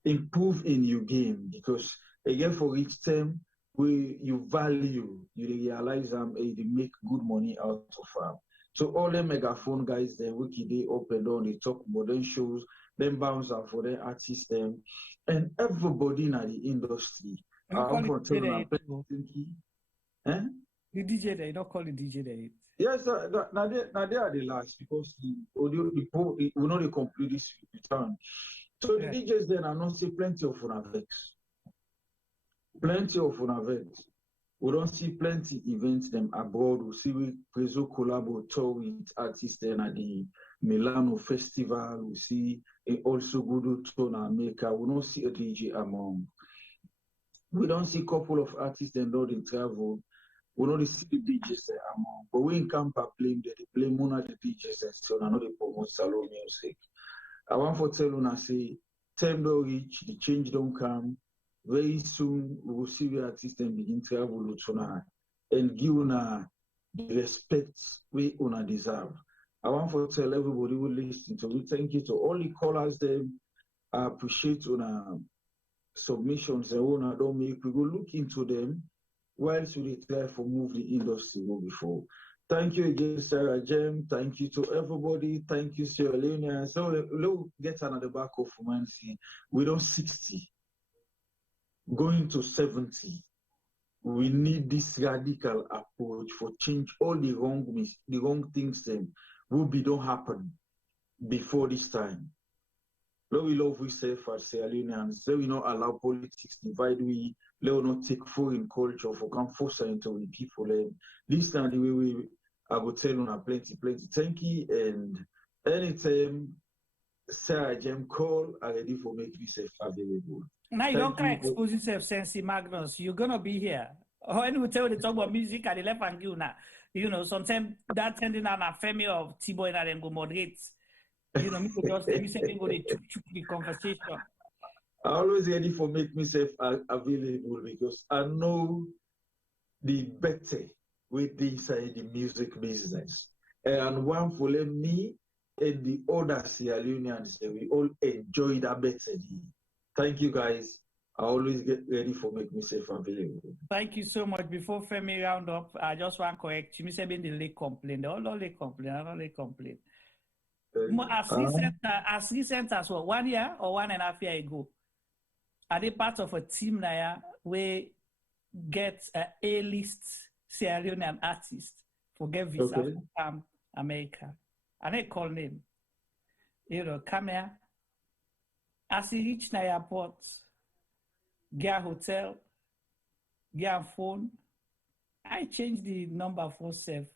improve in your game because again for each time we you value, you realize they make good money out of them. So all the megaphone guys, then wiki they up and down, they talk modern shows, then bounce out for the artists them, and everybody in the industry. The DJ there, you don't call the DJ there. Yes, now they are the last because we know they complete this return. So the DJs then are not see plenty of Unavex. Plenty of Unavex. We don't see plenty events them abroad. We see we Prezo collabo tour with artists then at the Milano Festival. We see also good tour in America. We don't see a DJ among. We don't see a couple of artists and all they travel. We don't see the DJs among. But we in camp are playing they play more of the DJs and so I know they promote salon music. I want to tell you, say, time don't reach, the change don't come. Very soon, we will see the artists and begin to travel and give una the respect we una deserve. I want to tell everybody who listen to me, thank you to all the callers them. I appreciate una submissions and una don't make. We go look into them whilst we try to move the industry before. Thank you again, Sarah Jem. Thank you to everybody. Thank you, Sierra Leonean. So let's get another back of humanity. We don't 60. Going to 70, we need this radical approach for change all the wrong things then don't happen. before this time. Let we love ourselves as Sierra Leoneans. Let we not allow politics divide we. Let we not take foreign culture for come force into the people. And this time the way I go tell on a plenty. Thank you. And anytime Sarah Jem call, I ready for make myself available. Now you don't expose yourself, Sensi Magnus. You're gonna be here. When we tell you to talk about music at the left and you now, you know, sometimes that tending on a family of T-Boy and then go moderate. You know, me just me say go to the conversation. I always ready for make myself available because I know the better with inside the music business. And one for me and the other Sierra Leoneans, we all enjoy that better. Thank you guys. I always get ready for make myself available. Thank you so much. Before Femi round up, I just want to correct you. Me say been the late complaint. They all late complaint. I don't late complaint. As recent as what, 1 year or 1.5 years ago, are they part of a team now where get A-list Sierra Leonean artist for get visa from America? And they call name. You know, come here. As he reach the airport, get a hotel, get a phone. I change the number for self.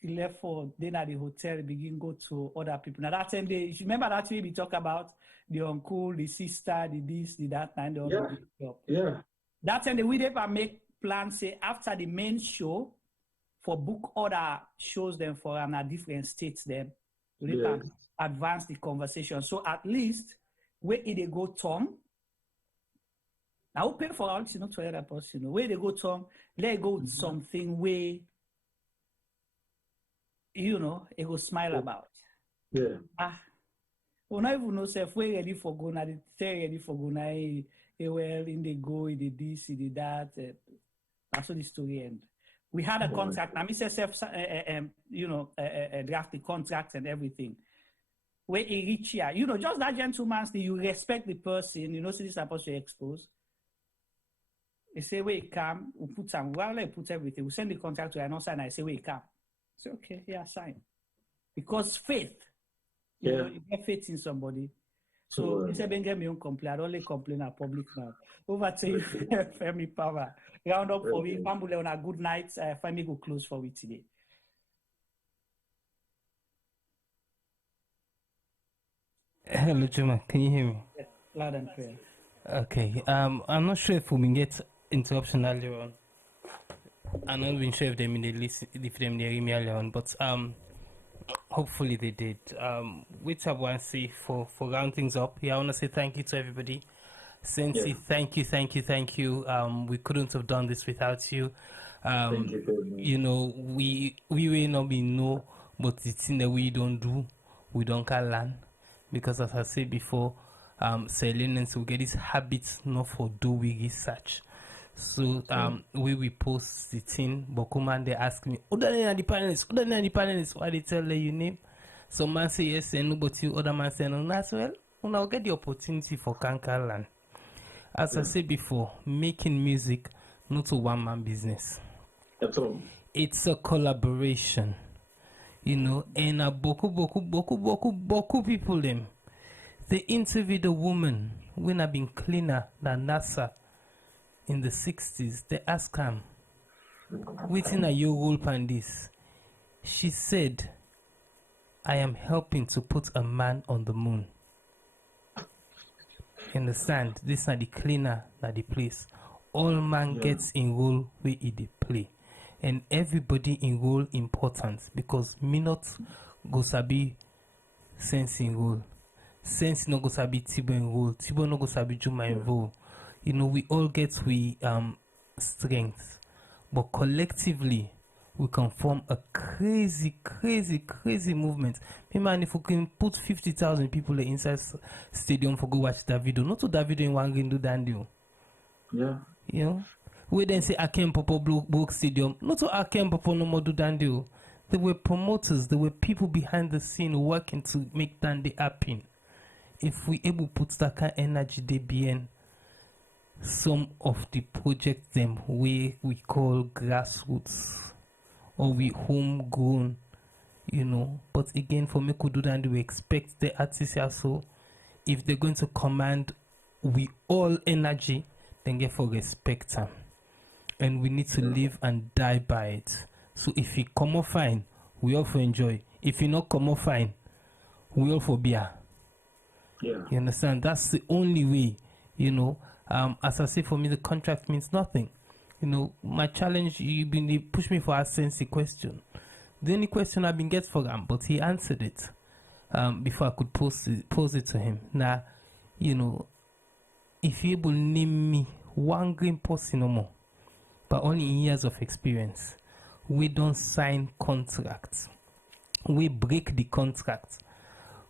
He left for then at the hotel, begin go to other people. Now that time they remember that way we talk about the uncle, the sister, the this, the that, and the other job. Yeah. That time we never make plans say after the main show for book other shows them for a different states then. We never advance the conversation. So at least where they go Tom. I will pay for all, you know, to other person. You know, where they go Tom, let go something where you know, it will smile about. Yeah. Well, not even know if we're ready for go now, they're ready for go now. Well, in the go, in the this, in the that. That's how the story end. We had a contract. I mean, you know, draft the contract and everything. Where he reach here, you know, just that gentleman's thing, you respect the person, you know, see this supposed to expose. They say, where he come, we put some, well, they put everything. We send the contract to another and I say, where he come. I say, okay, yeah, sign. Because faith, you know, you get faith in somebody. So, you say, Ben, get me on complaint. I don't only complain at public now. Over to you, Femi Power. Round up for me. Family on a good night. Femi go close for me today. Hello, Juma. Can you hear me? Yes, loud and clear. Okay. I'm not sure if we can get interruption earlier on. I'm not even sure if they hear me earlier on, but hopefully they did. Which I want to say for round things up. Yeah, I want to say thank you to everybody. Sensi, thank you. We couldn't have done this without you. Thank you very much. You know, we may not be know, but the thing that we don't do, we don't can learn. Because as I said before, Sierra Leoneans will get this habit not for doing research. So we post the thing, but come and they ask me, other than the panelists, why they tell you name? Some man say yes and no, but you other man say no as well. I'll get the opportunity for Kankalan. As I said before, making music not a one-man business. At all. It's a collaboration. You know, and boku people them. They interviewed a woman when I've been cleaner than NASA in the 60s. They asked her, waiting at your role on this. She said, I am helping to put a man on the moon. Understand? This is not the cleaner, not the place. All man gets in role where he play. And everybody in role important because me not go sabi Sensi in role. Sensi no go sabi Tibo in role. Tibo no go sabi Juma in role. You know, we all get strengths, but collectively we can form a crazy movement. Hey man, if we can put 50,000 people inside stadium for go watch that video, not to that video in one game do that deal. Yeah. You know, we then say Akem Popo Brook Stadium, not to Akem Popo no more do Dandio. There were promoters, there were people behind the scene working to make Dandy happen. If we able put that kind of energy, they be in some of the projects them we call grassroots or we homegrown, you know. But again, for me, could do that, we expect the artists also, if they're going to command we all energy, then get for respect them. And we need to live and die by it. So if you come off fine, we all for enjoy. If you not come off fine, we all for beer. Yeah. You understand? That's the only way, you know. As I say, for me, the contract means nothing. You know, my challenge, they push me for a Sensi question. The only question I've been get for him, but he answered it before I could pose it to him. Now, you know, if you able name me one green person no more, but only in years of experience, we don't sign contracts. We break the contract.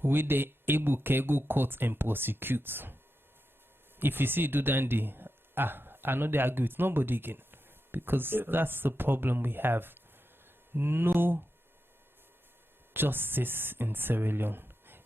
We they able to go court and prosecute. If you see do dandy, I know they argue with nobody again, because that's the problem we have. No justice in Sierra Leone,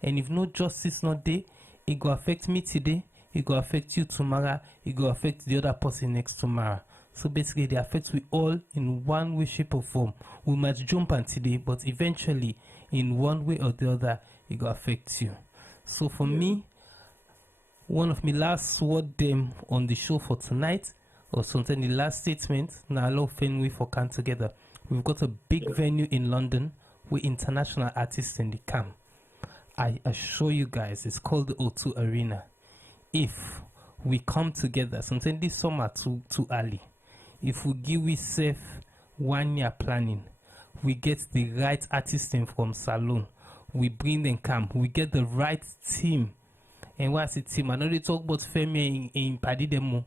and if no justice not there, it go affect me today, it go affect you tomorrow, it go affect the other person next tomorrow. So basically, they affect we all in one way, shape, or form. We might jump on today, but eventually, in one way or the other, it go affect you. So for me, one of my last word them on the show for tonight, or something the last statement, now allow Fenway for come together. We've got a big venue in London with international artists in the camp. I assure you guys, it's called the O2 Arena. If we come together, something this summer too early, if we give we safe 1 year planning, we get the right artists in from Salon, we bring them camp, we get the right team. And what's the team? I know they talk about Femi in Padidemo,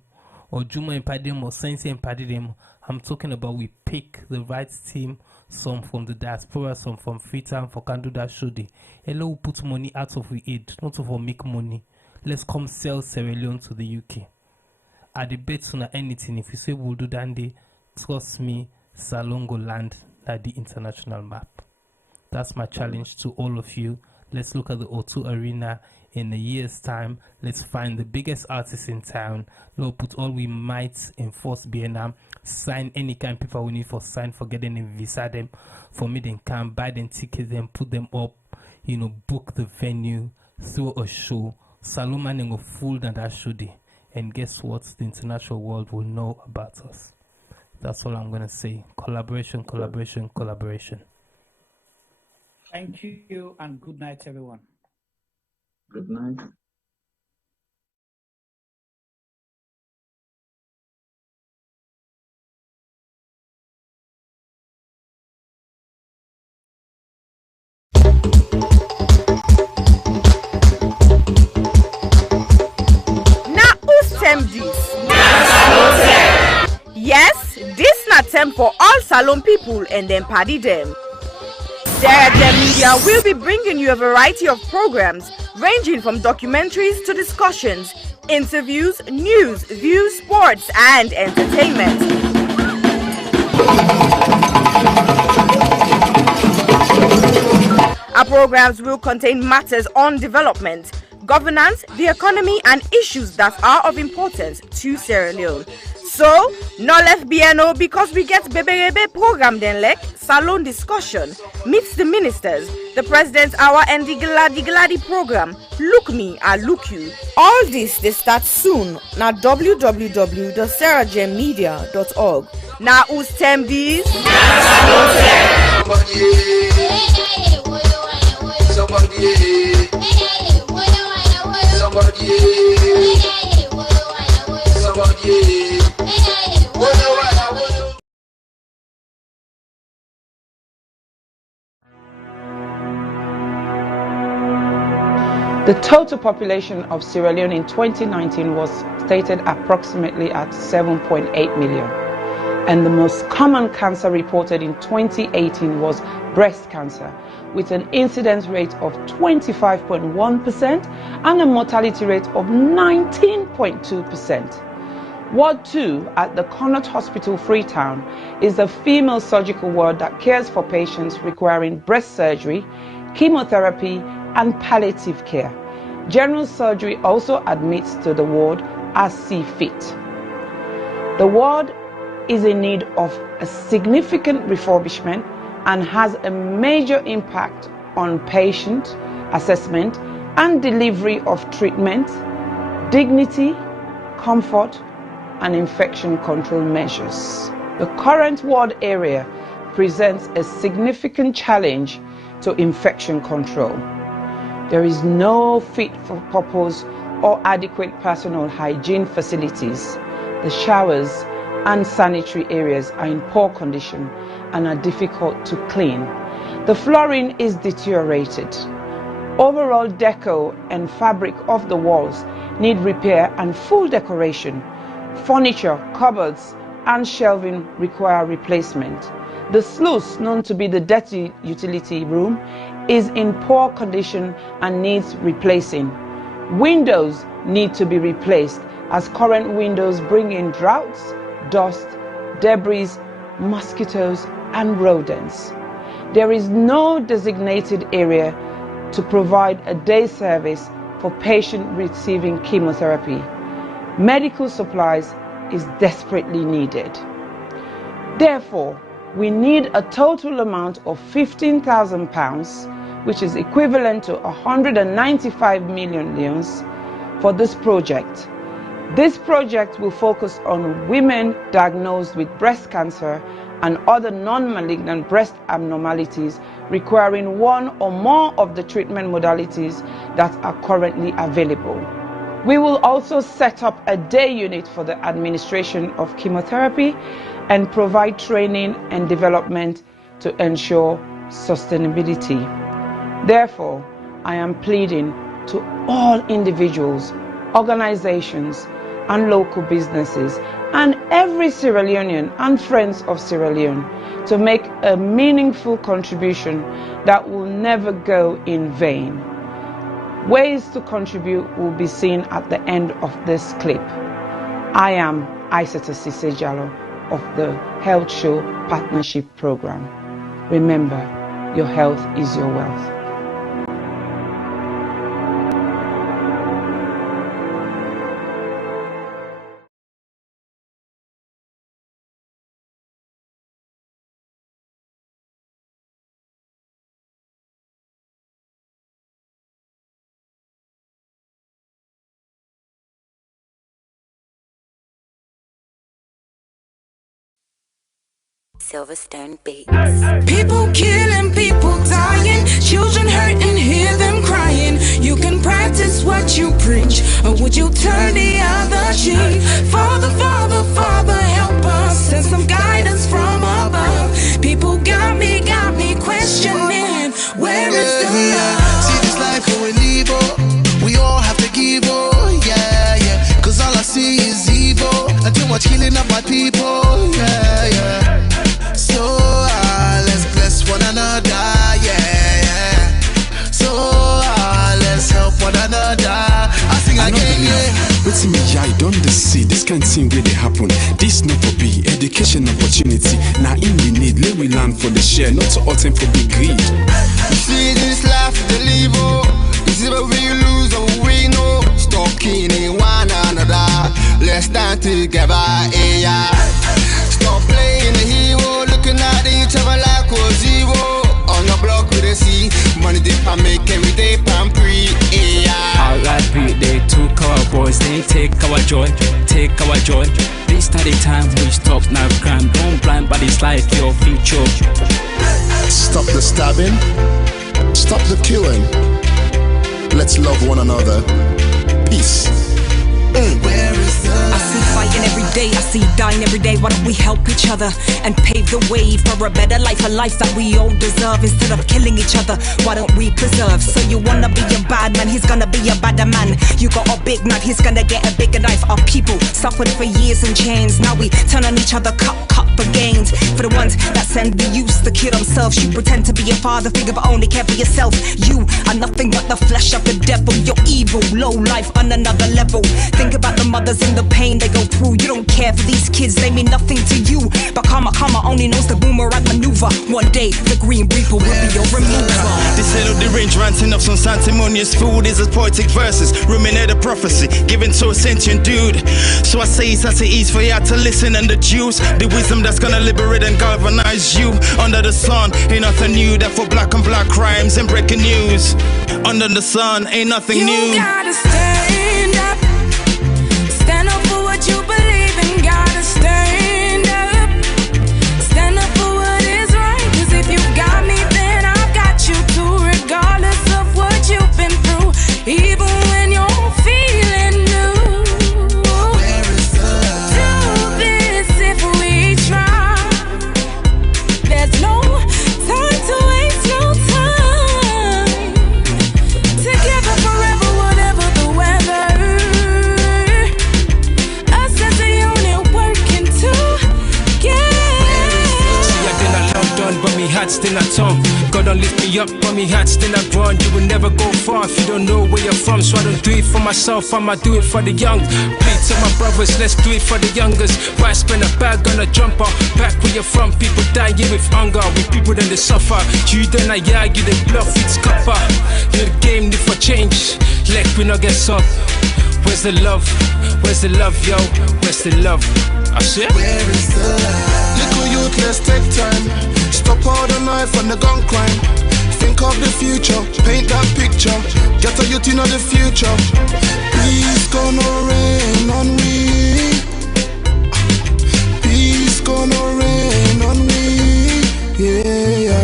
or Juma in Padidemo, or Sensi in Padidemo. I'm talking about we pick the right team, some from the diaspora, some from Freetown, for can do that show day. And we put money out of we aid, not for make money. Let's come sell Sierra Leone to the UK. At the bet on anything, if you say we'll do that day, trust me, Salon go land at the international map. That's my challenge to all of you. Let's look at the O2 Arena in a year's time. Let's find the biggest artists in town. Let's put all we might in Force BNM. Sign any kind of people we need for sign for getting in visa them. For me, then come buy them tickets, then put them up, you know, book the venue, throw a show. Salomon and go full than that show day. And guess what? The international world will know about us. That's all I'm going to say. Collaboration, collaboration, collaboration. Thank you and good night, everyone. Good night. Yes, this na term for all Salon people and then party them. Sierra Leone Media will be bringing you a variety of programs ranging from documentaries to discussions, interviews, news, views, sports, and entertainment. Our programs will contain matters on development, governance, the economy, and issues that are of importance to Sierra Leone. So, no left BNO because we get Bebe program then like Salon discussion, meets the ministers, the president's hour, and the Gladi program. Look me, I look you. All this they start soon. Now www.sierragemedia.org. Now who's term these? The total population of Sierra Leone in 2019 was stated approximately at 7.8 million. And the most common cancer reported in 2018 was breast cancer, with an incidence rate of 25.1% and a mortality rate of 19.2%. Ward 2 at the Connaught Hospital, Freetown, is a female surgical ward that cares for patients requiring breast surgery, chemotherapy, and palliative care. General surgery also admits to the ward as see fit. The ward is in need of a significant refurbishment and has a major impact on patient assessment and delivery of treatment, dignity, comfort, and infection control measures. The current ward area presents a significant challenge to infection control. There is no fit for purpose or adequate personal hygiene facilities. The showers and sanitary areas are in poor condition and are difficult to clean. The flooring is deteriorated. Overall deco and fabric of the walls need repair and full decoration. Furniture, cupboards, and shelving require replacement. The sluice, known to be the dirty utility room, is in poor condition and needs replacing. Windows need to be replaced as current windows bring in draughts, dust, debris, mosquitoes, and rodents. There is no designated area to provide a day service for patients receiving chemotherapy. Medical supplies is desperately needed. Therefore, we need a total amount of £15,000, which is equivalent to 195 million leones, for this project. This project will focus on women diagnosed with breast cancer and other non-malignant breast abnormalities requiring one or more of the treatment modalities that are currently available. We will also set up a day unit for the administration of chemotherapy and provide training and development to ensure sustainability. Therefore, I am pleading to all individuals, organizations, and local businesses, and every Sierra Leonean and friends of Sierra Leone to make a meaningful contribution that will never go in vain. Ways to contribute will be seen at the end of this clip. I am Aissata Cissé Jallow of the Health Show Partnership Program. Remember, your health is your wealth. Silverstone Beats. People killing, people dying, children hurting, hear them crying. You can practice what you preach, or would you turn the other cheek? Father, Father, Father, help us, send some guidance from above. People got me questioning, where is the love? See this life when we leave, oh, we all have to give, oh, yeah, yeah. Cause all I see is evil, and too much killing of my people, yeah, yeah. So let's bless one another, yeah, yeah. So let's help one another. I sing again, yeah. But me, I don't see this kind of thing where they happen. This not for be education opportunity. Now in we need, let we learn for the share, not to all time for big greed. You see this life, the live, oh. You see where we lose or we know. Stop killing one another. Let's stand together, yeah. Stop playing the hero, looking at each other like a zero. On your block with a C, money dip and make every day pan pre, yeah. R.I.P. They took our boys, they take our joy, take our joy. This study time we stop now crime. Don't blind bodies like your future. Stop the stabbing, stop the killing. Let's love one another. Peace. Where is the I see fighting every day, I see dying every day. Why don't we help each other and pave the way for a better life, a life that we all deserve? Instead of killing each other, why don't we preserve? So you wanna be a bad man, he's gonna be a badder man. You got a big knife, he's gonna get a bigger knife. Our people suffered for years in chains. Now we turn on each other, cut for gains. For the ones that send the youth to kill themselves, you pretend to be a father figure but only care for yourself. You are nothing but the flesh of the devil. You're evil, low life on another level. Think about the mothers and the pain they go through. You don't care for these kids, they mean nothing to you. But karma Karma only knows the boomerang maneuver. One day, the Green Reaper will be your remover. The cell of the range ranting up some sanctimonious food is as poetic verses. Ruminate a prophecy given to a sentient dude. So I say it's as it is for you to listen and deduce the wisdom that's gonna liberate and galvanize you. Under the sun, ain't nothing new. That for black on black crimes and breaking news. Under the sun, ain't nothing new. You gotta stand up. Stand up for what you believe in. Gotta stand up. Stand up for what is right. Cause if you got me, then I've got you too. Regardless of what you've been through. Even when you're feeling new. Where is the love? Do this if we try. There's no time to waste, no time. Together forever, whatever the weather. Us as a unit working together. See, I did not love done, but me heart still not tongue. God don't lift me up, but me heart still not run. You will never go far if you don't know where you're from. So I don't do it for myself, I'ma do it for the young. Plead to my brothers, let's do it for the youngers. Why spend a bag on a jumper? Back where you're from, people die here with hunger. With people then they suffer. You then I argue, they bluff, it's copper. You the game need for change, like we not get up. Where's the love? Where's the love, yo? Where's the love? I said, Where is the love? Little youth, let's take time. Stop all the knife and the gun crime. Think of the future, paint that picture. Get a youth in the future. Peace gonna rain on we. Peace gonna rain on we. Yeah.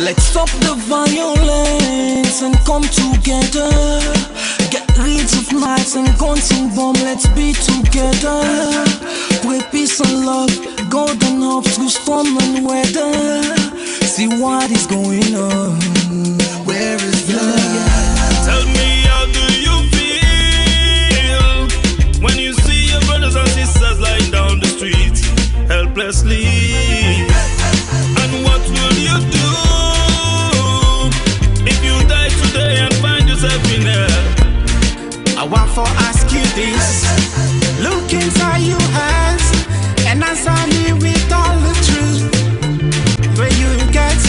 Let's stop the violence and come together. Get rid of knives and guns and bomb. Let's be together. With peace and love, golden hopes through storm and weather. See what is going on. Where is the love? Tell me, how do you feel when you see your brothers and sisters lying down the street helplessly? And what will you do if you die today and find yourself in hell? I want to ask you this. Look inside your eyes and answer me with all the truth. Where you get,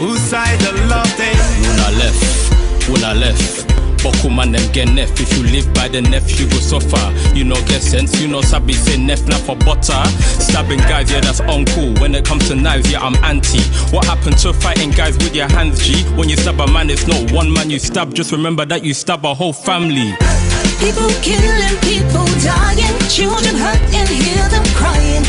whose side the love they? When I left. Boku man them get nef. If you live by the nef, you go suffer. You know get sense, you know sabi say nef not for butter. Stabbing guys, yeah that's uncool. When it comes to knives, yeah I'm anti. What happened to fighting guys with your hands, G? When you stab a man, it's not one man you stab. Just remember that you stab a whole family. People killing, people dying, children hurt and hear them crying.